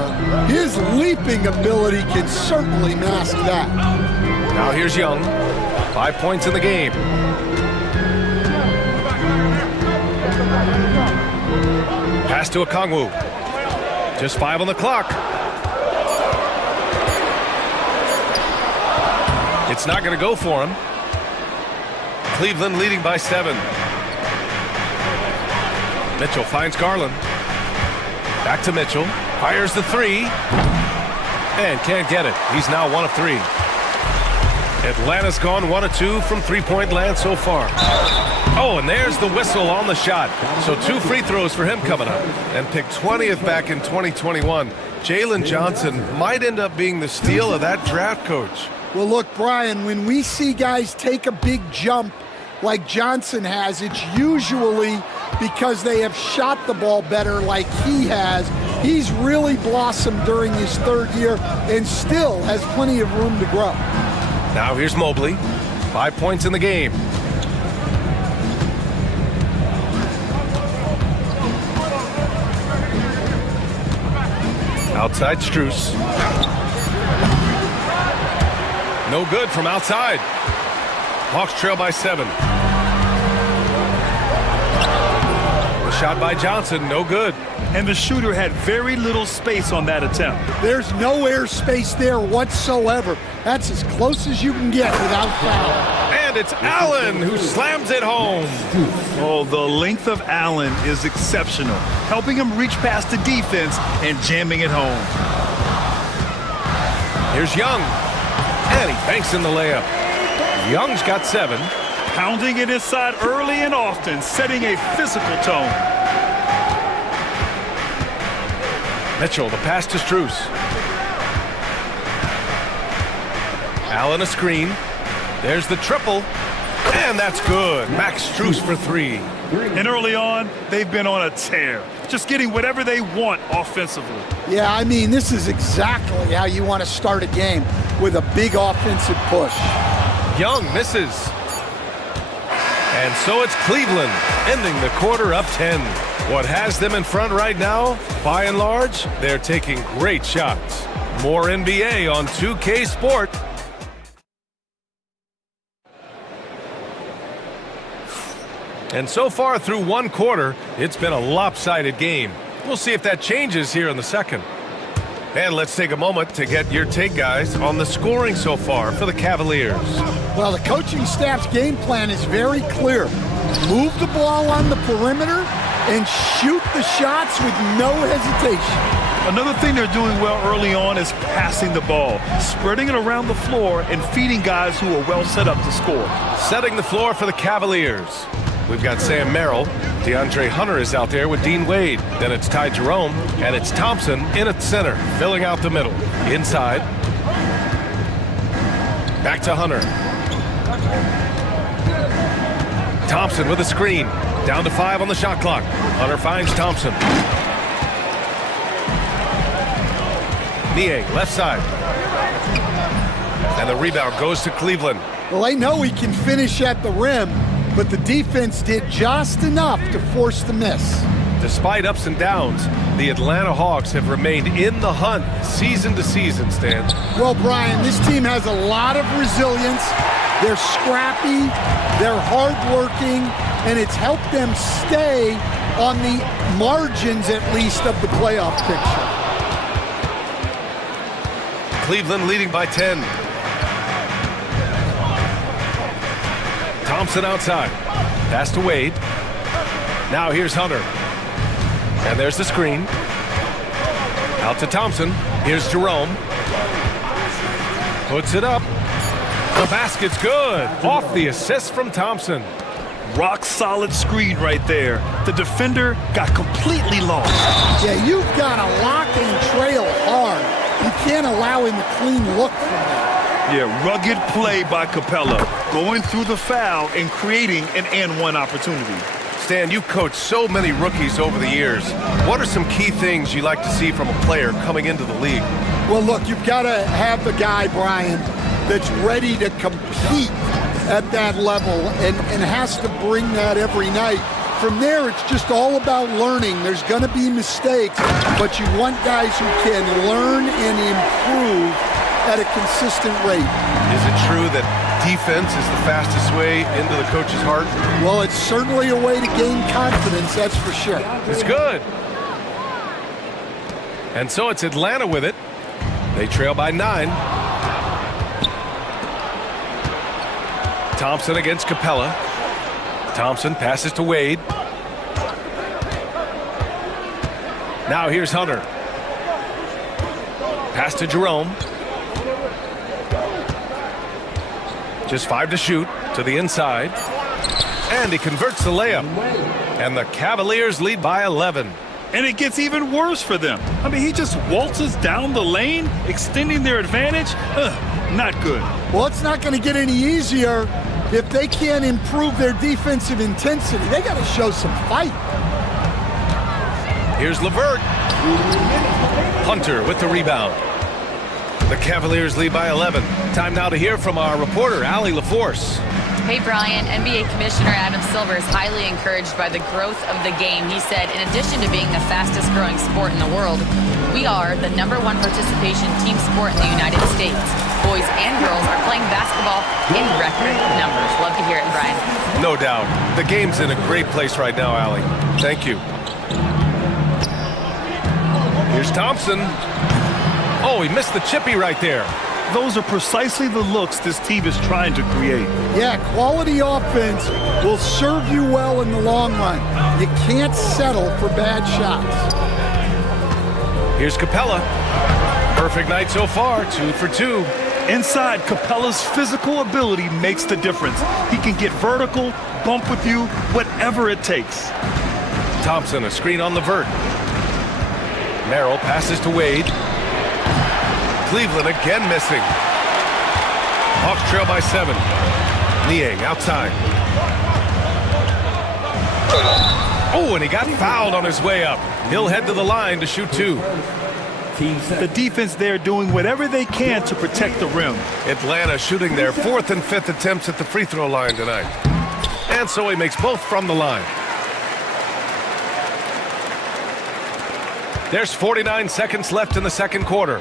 his leaping ability can certainly mask that. Now here's Young. 5 points in the game. Pass to Okongwu. Just 5 on the clock. It's not going to go for him. Cleveland leading by 7. Mitchell finds Garland. Back to Mitchell. Fires the 3. And can't get it. He's now 1 of 3. Atlanta's gone 1 of 2 from three-point land so far. Oh, and there's the whistle on the shot. So 2 free throws for him coming up. And picked 20th back in 2021. Jalen Johnson might end up being the steal of that draft, Coach. Well, look, Brian, when we see guys take a big jump like Johnson has, it's usually because they have shot the ball better like he has. He's really blossomed during his 3rd year and still has plenty of room to grow. Now here's Mobley. 5 points in the game. Outside Strus. No good from outside. Hawks trail by 7. The shot by Johnson, no good. And the shooter had very little space on that attempt. There's no air space there whatsoever. That's as close as you can get without foul. And And it's Allen who slams it home. Oh, the length of Allen is exceptional, helping him reach past the defense and jamming it home. Here's Young. And he banks in the layup. Young's got 7. Pounding it inside early and often, setting a physical tone. Mitchell, the pass to Strus. Allen a screen. There's the triple. And that's good. Max Strus for 3. And early on, they've been on a tear, just getting whatever they want offensively. Yeah, I mean, this is exactly how you want to start a game, with a big offensive push. Young misses. And so it's Cleveland, ending the quarter up 10. What has them in front right now? By and large, they're taking great shots. More NBA on 2K Sport. And so far through one quarter, it's been a lopsided game. We'll see if that changes here in the second. And let's take a moment to get your take, guys, on the scoring so far for the Cavaliers. Well, the coaching staff's game plan is very clear. Move the ball on the perimeter and shoot the shots with no hesitation. Another thing they're doing well early on is passing the ball, spreading it around the floor and feeding guys who are well set up to score. Setting the floor for the Cavaliers. We've got Sam Merrill. DeAndre Hunter is out there with Dean Wade. Then it's Ty Jerome, and it's Thompson in at center, filling out the middle. Inside. Back to Hunter. Thompson with a screen. Down to 5 on the shot clock. Hunter finds Thompson. Nie, left side. And the rebound goes to Cleveland. Well, they know he can finish at the rim, but the defense did just enough to force the miss. Despite ups and downs, the Atlanta Hawks have remained in the hunt season to season, Stan. Well, Brian, this team has a lot of resilience. They're scrappy, they're hardworking, and it's helped them stay on the margins, at least, of the playoff picture. Cleveland leading by 10. Thompson outside. Pass to Wade. Now here's Hunter. And there's the screen. Out to Thompson. Here's Jerome. Puts it up. The basket's good. Off the assist from Thompson. Rock solid screen right there. The defender got completely lost. Yeah, you've got to lock and trail hard. You can't allow him a clean look from that. Yeah, rugged play by Capella, going through the foul and creating an and-one opportunity. Stan, you've coached so many rookies over the years. What are some key things you like to see from a player coming into the league? Well, look, you've got to have the guy, Brian, that's ready to compete at that level and has to bring that every night. From there, it's just all about learning. There's going to be mistakes, but you want guys who can learn and improve at a consistent rate. Is it true that defense is the fastest way into the coach's heart? Well, it's certainly a way to gain confidence, that's for sure. It's good. And so it's Atlanta with it. They trail by 9. Thompson against Capella. Thompson passes to Wade. Now here's Hunter. Pass to Jerome. Just 5 to shoot to the inside. And he converts the layup. And the Cavaliers lead by 11. And it gets even worse for them. I mean, he just waltzes down the lane, extending their advantage. Not good. Well, it's not going to get any easier if they can't improve their defensive intensity. They got to show some fight. Here's LeVert. Hunter with the rebound. The Cavaliers lead by 11. Time now to hear from our reporter, Allie LaForce. Hey, Brian. NBA Commissioner Adam Silver is highly encouraged by the growth of the game. He said, in addition to being the fastest growing sport in the world, we are the #1 participation team sport in the United States. Boys and girls are playing basketball in record numbers. Love to hear it, Brian. No doubt. The game's in a great place right now, Allie. Thank you. Here's Thompson. Oh, he missed the chippy right there. those are precisely the looks this team is trying to create. Yeah, quality offense will serve you well in the long run. You can't settle for bad shots. Here's Capella. Perfect night so far, 2 for 2. Inside, Capella's physical ability makes the difference. He can get vertical, bump with you, whatever it takes. Thompson, a screen on the vert. Merrill passes to Wade. Cleveland again missing. Hawks trail by 7. Niang outside. Oh, and he got fouled on his way up. He'll head to the line to shoot 2. The defense there doing whatever they can to protect the rim. Atlanta shooting their 4th and 5th attempts at the free throw line tonight. And so he makes both from the line. There's 49 seconds left in the second quarter.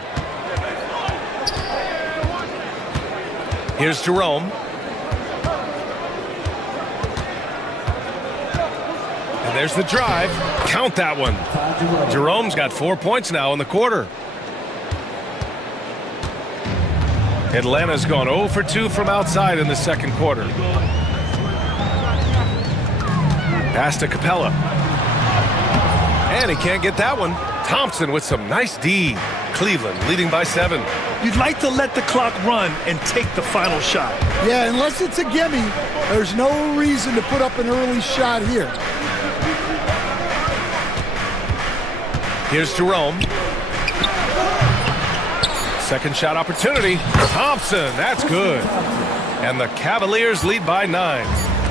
Here's Jerome. And there's the drive. Count that one. Jerome's got 4 points now in the quarter. Atlanta's gone 0 for 2 from outside in the second quarter. Pass to Capella. And he can't get that one. Thompson with some nice D. Cleveland leading by 7. You'd like to let the clock run and take the final shot. Yeah, unless it's a gimme, there's no reason to put up an early shot here. Here's Jerome. Second shot opportunity. Thompson, that's good. And the Cavaliers lead by 9.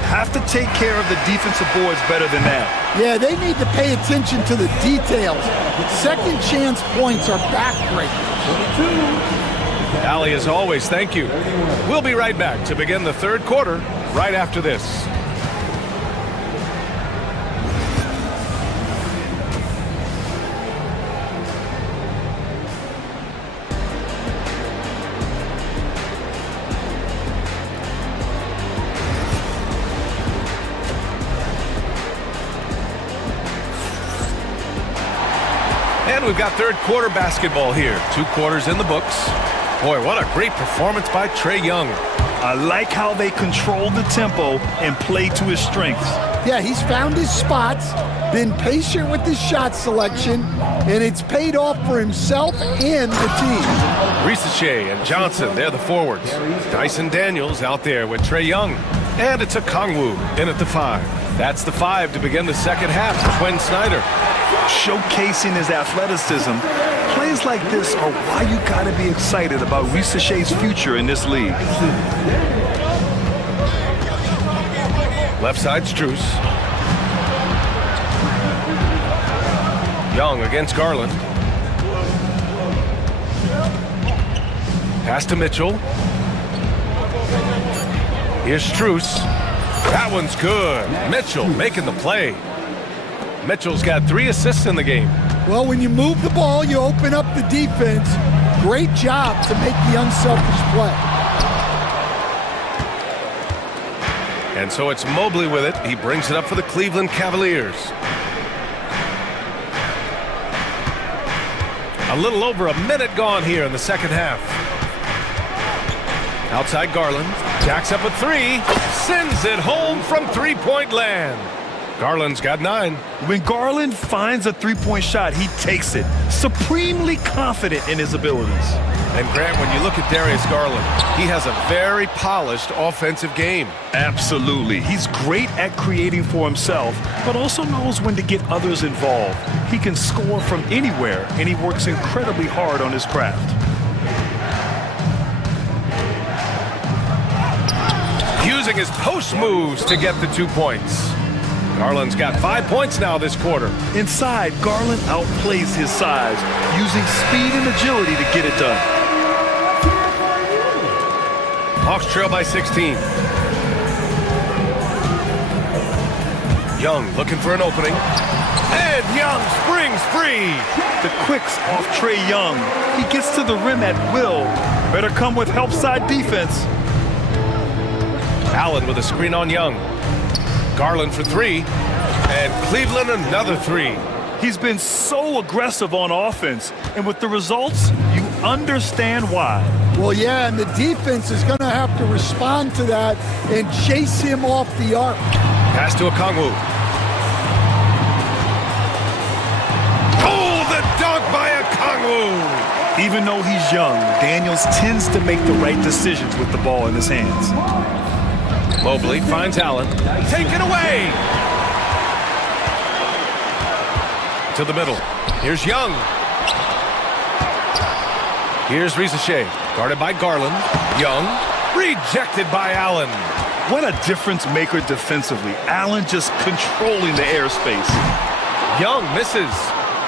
Have to take care of the defensive boards better than that. Yeah, they need to pay attention to the details. Second chance points are backbreakers. Allie, as always, thank you. We'll be right back to begin the third quarter right after this. And we've got third quarter basketball here. 2 quarters in the books. Boy, what a great performance by Trae Young. I like how they control the tempo and play to his strengths. Yeah, he's found his spots, been patient with his shot selection, and it's paid off for himself and the team. Ricochet and Johnson, they're the forwards. Dyson Daniels out there with Trae Young. And it's a Kongwu in at the 5. That's the 5 to begin the second half for Quinn Snyder. Showcasing his athleticism, plays like this are why you got to be excited about Ricochet's future in this league. Left side, Strus. Young against Garland. Pass to Mitchell. Here's Strus. That one's good. Mitchell making the play. Mitchell's got 3 assists in the game. Well, when you move the ball, you open up the defense. Great job to make the unselfish play. And so it's Mobley with it. He brings it up for the Cleveland Cavaliers. A little over a minute gone here in the second half. Outside Garland. Jacks up a 3. Sends it home from three-point land. Garland's got 9. When Garland finds a three-point shot, he takes it. Supremely confident in his abilities. And Grant, when you look at Darius Garland, he has a very polished offensive game. Absolutely. He's great at creating for himself, but also knows when to get others involved. He can score from anywhere, and he works incredibly hard on his craft. Using his post moves to get the 2 points. Garland's got 5 points now this quarter. Inside, Garland outplays his size, using speed and agility to get it done. Hawks trail by 16. Young looking for an opening. And Young springs free. The quicks off Trae Young. He gets to the rim at will. Better come with help side defense. Allen with a screen on Young. Garland for 3. And Cleveland another 3. He's been so aggressive on offense. And with the results, you understand why. Well, yeah, and the defense is going to have to respond to that and chase him off the arc. Pass to Okongwu. Oh, the dunk by Okongwu! Even though he's young, Daniels tends to make the right decisions with the ball in his hands. Mobley finds Allen. Taken away! To the middle. Here's Young. Here's Rizachet. Guarded by Garland. Young. Rejected by Allen. What a difference maker defensively. Allen just controlling the airspace. Young misses.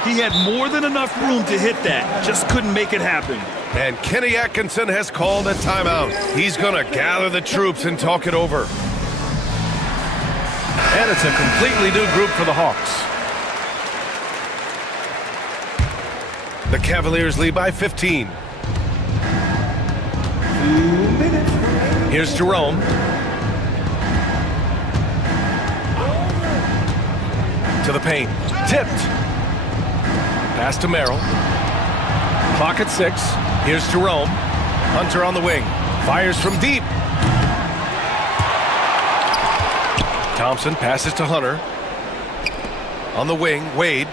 He had more than enough room to hit that. Just couldn't make it happen. And Kenny Atkinson has called a timeout. He's going to gather the troops and talk it over. And it's a completely new group for the Hawks. The Cavaliers lead by 15. Here's Jerome. To the paint. Tipped. Pass to Merrill. Clock at 6. Here's Jerome. Hunter on the wing. Fires from deep. Thompson passes to Hunter. On the wing, Wade.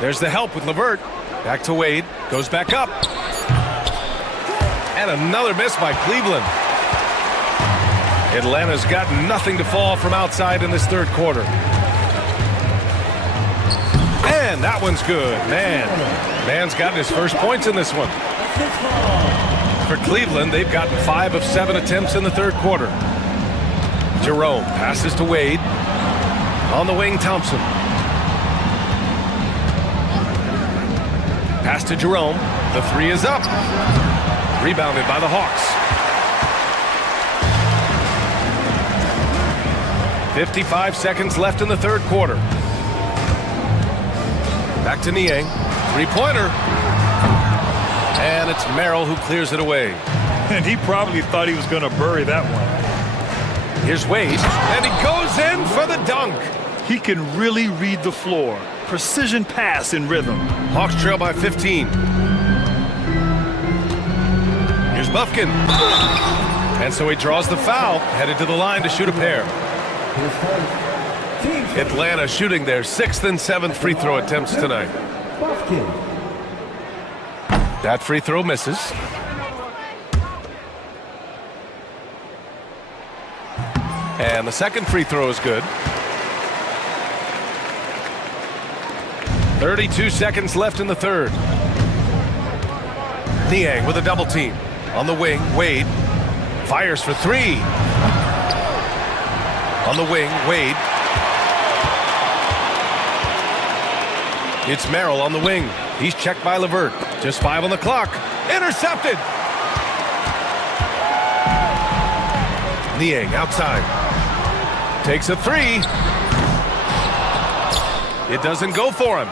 There's the help with LeVert. Back to Wade. Goes back up. And another miss by Cleveland. Atlanta's got nothing to fall from outside in this third quarter. And that one's good. Man's gotten his first points in this one. For Cleveland, they've gotten 5 of 7 attempts in the third quarter. Jerome passes to Wade. On the wing, Thompson. Pass to Jerome. The 3 is up. Rebounded by the Hawks. 55 seconds left in the third quarter. Back to Niang. Three-pointer. And it's Merrill who clears it away. And he probably thought he was going to bury that one. Here's Wade. And he goes in for the dunk. He can really read the floor. Precision pass in rhythm. Hawks trail by 15. Here's Bufkin. And so he draws the foul, headed to the line to shoot a pair. Atlanta shooting their 6th and 7th free throw attempts tonight. That free throw misses. And the second free throw is good. 32 seconds left in the third. Niang with a double team. On the wing, Wade fires for 3. On the wing, Wade. It's Merrill on the wing. He's checked by LeVert. Just 5 on the clock. Intercepted. Niang outside. Takes a 3. It doesn't go for him.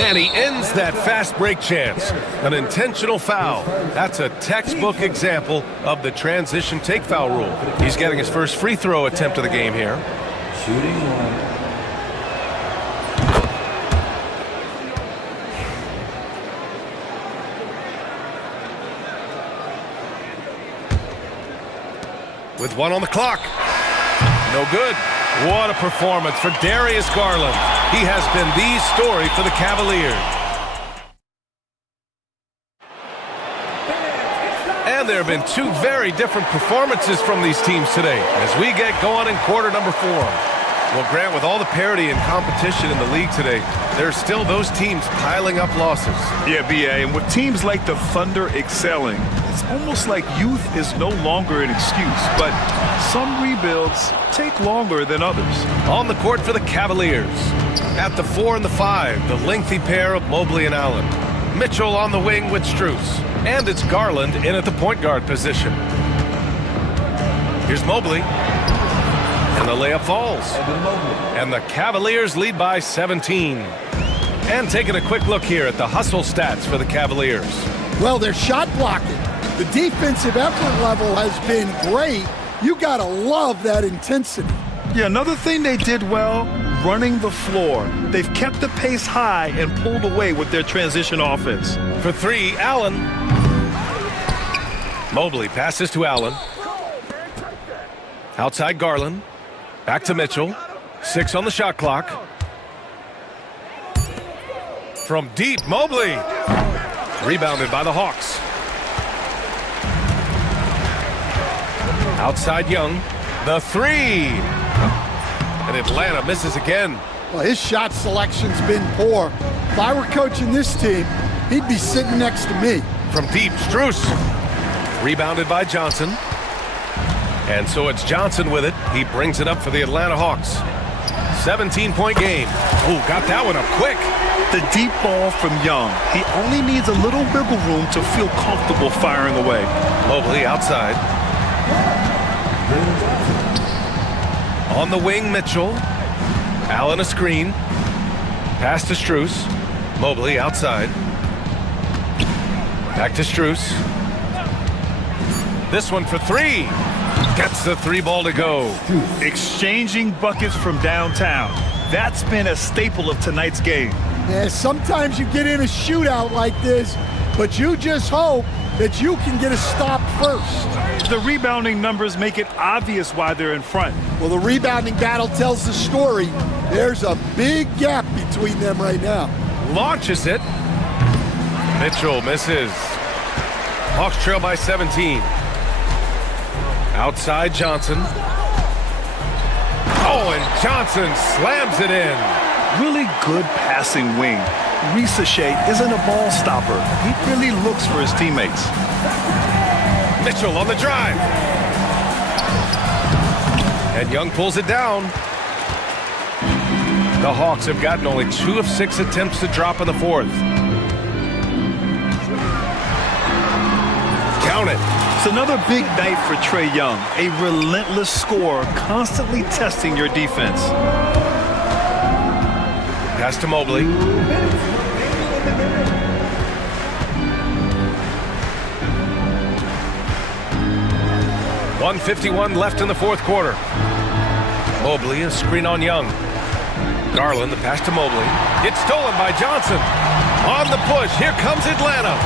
And he ends that fast break chance. An intentional foul. That's a textbook example of the transition take foul rule. He's getting his first free throw attempt of the game here. Shooting one. With 1 on the clock. No good. What a performance for Darius Garland. He has been the story for the Cavaliers. And there have been 2 very different performances from these teams today as we get going in quarter number 4. Well, Grant, with all the parity and competition in the league today, there are still those teams piling up losses. Yeah, B.A., and with teams like the Thunder excelling, it's almost like youth is no longer an excuse, but some rebuilds take longer than others. On the court for the Cavaliers. At the 4 and the 5, the lengthy pair of Mobley and Allen. Mitchell on the wing with Strus. And it's Garland in at the point guard position. Here's Mobley. And the layup falls. And the Cavaliers lead by 17. And taking a quick look here at the hustle stats for the Cavaliers. Well, they're shot blocking. The defensive effort level has been great. You got to love that intensity. Yeah, another thing they did well, running the floor. They've kept the pace high and pulled away with their transition offense. For three, Allen. Mobley passes to Allen. Outside Garland. Back to Mitchell. 6 on the shot clock. From deep, Mobley. Rebounded by the Hawks. Outside Young. The three. And Atlanta misses again. Well, his shot selection's been poor. If I were coaching this team, he'd be sitting next to me. From deep, Strus. Rebounded by Johnson. And so it's Johnson with it. He brings it up for the Atlanta Hawks. 17-point game. Oh, got that one up quick. The deep ball from Young. He only needs a little wiggle room to feel comfortable firing away. Mobley outside. On the wing, Mitchell. Allen a screen. Pass to Strus. Mobley outside. Back to Strus. This one for three. Gets the three ball to go. Exchanging buckets from downtown. That's been a staple of tonight's game. Yeah, sometimes you get in a shootout like this, but you just hope that you can get a stop first. The rebounding numbers make it obvious why they're in front. Well, the rebounding battle tells the story. There's a big gap between them right now. Launches it. Mitchell misses. Hawks trail by 17. Outside Johnson. Oh, and Johnson slams it in. Really good passing wing. Risachet isn't a ball stopper. He really looks for his teammates. Mitchell on the drive. And Young pulls it down. The Hawks have gotten only 2 of 6 attempts to drop in the fourth. Count it. It's another big night for Trae Young. A relentless scorer, constantly testing your defense. Pass to Mobley. 1:51 left in the fourth quarter. Mobley, a screen on Young. Garland, the pass to Mobley. It's stolen by Johnson. On the push, here comes Atlanta.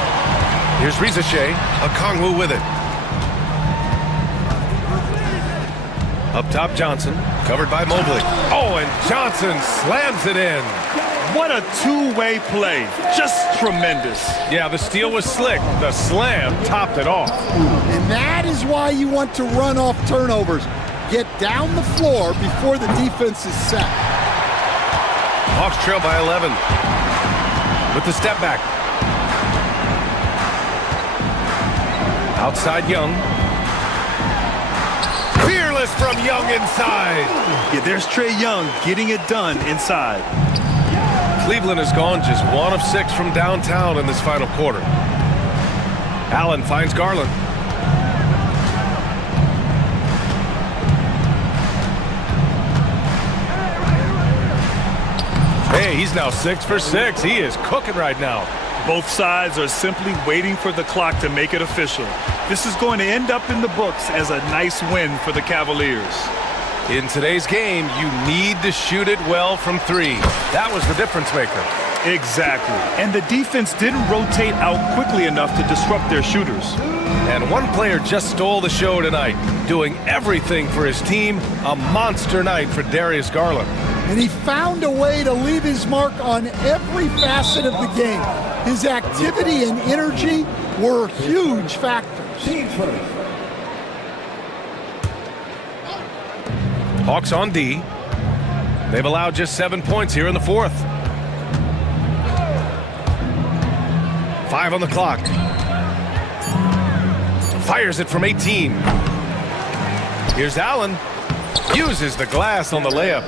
Here's Risachet, Okongwu with it. Up top, Johnson, covered by Mobley. Oh, and Johnson slams it in. What a two-way play. Just tremendous. Yeah, the steal was slick. The slam topped it off. And that is why you want to run off turnovers. Get down the floor before the defense is set. Hawks trail by 11. With the step back. Outside Young. Fearless from Young inside. Yeah, there's Trae Young getting it done inside. Cleveland has gone just 1 of 6 from downtown in this final quarter. Allen finds Garland. Hey, he's now 6 for 6. He is cooking right now. Both sides are simply waiting for the clock to make it official. This is going to end up in the books as a nice win for the Cavaliers. In today's game, you need to shoot it well from 3. That was the difference maker. Exactly. And the defense didn't rotate out quickly enough to disrupt their shooters. And one player just stole the show tonight, doing everything for his team. A monster night for Darius Garland. And he found a way to leave his mark on every facet of the game. His activity and energy were huge factors. Hawks on D. They've allowed just 7 points here in the fourth. 5 on the clock. Fires it from 18. Here's Allen. Uses the glass on the layup.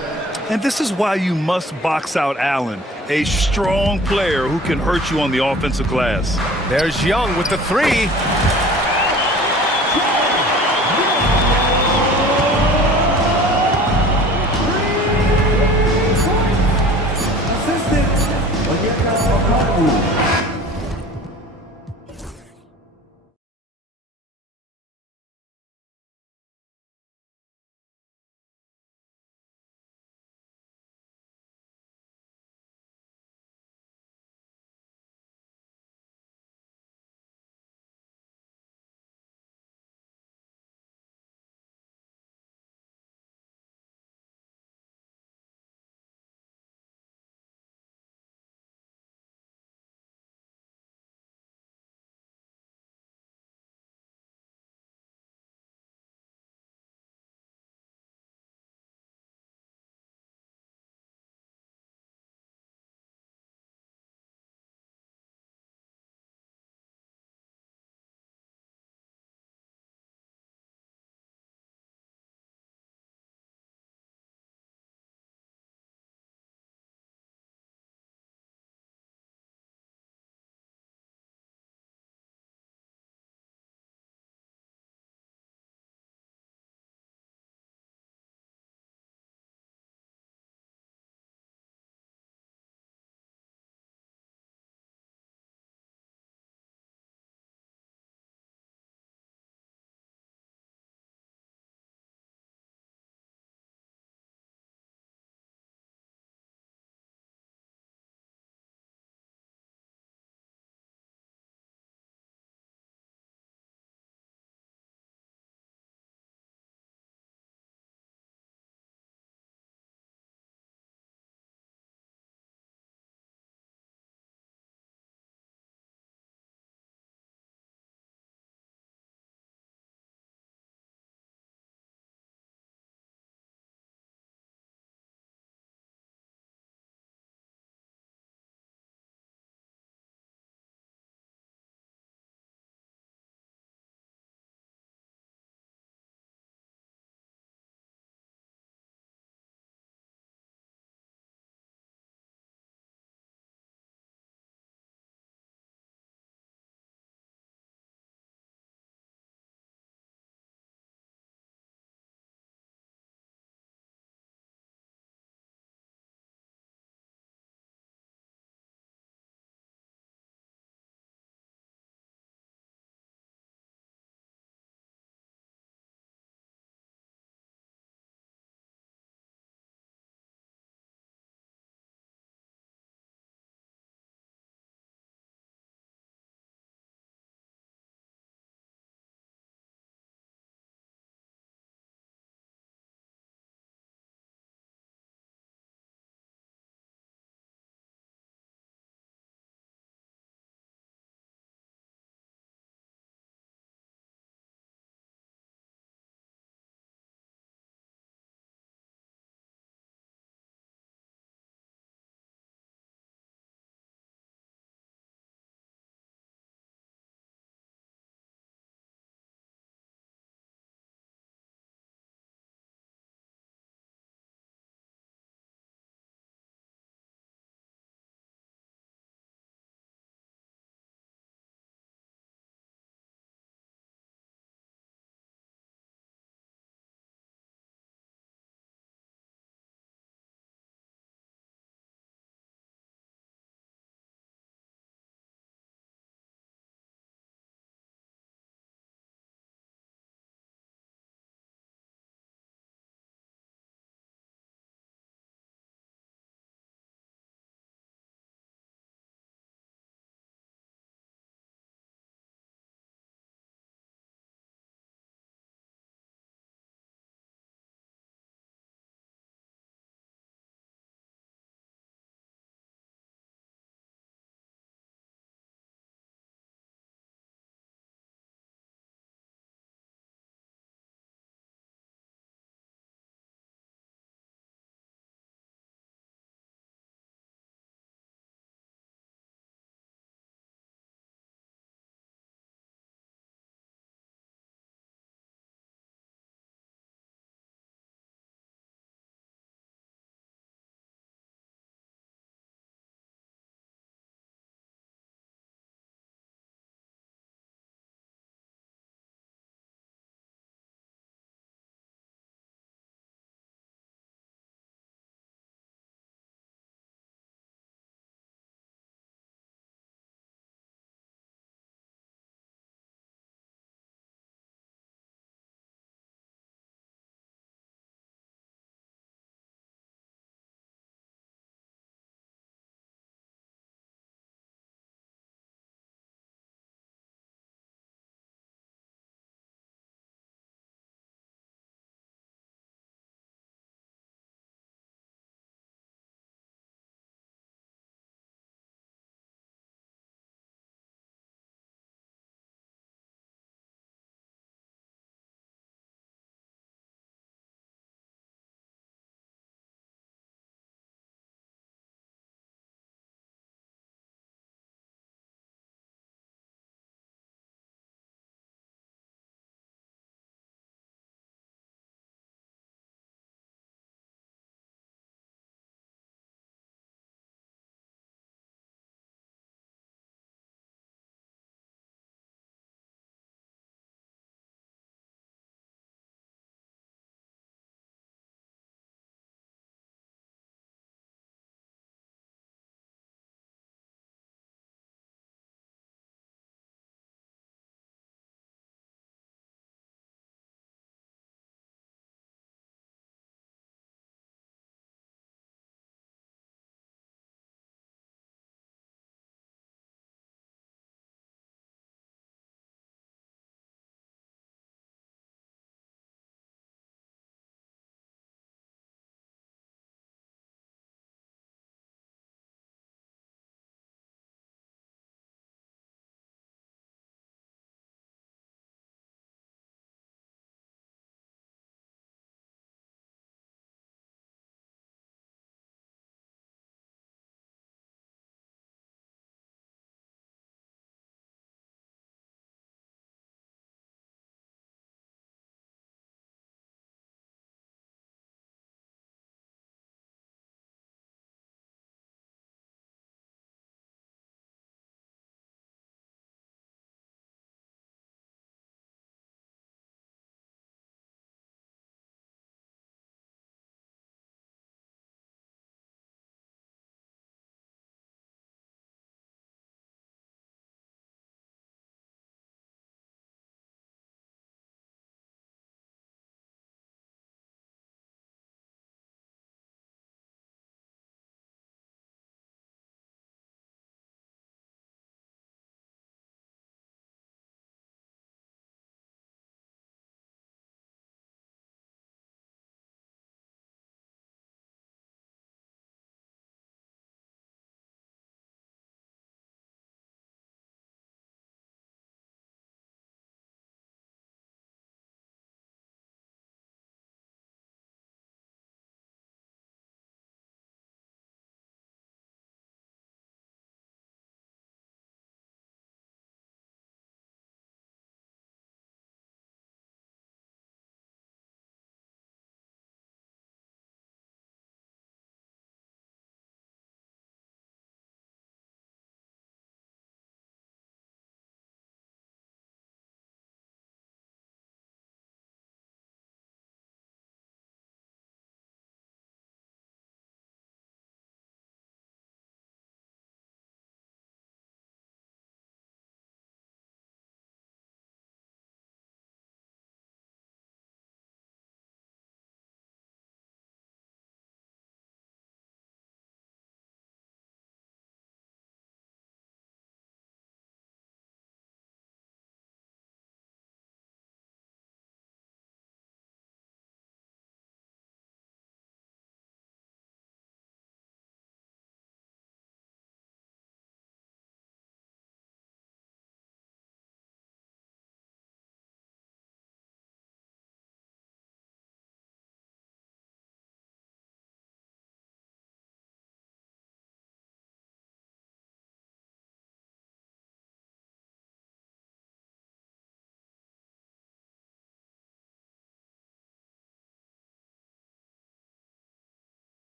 And this is why you must box out Allen, a strong player who can hurt you on the offensive glass. There's Young with the 3.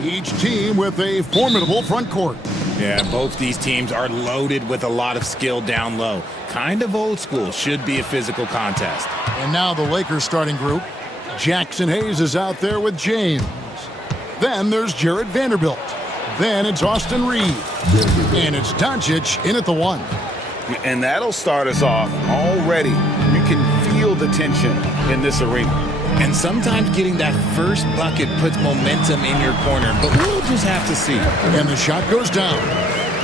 Each team with a formidable front court. Yeah, both these teams are loaded with a lot of skill down low. Kind of old school. Should be a physical contest. And now the Lakers starting group. Jackson Hayes is out there with James. Then there's Jared Vanderbilt. Then it's Austin Reed. And it's Doncic in at the 1. And that'll start us off already. You can feel the tension in this arena. And sometimes getting that first bucket puts momentum in your corner, but we'll just have to see. And the shot goes down.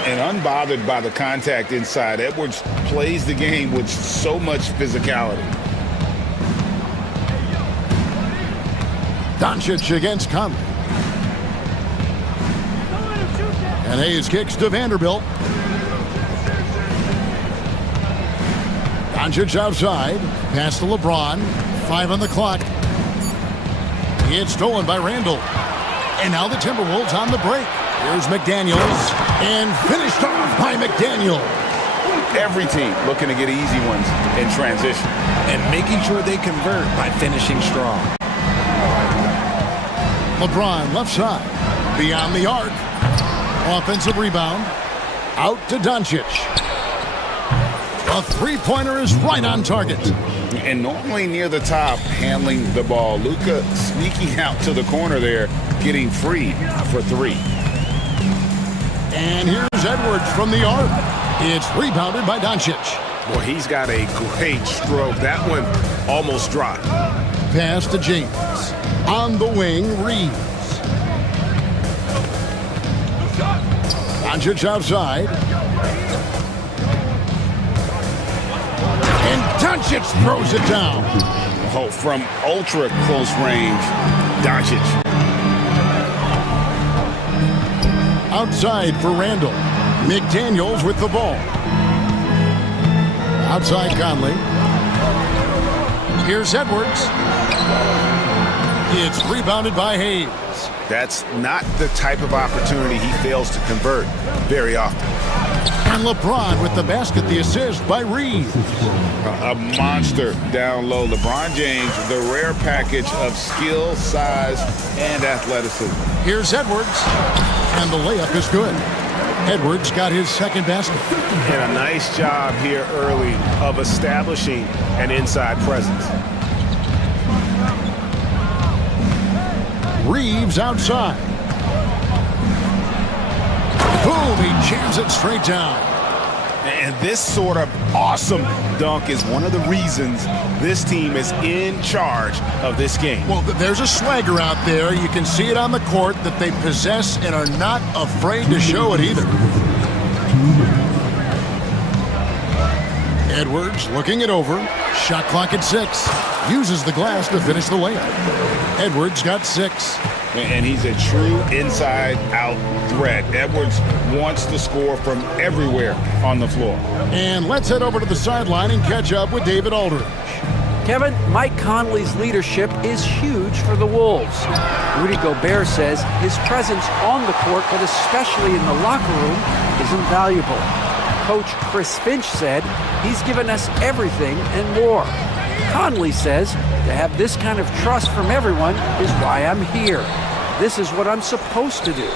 And unbothered by the contact inside, Edwards plays the game with so much physicality. Doncic against Conley. And Hayes kicks to Vanderbilt. Doncic outside. Pass to LeBron. 5 on the clock. It's stolen by Randall. And now the Timberwolves on the break. Here's McDaniels. And finished off by McDaniel. Every team looking to get easy ones in transition. And making sure they convert by finishing strong. LeBron left side. Beyond the arc. Offensive rebound. Out to Doncic. A three-pointer is right on target. And normally near the top, handling the ball. Luka sneaking out to the corner there, getting free for 3. And here's Edwards from the arc. It's rebounded by Doncic. Boy, he's got a great stroke. That one almost dropped. Pass to James. On the wing, Reeves. Doncic outside. And Doncic throws it down. Oh, from ultra close range, Doncic. Outside for Randall. McDaniels with the ball. Outside Conley. Here's Edwards. It's rebounded by Hayes. That's not the type of opportunity he fails to convert very often. And LeBron with the basket, the assist by Reed. A monster down low. LeBron James, the rare package of skill, size, and athleticism. Here's Edwards. And the layup is good. Edwards got his second basket. And a nice job here early of establishing an inside presence. Reeves outside. Boom, he jams it straight down. And this sort of awesome dunk is one of the reasons this team is in charge of this game. Well, there's a swagger out there. You can see it on the court that they possess and are not afraid to show it either. Edwards looking it over. Shot clock at 6. Uses the glass to finish the layup. Edwards got 6. And he's a true inside-out threat. Edwards wants to score from everywhere on the floor. And let's head over to the sideline and catch up with David Aldridge. Kevin, Mike Conley's leadership is huge for the Wolves. Rudy Gobert says his presence on the court, but especially in the locker room, is invaluable. Coach Chris Finch said he's given us everything and more. Conley says to have this kind of trust from everyone is why I'm here. This is what I'm supposed to do.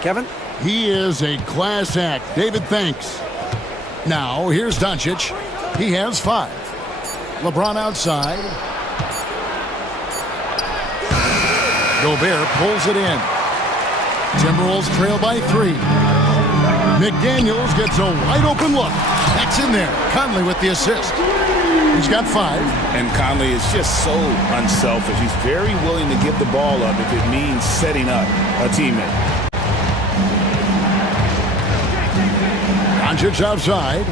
Kevin? He is a class act. David, thanks. Now, here's Doncic. He has 5. LeBron outside. Gobert pulls it in. Timberwolves trail by 3. McDaniels gets a wide open look. That's in there. Conley with the assist. He's got 5. And Conley is just so unselfish. He's very willing to give the ball up if it means setting up a teammate. Doncic outside.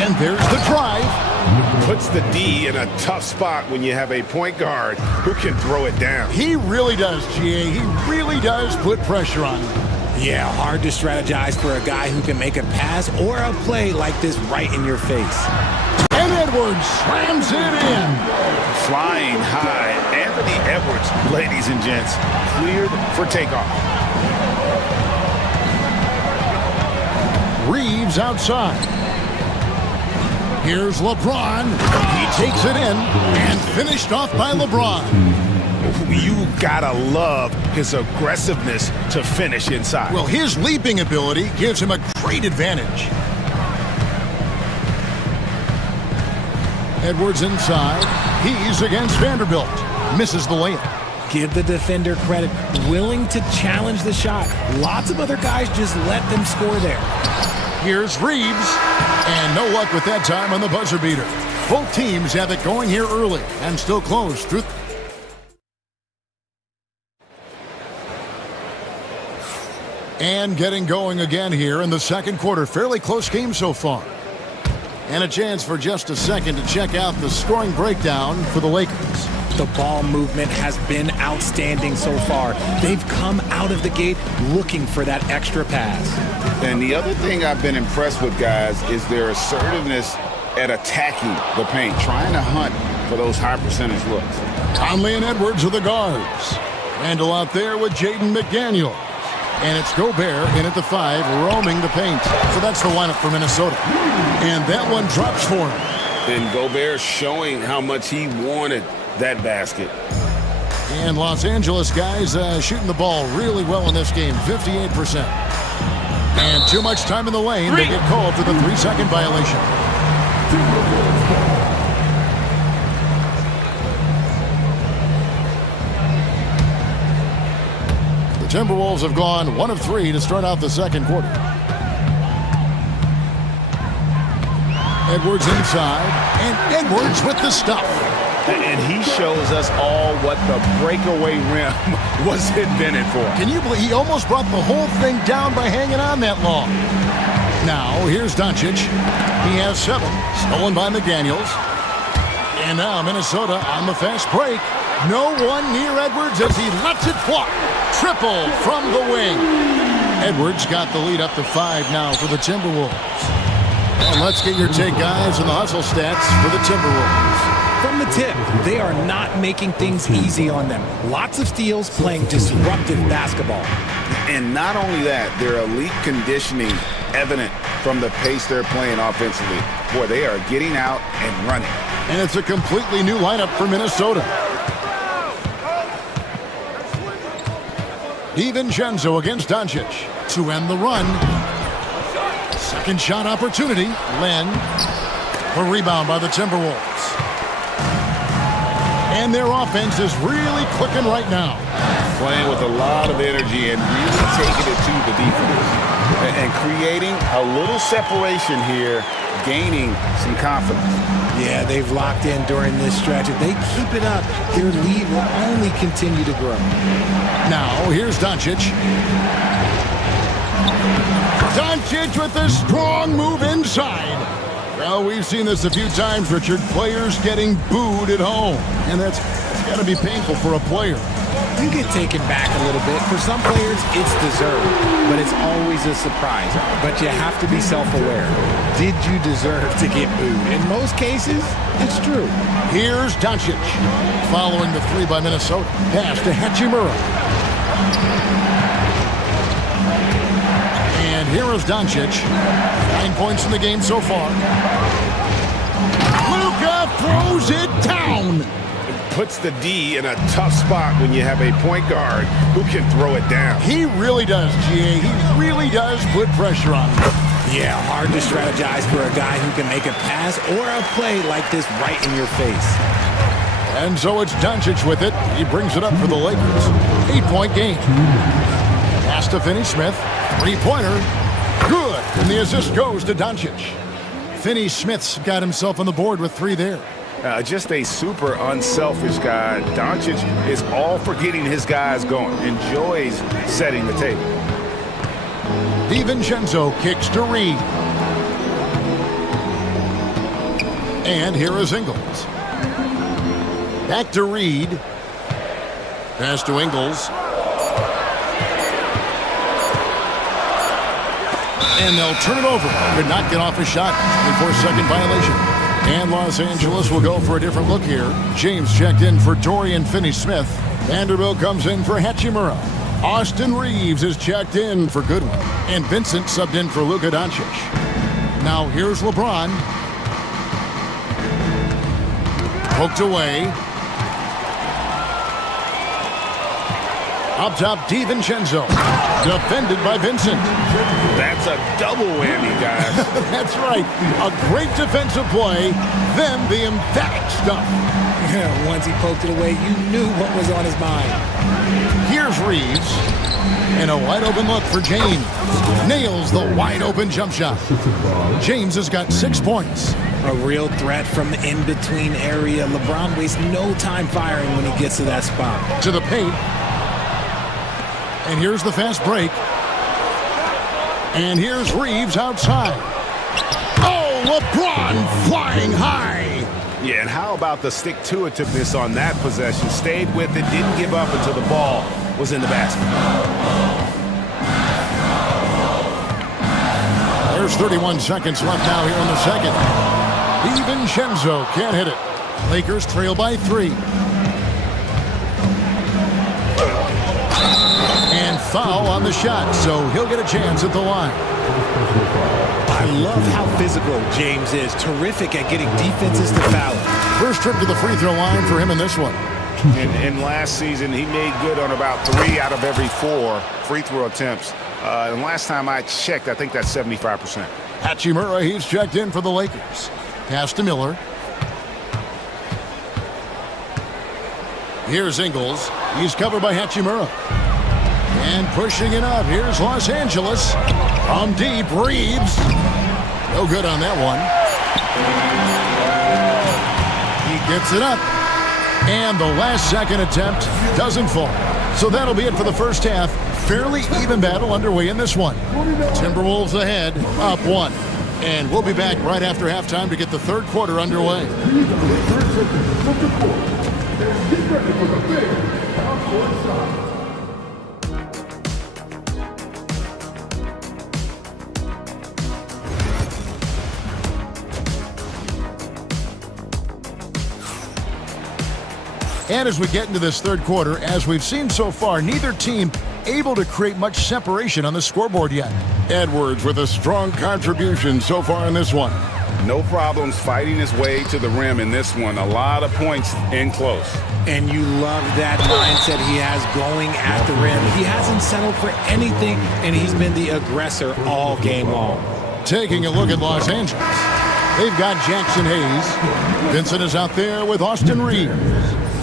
And there's the drive. Puts the D in a tough spot when you have a point guard who can throw it down. He really does, GA. He really does put pressure on him. Yeah, hard to strategize for a guy who can make a pass or a play like this right in your face. And Edwards slams it in. Flying high. Anthony Edwards, ladies and gents, cleared for takeoff. Reeves outside. Here's LeBron. He takes it in and finished off by LeBron. You gotta love his aggressiveness to finish inside. Well, his leaping ability gives him a great advantage. Edwards inside. He's against Vanderbilt. Misses the layup. Give the defender credit. Willing to challenge the shot. Lots of other guys just let them score there. Here's Reeves. And no luck with that time on the buzzer beater. Both teams have it going here early and still close through. And getting going again here in the second quarter. Fairly close game so far. And a chance for just a second to check out the scoring breakdown for the Lakers. The ball movement has been outstanding so far. They've come out of the gate looking for that extra pass. And the other thing I've been impressed with, guys, is their assertiveness at attacking the paint, trying to hunt for those high percentage looks. Conley and Edwards are the guards. Randall out there with Jaden McDaniel. And it's Gobert in at the 5, roaming the paint. So that's the lineup for Minnesota. And that one drops for him. And Gobert showing how much he wanted that basket. And Los Angeles guys shooting the ball really well in this game, 58%. And too much time in the lane. They get called for the 3-second violation. The Timberwolves have gone 1 of 3 to start out the second quarter. Edwards inside, and Edwards with the stuff. And he shows us all what the breakaway rim was invented for. Can you believe he almost brought the whole thing down by hanging on that long? Now, here's Doncic. He has 7, stolen by McDaniels. And now Minnesota on the fast break. No one near Edwards as he lets it fly. Triple from the wing. Edwards got the lead up to 5 now for the Timberwolves. And let's get your take, guys, on the hustle stats for the Timberwolves. From the tip, they are not making things easy on them. Lots of steals, playing disruptive basketball. And not only that, their elite conditioning evident from the pace they're playing offensively. Boy, they are getting out and running. And it's a completely new lineup for Minnesota. DiVincenzo against Doncic to end the run. Second shot opportunity. Len. A rebound by the Timberwolves. And their offense is really clicking right now. Playing with a lot of energy and really taking it to the defense. And creating a little separation here, gaining some confidence. Yeah, they've locked in during this stretch. If they keep it up, their lead will only continue to grow. Now, here's Doncic. Doncic with a strong move inside. Well, we've seen this a few times, Richard. Players getting booed at home. And that's got to be painful for a player. You get taken back a little bit. For some players, it's deserved, but it's always a surprise. But you have to be self-aware. Did you deserve to get booed? In most cases, it's true. Here's Doncic, following the 3 by Minnesota. Pass to Hachimura. And here is Doncic. 9 points in the game so far. Luka throws it down. Puts the D in a tough spot when you have a point guard who can throw it down. He really does, GA. He really does put pressure on him. Yeah, hard to strategize for a guy who can make a pass or a play like this right in your face. And so it's Doncic with it. He brings it up for the Lakers. 8-point game. Pass to Finney-Smith. 3-pointer. Good. And the assist goes to Doncic. Finney-Smith's got himself on the board with 3 there. Just a super unselfish guy. Doncic is all for getting his guys going. Enjoys setting the table. DiVincenzo kicks to Reed. And here is Ingles. Back to Reed. Pass to Ingles. And they'll turn it over. Could not get off a shot. 24-second violation. And Los Angeles will go for a different look here. James checked in for Dorian Finney-Smith. Vanderbilt comes in for Hachimura. Austin Reeves is checked in for Goodwin. And Vincent subbed in for Luka Doncic. Now here's LeBron. Poked away. Up top, DiVincenzo. Defended by Vincent. That's a double whammy, guys. That's right. A great defensive play, then the emphatic stuff. Once he poked it away, you knew what was on his mind. Here's Reeves. And a wide open look for James. Nails the wide open jump shot. James has got 6 points. A real threat from the in-between area. LeBron wastes no time firing when he gets to that spot. To the paint. And here's the fast break. And here's Reeves outside. Oh, LeBron flying high. Yeah, and how about the stick-to-itiveness on that possession? Stayed with it, didn't give up until the ball was in the basket. There's 31 seconds left now here in the second. DiVincenzo can't hit it. Lakers trail by 3. And foul on the shot, so he'll get a chance at the line. I love how physical James is. Terrific at getting defenses to foul. First trip to the free throw line for him in this one. And last season, he made good on about 3 out of every 4 free throw attempts. And last time I checked, I think that's 75%. Hachimura, he's checked in for the Lakers. Pass to Miller. Here's Ingles. He's covered by Hachimura. And pushing it up. Here's Los Angeles. From deep, Reeves. No good on that one. He gets it up. And the last second attempt doesn't fall. So that'll be it for the first half. Fairly even battle underway in this one. Timberwolves ahead, up 1. And we'll be back right after halftime to get the third quarter underway. And as we get into this third quarter, as we've seen so far, neither team able to create much separation on the scoreboard yet. Edwards with a strong contribution so far in this one. No problems fighting his way to the rim in this one. A lot of points in close. And you love that mindset he has going at the rim. He hasn't settled for anything, and he's been the aggressor all game long. Taking a look at Los Angeles. They've got Jackson Hayes. Vincent is out there with Austin Reeves.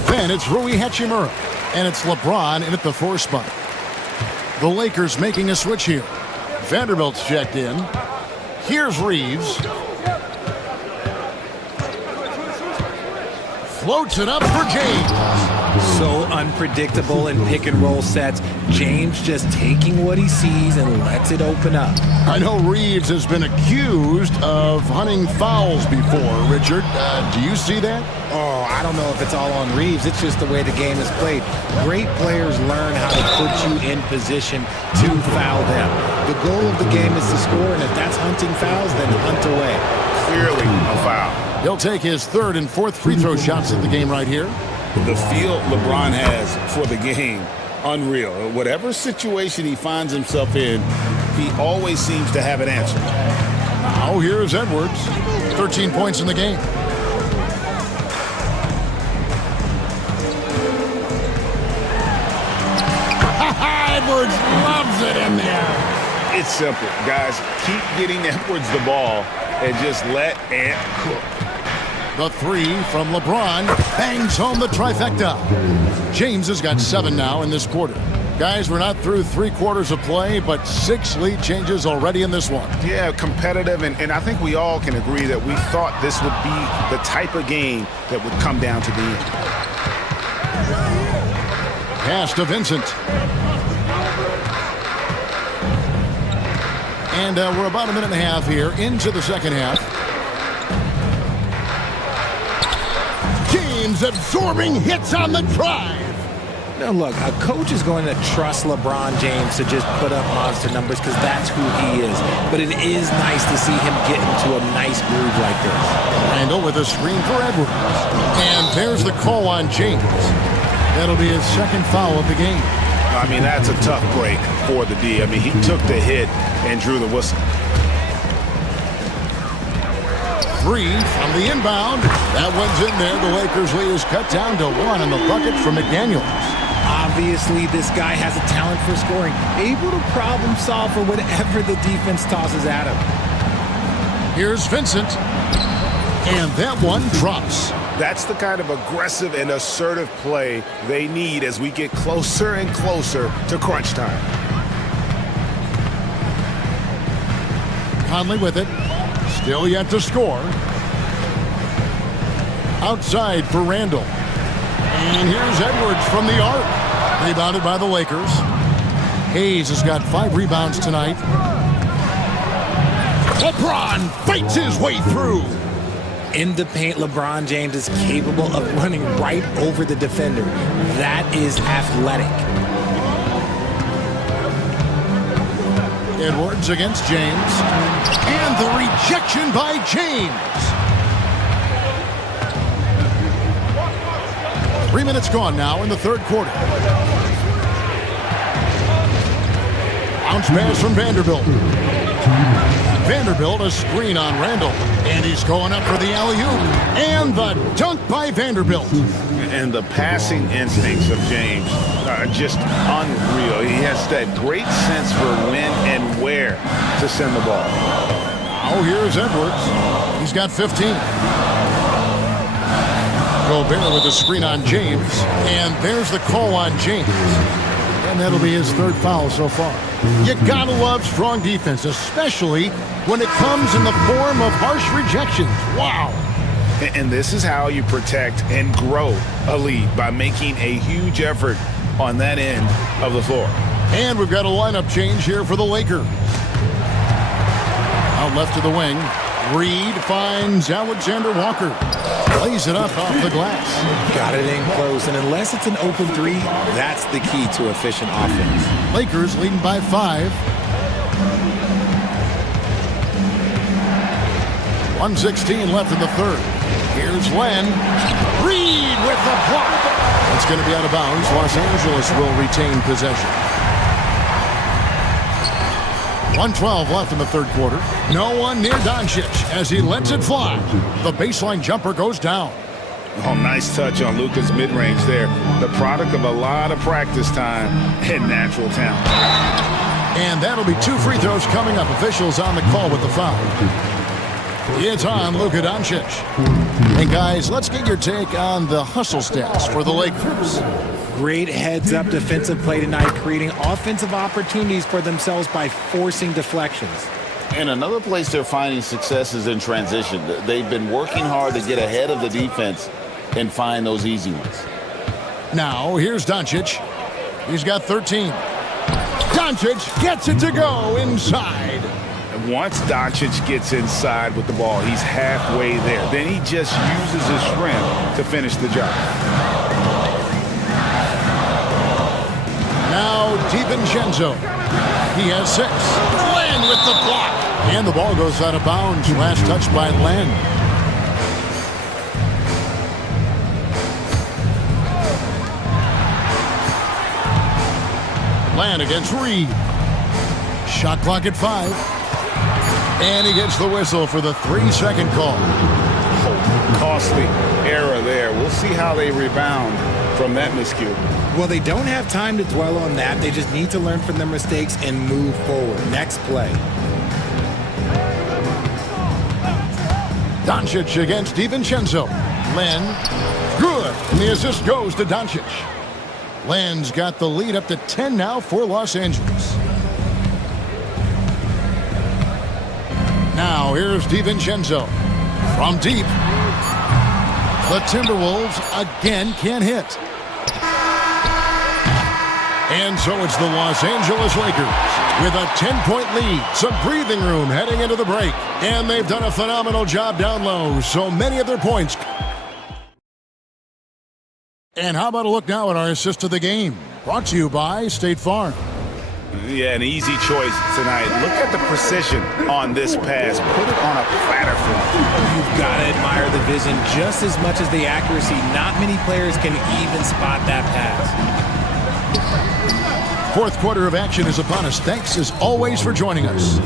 Then it's Rui Hachimura, and it's LeBron in at the 4 spot. The Lakers making a switch here. Vanderbilt's checked in. Here's Reeves. Floats it up for James. So unpredictable in pick-and-roll sets. James just taking what he sees and lets it open up. I know Reeves has been accused of hunting fouls before, Richard. Do you see that? Oh, I don't know if it's all on Reeves. It's just the way the game is played. Great players learn how to put you in position to foul them. The goal of the game is to score, and if that's hunting fouls, then hunt away. Clearly a foul. He'll take his 3rd and 4th free throw shots of the game right here. The feel LeBron has for the game, unreal. Whatever situation he finds himself in, he always seems to have an answer. Now here's Edwards. 13 points in the game. Edwards loves it in there. It's simple, guys. Keep getting Edwards the ball and just let Ant cook. The 3 from LeBron bangs home the trifecta. James has got 7 now in this quarter. Guys, we're not through 3 quarters of play, but 6 lead changes already in this one. Yeah, competitive, and I think we all can agree that we thought this would be the type of game that would come down to the end. Pass to Vincent. And we're about a minute and a half here into the second half. James absorbing hits on the drive. Now look, a coach is going to trust LeBron James to just put up monster numbers because that's who he is. But it is nice to see him get into a nice groove like this. Randall with a screen for Edwards. And there's the call on James. That'll be his 2nd foul of the game. I mean, that's a tough break for the D. I mean, he took the hit and drew the whistle. three from the inbound. That one's in there. The Lakers lead is cut down to 1 on the bucket from McDaniels. Obviously, this guy has a talent for scoring, able to problem solve for whatever the defense tosses at him. Here's Vincent. And that one drops. That's the kind of aggressive and assertive play they need as we get closer and closer to crunch time. Conley with it. Still yet to score. Outside for Randall. And here's Edwards from the arc. Rebounded by the Lakers. Hayes has got 5 rebounds tonight. LeBron fights his way through. In the paint, LeBron James is capable of running right over the defender. That is athletic. Edwards against James. And the rejection by James. 3 minutes gone now in the third quarter. Bounce pass from Vanderbilt. Vanderbilt, a screen on Randall. And he's going up for the alley-oop. And the dunk by Vanderbilt. And the passing instincts of James are just unreal. He has that great sense for when and where to send the ball. Oh, here's Edwards. He's got 15. Gobert with a screen on James. And there's the call on James. And that'll be his 3rd foul so far. You gotta love strong defense, especially when it comes in the form of harsh rejections. Wow. And this is how you protect and grow a lead, by making a huge effort on that end of the floor. And we've got a lineup change here for the Lakers. Out left to the wing. Reed finds Alexander Walker. Lays it up off the glass. Got it in close, and unless it's an open three, that's the key to efficient offense. Lakers leading by 5. 1:16 left in the third. Here's Len. Reed with the block. It's going to be out of bounds. Los Angeles will retain possession. 1:12 left in the third quarter. No one near Doncic as he lets it fly. The baseline jumper goes down. Oh, nice touch on Luka's mid-range there. The product of a lot of practice time and natural talent. And that'll be 2 free throws coming up. Officials on the call with the foul. It's on Luka Doncic. And guys, let's get your take on the hustle stats for the Lakers. Great heads-up defensive play tonight, creating offensive opportunities for themselves by forcing deflections. And another place they're finding success is in transition. They've been working hard to get ahead of the defense and find those easy ones. Now, here's Doncic. He's got 13. Doncic gets it to go inside. Once Doncic gets inside with the ball, he's halfway there. Then he just uses his strength to finish the job. Now, DiVincenzo. He has 6. Len with the block. And the ball goes out of bounds. Last touch by Len. Len against Reed. Shot clock at 5. And he gets the whistle for the 3-second call. Oh, costly error there. We'll see how they rebound from that miscue. Well, they don't have time to dwell on that. They just need to learn from their mistakes and move forward. Next play. Doncic against DiVincenzo. Len, good. And the assist goes to Doncic. Len's got the lead up to 10 now for Los Angeles. Now here's DiVincenzo from deep. The Timberwolves again can't hit. And so it's the Los Angeles Lakers with a 10-point lead. Some breathing room heading into the break. And they've done a phenomenal job down low. So many of their points. And how about a look now at our assist of the game? Brought to you by State Farm. Yeah, an easy choice tonight. Look at the precision on this pass. Put it on a platter for him. You've got to admire the vision just as much as the accuracy. Not many players can even spot that pass. Fourth quarter of action is upon us. Thanks as always for joining us.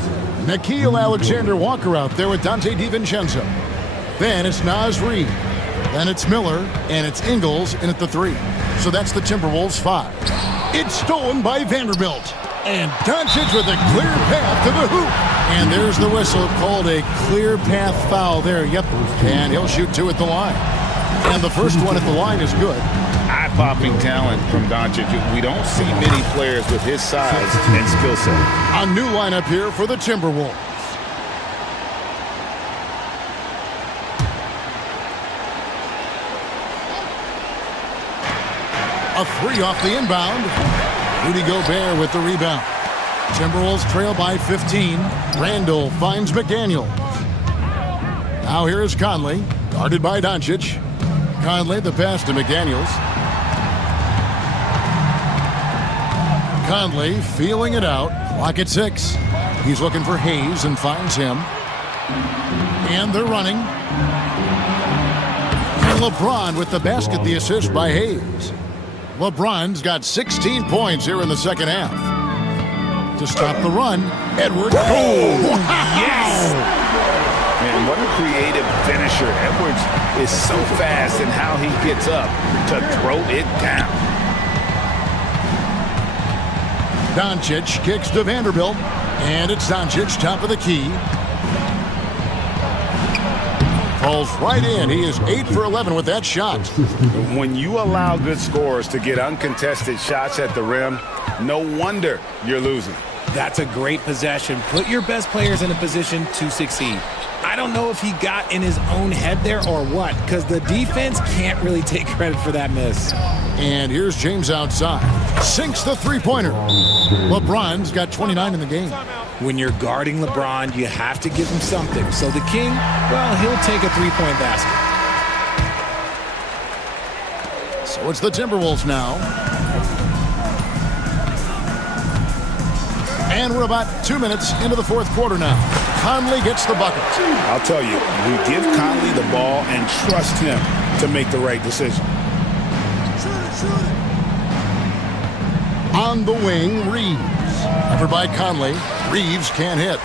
Nickeil Alexander Walker out there with Dante DiVincenzo. Then it's Naz Reid. Then it's Miller, and it's Ingles in at the 3. So that's the Timberwolves 5. It's stolen by Vanderbilt. And Doncic with a clear path to the hoop. And there's the whistle, called a clear path foul there. Yep, and he'll shoot 2 at the line. And the first one at the line is good. Eye-popping talent from Doncic. We don't see many players with his size and skill set. A new lineup here for the Timberwolves. A 3 off the inbound. Rudy Gobert with the rebound. Timberwolves trail by 15. Randall finds McDaniels. Now here is Conley, guarded by Doncic. Conley, the pass to McDaniels. Conley feeling it out. Clock at 6. He's looking for Hayes and finds him. And they're running. And LeBron with the basket, the assist by Hayes. LeBron's got 16 points here in the second half. To stop the run, Edwards. Oh, yes! Man, what a creative finisher. Edwards is so fast in how he gets up to throw it down. Doncic kicks to Vanderbilt, and it's Doncic, top of the key. Falls right in. He is 8 for 11 with that shot. When you allow good scorers to get uncontested shots at the rim, no wonder you're losing. That's a great possession. Put your best players in a position to succeed. I don't know if he got in his own head there or what, because the defense can't really take credit for that miss. And here's James outside. Sinks the three-pointer. LeBron's got 29 in the game. When you're guarding LeBron, you have to give him something. So the King, well, he'll take a three-point basket. So it's the Timberwolves now. And we're about 2 minutes into the fourth quarter now. Conley gets the bucket. I'll tell you, we give Conley the ball and trust him to make the right decision. On the wing, Reeves. Covered by Conley. Reeves can't hit.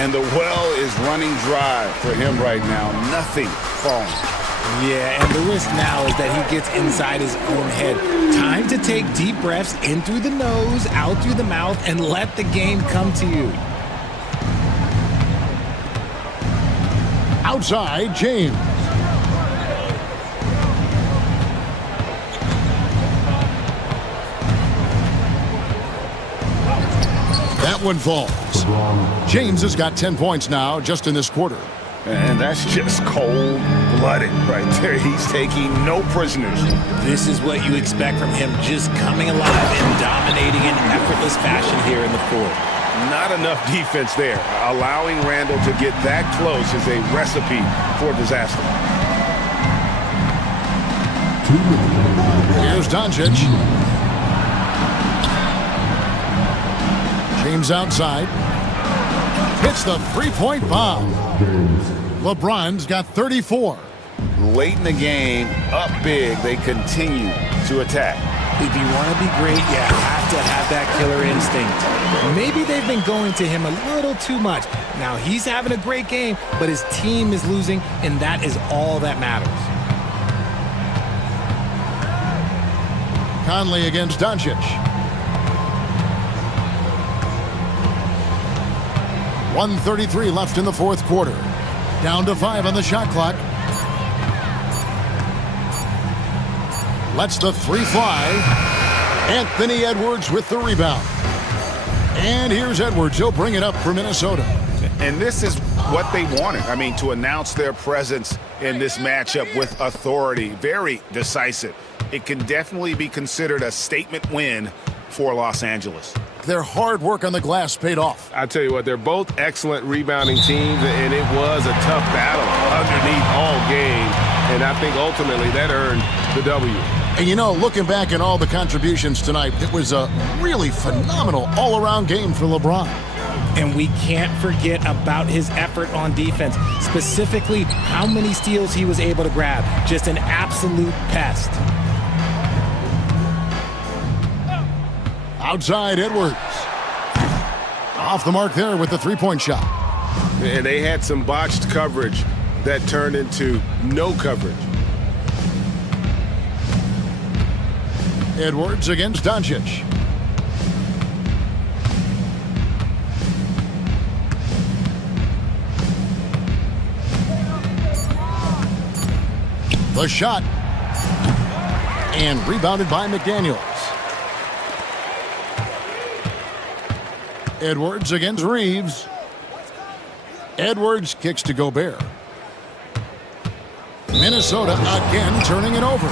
And the well is running dry for him right now. Nothing falling. Yeah, and the risk now is that he gets inside his own head. Time to take deep breaths in through the nose, out through the mouth, and let the game come to you. Outside, James. That one falls. James has got 10 points now just in this quarter. And that's just cold-blooded right there. He's taking no prisoners. This is what you expect from him, just coming alive and dominating in effortless fashion here in the fourth. Not enough defense there. Allowing Randall to get that close is a recipe for disaster. Here's Doncic. James outside. Hits the three-point bomb. LeBron's got 34. Late in the game, up big, they continue to attack. If you want to be great, you have to have that killer instinct. Maybe they've been going to him a little too much. Now he's having a great game, but his team is losing, and that is all that matters. Conley against Doncic. 1:33 left in the fourth quarter. Down to 5 on the shot clock. Lets the three fly. Anthony Edwards with the rebound. And here's Edwards. He'll bring it up for Minnesota. And this is what they wanted. I mean, to announce their presence in this matchup with authority. Very decisive. It can definitely be considered a statement win for Los Angeles. Their hard work on the glass paid off. I tell you what, they're both excellent rebounding teams, and it was a tough battle underneath all game. And I think ultimately that earned the W. And you know, looking back at all the contributions tonight, it was a really phenomenal all-around game for LeBron. And we can't forget about his effort on defense, specifically how many steals he was able to grab. Just an absolute pest. Outside, Edwards. Off the mark there with the three-point shot. And they had some botched coverage that turned into no coverage. Edwards against Doncic. The shot. And rebounded by McDaniels. Edwards against Reeves. Edwards kicks to Gobert. Minnesota again turning it over.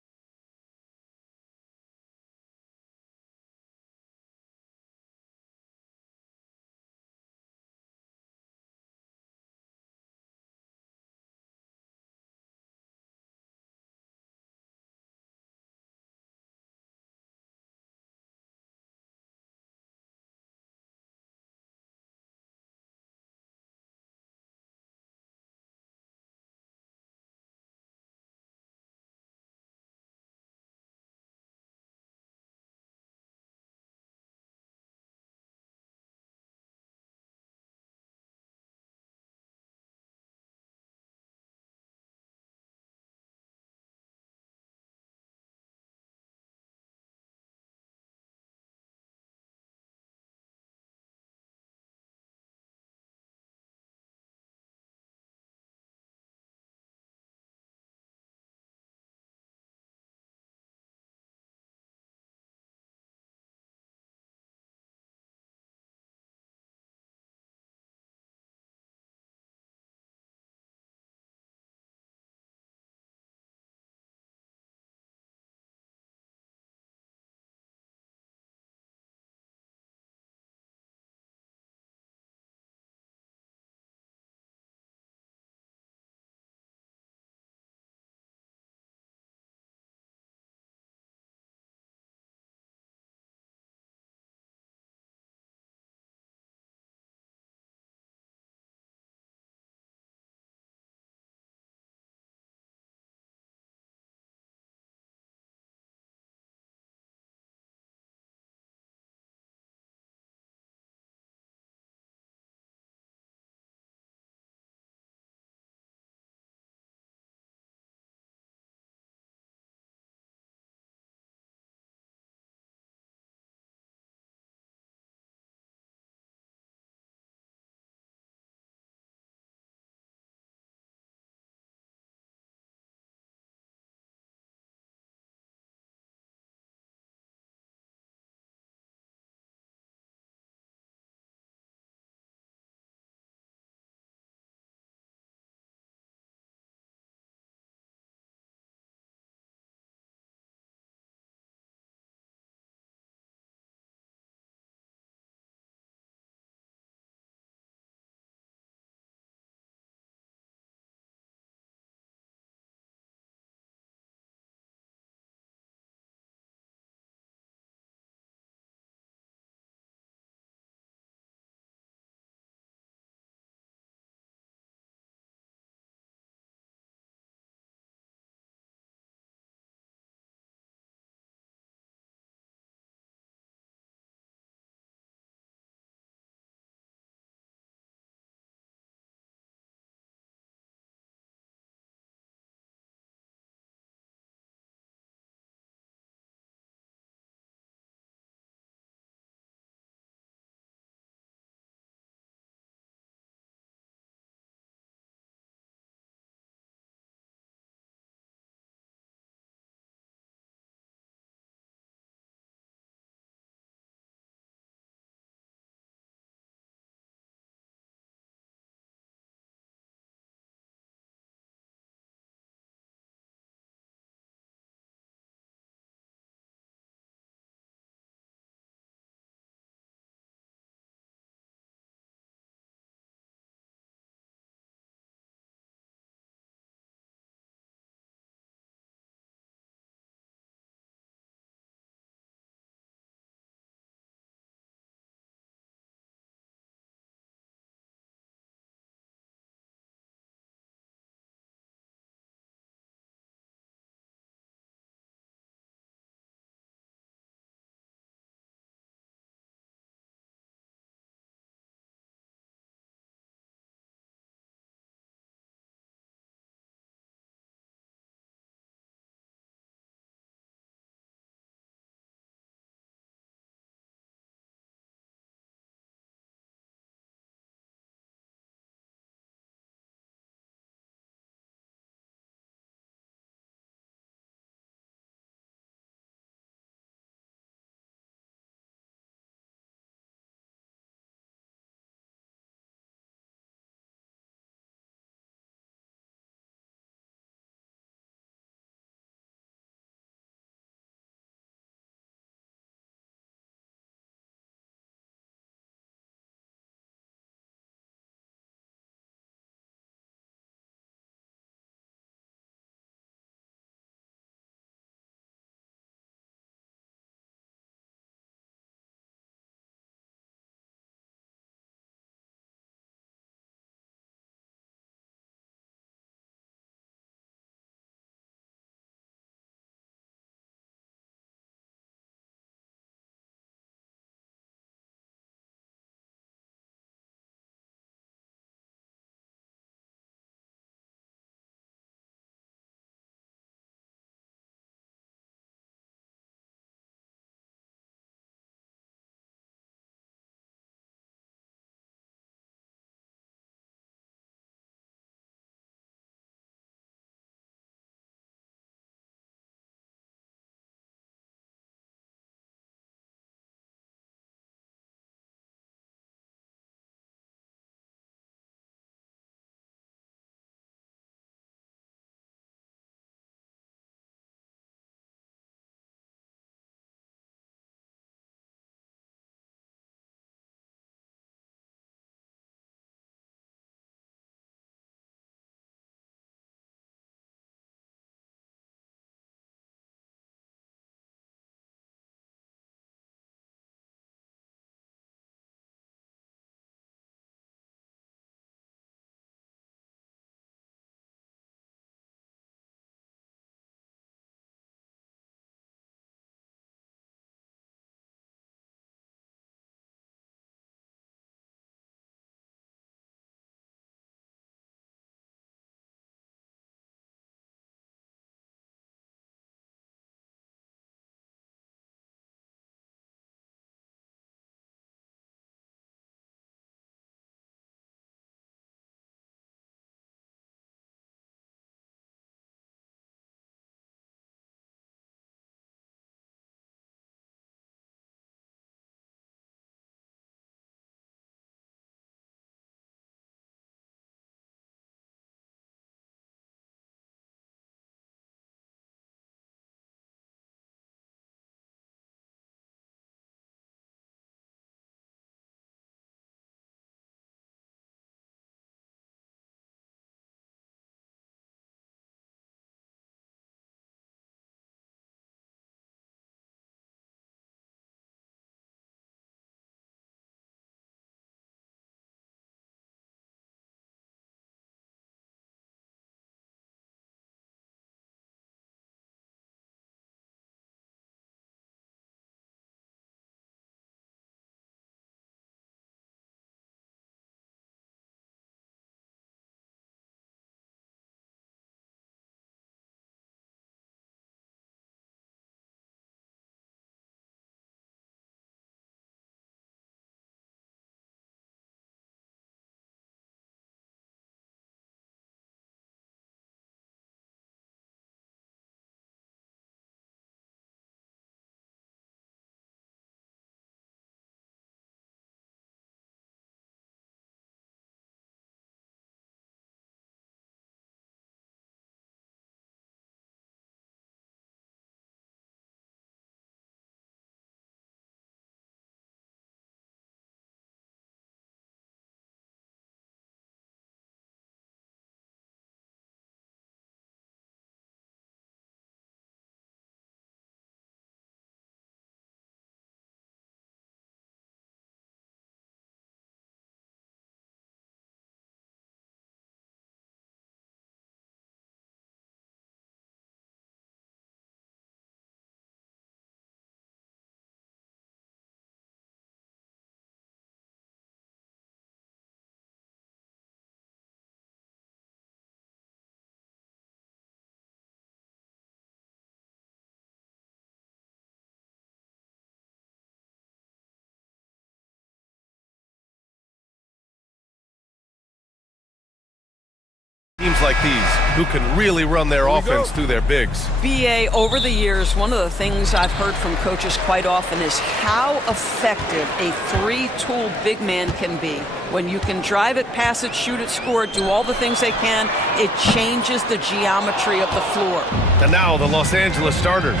Teams like these who can really run their offense through their bigs. BA, over the years, one of the things I've heard from coaches quite often is how effective a three-tool big man can be. When you can drive it, pass it, shoot it, score it, do all the things they can, it changes the geometry of the floor. And now the Los Angeles starters.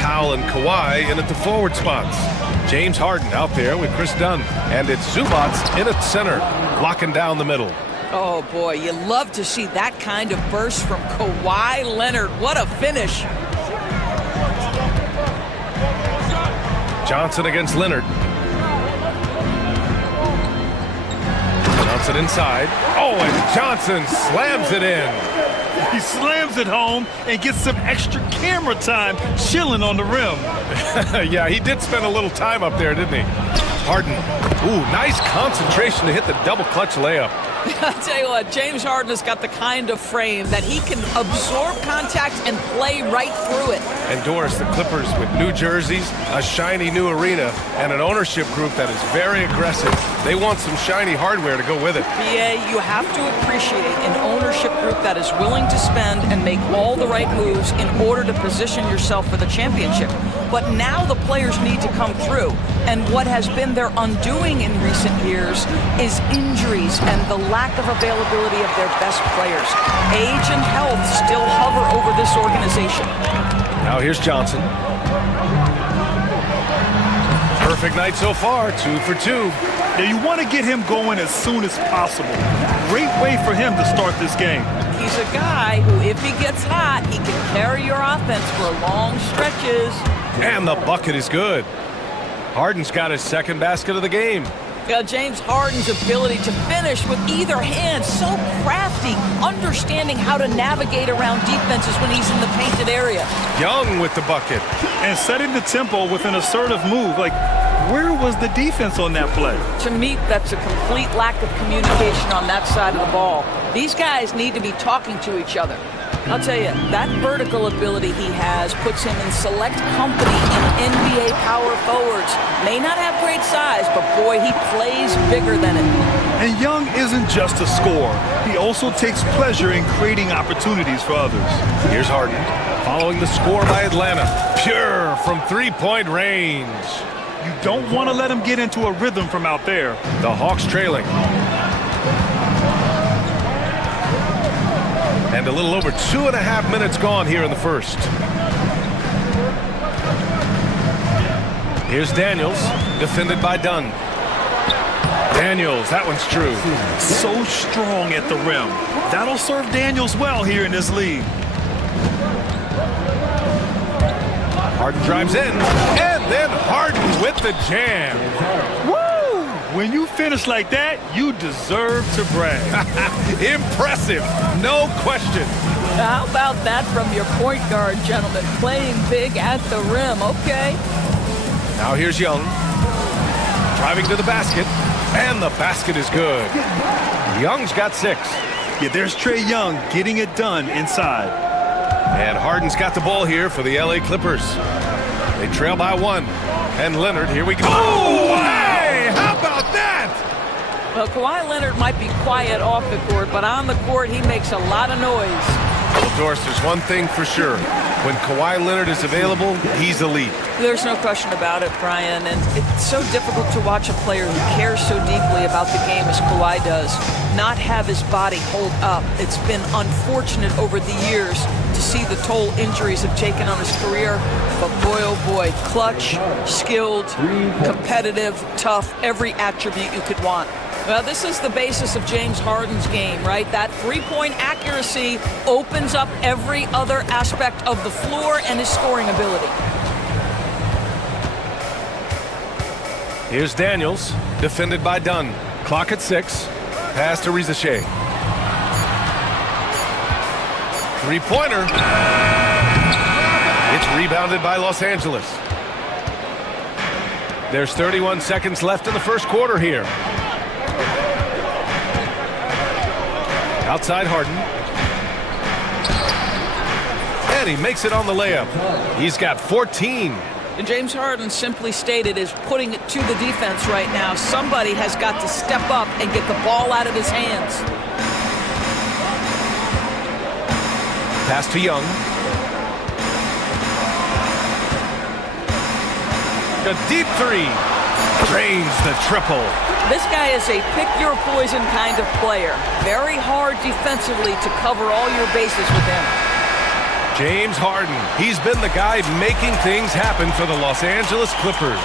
Powell and Kawhi in at the forward spots. James Harden out there with Chris Dunn. And it's Zubats in at center, locking down the middle. Oh boy, you love to see that kind of burst from Kawhi Leonard. What a finish. Johnson against Leonard. Johnson inside. Oh, and Johnson slams it in. He slams it home and gets some extra camera time chilling on the rim. Yeah, he did spend a little time up there, didn't he? Harden. Ooh, nice concentration to hit the double clutch layup. I'll tell you what, James Harden has got the kind of frame that he can absorb contact and play right through it. And Doris, the Clippers with new jerseys, a shiny new arena, and an ownership group that is very aggressive. They want some shiny hardware to go with it. BA, you have to appreciate an ownership group that is willing to spend and make all the right moves in order to position yourself for the championship. But now the players need to come through. And what has been their undoing in recent years is injuries and the lack of availability of their best players. Age and health still hover over this organization. Now here's Johnson. Perfect night so far, 2 for 2. Now you want to get him going as soon as possible. Great way for him to start this game. He's a guy who, if he gets hot, he can carry your offense for long stretches. And the bucket is good. Harden's got his second basket of the game. James Harden's ability to finish with either hand, so crafty, understanding how to navigate around defenses when he's in the painted area. Young with the bucket. And setting the tempo with an assertive move. Like, where was the defense on that play? To me, that's a complete lack of communication on that side of the ball. These guys need to be talking to each other. I'll tell you, that vertical ability he has puts him in select company in NBA power forwards. May not have great size, but boy, he plays bigger than it. And Young isn't just a scorer. He also takes pleasure in creating opportunities for others. Here's Harden, following the score by Atlanta. Pure from three-point range. You don't want to let him get into a rhythm from out there. The Hawks trailing. And a little over 2.5 minutes gone here in the first. Here's Daniels, defended by Dunn. Daniels, that one's true. So strong at the rim. That'll serve Daniels well here in this league. Harden drives in, and then Harden with the jam. Woo! When you finish like that, you deserve to brag. Impressive, no question. How about that from your point guard, gentlemen? Playing big at the rim, okay. Now here's Young, driving to the basket, and the basket is good. Young's got 6. Yeah, there's Trae Young getting it done inside. And Harden's got the ball here for the LA Clippers. They trail by 1. And Leonard, here we go. Oh, hey, how about that? Well, Kawhi Leonard might be quiet off the court, but on the court, he makes a lot of noise. Well, Doris, there's one thing for sure. When Kawhi Leonard is available, he's elite. There's no question about it, Brian, and it's so difficult to watch a player who cares so deeply about the game as Kawhi does not have his body hold up. It's been unfortunate over the years to see the toll injuries have taken on his career, but boy, oh boy, clutch, skilled, competitive, tough, every attribute you could want. Well, this is the basis of James Harden's game, right? That three-point accuracy opens up every other aspect of the floor and his scoring ability. Here's Daniels, defended by Dunn. Clock at 6. Pass to Rizachet. Three-pointer. It's rebounded by Los Angeles. There's 31 seconds left in the first quarter here. Outside Harden. And he makes it on the layup. He's got 14. And James Harden, simply stated, is putting it to the defense right now. Somebody has got to step up and get the ball out of his hands. Pass to Young. A deep three. Drains the triple. This guy is a pick-your-poison kind of player. Very hard defensively to cover all your bases with him. James Harden. He's been the guy making things happen for the Los Angeles Clippers.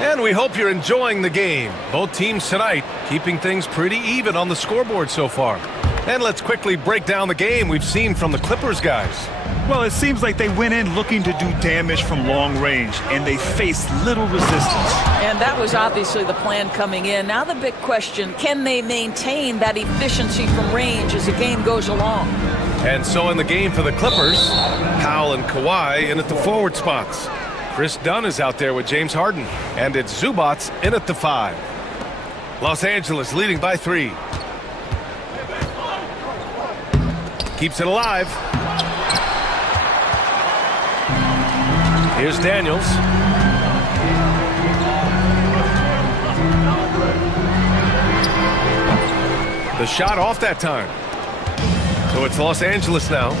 And we hope you're enjoying the game. Both teams tonight keeping things pretty even on the scoreboard so far. And let's quickly break down the game we've seen from the Clippers guys. Well, it seems like they went in looking to do damage from long range, and they faced little resistance. And that was obviously the plan coming in. Now the big question, can they maintain that efficiency from range as the game goes along? And so in the game for the Clippers, Powell and Kawhi in at the forward spots. Chris Dunn is out there with James Harden, and it's Zubats in at the 5. Los Angeles leading by 3. Keeps it alive. Here's Daniels. The shot off that time. So it's Los Angeles now.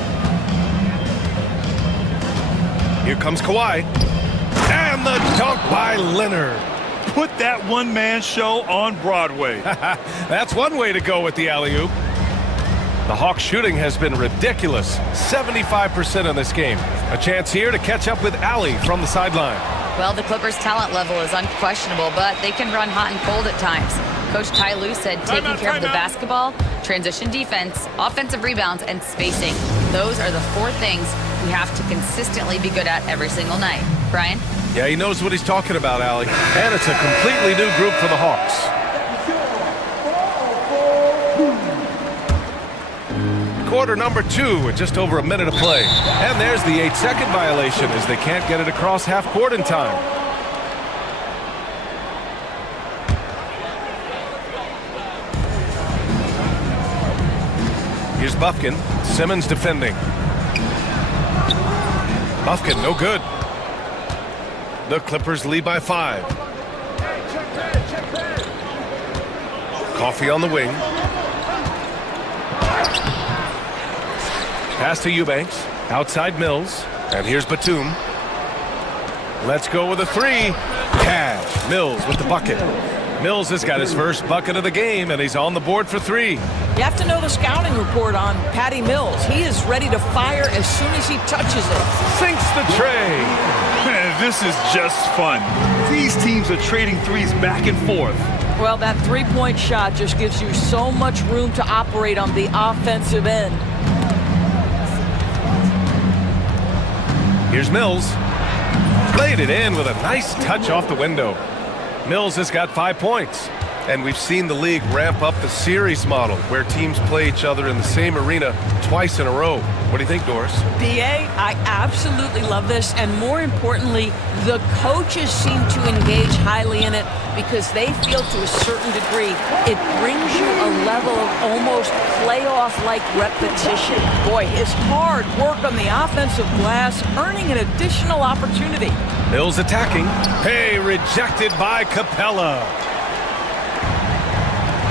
Here comes Kawhi. And the dunk by Leonard. Put that one-man show on Broadway. That's one way to go with the alley-oop. The Hawks shooting has been ridiculous. 75% in this game. A chance here to catch up with Allie from the sideline. Well, the Clippers' talent level is unquestionable, but they can run hot and cold at times. Coach Ty Lue said taking care of the basketball, transition defense, offensive rebounds, and spacing. Those are the 4 things we have to consistently be good at every single night. Brian? Yeah, he knows what he's talking about, Allie. And it's a completely new group for the Hawks. Quarter number 2 with just over a minute of play. And there's the 8-second violation as they can't get it across half court in time. Here's Bufkin. Simmons defending. Bufkin, no good. The Clippers lead by 5. Coffee on the wing. Pass to Eubanks. Outside Mills. And here's Batum. Let's go with a 3. Cash. Mills with the bucket. Mills has got his first bucket of the game, and he's on the board for 3. You have to know the scouting report on Patty Mills. He is ready to fire as soon as he touches it. Sinks the tray. Man, this is just fun. These teams are trading threes back and forth. Well, that three-point shot just gives you so much room to operate on the offensive end. Here's Mills. Played it in with a nice touch off the window. Mills has got 5 points. And we've seen the league ramp up the series model where teams play each other in the same arena twice in a row. What do you think, Doris? B.A., I absolutely love this. And more importantly, the coaches seem to engage highly in it because they feel to a certain degree it brings you a level of almost playoff-like repetition. Boy, it's hard work on the offensive glass, earning an additional opportunity. Mills attacking. Hey, rejected by Capella.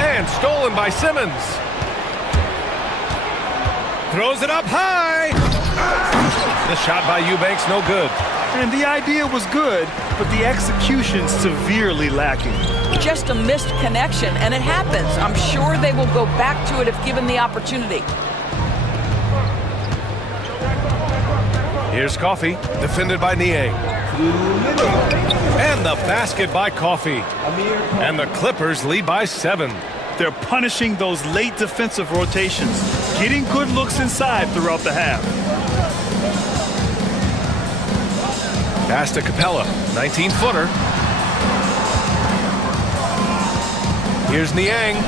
And stolen by Simmons. Throws it up high. The shot by Eubanks, no good. And the idea was good, but the execution severely lacking. Just a missed connection, and it happens. I'm sure they will go back to it if given the opportunity. Here's Coffee, defended by Niang. And the basket by Coffee. And the Clippers lead by 7. They're punishing those late defensive rotations, getting good looks inside throughout the half. Pass to Capella, 19-footer. Here's Niang.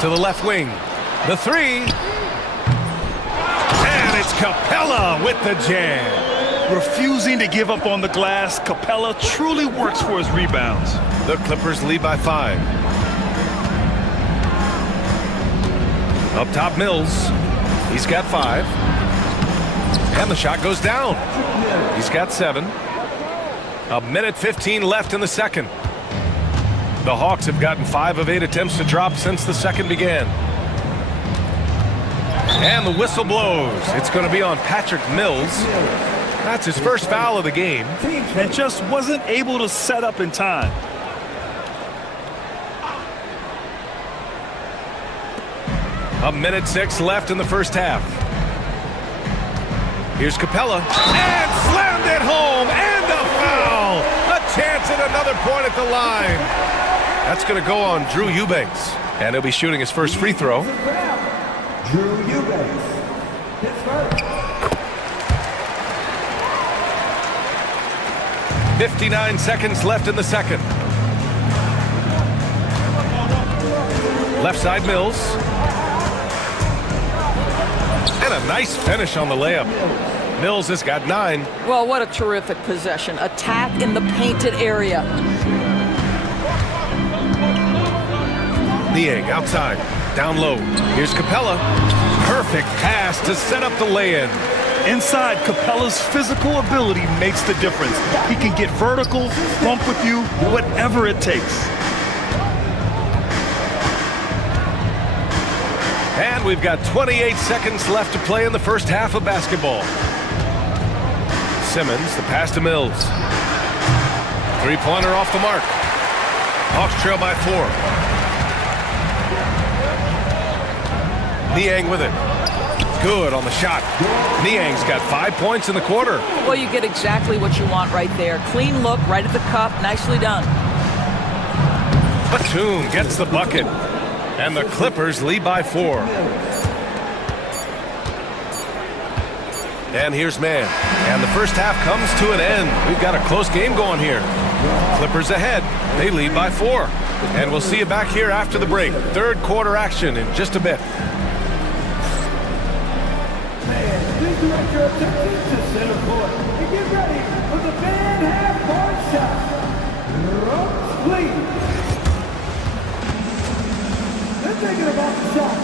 To the left wing. The 3. And it's Capella with the jam. Refusing to give up on the glass, Capella truly works for his rebounds. The Clippers lead by 5. Up top, Mills. He's got 5. And the shot goes down. He's got 7. A minute 15 left in the second. The Hawks have gotten 5 of 8 attempts to drop since the second began. And the whistle blows. It's going to be on Patrick Mills. That's his first foul of the game. And just wasn't able to set up in time. A minute 6 left in the first half. Here's Capella. And slammed it home. And a foul. A chance at another point at the line. That's going to go on Drew Eubanks. And he'll be shooting his first free throw. Drew Eubanks. Hits first. 59 seconds left in the second. Left side Mills. And a nice finish on the layup. Mills has got 9. Well, what a terrific possession. Attack in the painted area. Niang outside. Down low. Here's Capella. Perfect pass to set up the lay-in. Inside, Capella's physical ability makes the difference. He can get vertical, bump with you, whatever it takes. And we've got 28 seconds left to play in the first half of basketball. Simmons, the pass to Mills. Three-pointer off the mark. Hawks trail by 4. Niang with it. Good on the shot. Niang's got 5 points in the quarter. Well, you get exactly what you want right there. Clean look, right at the cup. Nicely done. Batum gets the bucket. And the Clippers lead by 4. And here's Mann. And the first half comes to an end. We've got a close game going here. Clippers ahead. They lead by 4. And we'll see you back here after the break. Third quarter action in just a bit. Please direct your attention to center court and get ready for the fan half-court shot. Drums, please. They're thinking about the shot.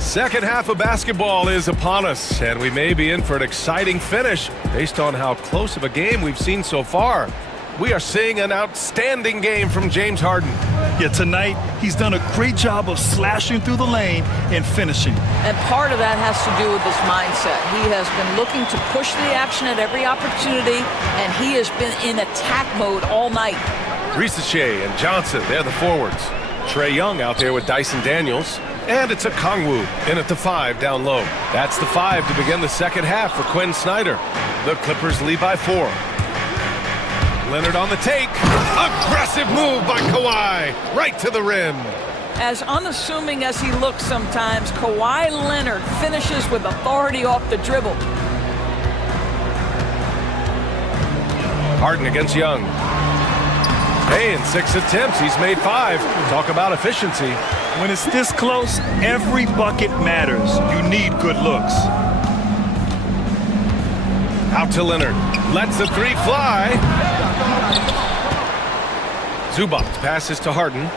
Second half of basketball is upon us, and we may be in for an exciting finish based on how close of a game we've seen so far. We are seeing an outstanding game from James Harden. Yeah, tonight, he's done a great job of slashing through the lane and finishing. And part of that has to do with his mindset. He has been looking to push the action at every opportunity, and he has been in attack mode all night. Ricochet and Johnson, they're the forwards. Trae Young out there with Dyson Daniels. And it's a Kongwu in at the 5 down low. That's the 5 to begin the second half for Quinn Snyder. The Clippers lead by 4. Leonard on the take. Aggressive move by Kawhi. Right to the rim. As unassuming as he looks sometimes, Kawhi Leonard finishes with authority off the dribble. Harden against Young. Hey, in 6 attempts, he's made 5. Talk about efficiency. When it's this close, every bucket matters. You need good looks. Out to Leonard. Lets the 3 fly. Zubac passes to Harden.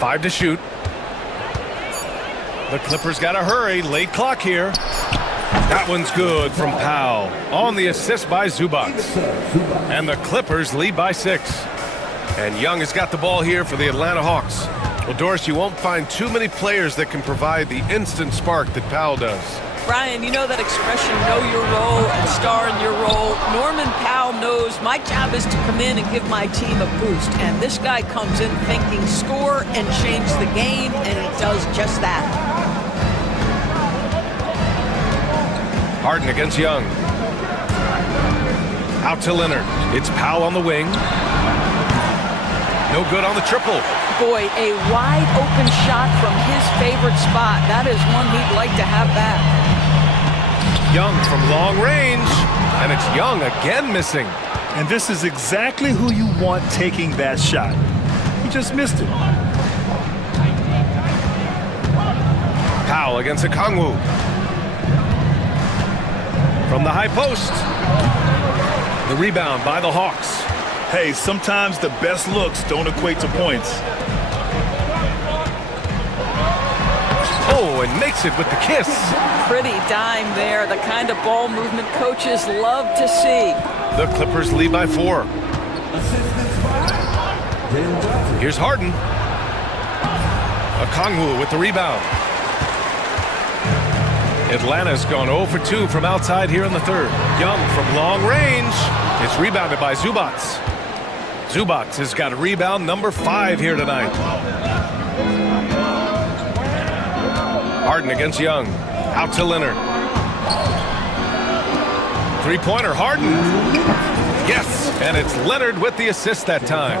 5 to shoot. The Clippers got to hurry. Late clock here. That one's good from Powell. On the assist by Zubac. And the Clippers lead by 6. And Young has got the ball here for the Atlanta Hawks. Well, Doris, you won't find too many players that can provide the instant spark that Powell does. Brian, you know that expression, know your role and star in your role. Norman Powell knows my job is to come in and give my team a boost. And this guy comes in thinking score and change the game, and he does just that. Harden against Young. Out to Leonard. It's Powell on the wing. No good on the triple. Boy, a wide open shot from his favorite spot. That is one he'd like to have back. Young from long range. And it's Young again missing. And this is exactly who you want taking that shot. He just missed it. Powell against Okongwu. From the high post. The rebound by the Hawks. Hey, sometimes the best looks don't equate to points. Oh, and makes it with the kiss. Pretty dime there, the kind of ball movement coaches love to see. The Clippers lead by 4. Here's Harden. Okongwu with the rebound. Atlanta's gone 0 for 2 from outside here in the third. Young from long range. It's rebounded by Zubac. Zubac has got a rebound number 5 here tonight. Harden against Young. Out to Leonard. Three-pointer, Harden. Yes, and it's Leonard with the assist that time.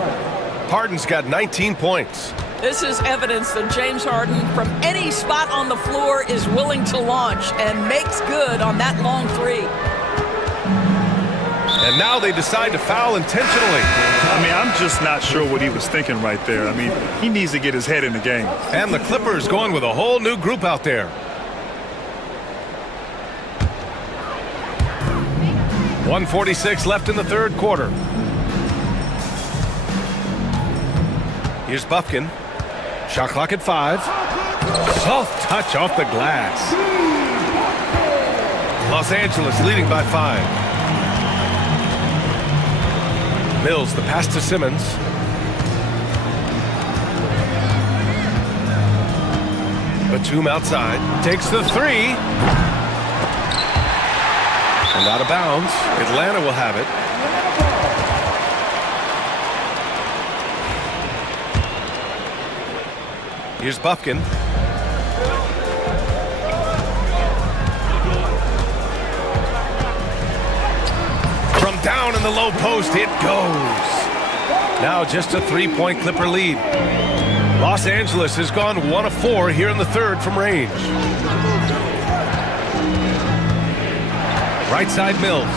Harden's got 19 points. This is evidence that James Harden, from any spot on the floor, is willing to launch and makes good on that long three. And now they decide to foul intentionally. I mean, I'm just not sure what he was thinking right there. I mean, he needs to get his head in the game. And the Clippers going with a whole new group out there. 1:46 left in the third quarter. Here's Bufkin. Shot clock at 5. Soft touch off the glass. Los Angeles leading by 5. Mills, the pass to Simmons. Batum outside. Takes the 3. And out of bounds. Atlanta will have it. Here's Bufkin. From down in the low post, it goes. Now just a 3-point Clipper lead. Los Angeles has gone 1 of 4 here in the third from range. Right side Mills.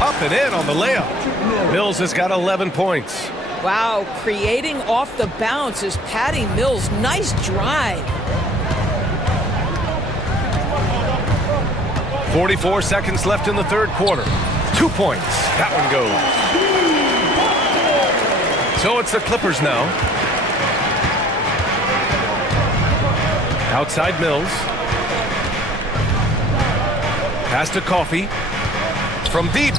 Up and in on the layup. Mills has got 11 points. Wow, creating off the bounce is Patty Mills. Nice drive. 44 seconds left in the third quarter. 2 points. That one goes. So it's the Clippers now. Outside Mills. Pass to Coffey. From deep.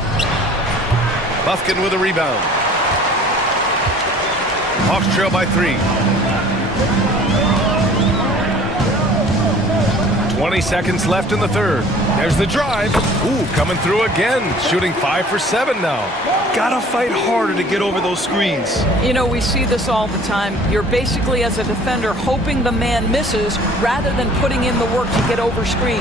Bufkin with a rebound. Hawks trail by 3. 20 seconds left in the third. There's the drive. Ooh, coming through again. Shooting 5 for 7 now. Gotta fight harder to get over those screens. You know, we see this all the time. You're basically, as a defender, hoping the man misses rather than putting in the work to get over screens.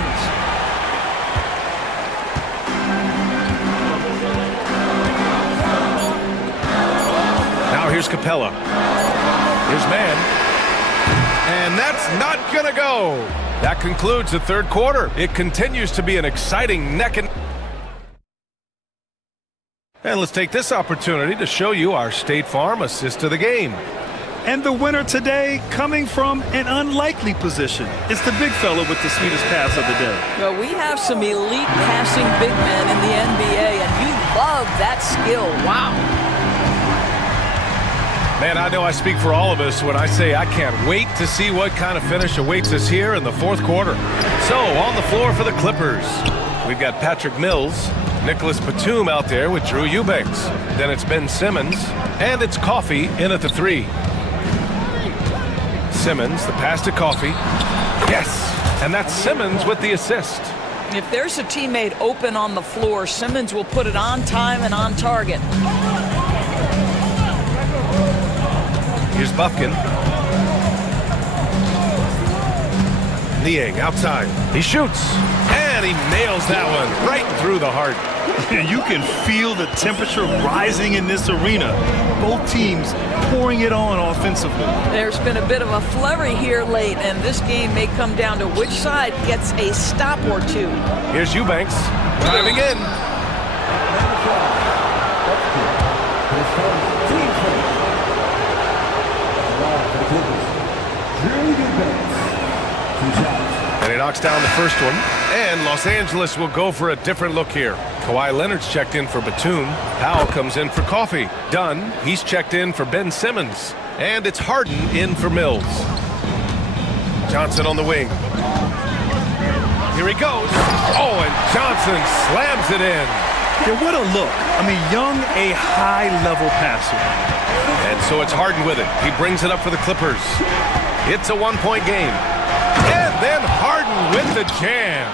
Now here's Capella. Here's man. And that's not gonna go. That concludes the third quarter. It continues to be an exciting neck and... And let's take this opportunity to show you our State Farm assist of the game. And the winner today coming from an unlikely position. It's the big fella with the sweetest pass of the day. Well, we have some elite passing big men in the NBA, and you love that skill. Wow. Man, I know I speak for all of us when I say I can't wait to see what kind of finish awaits us here in the fourth quarter. So, on the floor for the Clippers, we've got Patrick Mills, Nicholas Batum out there with Drew Eubanks. Then it's Ben Simmons, and it's Coffey in at the 3. Simmons, the pass to Coffey. Yes, and that's Simmons with the assist. If there's a teammate open on the floor, Simmons will put it on time and on target. Here's Bufkin. Niang outside. He shoots. And he nails that one right through the heart. You can feel the temperature rising in this arena. Both teams pouring it on offensively. There's been a bit of a flurry here late, and this game may come down to which side gets a stop or two. Here's Eubanks driving in. And it knocks down the first one. And Los Angeles will go for a different look here. Kawhi Leonard's checked in for Batum. Powell comes in for Coffee. Dunn, he's checked in for Ben Simmons. And it's Harden in for Mills. Johnson on the wing. Here he goes. Oh, and Johnson slams it in. Yeah, what a look. I mean, Young, a high-level passer. And so it's Harden with it. He brings it up for the Clippers. It's a one-point game. And then Harden with the jam.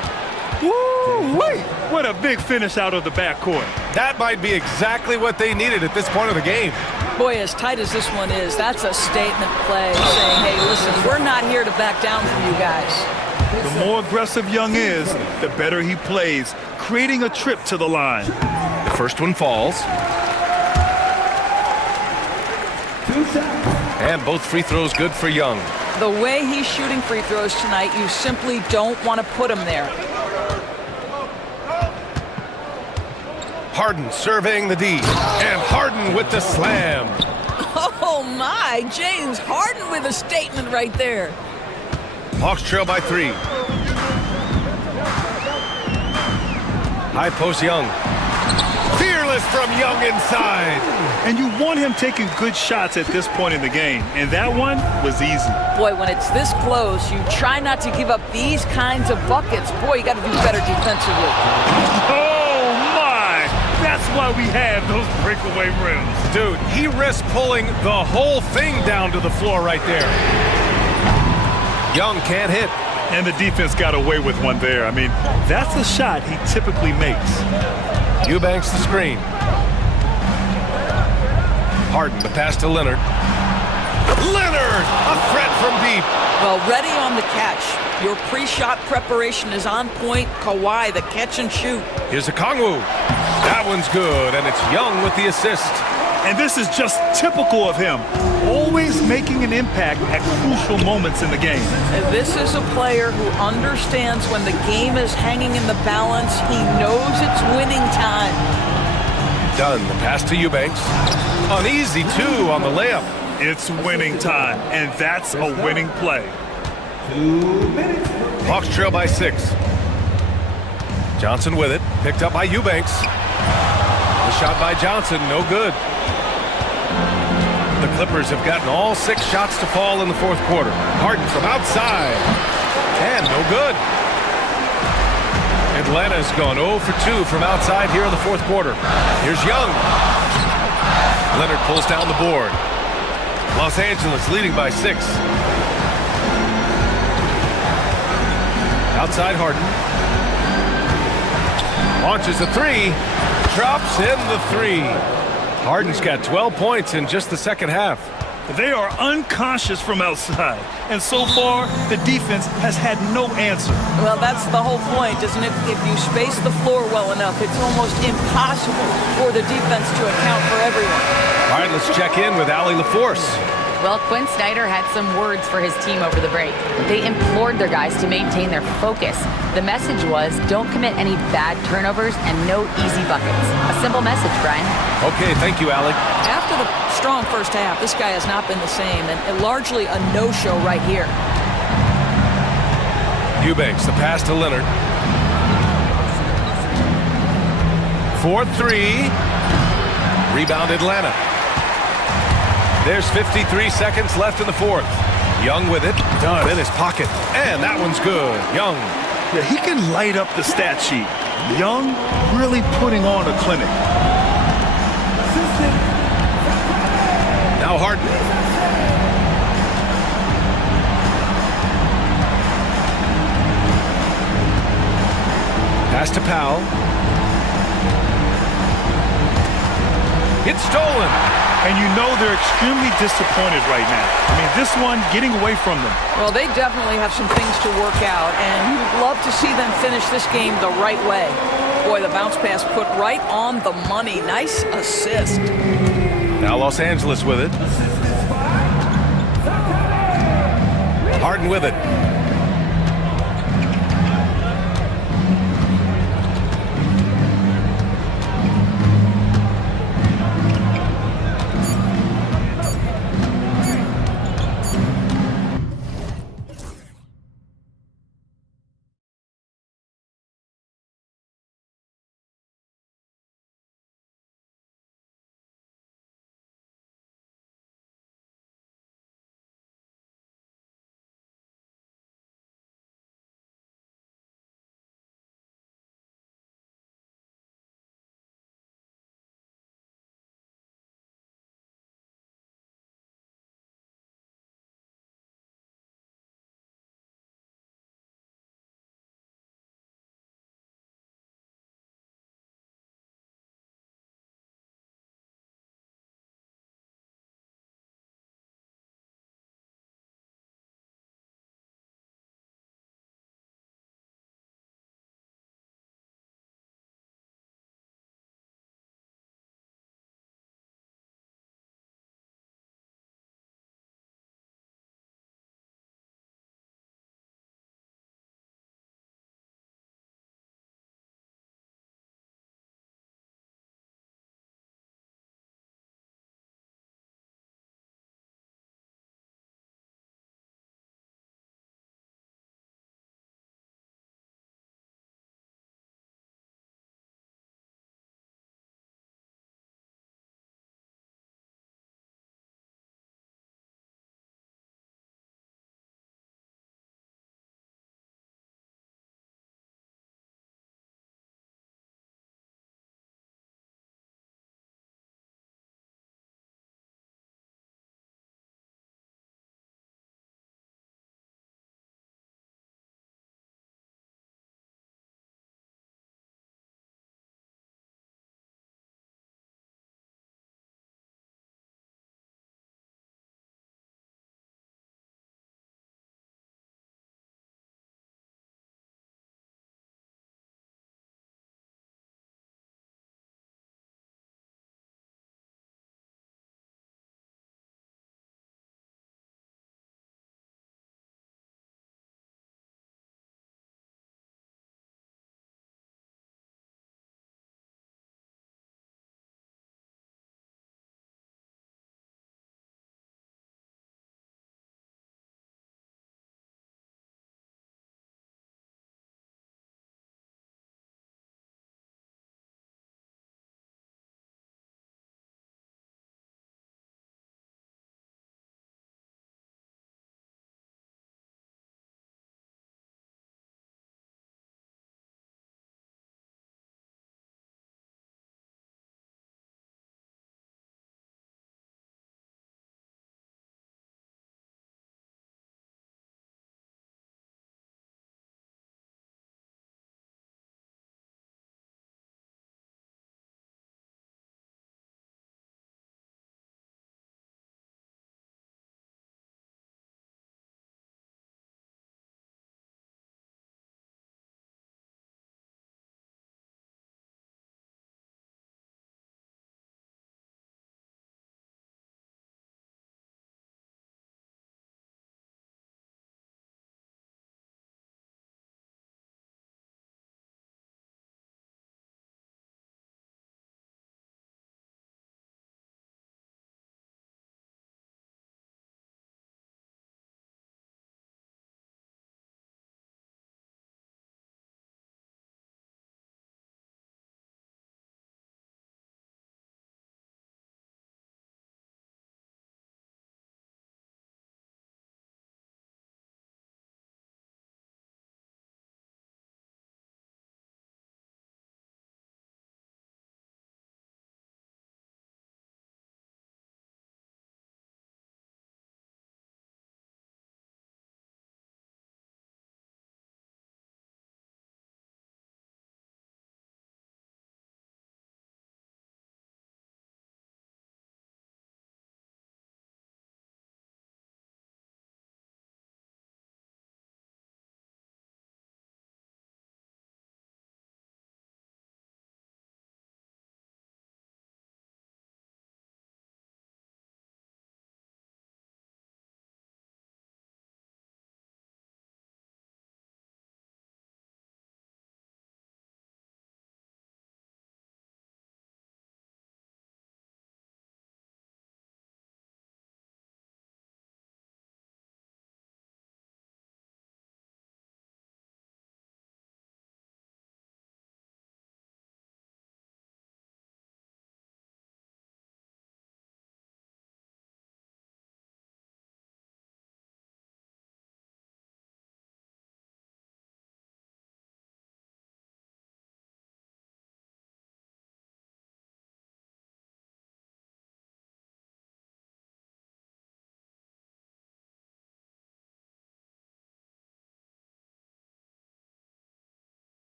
Woo-wee! What a big finish out of the backcourt. That might be exactly what they needed at this point of the game. Boy, as tight as this one is, that's a statement play saying, hey, listen, we're not here to back down from you guys. The more aggressive Young is, the better he plays, creating a trip to the line. The first one falls. And both free throws good for Young. The way he's shooting free throws tonight, you simply don't want to put him there. Harden surveying the D. And Harden with the slam. Oh, my. James Harden with a statement right there. Hawks trail by 3. High post Young. Fearless from Young inside. And you want him taking good shots at this point in the game. And that one was easy. Boy, when it's this close, you try not to give up these kinds of buckets. Boy, you got to do better defensively. Oh, my. That's why we have those breakaway rims. Dude, he risks pulling the whole thing down to the floor right there. Young can't hit. And the defense got away with one there. I mean, that's a shot he typically makes. Eubanks the screen. Harden, the pass to Leonard. Leonard, a threat from deep. Well, ready on the catch. Your pre-shot preparation is on point. Kawhi, the catch and shoot. Here's a Kongwu. That one's good, and it's Young with the assist. And this is just typical of him, always making an impact at crucial moments in the game. And this is a player who understands when the game is hanging in the balance. He knows it's winning time. Done. The pass to Eubanks. An easy 2 on the layup. It's winning time, and that's a winning play. 2 minutes. Hawks trail by 6. Johnson with it. Picked up by Eubanks. The shot by Johnson, no good. The Clippers have gotten all 6 shots to fall in the fourth quarter. Harden from outside. And no good. Atlanta's gone 0 for 2 from outside here in the fourth quarter. Here's Young. Leonard pulls down the board. Los Angeles leading by 6. Outside Harden. Launches a 3. Drops in the 3. Harden's got 12 points in just the second half. They are unconscious from outside. And so far, the defense has had no answer. Well, that's the whole point, isn't it? If you space the floor well enough, it's almost impossible for the defense to account for everyone. All right, let's check in with Allie LaForce. Well, Quinn Snyder had some words for his team over the break. They implored their guys to maintain their focus. The message was, don't commit any bad turnovers and no easy buckets. A simple message, Brian. Okay, thank you, Allie. After the strong first half, this guy has not been the same, and largely a no-show right here. Eubanks, the pass to Leonard. 4-3. Rebound Atlanta. There's 53 seconds left in the fourth. Young with it. Done in his pocket. And that one's good. Young. Yeah, he can light up the stat sheet. Young really putting on a clinic. Now Harden. Pass to Powell. It's stolen. And you know they're extremely disappointed right now. I mean, this one getting away from them. Well, they definitely have some things to work out, and you'd love to see them finish this game the right way. Boy, the bounce pass put right on the money. Nice assist. Now Los Angeles with it. Harden with it.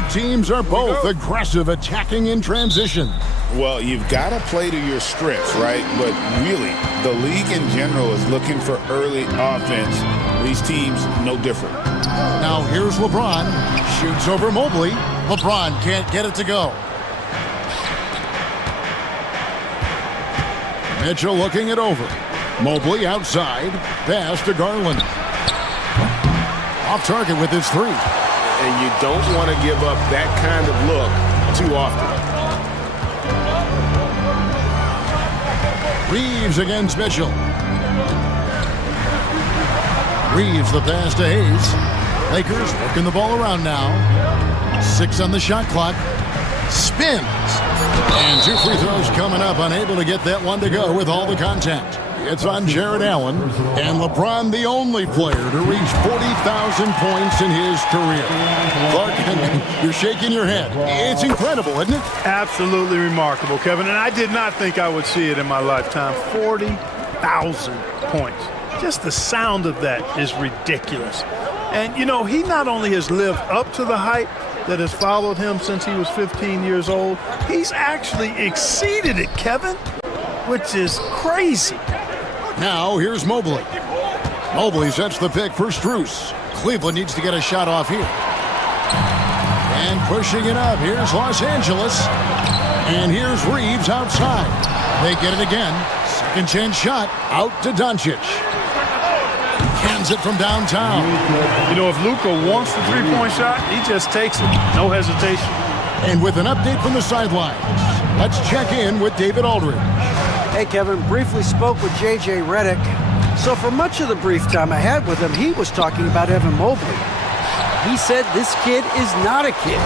two teams are both aggressive, attacking in transition. Well, you've got to play to your strengths, right? But really, the league in general is looking for early offense. These teams, no different. Now here's LeBron. Shoots over Mobley. LeBron can't get it to go. Mitchell looking it over. Mobley outside. Pass to Garland. Off target with his three. And you don't want to give up that kind of look too often. Reeves against Mitchell. Reeves the pass to Hayes. Lakers working the ball around now. 6 on the shot clock. Spins. And 2 free throws coming up. Unable to get that one to go with all the contact. It's on Jared Allen. And LeBron, the only player to reach 40,000 points in his career. Clark, you're shaking your head. It's incredible, isn't it? Absolutely remarkable, Kevin. And I did not think I would see it in my lifetime. 40,000 points. Just the sound of that is ridiculous. And, you know, he not only has lived up to the hype that has followed him since he was 15 years old, he's actually exceeded it, Kevin, which is crazy. Now, here's Mobley. Mobley sets the pick for Strus. Cleveland needs to get a shot off here. And pushing it up, here's Los Angeles. And here's Reeves outside. They get it again. Second chance shot out to Doncic. Cans it from downtown. You know, if Luka wants the three-point shot, he just takes it. No hesitation. And with an update from the sidelines, let's check in with David Aldridge. Hey, Kevin, briefly spoke with J.J. Redick. So for much of the brief time I had with him, he was talking about Evan Mobley. He said this kid is not a kid.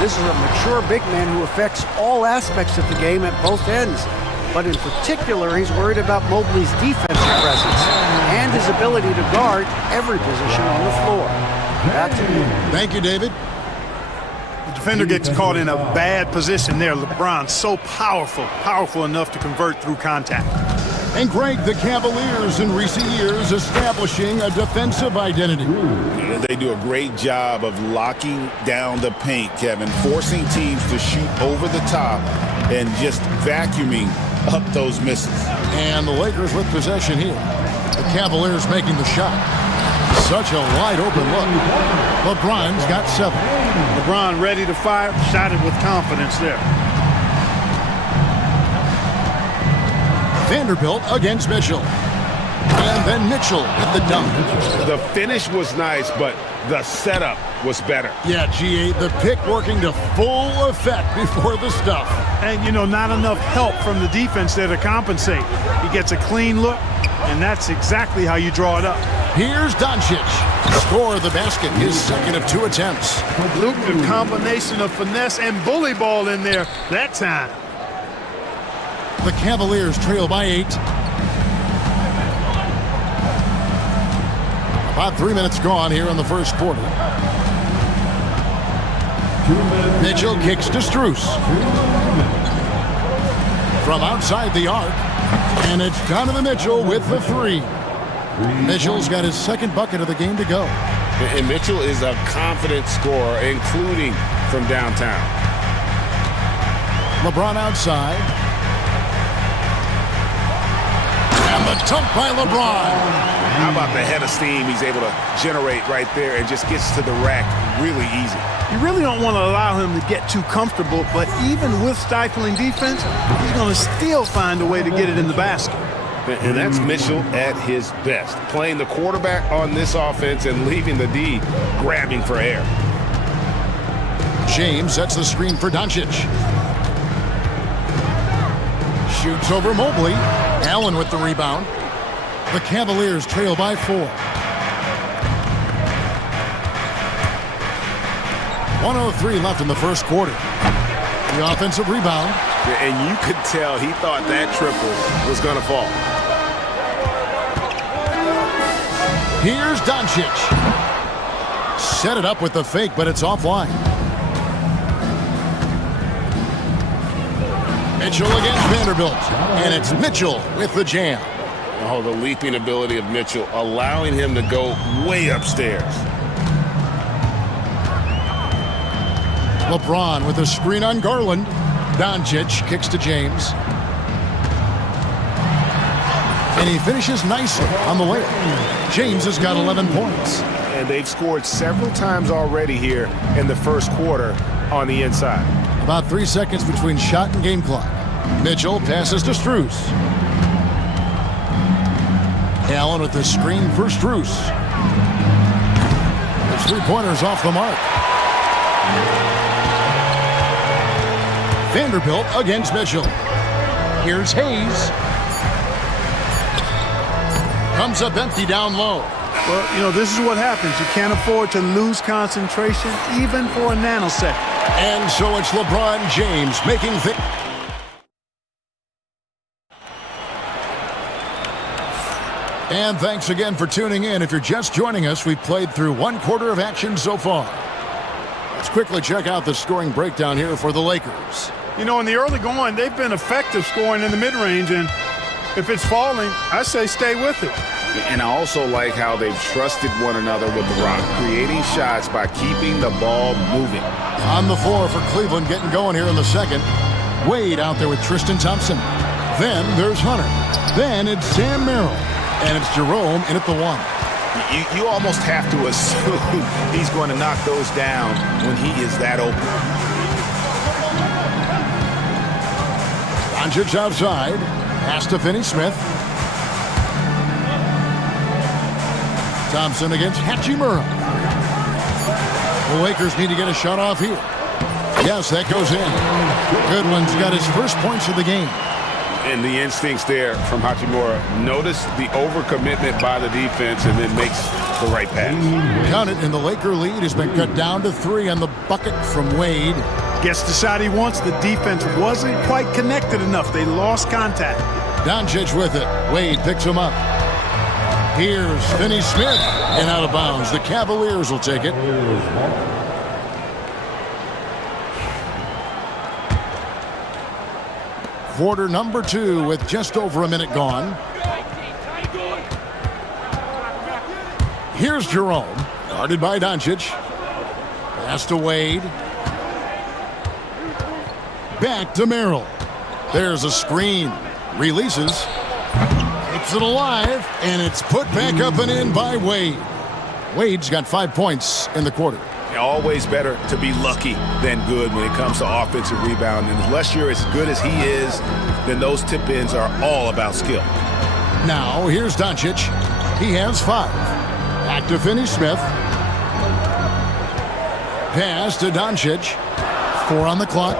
This is a mature big man who affects all aspects of the game at both ends. But in particular, he's worried about Mobley's defensive presence and his ability to guard every position on the floor. Back to you. Thank you, David. The defender gets caught in a bad position there. LeBron, so powerful enough to convert through contact. And Greg, the Cavaliers in recent years establishing a defensive identity. They do a great job of locking down the paint, Kevin, forcing teams to shoot over the top and just vacuuming up those misses. And the Lakers with possession here. The Cavaliers making the shot. Such a wide open look. LeBron's got 7. LeBron ready to fire, shot it with confidence there. Vanderbilt against Mitchell. And then Mitchell with the dunk. The finish was nice, but the setup was better. Yeah, GA, the pick working to full effect before the stuff. And, you know, not enough help from the defense there to compensate. He gets a clean look, and that's exactly how you draw it up. Here's Doncic. Score the basket, his second of 2 attempts. Luke, a combination of finesse and bully ball in there that time. The Cavaliers trail by 8. About 3 minutes gone here in the first quarter. Mitchell kicks to Strus. From outside the arc. And it's Donovan Mitchell with the 3. Mitchell's got his second bucket of the game to go. And Mitchell is a confident scorer, including from downtown. LeBron outside. And the dunk by LeBron. How about the head of steam he's able to generate right there and just gets to the rack really easy. You really don't want to allow him to get too comfortable, but even with stifling defense, he's going to still find a way to get it in the basket. And that's Mitchell at his best, playing the quarterback on this offense and leaving the D grabbing for air. James sets the screen for Doncic. Shoots over Mobley. Allen with the rebound. The Cavaliers trail by 4. 1:03 left in the first quarter. The offensive rebound. And you could tell he thought that triple was going to fall. Here's Doncic. Set it up with the fake, but it's offline. Mitchell against Vanderbilt. And it's Mitchell with the jam. Oh, the leaping ability of Mitchell, allowing him to go way upstairs. LeBron with a screen on Garland. Doncic kicks to James. And he finishes nicely on the layup. James has got 11 points. And they've scored several times already here in the first quarter on the inside. About 3 seconds between shot and game clock. Mitchell passes to Strus. Allen with the screen for Strus. His three-pointers off the mark. Vanderbilt against Mitchell. Here's Hayes. Comes up empty down low. Well, you know, this is what happens. You can't afford to lose concentration even for a nanosecond. And so it's LeBron James making things. And thanks again for tuning in. If you're just joining us, we've played through one quarter of action so far. Let's quickly check out the scoring breakdown here for the Lakers. You know, in the early going, they've been effective scoring in the mid-range, and if it's falling, I say stay with it. And I also like how they've trusted one another with the rock, creating shots by keeping the ball moving. On the floor for Cleveland, getting going here in the second. Wade out there with Tristan Thompson. Then there's Hunter. Then it's Sam Merrill. And it's Jerome in at the one. You almost have to assume he's going to knock those down when he is that open. Doncic outside. Pass to Finney-Smith. Thompson against Hachimura. The Lakers need to get a shot off here. Yes, that goes in. Goodwin's got his first points of the game. And the instincts there from Hachimura. Notice the overcommitment by the defense and then makes the right pass. Count it, and the Laker lead has been cut down to 3 on the bucket from Wade. Gets the shot he wants. The defense wasn't quite connected enough. They lost contact. Doncic with it. Wade picks him up. Here's Finney-Smith and out of bounds. The Cavaliers will take it. Quarter number 2 with just over a minute gone. Here's Jerome, guarded by Doncic. Pass to Wade. Back to Merrill. There's a screen. Releases. Keeps it alive, and it's put back up and in by Wade. Wade's got 5 points in the quarter. Always better to be lucky than good when it comes to offensive rebound. And unless you're as good as he is, then those tip-ins are all about skill. Now, here's Doncic. He has 5. Back to Finney-Smith. Pass to Doncic. 4 on the clock.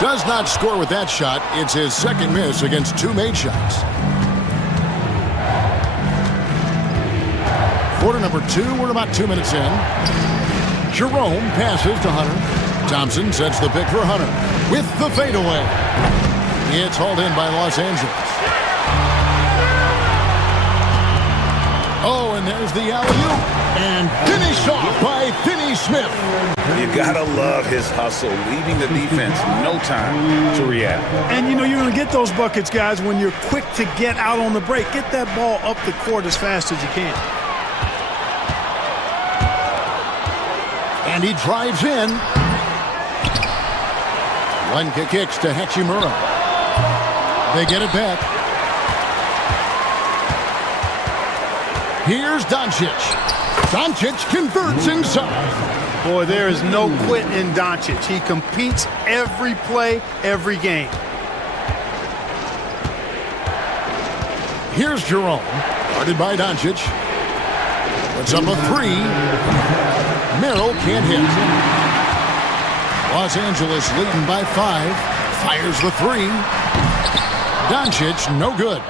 Does not score with that shot. It's his second miss against 2 made shots. Quarter number 2, we're about 2 minutes in. Jerome passes to Hunter. Thompson sets the pick for Hunter with the fadeaway. It's hauled in by Los Angeles. Oh, and there's the alley-oop. And finished off by Finney-Smith. You gotta love his hustle, leaving the defense no time to react. And you know you're gonna get those buckets, guys, when you're quick to get out on the break. Get that ball up the court as fast as you can. And he drives in. Lenka kicks to Hachimura. They get it back. Here's Doncic. Doncic converts inside. Boy, there is no quit in Doncic. He competes every play, every game. Here's Jerome, guarded by Doncic. Puts up a 3. Merrill can't hit. Los Angeles leading by 5. Fires the 3. Doncic, no good.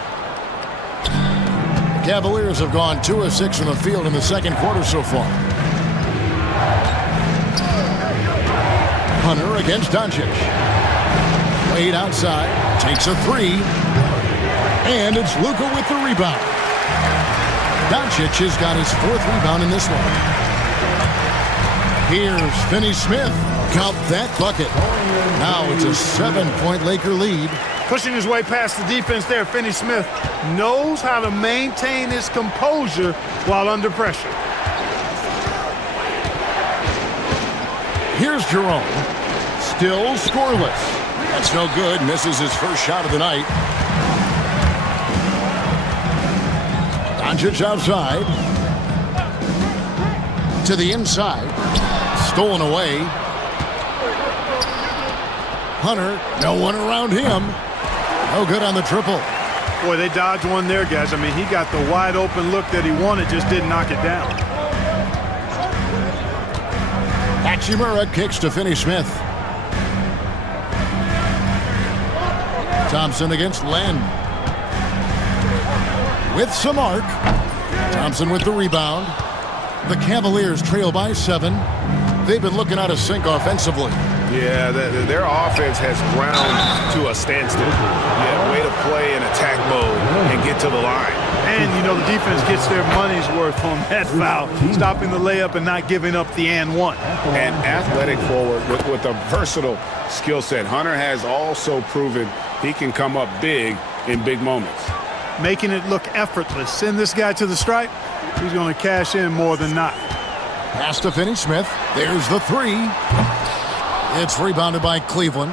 The Cavaliers have gone 2 of 6 from the field in the second quarter so far. Hunter against Doncic. Wade outside, takes a 3. And it's Luka with the rebound. Doncic has got his 4th rebound in this one. Here's Finney-Smith. Count that bucket. Now it's a 7-point Laker lead. Pushing his way past the defense there, Finney-Smith knows how to maintain his composure while under pressure. Here's Jerome. Still scoreless. That's no good. Misses his first shot of the night. Doncic outside. To the inside. Stolen away. Hunter, no one around him. No good on the triple. Boy, they dodged one there, guys. I mean, he got the wide open look that he wanted, just didn't knock it down. Hachimura kicks to Finney-Smith. Thompson against Len. With some arc. Thompson with the rebound. The Cavaliers trail by 7. They've been looking out of sync offensively. Yeah, their offense has ground to a standstill. Yeah, way to play in attack mode and get to the line. And, you know, the defense gets their money's worth on that foul, stopping the layup and not giving up the and one. An athletic forward with a versatile skill set. Hunter has also proven he can come up big in big moments. Making it look effortless. Send this guy to the stripe, he's going to cash in more than not. Pass to Finney-Smith. There's the 3. It's rebounded by Cleveland.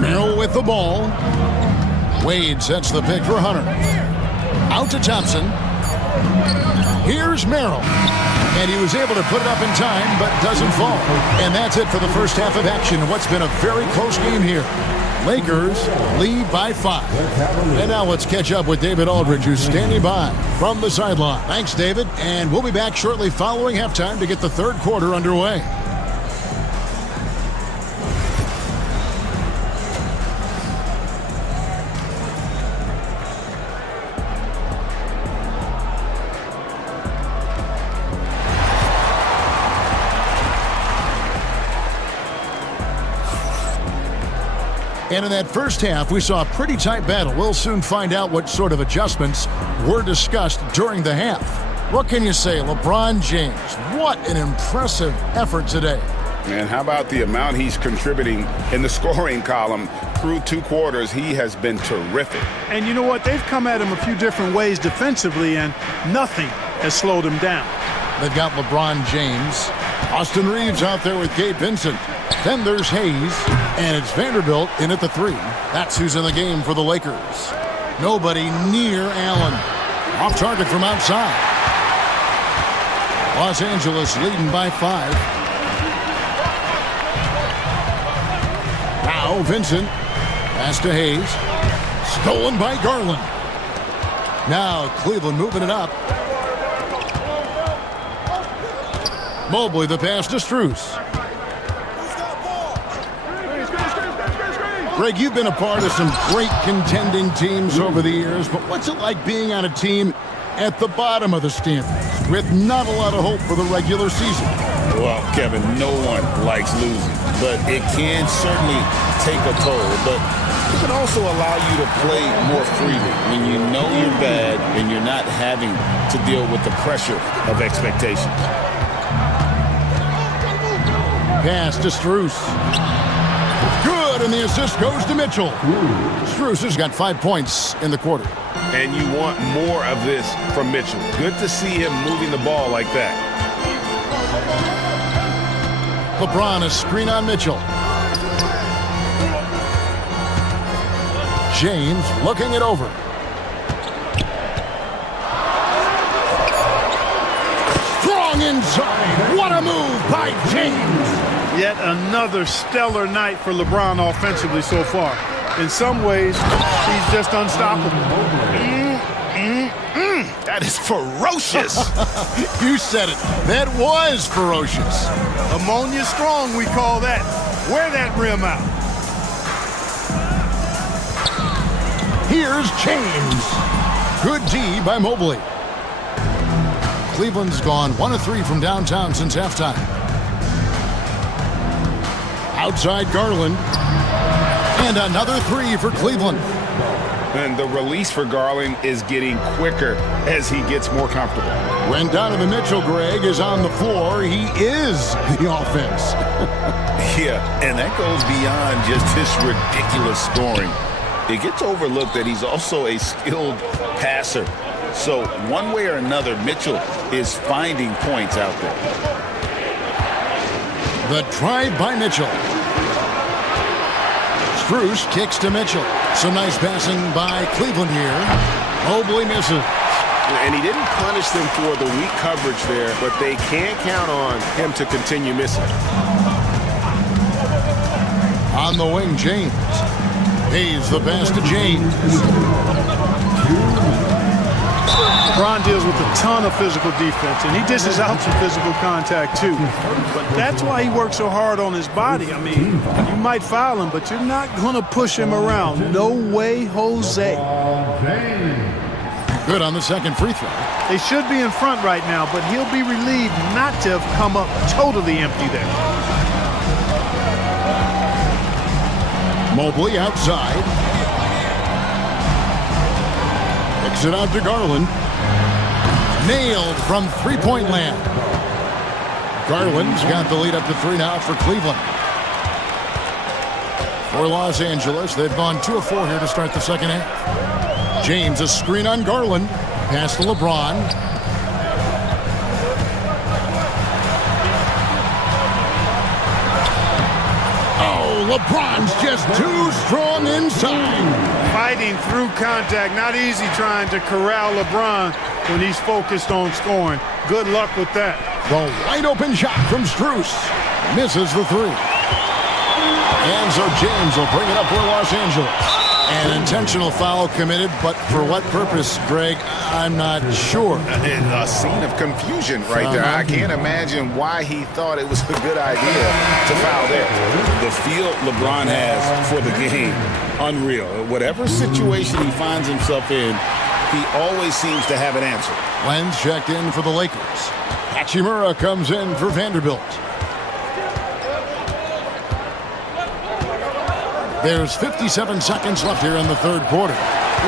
Merrill with the ball. Wade sets the pick for Hunter. Out to Thompson. Here's Merrill. And he was able to put it up in time, but doesn't fall. And that's it for the first half of action. What's been a very close game here. Lakers lead by 5. And now let's catch up with David Aldridge, who's standing by from the sideline. Thanks, David. And we'll be back shortly following halftime to get the third quarter underway. And in that first half, we saw a pretty tight battle. We'll soon find out what sort of adjustments were discussed during the half. What can you say, LeBron James? What an impressive effort today. And how about the amount he's contributing in the scoring column? Through 2 quarters, he has been terrific. And you know what? They've come at him a few different ways defensively, and nothing has slowed him down. They've got LeBron James. Austin Reeves out there with Gabe Vincent. Then there's Hayes, and it's Vanderbilt in at the 3. That's who's in the game for the Lakers. Nobody near Allen. Off target from outside. Los Angeles leading by 5. Now Vincent. Pass to Hayes. Stolen by Garland. Now Cleveland moving it up. Mobley the pass to Strus. Greg, you've been a part of some great contending teams over the years, but what's it like being on a team at the bottom of the standings with not a lot of hope for the regular season? Well, Kevin, no one likes losing, but it can certainly take a toll. But it can also allow you to play more freely when you know you're bad and you're not having to deal with the pressure of expectations. Pass to Strus. Good, and the assist goes to Mitchell. Strus has got 5 points in the quarter. And you want more of this from Mitchell. Good to see him moving the ball like that. LeBron a screen on Mitchell. James looking it over. Strong inside. What a move by James. Yet another stellar night for LeBron offensively so far. In some ways, he's just unstoppable. That is ferocious. You said it. That was ferocious. Ammonia strong, we call that. Wear that rim out. Here's James. Good D by Mobley. Cleveland's gone 1 of 3 from downtown since halftime. Outside Garland. And another 3 for Cleveland. And the release for Garland is getting quicker as he gets more comfortable. When Donovan Mitchell, Greg, is on the floor, he is the offense. Yeah, and that goes beyond just his ridiculous scoring. It gets overlooked that he's also a skilled passer. So one way or another, Mitchell is finding points out there. The drive by Mitchell. Strus kicks to Mitchell. Some nice passing by Cleveland here. Mobley misses. And he didn't punish them for the weak coverage there, but they can't count on him to continue missing. On the wing, James. Hayes the pass to James. LeBron deals with a ton of physical defense, and he dishes out some physical contact too. But that's why he works so hard on his body. I mean, you might foul him, but you're not going to push him around. No way, Jose. Good on the second free throw. They should be in front right now, but he'll be relieved not to have come up totally empty there. Mobley outside. Kicks it out to Garland. Nailed from three-point land. Garland's got the lead up to 3 now for Cleveland. For Los Angeles, they've gone 2 of 4 here to start the second half. James, a screen on Garland. Pass to LeBron. Oh, LeBron's just too strong inside. Fighting through contact, not easy trying to corral LeBron when he's focused on scoring. Good luck with that. The wide open shot from Strus. Misses the 3. And so James will bring it up for Los Angeles. An intentional foul committed, but for what purpose, Greg, I'm not sure. A scene of confusion right there. I can't imagine why he thought it was a good idea to foul there. The feel LeBron has for the game, unreal. Whatever situation he finds himself in, he always seems to have an answer. Lenz checked in for the Lakers. Hachimura comes in for Vanderbilt. There's 57 seconds left here in the third quarter.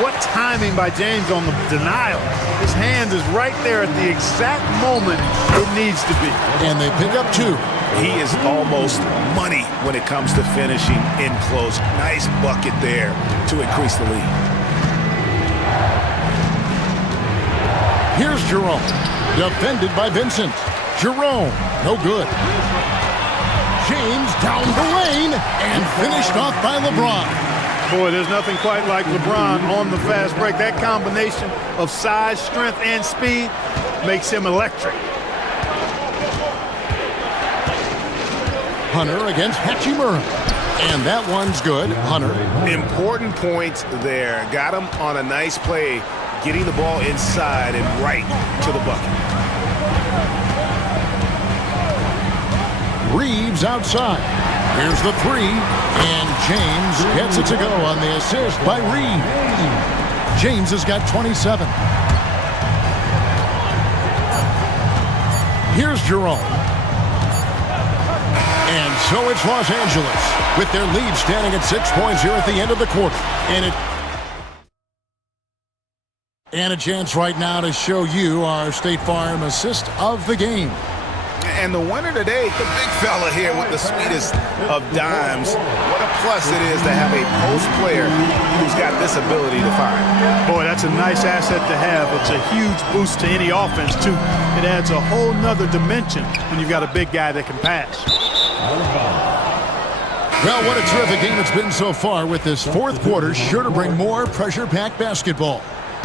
What timing by James on the denial. His hand is right there at the exact moment it needs to be. And they pick up 2. He is almost money when it comes to finishing in close. Nice bucket there to increase the lead. Here's Jerome. Defended by Vincent. Jerome, no good. James down the lane and finished off by LeBron. Boy, there's nothing quite like LeBron on the fast break. That combination of size, strength, and speed makes him electric. Hunter against Hachimura. And that one's good. Hunter. Important points there. Got him on a nice play, getting the ball inside and right to the bucket. Reeves outside. Here's the 3. And James gets it to go on the assist by Reeves. James has got 27. Here's Jerome. And so it's Los Angeles with their lead standing at 6 points here at the end of the quarter. And a chance right now to show you our State Farm assist of the game. And the winner today, the big fella here with the sweetest of dimes. What a plus it is to have a post player who's got this ability to find. Boy, that's a nice asset to have. It's a huge boost to any offense, too. It adds a whole nother dimension when you've got a big guy that can pass. Well, what a terrific game it's been so far with this fourth quarter. Sure to bring more pressure-packed basketball.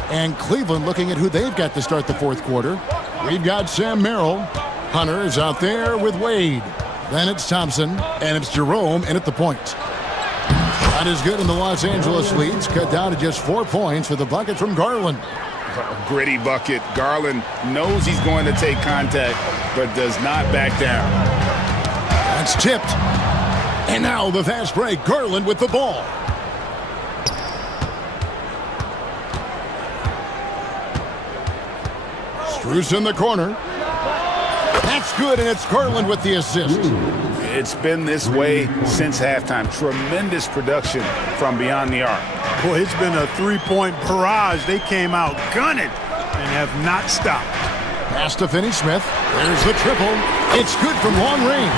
And Cleveland looking at who they've got to start the fourth quarter. We've got Sam Merrill. Hunter is out there with Wade. Then it's Thompson, and it's Jerome in at the point. Shot is good, and the Los Angeles leads cut down to just 4 points for the bucket from Garland. Gritty bucket. Garland knows he's going to take contact, but does not back down. That's tipped. And now the fast break. Garland with the ball. Strus in the corner. That's good, and it's Garland with the assist. It's been this way since halftime. Tremendous production from beyond the arc. Boy, it's been a three-point barrage. They came out gunning and have not stopped. Pass to Finney-Smith. There's the triple. It's good from long range.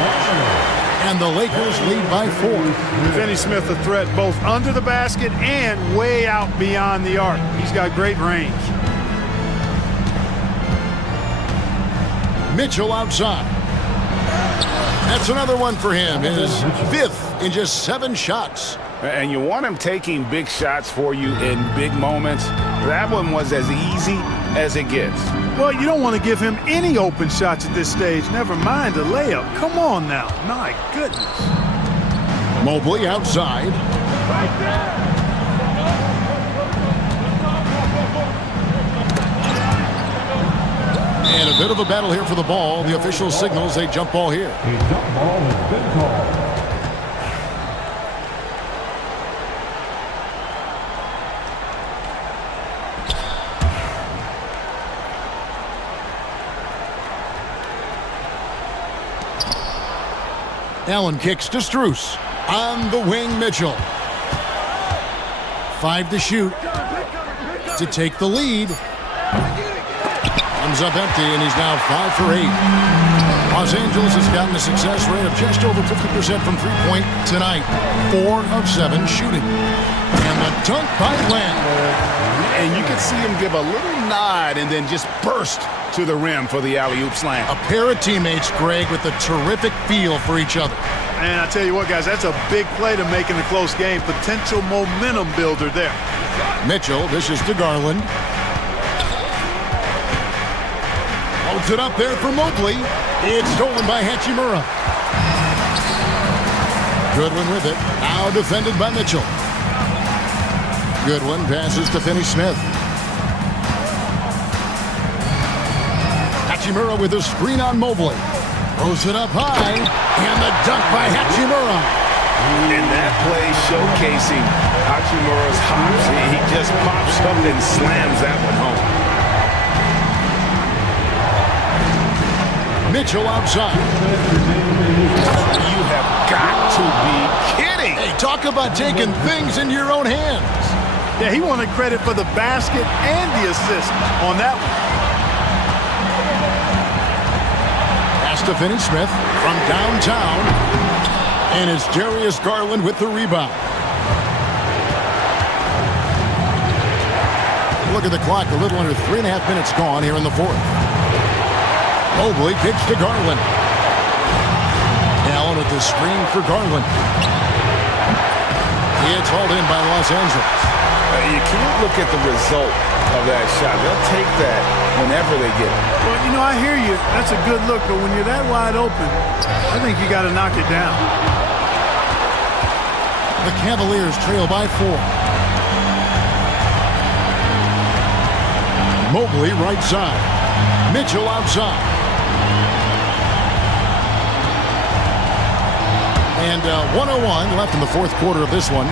And the Lakers lead by 4. Finney-Smith a threat both under the basket and way out beyond the arc. He's got great range. Mitchell outside. That's another one for him, his 5th in just 7 shots. And you want him taking big shots for you in big moments. That one was as easy as it gets. Well, you don't want to give him any open shots at this stage, never mind a layup. Come on now, my goodness. Mobley outside. And a bit of a battle here for the ball. The official signals a jump ball here. A jump ball has been called. Allen kicks to Strus. On the wing, Mitchell. 5 to shoot. To take the lead. Comes up empty, and he's now 5 for 8. Los Angeles has gotten a success rate of just over 50% from three-point tonight. 4 of 7 shooting. And the dunk by Lamb. And you can see him give a little nod and then just burst to the rim for the alley-oop slam. A pair of teammates, Greg, with a terrific feel for each other. And I tell you what, guys, that's a big play to make in a close game. Potential momentum builder there. Mitchell dishes to Garland. Holds it up there for Mobley. It's stolen by Hachimura. Goodwin with it. Now defended by Mitchell. Goodwin passes to Finney-Smith. Hachimura with a screen on Mobley. Throws it up high. And the dunk by Hachimura. And that play showcasing Hachimura's hops. He just pops up and slams that one home. Mitchell outside. You have got to be kidding. Hey, talk about taking things into your own hands. Yeah, he wanted credit for the basket and the assist on that one. Pass to Finney-Smith from downtown. And it's Darius Garland with the rebound. Look at the clock, a little under 3.5 minutes gone here in the 4th. Mobley kicks to Garland. Allen with the screen for Garland. It's hauled in by Los Angeles. You can't look at the result of that shot. They'll take that whenever they get it. Well, you know, I hear you. That's a good look, but when you're that wide open, I think you got to knock it down. The Cavaliers trail by 4. Mobley right side. Mitchell outside. And 1:01 left in the 4th quarter of this one.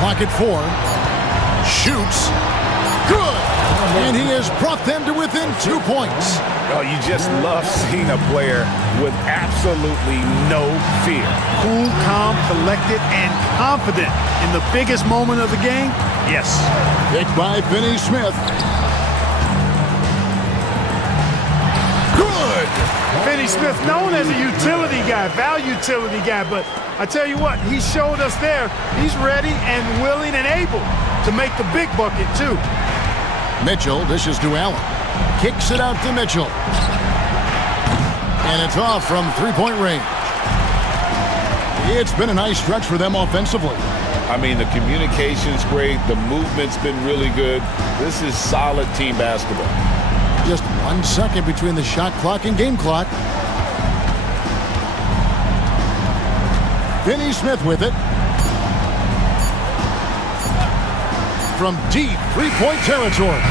Clock at 4. Shoots. Good. And he has brought them to within 2 points. Oh, you just love seeing a player with absolutely no fear. Cool, calm, collected, and confident in the biggest moment of the game. Yes. Picked by Finney-Smith. Good. Finney-Smith, known as a utility guy, value utility guy, but I tell you what, he showed us there. He's ready and willing and able to make the big bucket, too. Mitchell dishes to Allen. Kicks it out to Mitchell. And it's off from three-point range. It's been a nice stretch for them offensively. I mean, the communication's great. The movement's been really good. This is solid team basketball. Just 1 second between the shot clock and game clock. Finney-Smith with it. From deep three-point territory.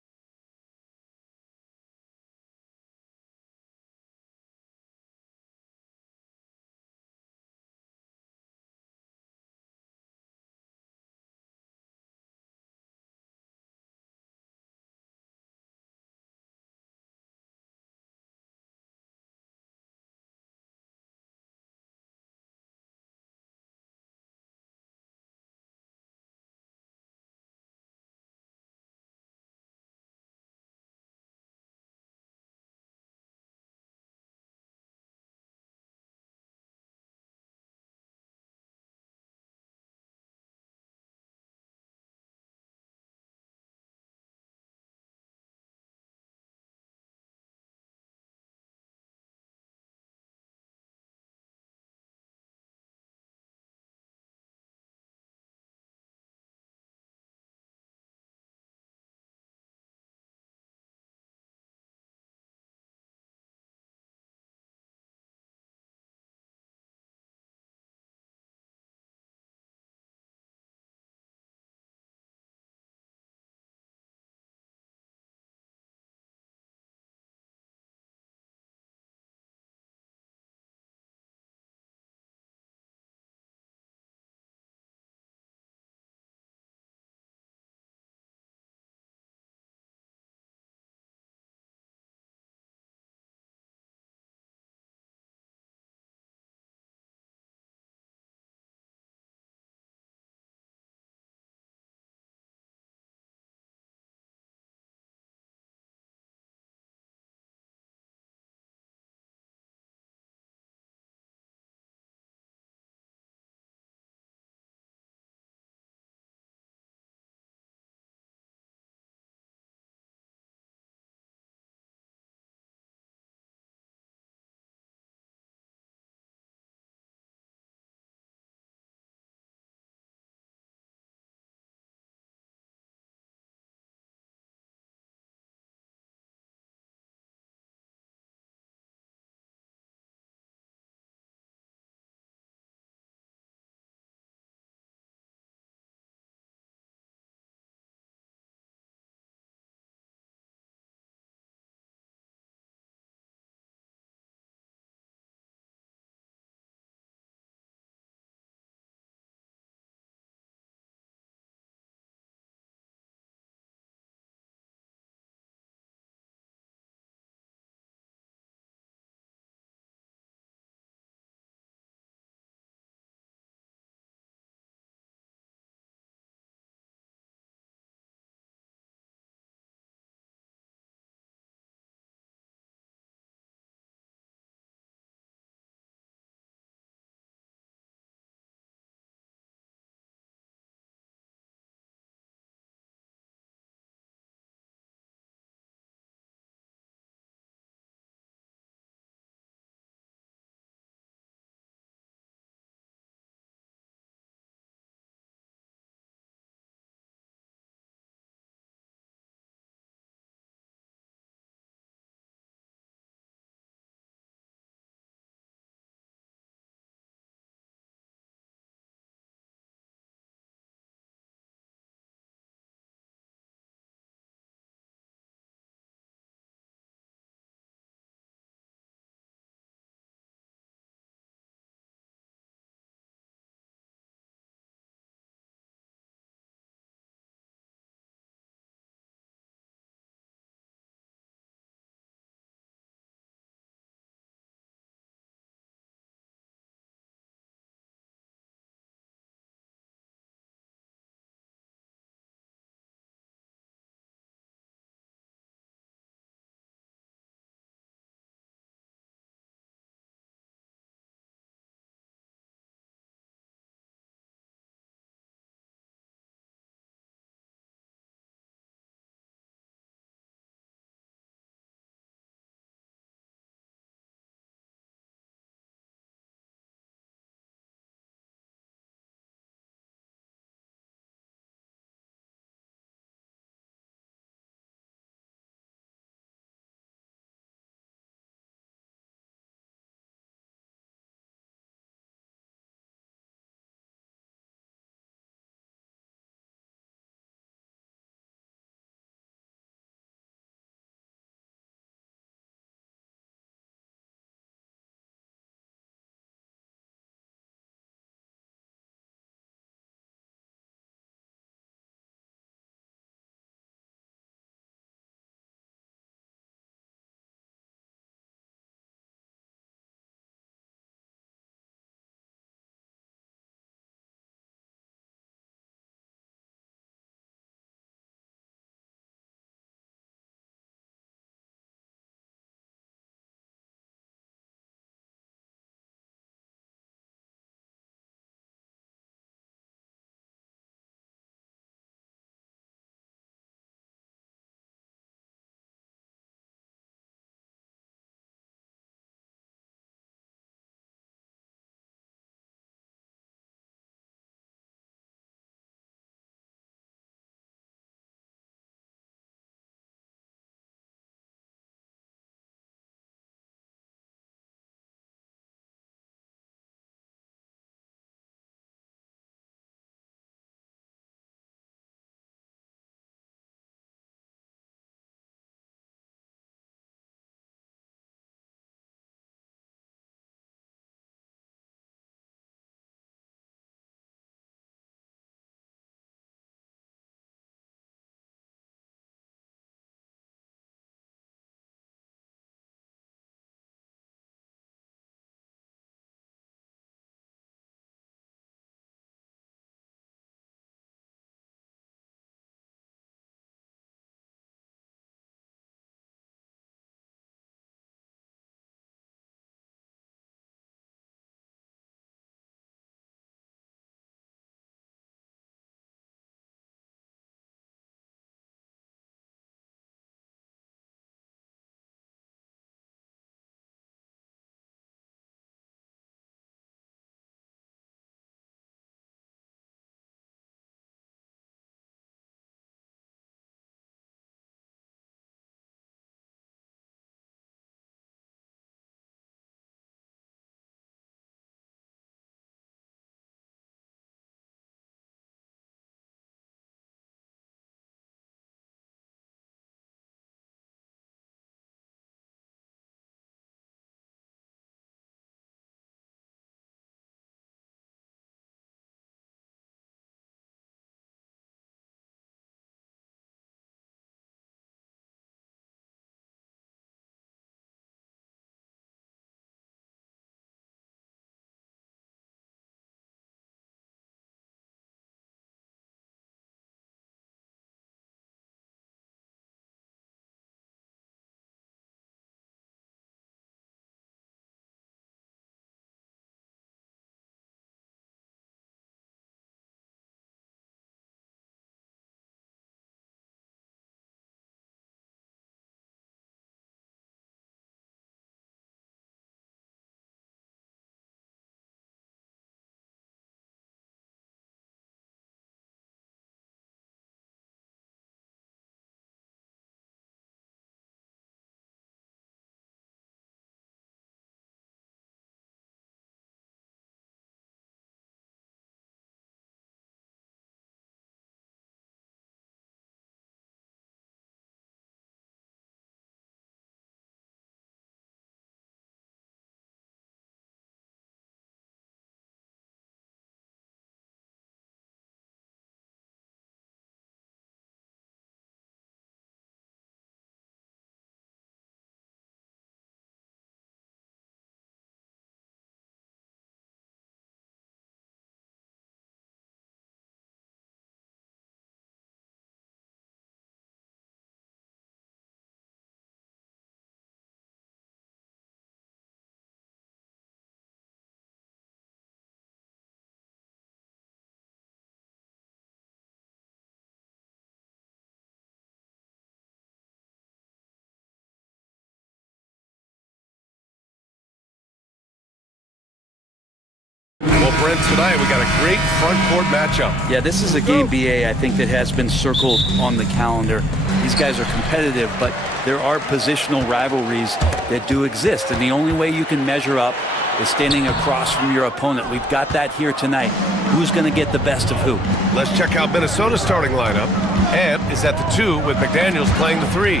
Brent, tonight we got a great front court matchup. Yeah, this is a game, BA, I think that has been circled on the calendar. These guys are competitive, but there are positional rivalries that do exist, and the only way you can measure up is standing across from your opponent. We've got that here tonight. Who's going to get the best of who? Let's check out Minnesota's starting lineup. Ed is at the 2 with McDaniels playing the 3.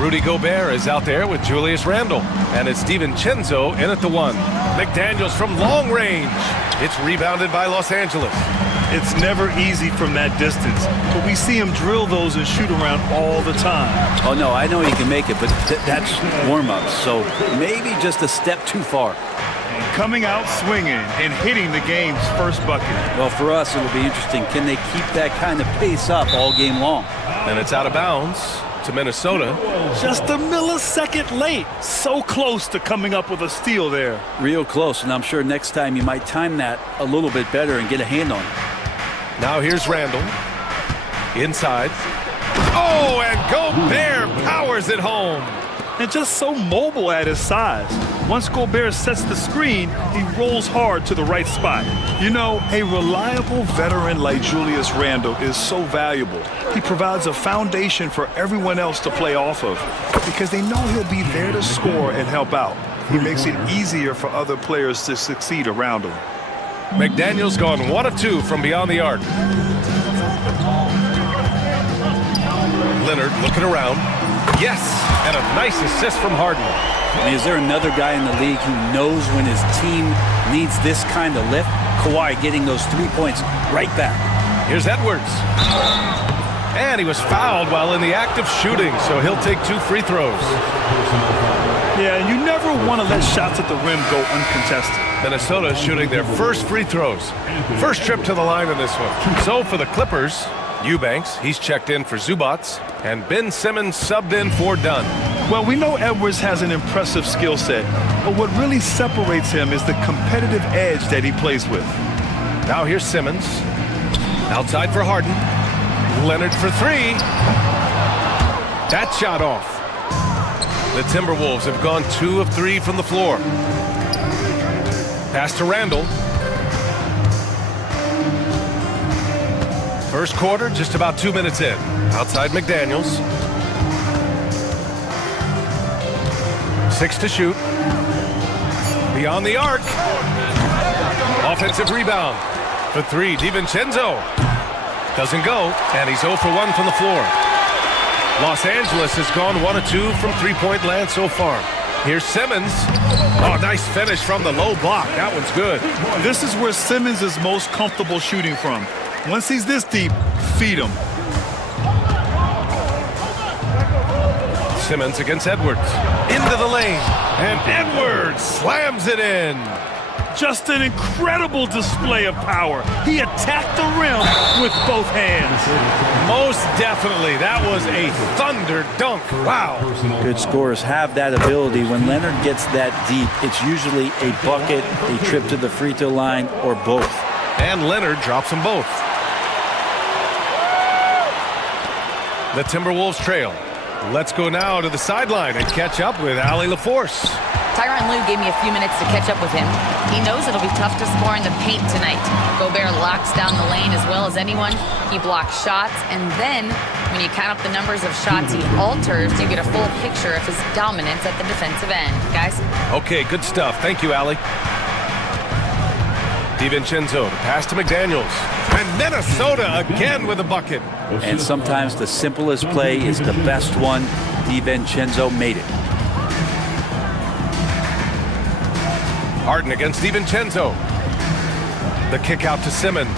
Rudy Gobert is out there with Julius Randle. And it's DiVincenzo in at the 1. McDaniels from long range. It's rebounded by Los Angeles. It's never easy from that distance, but we see him drill those and shoot around all the time. Oh, no, I know he can make it, but that's warm-ups, so maybe just a step too far. Coming out swinging and hitting the game's first bucket. Well, for us, it'll be interesting. Can they keep that kind of pace up all game long? And it's out of bounds to Minnesota. Just a millisecond late. So close to coming up with a steal there. Real close, and I'm sure next time you might time that a little bit better and get a hand on it. Now here's Randle. Inside. Oh, and Gobert powers it home. And just so mobile at his size. Once Gobert sets the screen, he rolls hard to the right spot. You know, a reliable veteran like Julius Randle is so valuable. He provides a foundation for everyone else to play off of because they know he'll be there to score and help out. He makes it easier for other players to succeed around him. McDaniels gone 1 of 2 from beyond the arc. Leonard looking around. Yes, and a nice assist from Harden. I mean, is there another guy in the league who knows when his team needs this kind of lift? Kawhi getting those 3 points right back. Here's Edwards. And he was fouled while in the act of shooting, so he'll take 2 free throws. Yeah, you never want to let shots at the rim go uncontested. Minnesota shooting their first free throws. First trip to the line in this one. So for the Clippers, Eubanks, he's checked in for Zubats, and Ben Simmons subbed in for Dunn. Well, we know Edwards has an impressive skill set, but what really separates him is the competitive edge that he plays with. Now here's Simmons. Outside for Harden. Leonard for 3. That shot off. The Timberwolves have gone 2 of 3 from the floor. Pass to Randle. First quarter, just about 2 minutes in. Outside McDaniels. 6 to shoot. Beyond the arc. Offensive rebound. For 3, DiVincenzo. Doesn't go, and he's 0 for 1 from the floor. Los Angeles has gone 1 of 2 from three-point land so far. Here's Simmons. Oh, nice finish from the low block. That one's good. This is where Simmons is most comfortable shooting from. Once he's this deep, feed him. Simmons against Edwards. Into the lane. And Edwards slams it in. Just an incredible display of power. He attacked the rim with both hands. Most definitely. That was a thunder dunk. Wow. Good scorers have that ability. When Leonard gets that deep, it's usually a bucket, a trip to the free throw line, or both. And Leonard drops them both. The Timberwolves trail. Let's go now to the sideline and catch up with Allie LaForce. Tyronn Lue gave me a few minutes to catch up with him. He knows it'll be tough to score in the paint tonight. Gobert locks down the lane as well as anyone. He blocks shots, and then when you count up the numbers of shots he alters, you get a full picture of his dominance at the defensive end. Guys? Okay, good stuff. Thank you, Allie. DiVincenzo, the pass to McDaniels. And Minnesota again with a bucket. And sometimes the simplest play is the best one. DiVincenzo made it. Harden against DiVincenzo. The kick out to Simmons.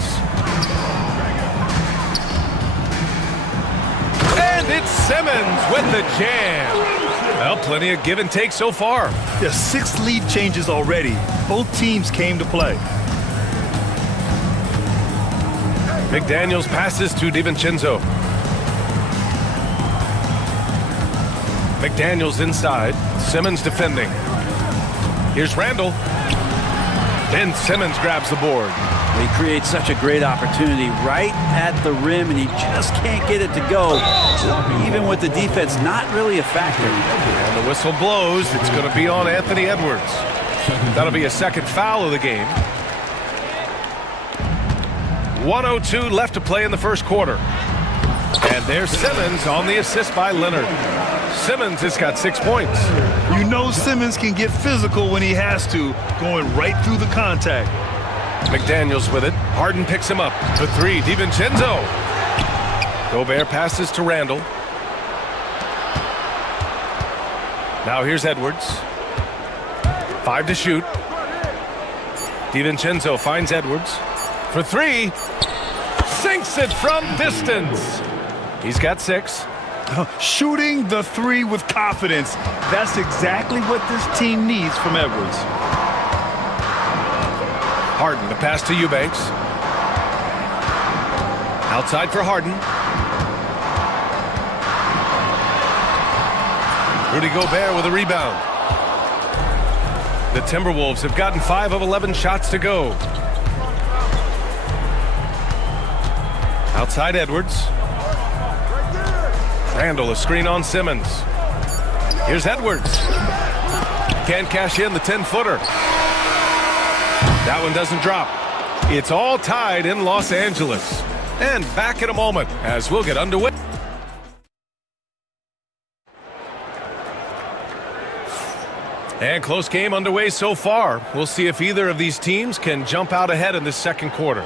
And it's Simmons with the jam. Well, plenty of give and take so far. There's 6 lead changes already. Both teams came to play. McDaniels passes to DiVincenzo. McDaniels inside. Simmons defending. Here's Randle. Then Simmons grabs the board. He creates such a great opportunity right at the rim, and he just can't get it to go. Even with the defense not really a factor. And the whistle blows. It's going to be on Anthony Edwards. That'll be a second foul of the game. 1:02 left to play in the first quarter. And there's Simmons on the assist by Leonard. Simmons has got 6 points. You know Simmons can get physical when he has to, going right through the contact. McDaniels with it. Harden picks him up. For three, DiVincenzo. Gobert passes to Randall. Now here's Edwards. 5 to shoot. DiVincenzo finds Edwards. For three. Sinks it from distance. He's got 6. Shooting the three with confidence. That's exactly what this team needs from Edwards. Harden, the pass to Eubanks. Outside for Harden. Rudy Gobert with a rebound. The Timberwolves have gotten 5 of 11 shots to go. Outside Edwards. Randall, a screen on Simmons. Here's Edwards. Can't cash in the 10-footer. That one doesn't drop. It's all tied in Los Angeles. And back in a moment as we'll get underway. And close game underway so far. We'll see if either of these teams can jump out ahead in this second quarter.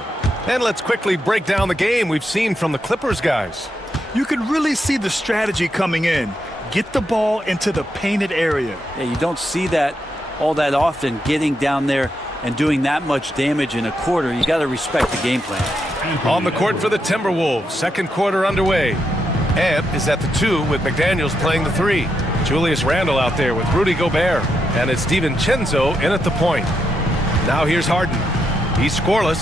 And let's quickly break down the game we've seen from the Clippers guys. You can really see the strategy coming in. Get the ball into the painted area. Yeah, you don't see that all that often, getting down there and doing that much damage in a quarter. You got to respect the game plan. On the court for the Timberwolves, second quarter underway. Ebb is at the 2 with McDaniels playing the 3. Julius Randle out there with Rudy Gobert. And it's DiVincenzo in at the point. Now here's Harden. He's scoreless.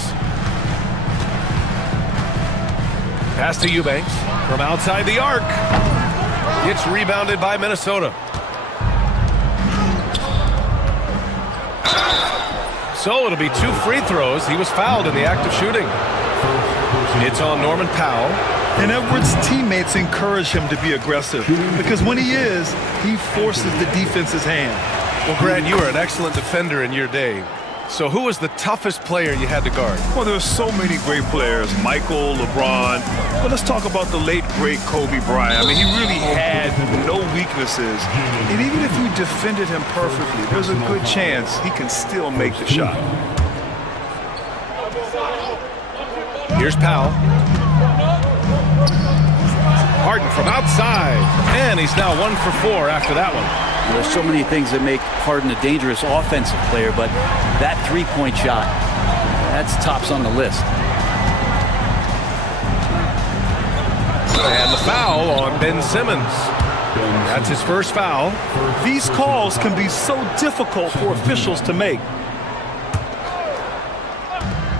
Pass to Eubanks from outside the arc. It's rebounded by Minnesota. So it'll be 2 free throws. He was fouled in the act of shooting. It's on Norman Powell. And Edwards' teammates encourage him to be aggressive because when he is, he forces the defense's hand. Well, Grant, you were an excellent defender in your day. So who was the toughest player you had to guard? Well, there's so many great players. Michael, LeBron. But let's talk about the late, great Kobe Bryant. I mean, he really had no weaknesses. And even if you defended him perfectly, there's a good chance he can still make the shot. Here's Powell. Harden from outside. And he's now 1 for 4 after that one. There's so many things that make Harden a dangerous offensive player, but that three-point shot, that's tops on the list. And the foul on Ben Simmons. That's his first foul. These calls can be so difficult for officials to make.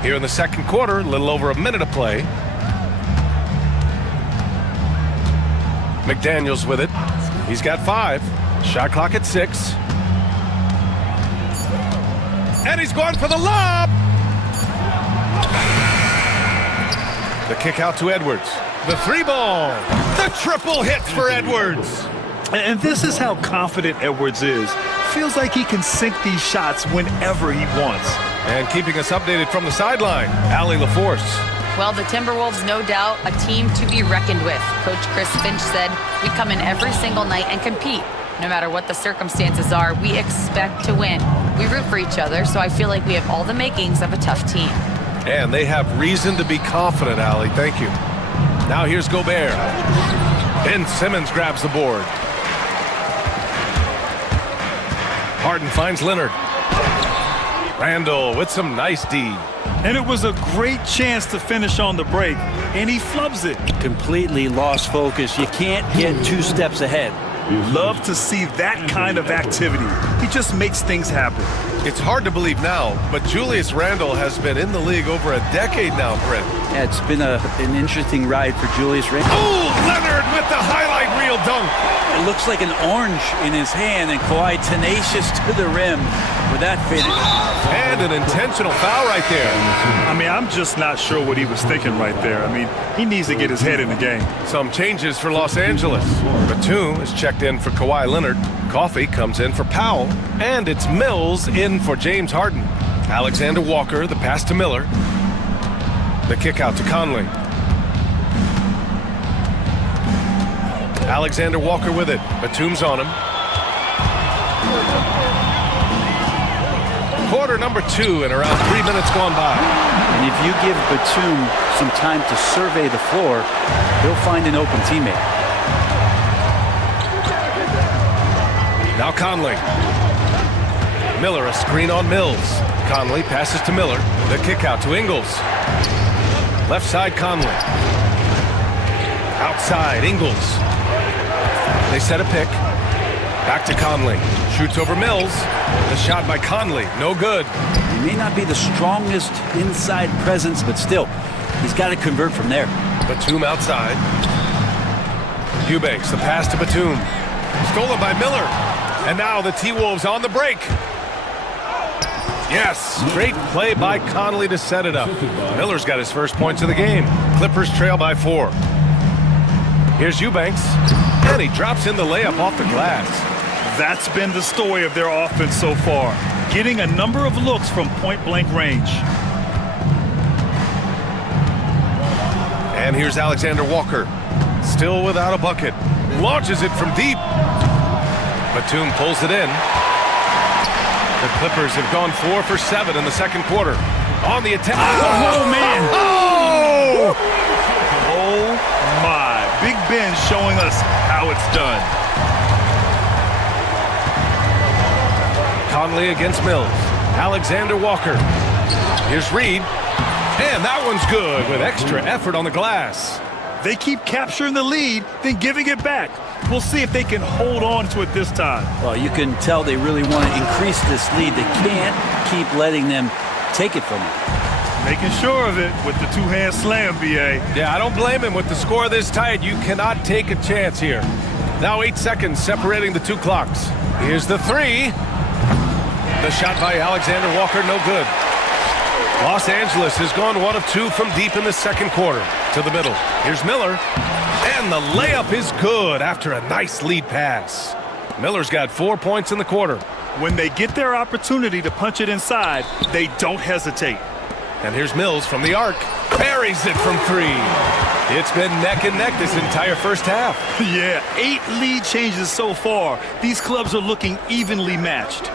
Here in the second quarter, a little over a minute to play. McDaniels with it. He's got 5. Shot clock at 6. And he's going for the lob. The kick out to Edwards. The 3-ball. The triple hits for Edwards. And this is how confident Edwards is. Feels like he can sink these shots whenever he wants. And keeping us updated from the sideline, Allie LaForce. Well, the Timberwolves, no doubt, a team to be reckoned with. Coach Chris Finch said, we come in every single night and compete. No matter what the circumstances are, we expect to win. We root for each other, so I feel like we have all the makings of a tough team. And they have reason to be confident, Allie. Thank you. Now here's Gobert. Ben Simmons grabs the board. Harden finds Leonard. Randall with some nice D. And it was a great chance to finish on the break, and he flubs it. Completely lost focus. You can't get 2 steps ahead. Love to see that kind of activity. He just makes things happen. It's hard to believe now, but Julius Randle has been in the league over a decade now, Brent. Yeah, it's been an interesting ride for Julius Randle. Oh, Leonard with the highlight reel dunk. It looks like an orange in his hand, and Kawhi tenacious to the rim with that finish. And an intentional foul right there. I mean, I'm just not sure what he was thinking right there. I mean, he needs to get his head in the game. Some changes for Los Angeles. Batum is checked in for Kawhi Leonard. Coffey comes in for Powell. And it's Mills in for James Harden. Alexander Walker, the pass to Miller. The kick out to Conley. Alexander Walker with it. Batum's on him. Quarter number 2 and around 3 minutes gone by. And if you give Batum some time to survey the floor, he'll find an open teammate. Now Conley. Miller, a screen on Mills. Conley passes to Miller. The kick out to Ingles. Left side Conley. Outside Ingles. They set a pick. Back to Conley. Shoots over Mills. The shot by Conley. No good. He may not be the strongest inside presence, but still, he's got to convert from there. Batum outside. Eubanks, the pass to Batum. Stolen by Miller. And now the T-Wolves on the break. Yes, great play by Conley to set it up. Miller's got his first points of the game. Clippers trail by 4. Here's Eubanks. And he drops in the layup off the glass. That's been the story of their offense so far, getting a number of looks from point-blank range. And here's Alexander Walker, still without a bucket. Launches it from deep. Batum pulls it in. The Clippers have gone 4 for 7 in the second quarter. On the attack. Oh, man. Oh! Oh, my. Big Ben showing us how it's done. Conley against Mills. Alexander Walker. Here's Reed. And that one's good with extra effort on the glass. They keep capturing the lead, then giving it back. We'll see if they can hold on to it this time. Well, you can tell they really want to increase this lead. They can't keep letting them take it from them. Making sure of it with the two-hand slam, B.A. Yeah, I don't blame him. With the score this tight, you cannot take a chance here. Now 8 seconds separating the two clocks. Here's the 3. The shot by Alexander Walker, no good. Los Angeles has gone 1 of 2 from deep in the second quarter. To the middle. Here's Miller. And the layup is good after a nice lead pass. Miller's got 4 points in the quarter. When they get their opportunity to punch it inside, they don't hesitate. And here's Mills from the arc. Buries it from 3. It's been neck and neck this entire first half. Yeah, 8 lead changes so far. These clubs are looking evenly matched.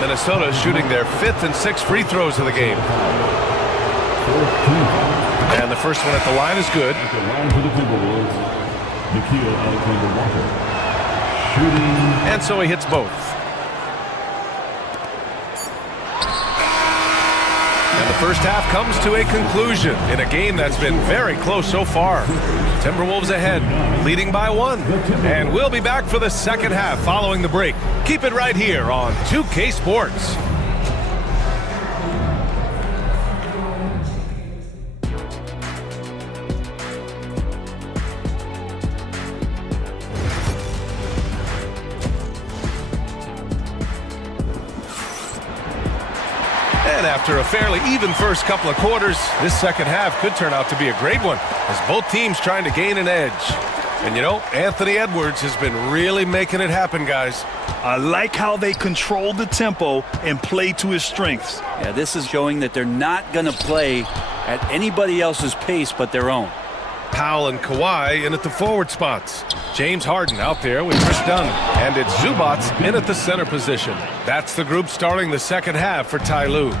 Minnesota shooting their 5th and 6th free throws of the game. And the first one at the line is good. At the line for the Timberwolves, Nickeil Alexander-Walker. Shooting. And so he hits both. And the first half comes to a conclusion in a game that's been very close so far. Timberwolves ahead, leading by 1. And we'll be back for the second half following the break. Keep it right here on 2K Sports. And after a fairly even first couple of quarters, this second half could turn out to be a great one as both teams trying to gain an edge. And you know, Anthony Edwards has been really making it happen, guys. I like how they control the tempo and play to his strengths. Yeah, this is showing that they're not going to play at anybody else's pace but their own. Powell and Kawhi in at the forward spots. James Harden out there with Chris Dunn. And it's Zubats in at the center position. That's the group starting the second half for Ty Lue.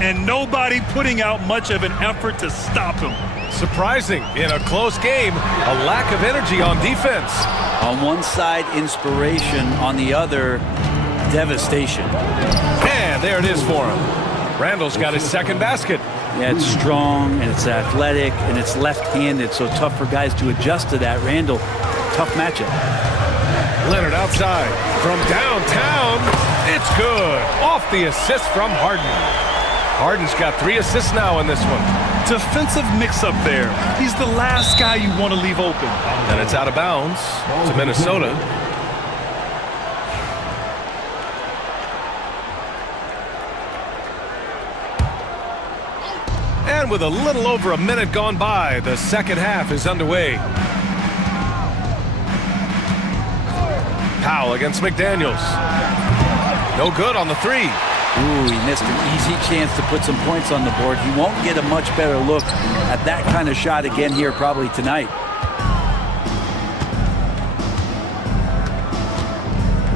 And nobody putting out much of an effort to stop him. Surprising, in a close game, a lack of energy on defense. On one side, inspiration. On the other, devastation. And there it is for him. Randall's got his second basket. Yeah, it's strong, and it's athletic, and it's left-handed, so tough for guys to adjust to that. Randall, tough matchup. Leonard outside. From downtown, it's good. Off the assist from Harden. Harden's got 3 assists now in this one. Defensive mix-up there. He's the last guy you want to leave open. And it's out of bounds to Minnesota. And with a little over a minute gone by, the second half is underway. Powell against McDaniels. No good on the 3. Ooh, he missed an easy chance to put some points on the board. He won't get a much better look at that kind of shot again here probably tonight.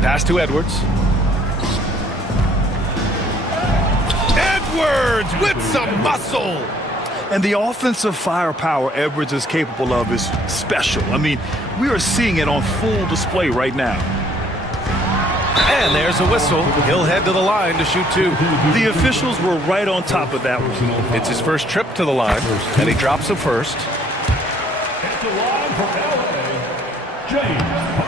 Pass to Edwards. Edwards with some muscle. And the offensive firepower Edwards is capable of is special. I mean, we are seeing it on full display right now. And there's a whistle. He'll head to the line to shoot two. The officials were right on top of that one. It's his first trip to the line, and he drops him first.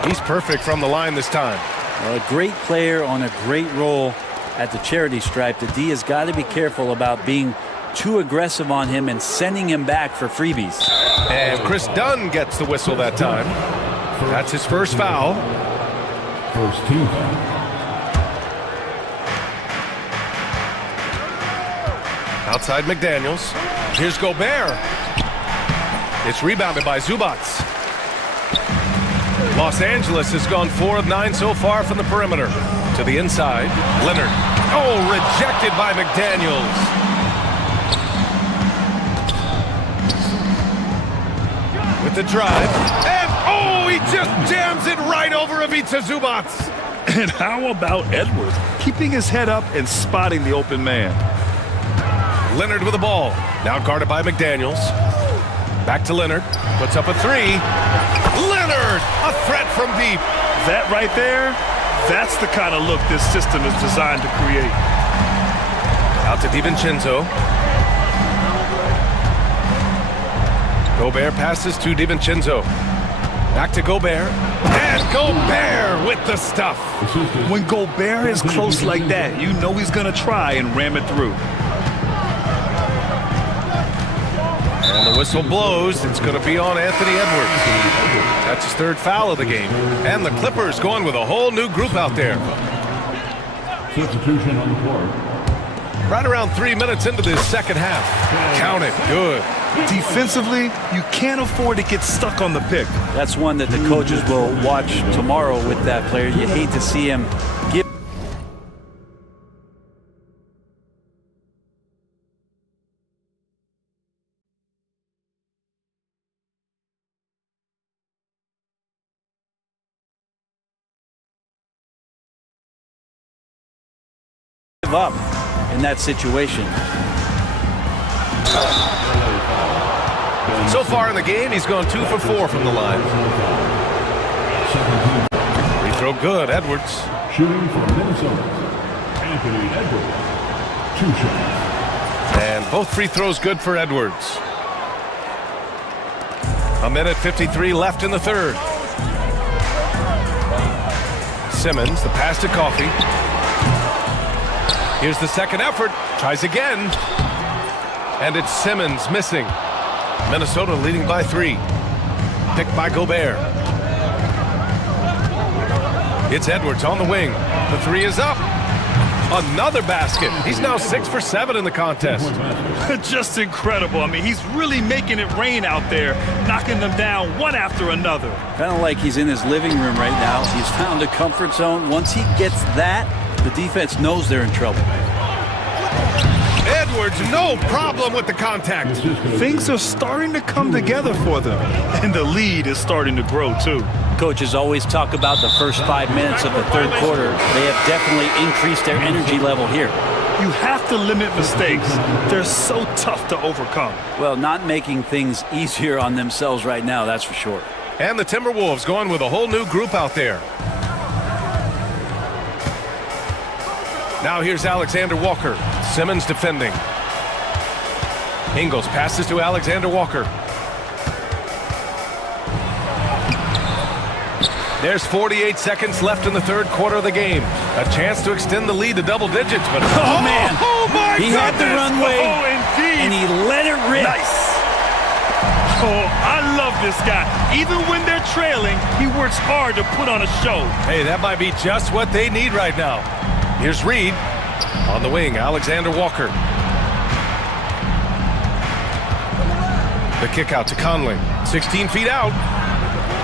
He's perfect from the line this time. Well, a great player on a great role at the charity stripe. The D has got to be careful about being too aggressive on him and sending him back for freebies. And Chris Dunn gets the whistle that time. That's his first foul. First team. Outside McDaniels. Here's Gobert. It's rebounded by Zubats. Los Angeles has gone 4 of 9 so far from the perimeter. To the inside, Leonard. Oh, rejected by McDaniels. With the drive. And, oh, he just jams it right over Ivica Zubats. And how about Edwards keeping his head up and spotting the open man? Leonard with the ball. Now guarded by McDaniels. Back to Leonard. Puts up a three. Leonard! A threat from deep. That right there, that's the kind of look this system is designed to create. Out to DiVincenzo. Gobert passes to DiVincenzo. Back to Gobert. And Gobert with the stuff. When Gobert is close like that, you know he's going to try and ram it through. And the whistle blows. It's going to be on Anthony Edwards. That's his third foul of the game. And the Clippers going with a whole new group out there. Substitution on the floor. Right around 3 minutes into this second half. Count it. Good. Defensively, you can't afford to get stuck on the pick. That's one that the coaches will watch tomorrow with that player. You hate to see him give up in that situation. So far in the game, he's gone 2 for 4 from the line. Free throw good, Edwards. Shooting for Minnesota, Anthony Edwards. 2 shots. And both free throws good for Edwards. A minute 53 left in the third. Simmons, the pass to Coffey. Here's the second effort. Tries again. And it's Simmons missing. Minnesota leading by 3. Picked by Gobert. It's Edwards on the wing. The 3 is up. Another basket. He's now 6 for 7 in the contest. Just incredible. I mean, he's really making it rain out there, knocking them down one after another. Kind of like he's in his living room right now. He's found a comfort zone. Once he gets that, the defense knows they're in trouble. Edwards, no problem with the contact. Things are starting to come together for them, and the lead is starting to grow too. Coaches always talk about the first 5 minutes of the third quarter. They have definitely increased their energy level here. You have to limit mistakes. They're so tough to overcome. Well, not making things easier on themselves right now, that's for sure. And the Timberwolves going with a whole new group out there. Now here's Alexander Walker. Simmons defending. Ingles passes to Alexander Walker. There's 48 seconds left in the third quarter of the game. A chance to extend the lead to double digits, but oh man! Oh my he goodness! had the runway, indeed. and he let it rip. Nice. Oh, I love this guy. Even when they're trailing, he works hard to put on a show. Hey, that might be just what they need right now. Here's Reed on the wing. Alexander Walker. The kick out to Conley. 16 feet out.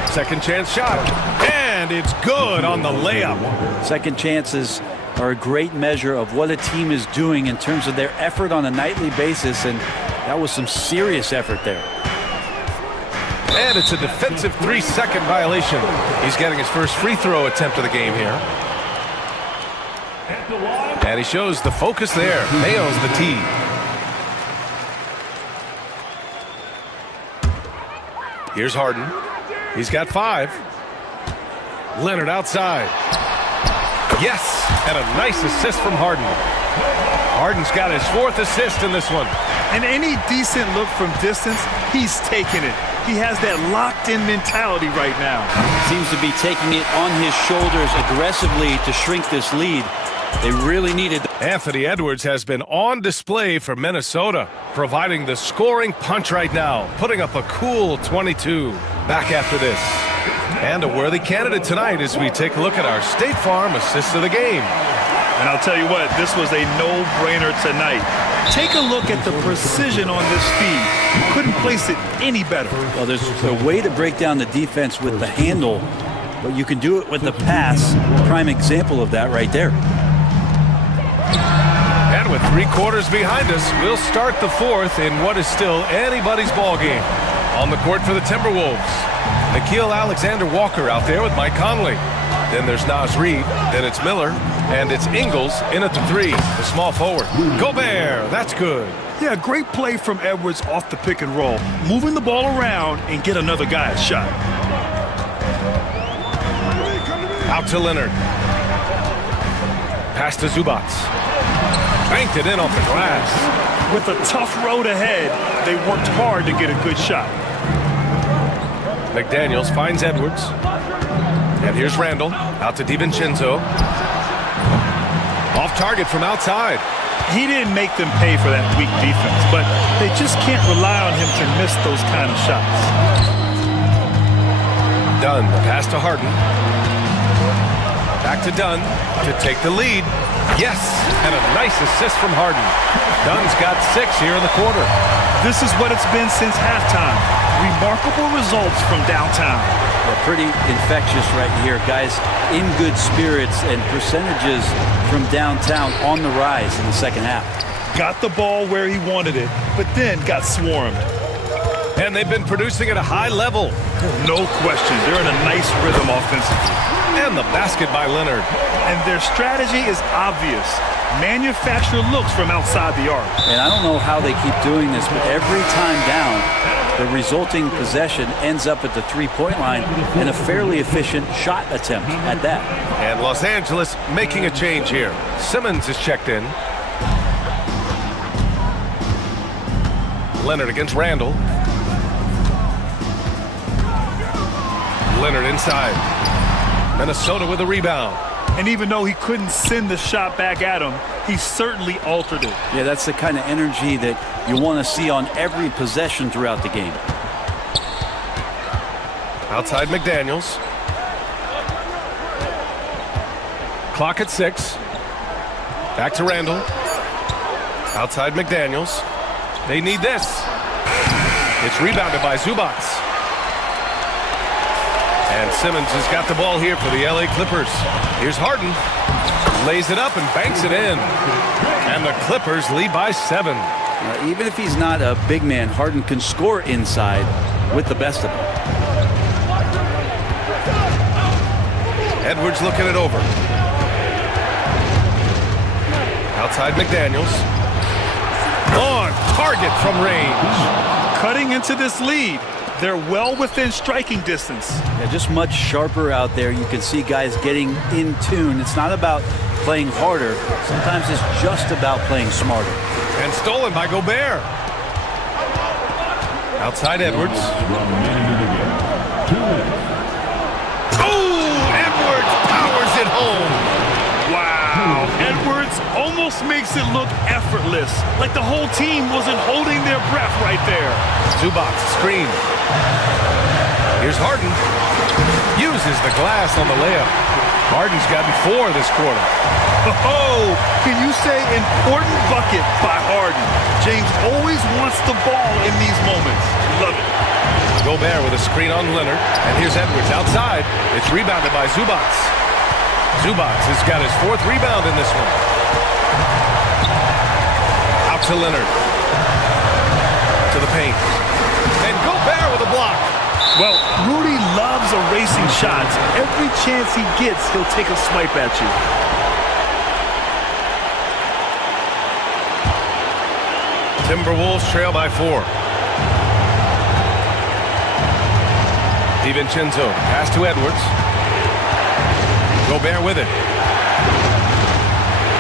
Second chance shot. And And it's good on the layup. Second chances are a great measure of what a team is doing in terms of their effort on a nightly basis, and that was some serious effort there. And it's a defensive 3-second violation. He's getting his first free throw attempt of the game here. And he shows the focus there. Nails the tee. Here's Harden. He's got 5. Leonard outside. Yes, and a nice assist from Harden. Harden's got his 4th assist in this one. And any decent look from distance, he's taking it. He has that locked-in mentality right now. Seems to be taking it on his shoulders aggressively to shrink this lead. They really needed. Anthony Edwards has been on display for Minnesota, providing the scoring punch right now, putting up a cool 22. Back after this. And a worthy candidate tonight as we take a look at our State Farm assist of the game. And I'll tell you what, this was a no-brainer tonight. Take a look at the precision on this feed. You couldn't place it any better. Well, there's a way to break down the defense with the handle, but you can do it with the pass. Prime example of that right there. And with 3 quarters behind us, we'll start the 4th in what is still anybody's ball game. On the court for the Timberwolves, Nickeil Alexander-Walker out there with Mike Conley. Then there's Naz Reid, then it's Miller, and it's Ingles in at the 3, the small forward. Gobert, that's good. Yeah, great play from Edwards off the pick and roll. Moving the ball around and get another guy a shot. Out to Leonard. Pass to Zubac. Banked it in off the glass. With a tough road ahead, they worked hard to get a good shot. McDaniels finds Edwards. And here's Randall. Out to DiVincenzo. Off target from outside. He didn't make them pay for that weak defense, but they just can't rely on him to miss those kind of shots. Dunn, the pass to Harden. Back to Dunn to take the lead. Yes, and a nice assist from Harden. Dunn's got 6 here in the quarter. This is what it's been since halftime. Remarkable results from downtown. Well, pretty infectious right here. Guys in good spirits and percentages from downtown on the rise in the second half. Got the ball where he wanted it, but then got swarmed. And they've been producing at a high level. No question. They're in a nice rhythm offensively. And the basket by Leonard. And their strategy is obvious. Manufacture looks from outside the arc. And I don't know how they keep doing this, but every time down, the resulting possession ends up at the 3-point line and a fairly efficient shot attempt at that. And Los Angeles making a change here. Simmons is checked in. Leonard against Randall. Leonard inside. Minnesota with a rebound. And even though he couldn't send the shot back at him, he certainly altered it. Yeah, that's the kind of energy that you want to see on every possession throughout the game. Outside McDaniels. Clock at 6. Back to Randall. Outside McDaniels. They need this. It's rebounded by Zubac. And Simmons has got the ball here for the LA Clippers. Here's Harden. Lays it up and banks it in. And the Clippers lead by 7. Even if he's not a big man, Harden can score inside with the best of them. Edwards looking it over. Outside McDaniels. On target from range. Cutting into this lead. They're well within striking distance. Yeah, just much sharper out there. You can see guys getting in tune. It's not about playing harder. Sometimes it's just about playing smarter. And stolen by Gobert. Outside Edwards. Oh, Edwards powers it home. Wow. Edwards almost makes it look effortless, like the whole team wasn't holding their breath right there. Zubac screen. Here's Harden. Uses the glass on the layup. Harden's gotten 4 this quarter. Oh, can you say important bucket by Harden? James always wants the ball in these moments. Love it. Gobert with a screen on Leonard. And here's Edwards outside. It's rebounded by Zubats. Zubats has got his 4th rebound in this one. Out to Leonard. To the paint. And Gobert with a block. Well, Rudy loves erasing shots. Every chance he gets, he'll take a swipe at you. Timberwolves trail by 4. DiVincenzo, pass to Edwards. Gobert with it.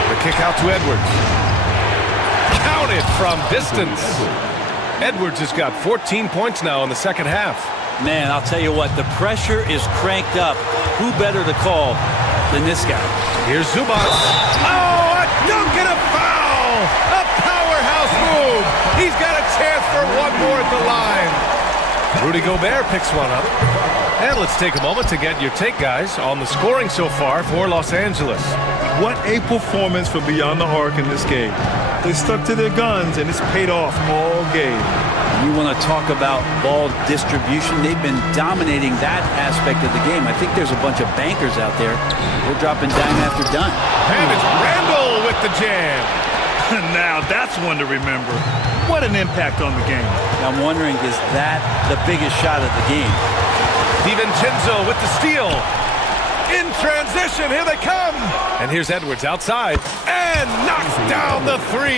The kick out to Edwards. Counted from distance. Edwards has got 14 points now in the second half. Man, I'll tell you what, the pressure is cranked up. Who better to call than this guy? Here's Zubats. Oh, a dunk and a foul! A powerhouse move! He's got a chance for one more at the line. Rudy Gobert picks one up. And let's take a moment to get your take, guys, on the scoring so far for Los Angeles. What a performance from beyond the arc in this game. They stuck to their guns, and it's paid off all game. You want to talk about ball distribution? They've been dominating that aspect of the game. I think there's a bunch of bankers out there. They're dropping dime after dime. And it's Randall with the jam. Now, that's one to remember. What an impact on the game. I'm wondering, is that the biggest shot of the game? DiVincenzo with the steal. In transition, here they come. And here's Edwards outside and knocks down the 3.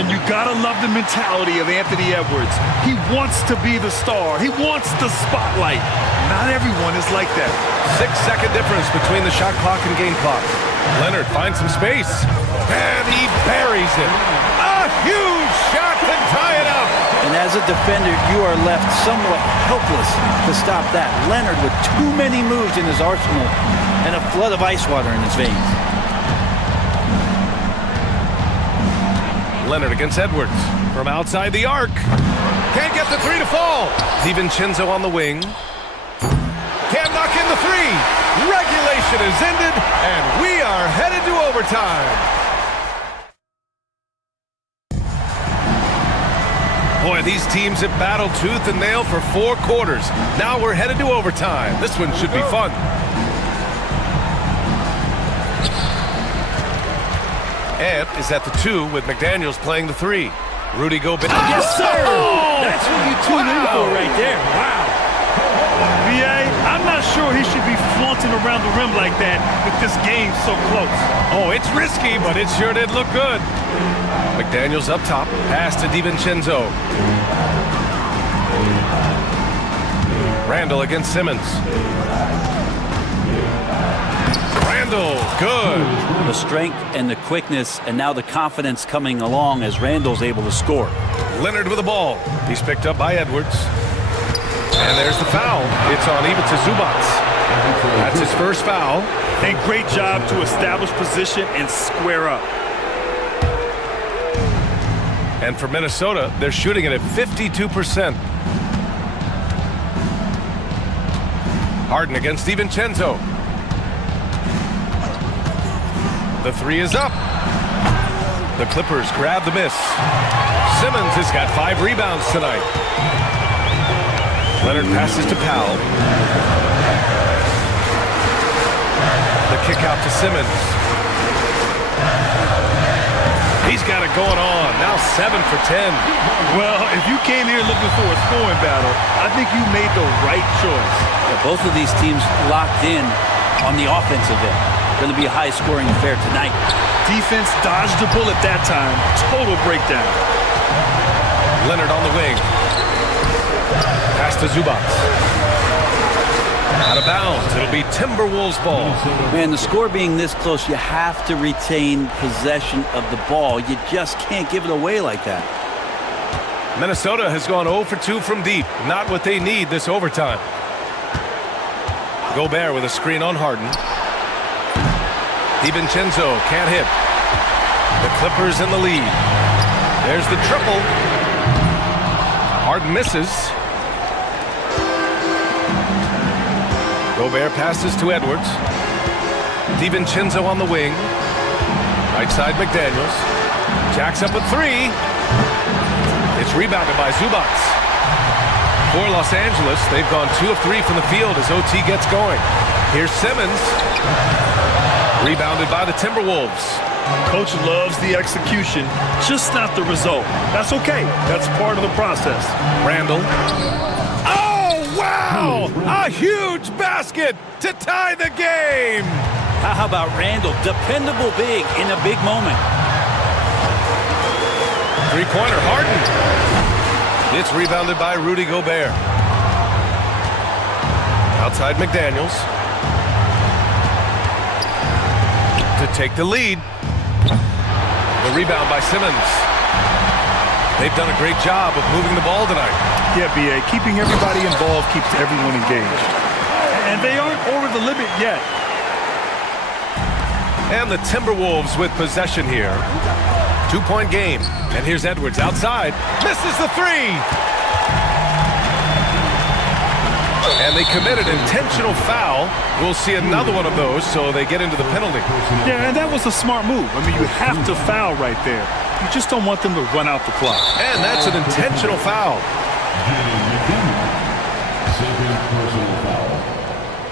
And you gotta love the mentality of Anthony Edwards. He wants to be the star. He wants the spotlight. Not everyone is like that. 6-second difference between the shot clock and game clock. Leonard finds some space. And he buries it. A huge shot to tie it up. And as a defender, you are left somewhat helpless to stop that. Leonard with too many moves in his arsenal and a flood of ice water in his veins. Leonard against Edwards from outside the arc. Can't get the 3 to fall. DiVincenzo on the wing. Can't knock in the 3. Regulation is ended, and we are headed to overtime. Boy, these teams have battled tooth and nail for 4 quarters. Now we're headed to overtime. This one should be fun. Ant is at the 2 with McDaniels playing the 3. Rudy Gobert. Yes, sir! Oh! That's what you tune in for right there. Wow. B.A., I'm not sure he should be flaunting around the rim like that with this game so close. Oh, it's risky, but it sure did look good. McDaniels up top, pass to DiVincenzo. Randall against Simmons. Randall, good. The strength and the quickness, and now the confidence coming along as Randall's able to score. Leonard with the ball. He's picked up by Edwards. And there's the foul. It's on Ivica Zubats. That's his first foul. And great job to establish position and square up. And for Minnesota, they're shooting it at 52%. Harden against DiVincenzo. The 3 is up. The Clippers grab the miss. Simmons has got 5 rebounds tonight. Leonard passes to Powell. The kick out to Simmons. He's got it going on. Now 7 for 10. Well, if you came here looking for a scoring battle, I think you made the right choice. Yeah, both of these teams locked in on the offensive end. Going to be a high-scoring affair tonight. Defense dodged the bullet that time. Total breakdown. Leonard on the wing. Pass to Zubats. Out of bounds. It'll be Timberwolves ball. Man, the score being this close, you have to retain possession of the ball. You just can't give it away like that. Minnesota has gone 0 for 2 from deep. Not what they need this overtime. Gobert with a screen on Harden. DiVincenzo can't hit. The Clippers in the lead. There's the triple. Harden misses. Gobert passes to Edwards. DiVincenzo on the wing. Right side McDaniels. Jacks up a three. It's rebounded by Zubats. For Los Angeles, they've gone 2 of 3 from the field as OT gets going. Here's Simmons. Rebounded by the Timberwolves. Coach loves the execution, just not the result. That's okay. That's part of the process. Randall. Oh, wow! A huge basket to tie the game! How about Randall? Dependable big in a big moment. Three-pointer, Harden. It's rebounded by Rudy Gobert. Outside McDaniels. To take the lead. The rebound by Simmons. They've done a great job of moving the ball tonight. Yeah, B.A., keeping everybody involved keeps everyone engaged. And they aren't over the limit yet. And the Timberwolves with possession here. 2-point game. And here's Edwards outside. Misses the three. And they committed intentional foul. We'll see another one of those, so they get into the penalty. Yeah, and that was a smart move. I mean, you have to foul right there. You just don't want them to run out the clock. And that's an intentional foul.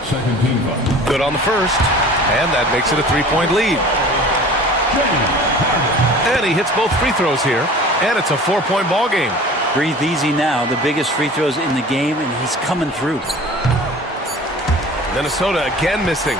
Second team foul. Good on the first. And that makes it a 3-point lead. And he hits both free throws here. And it's a 4-point ball game. Breathe easy now. The biggest free throws in the game, and he's coming through. Minnesota again missing.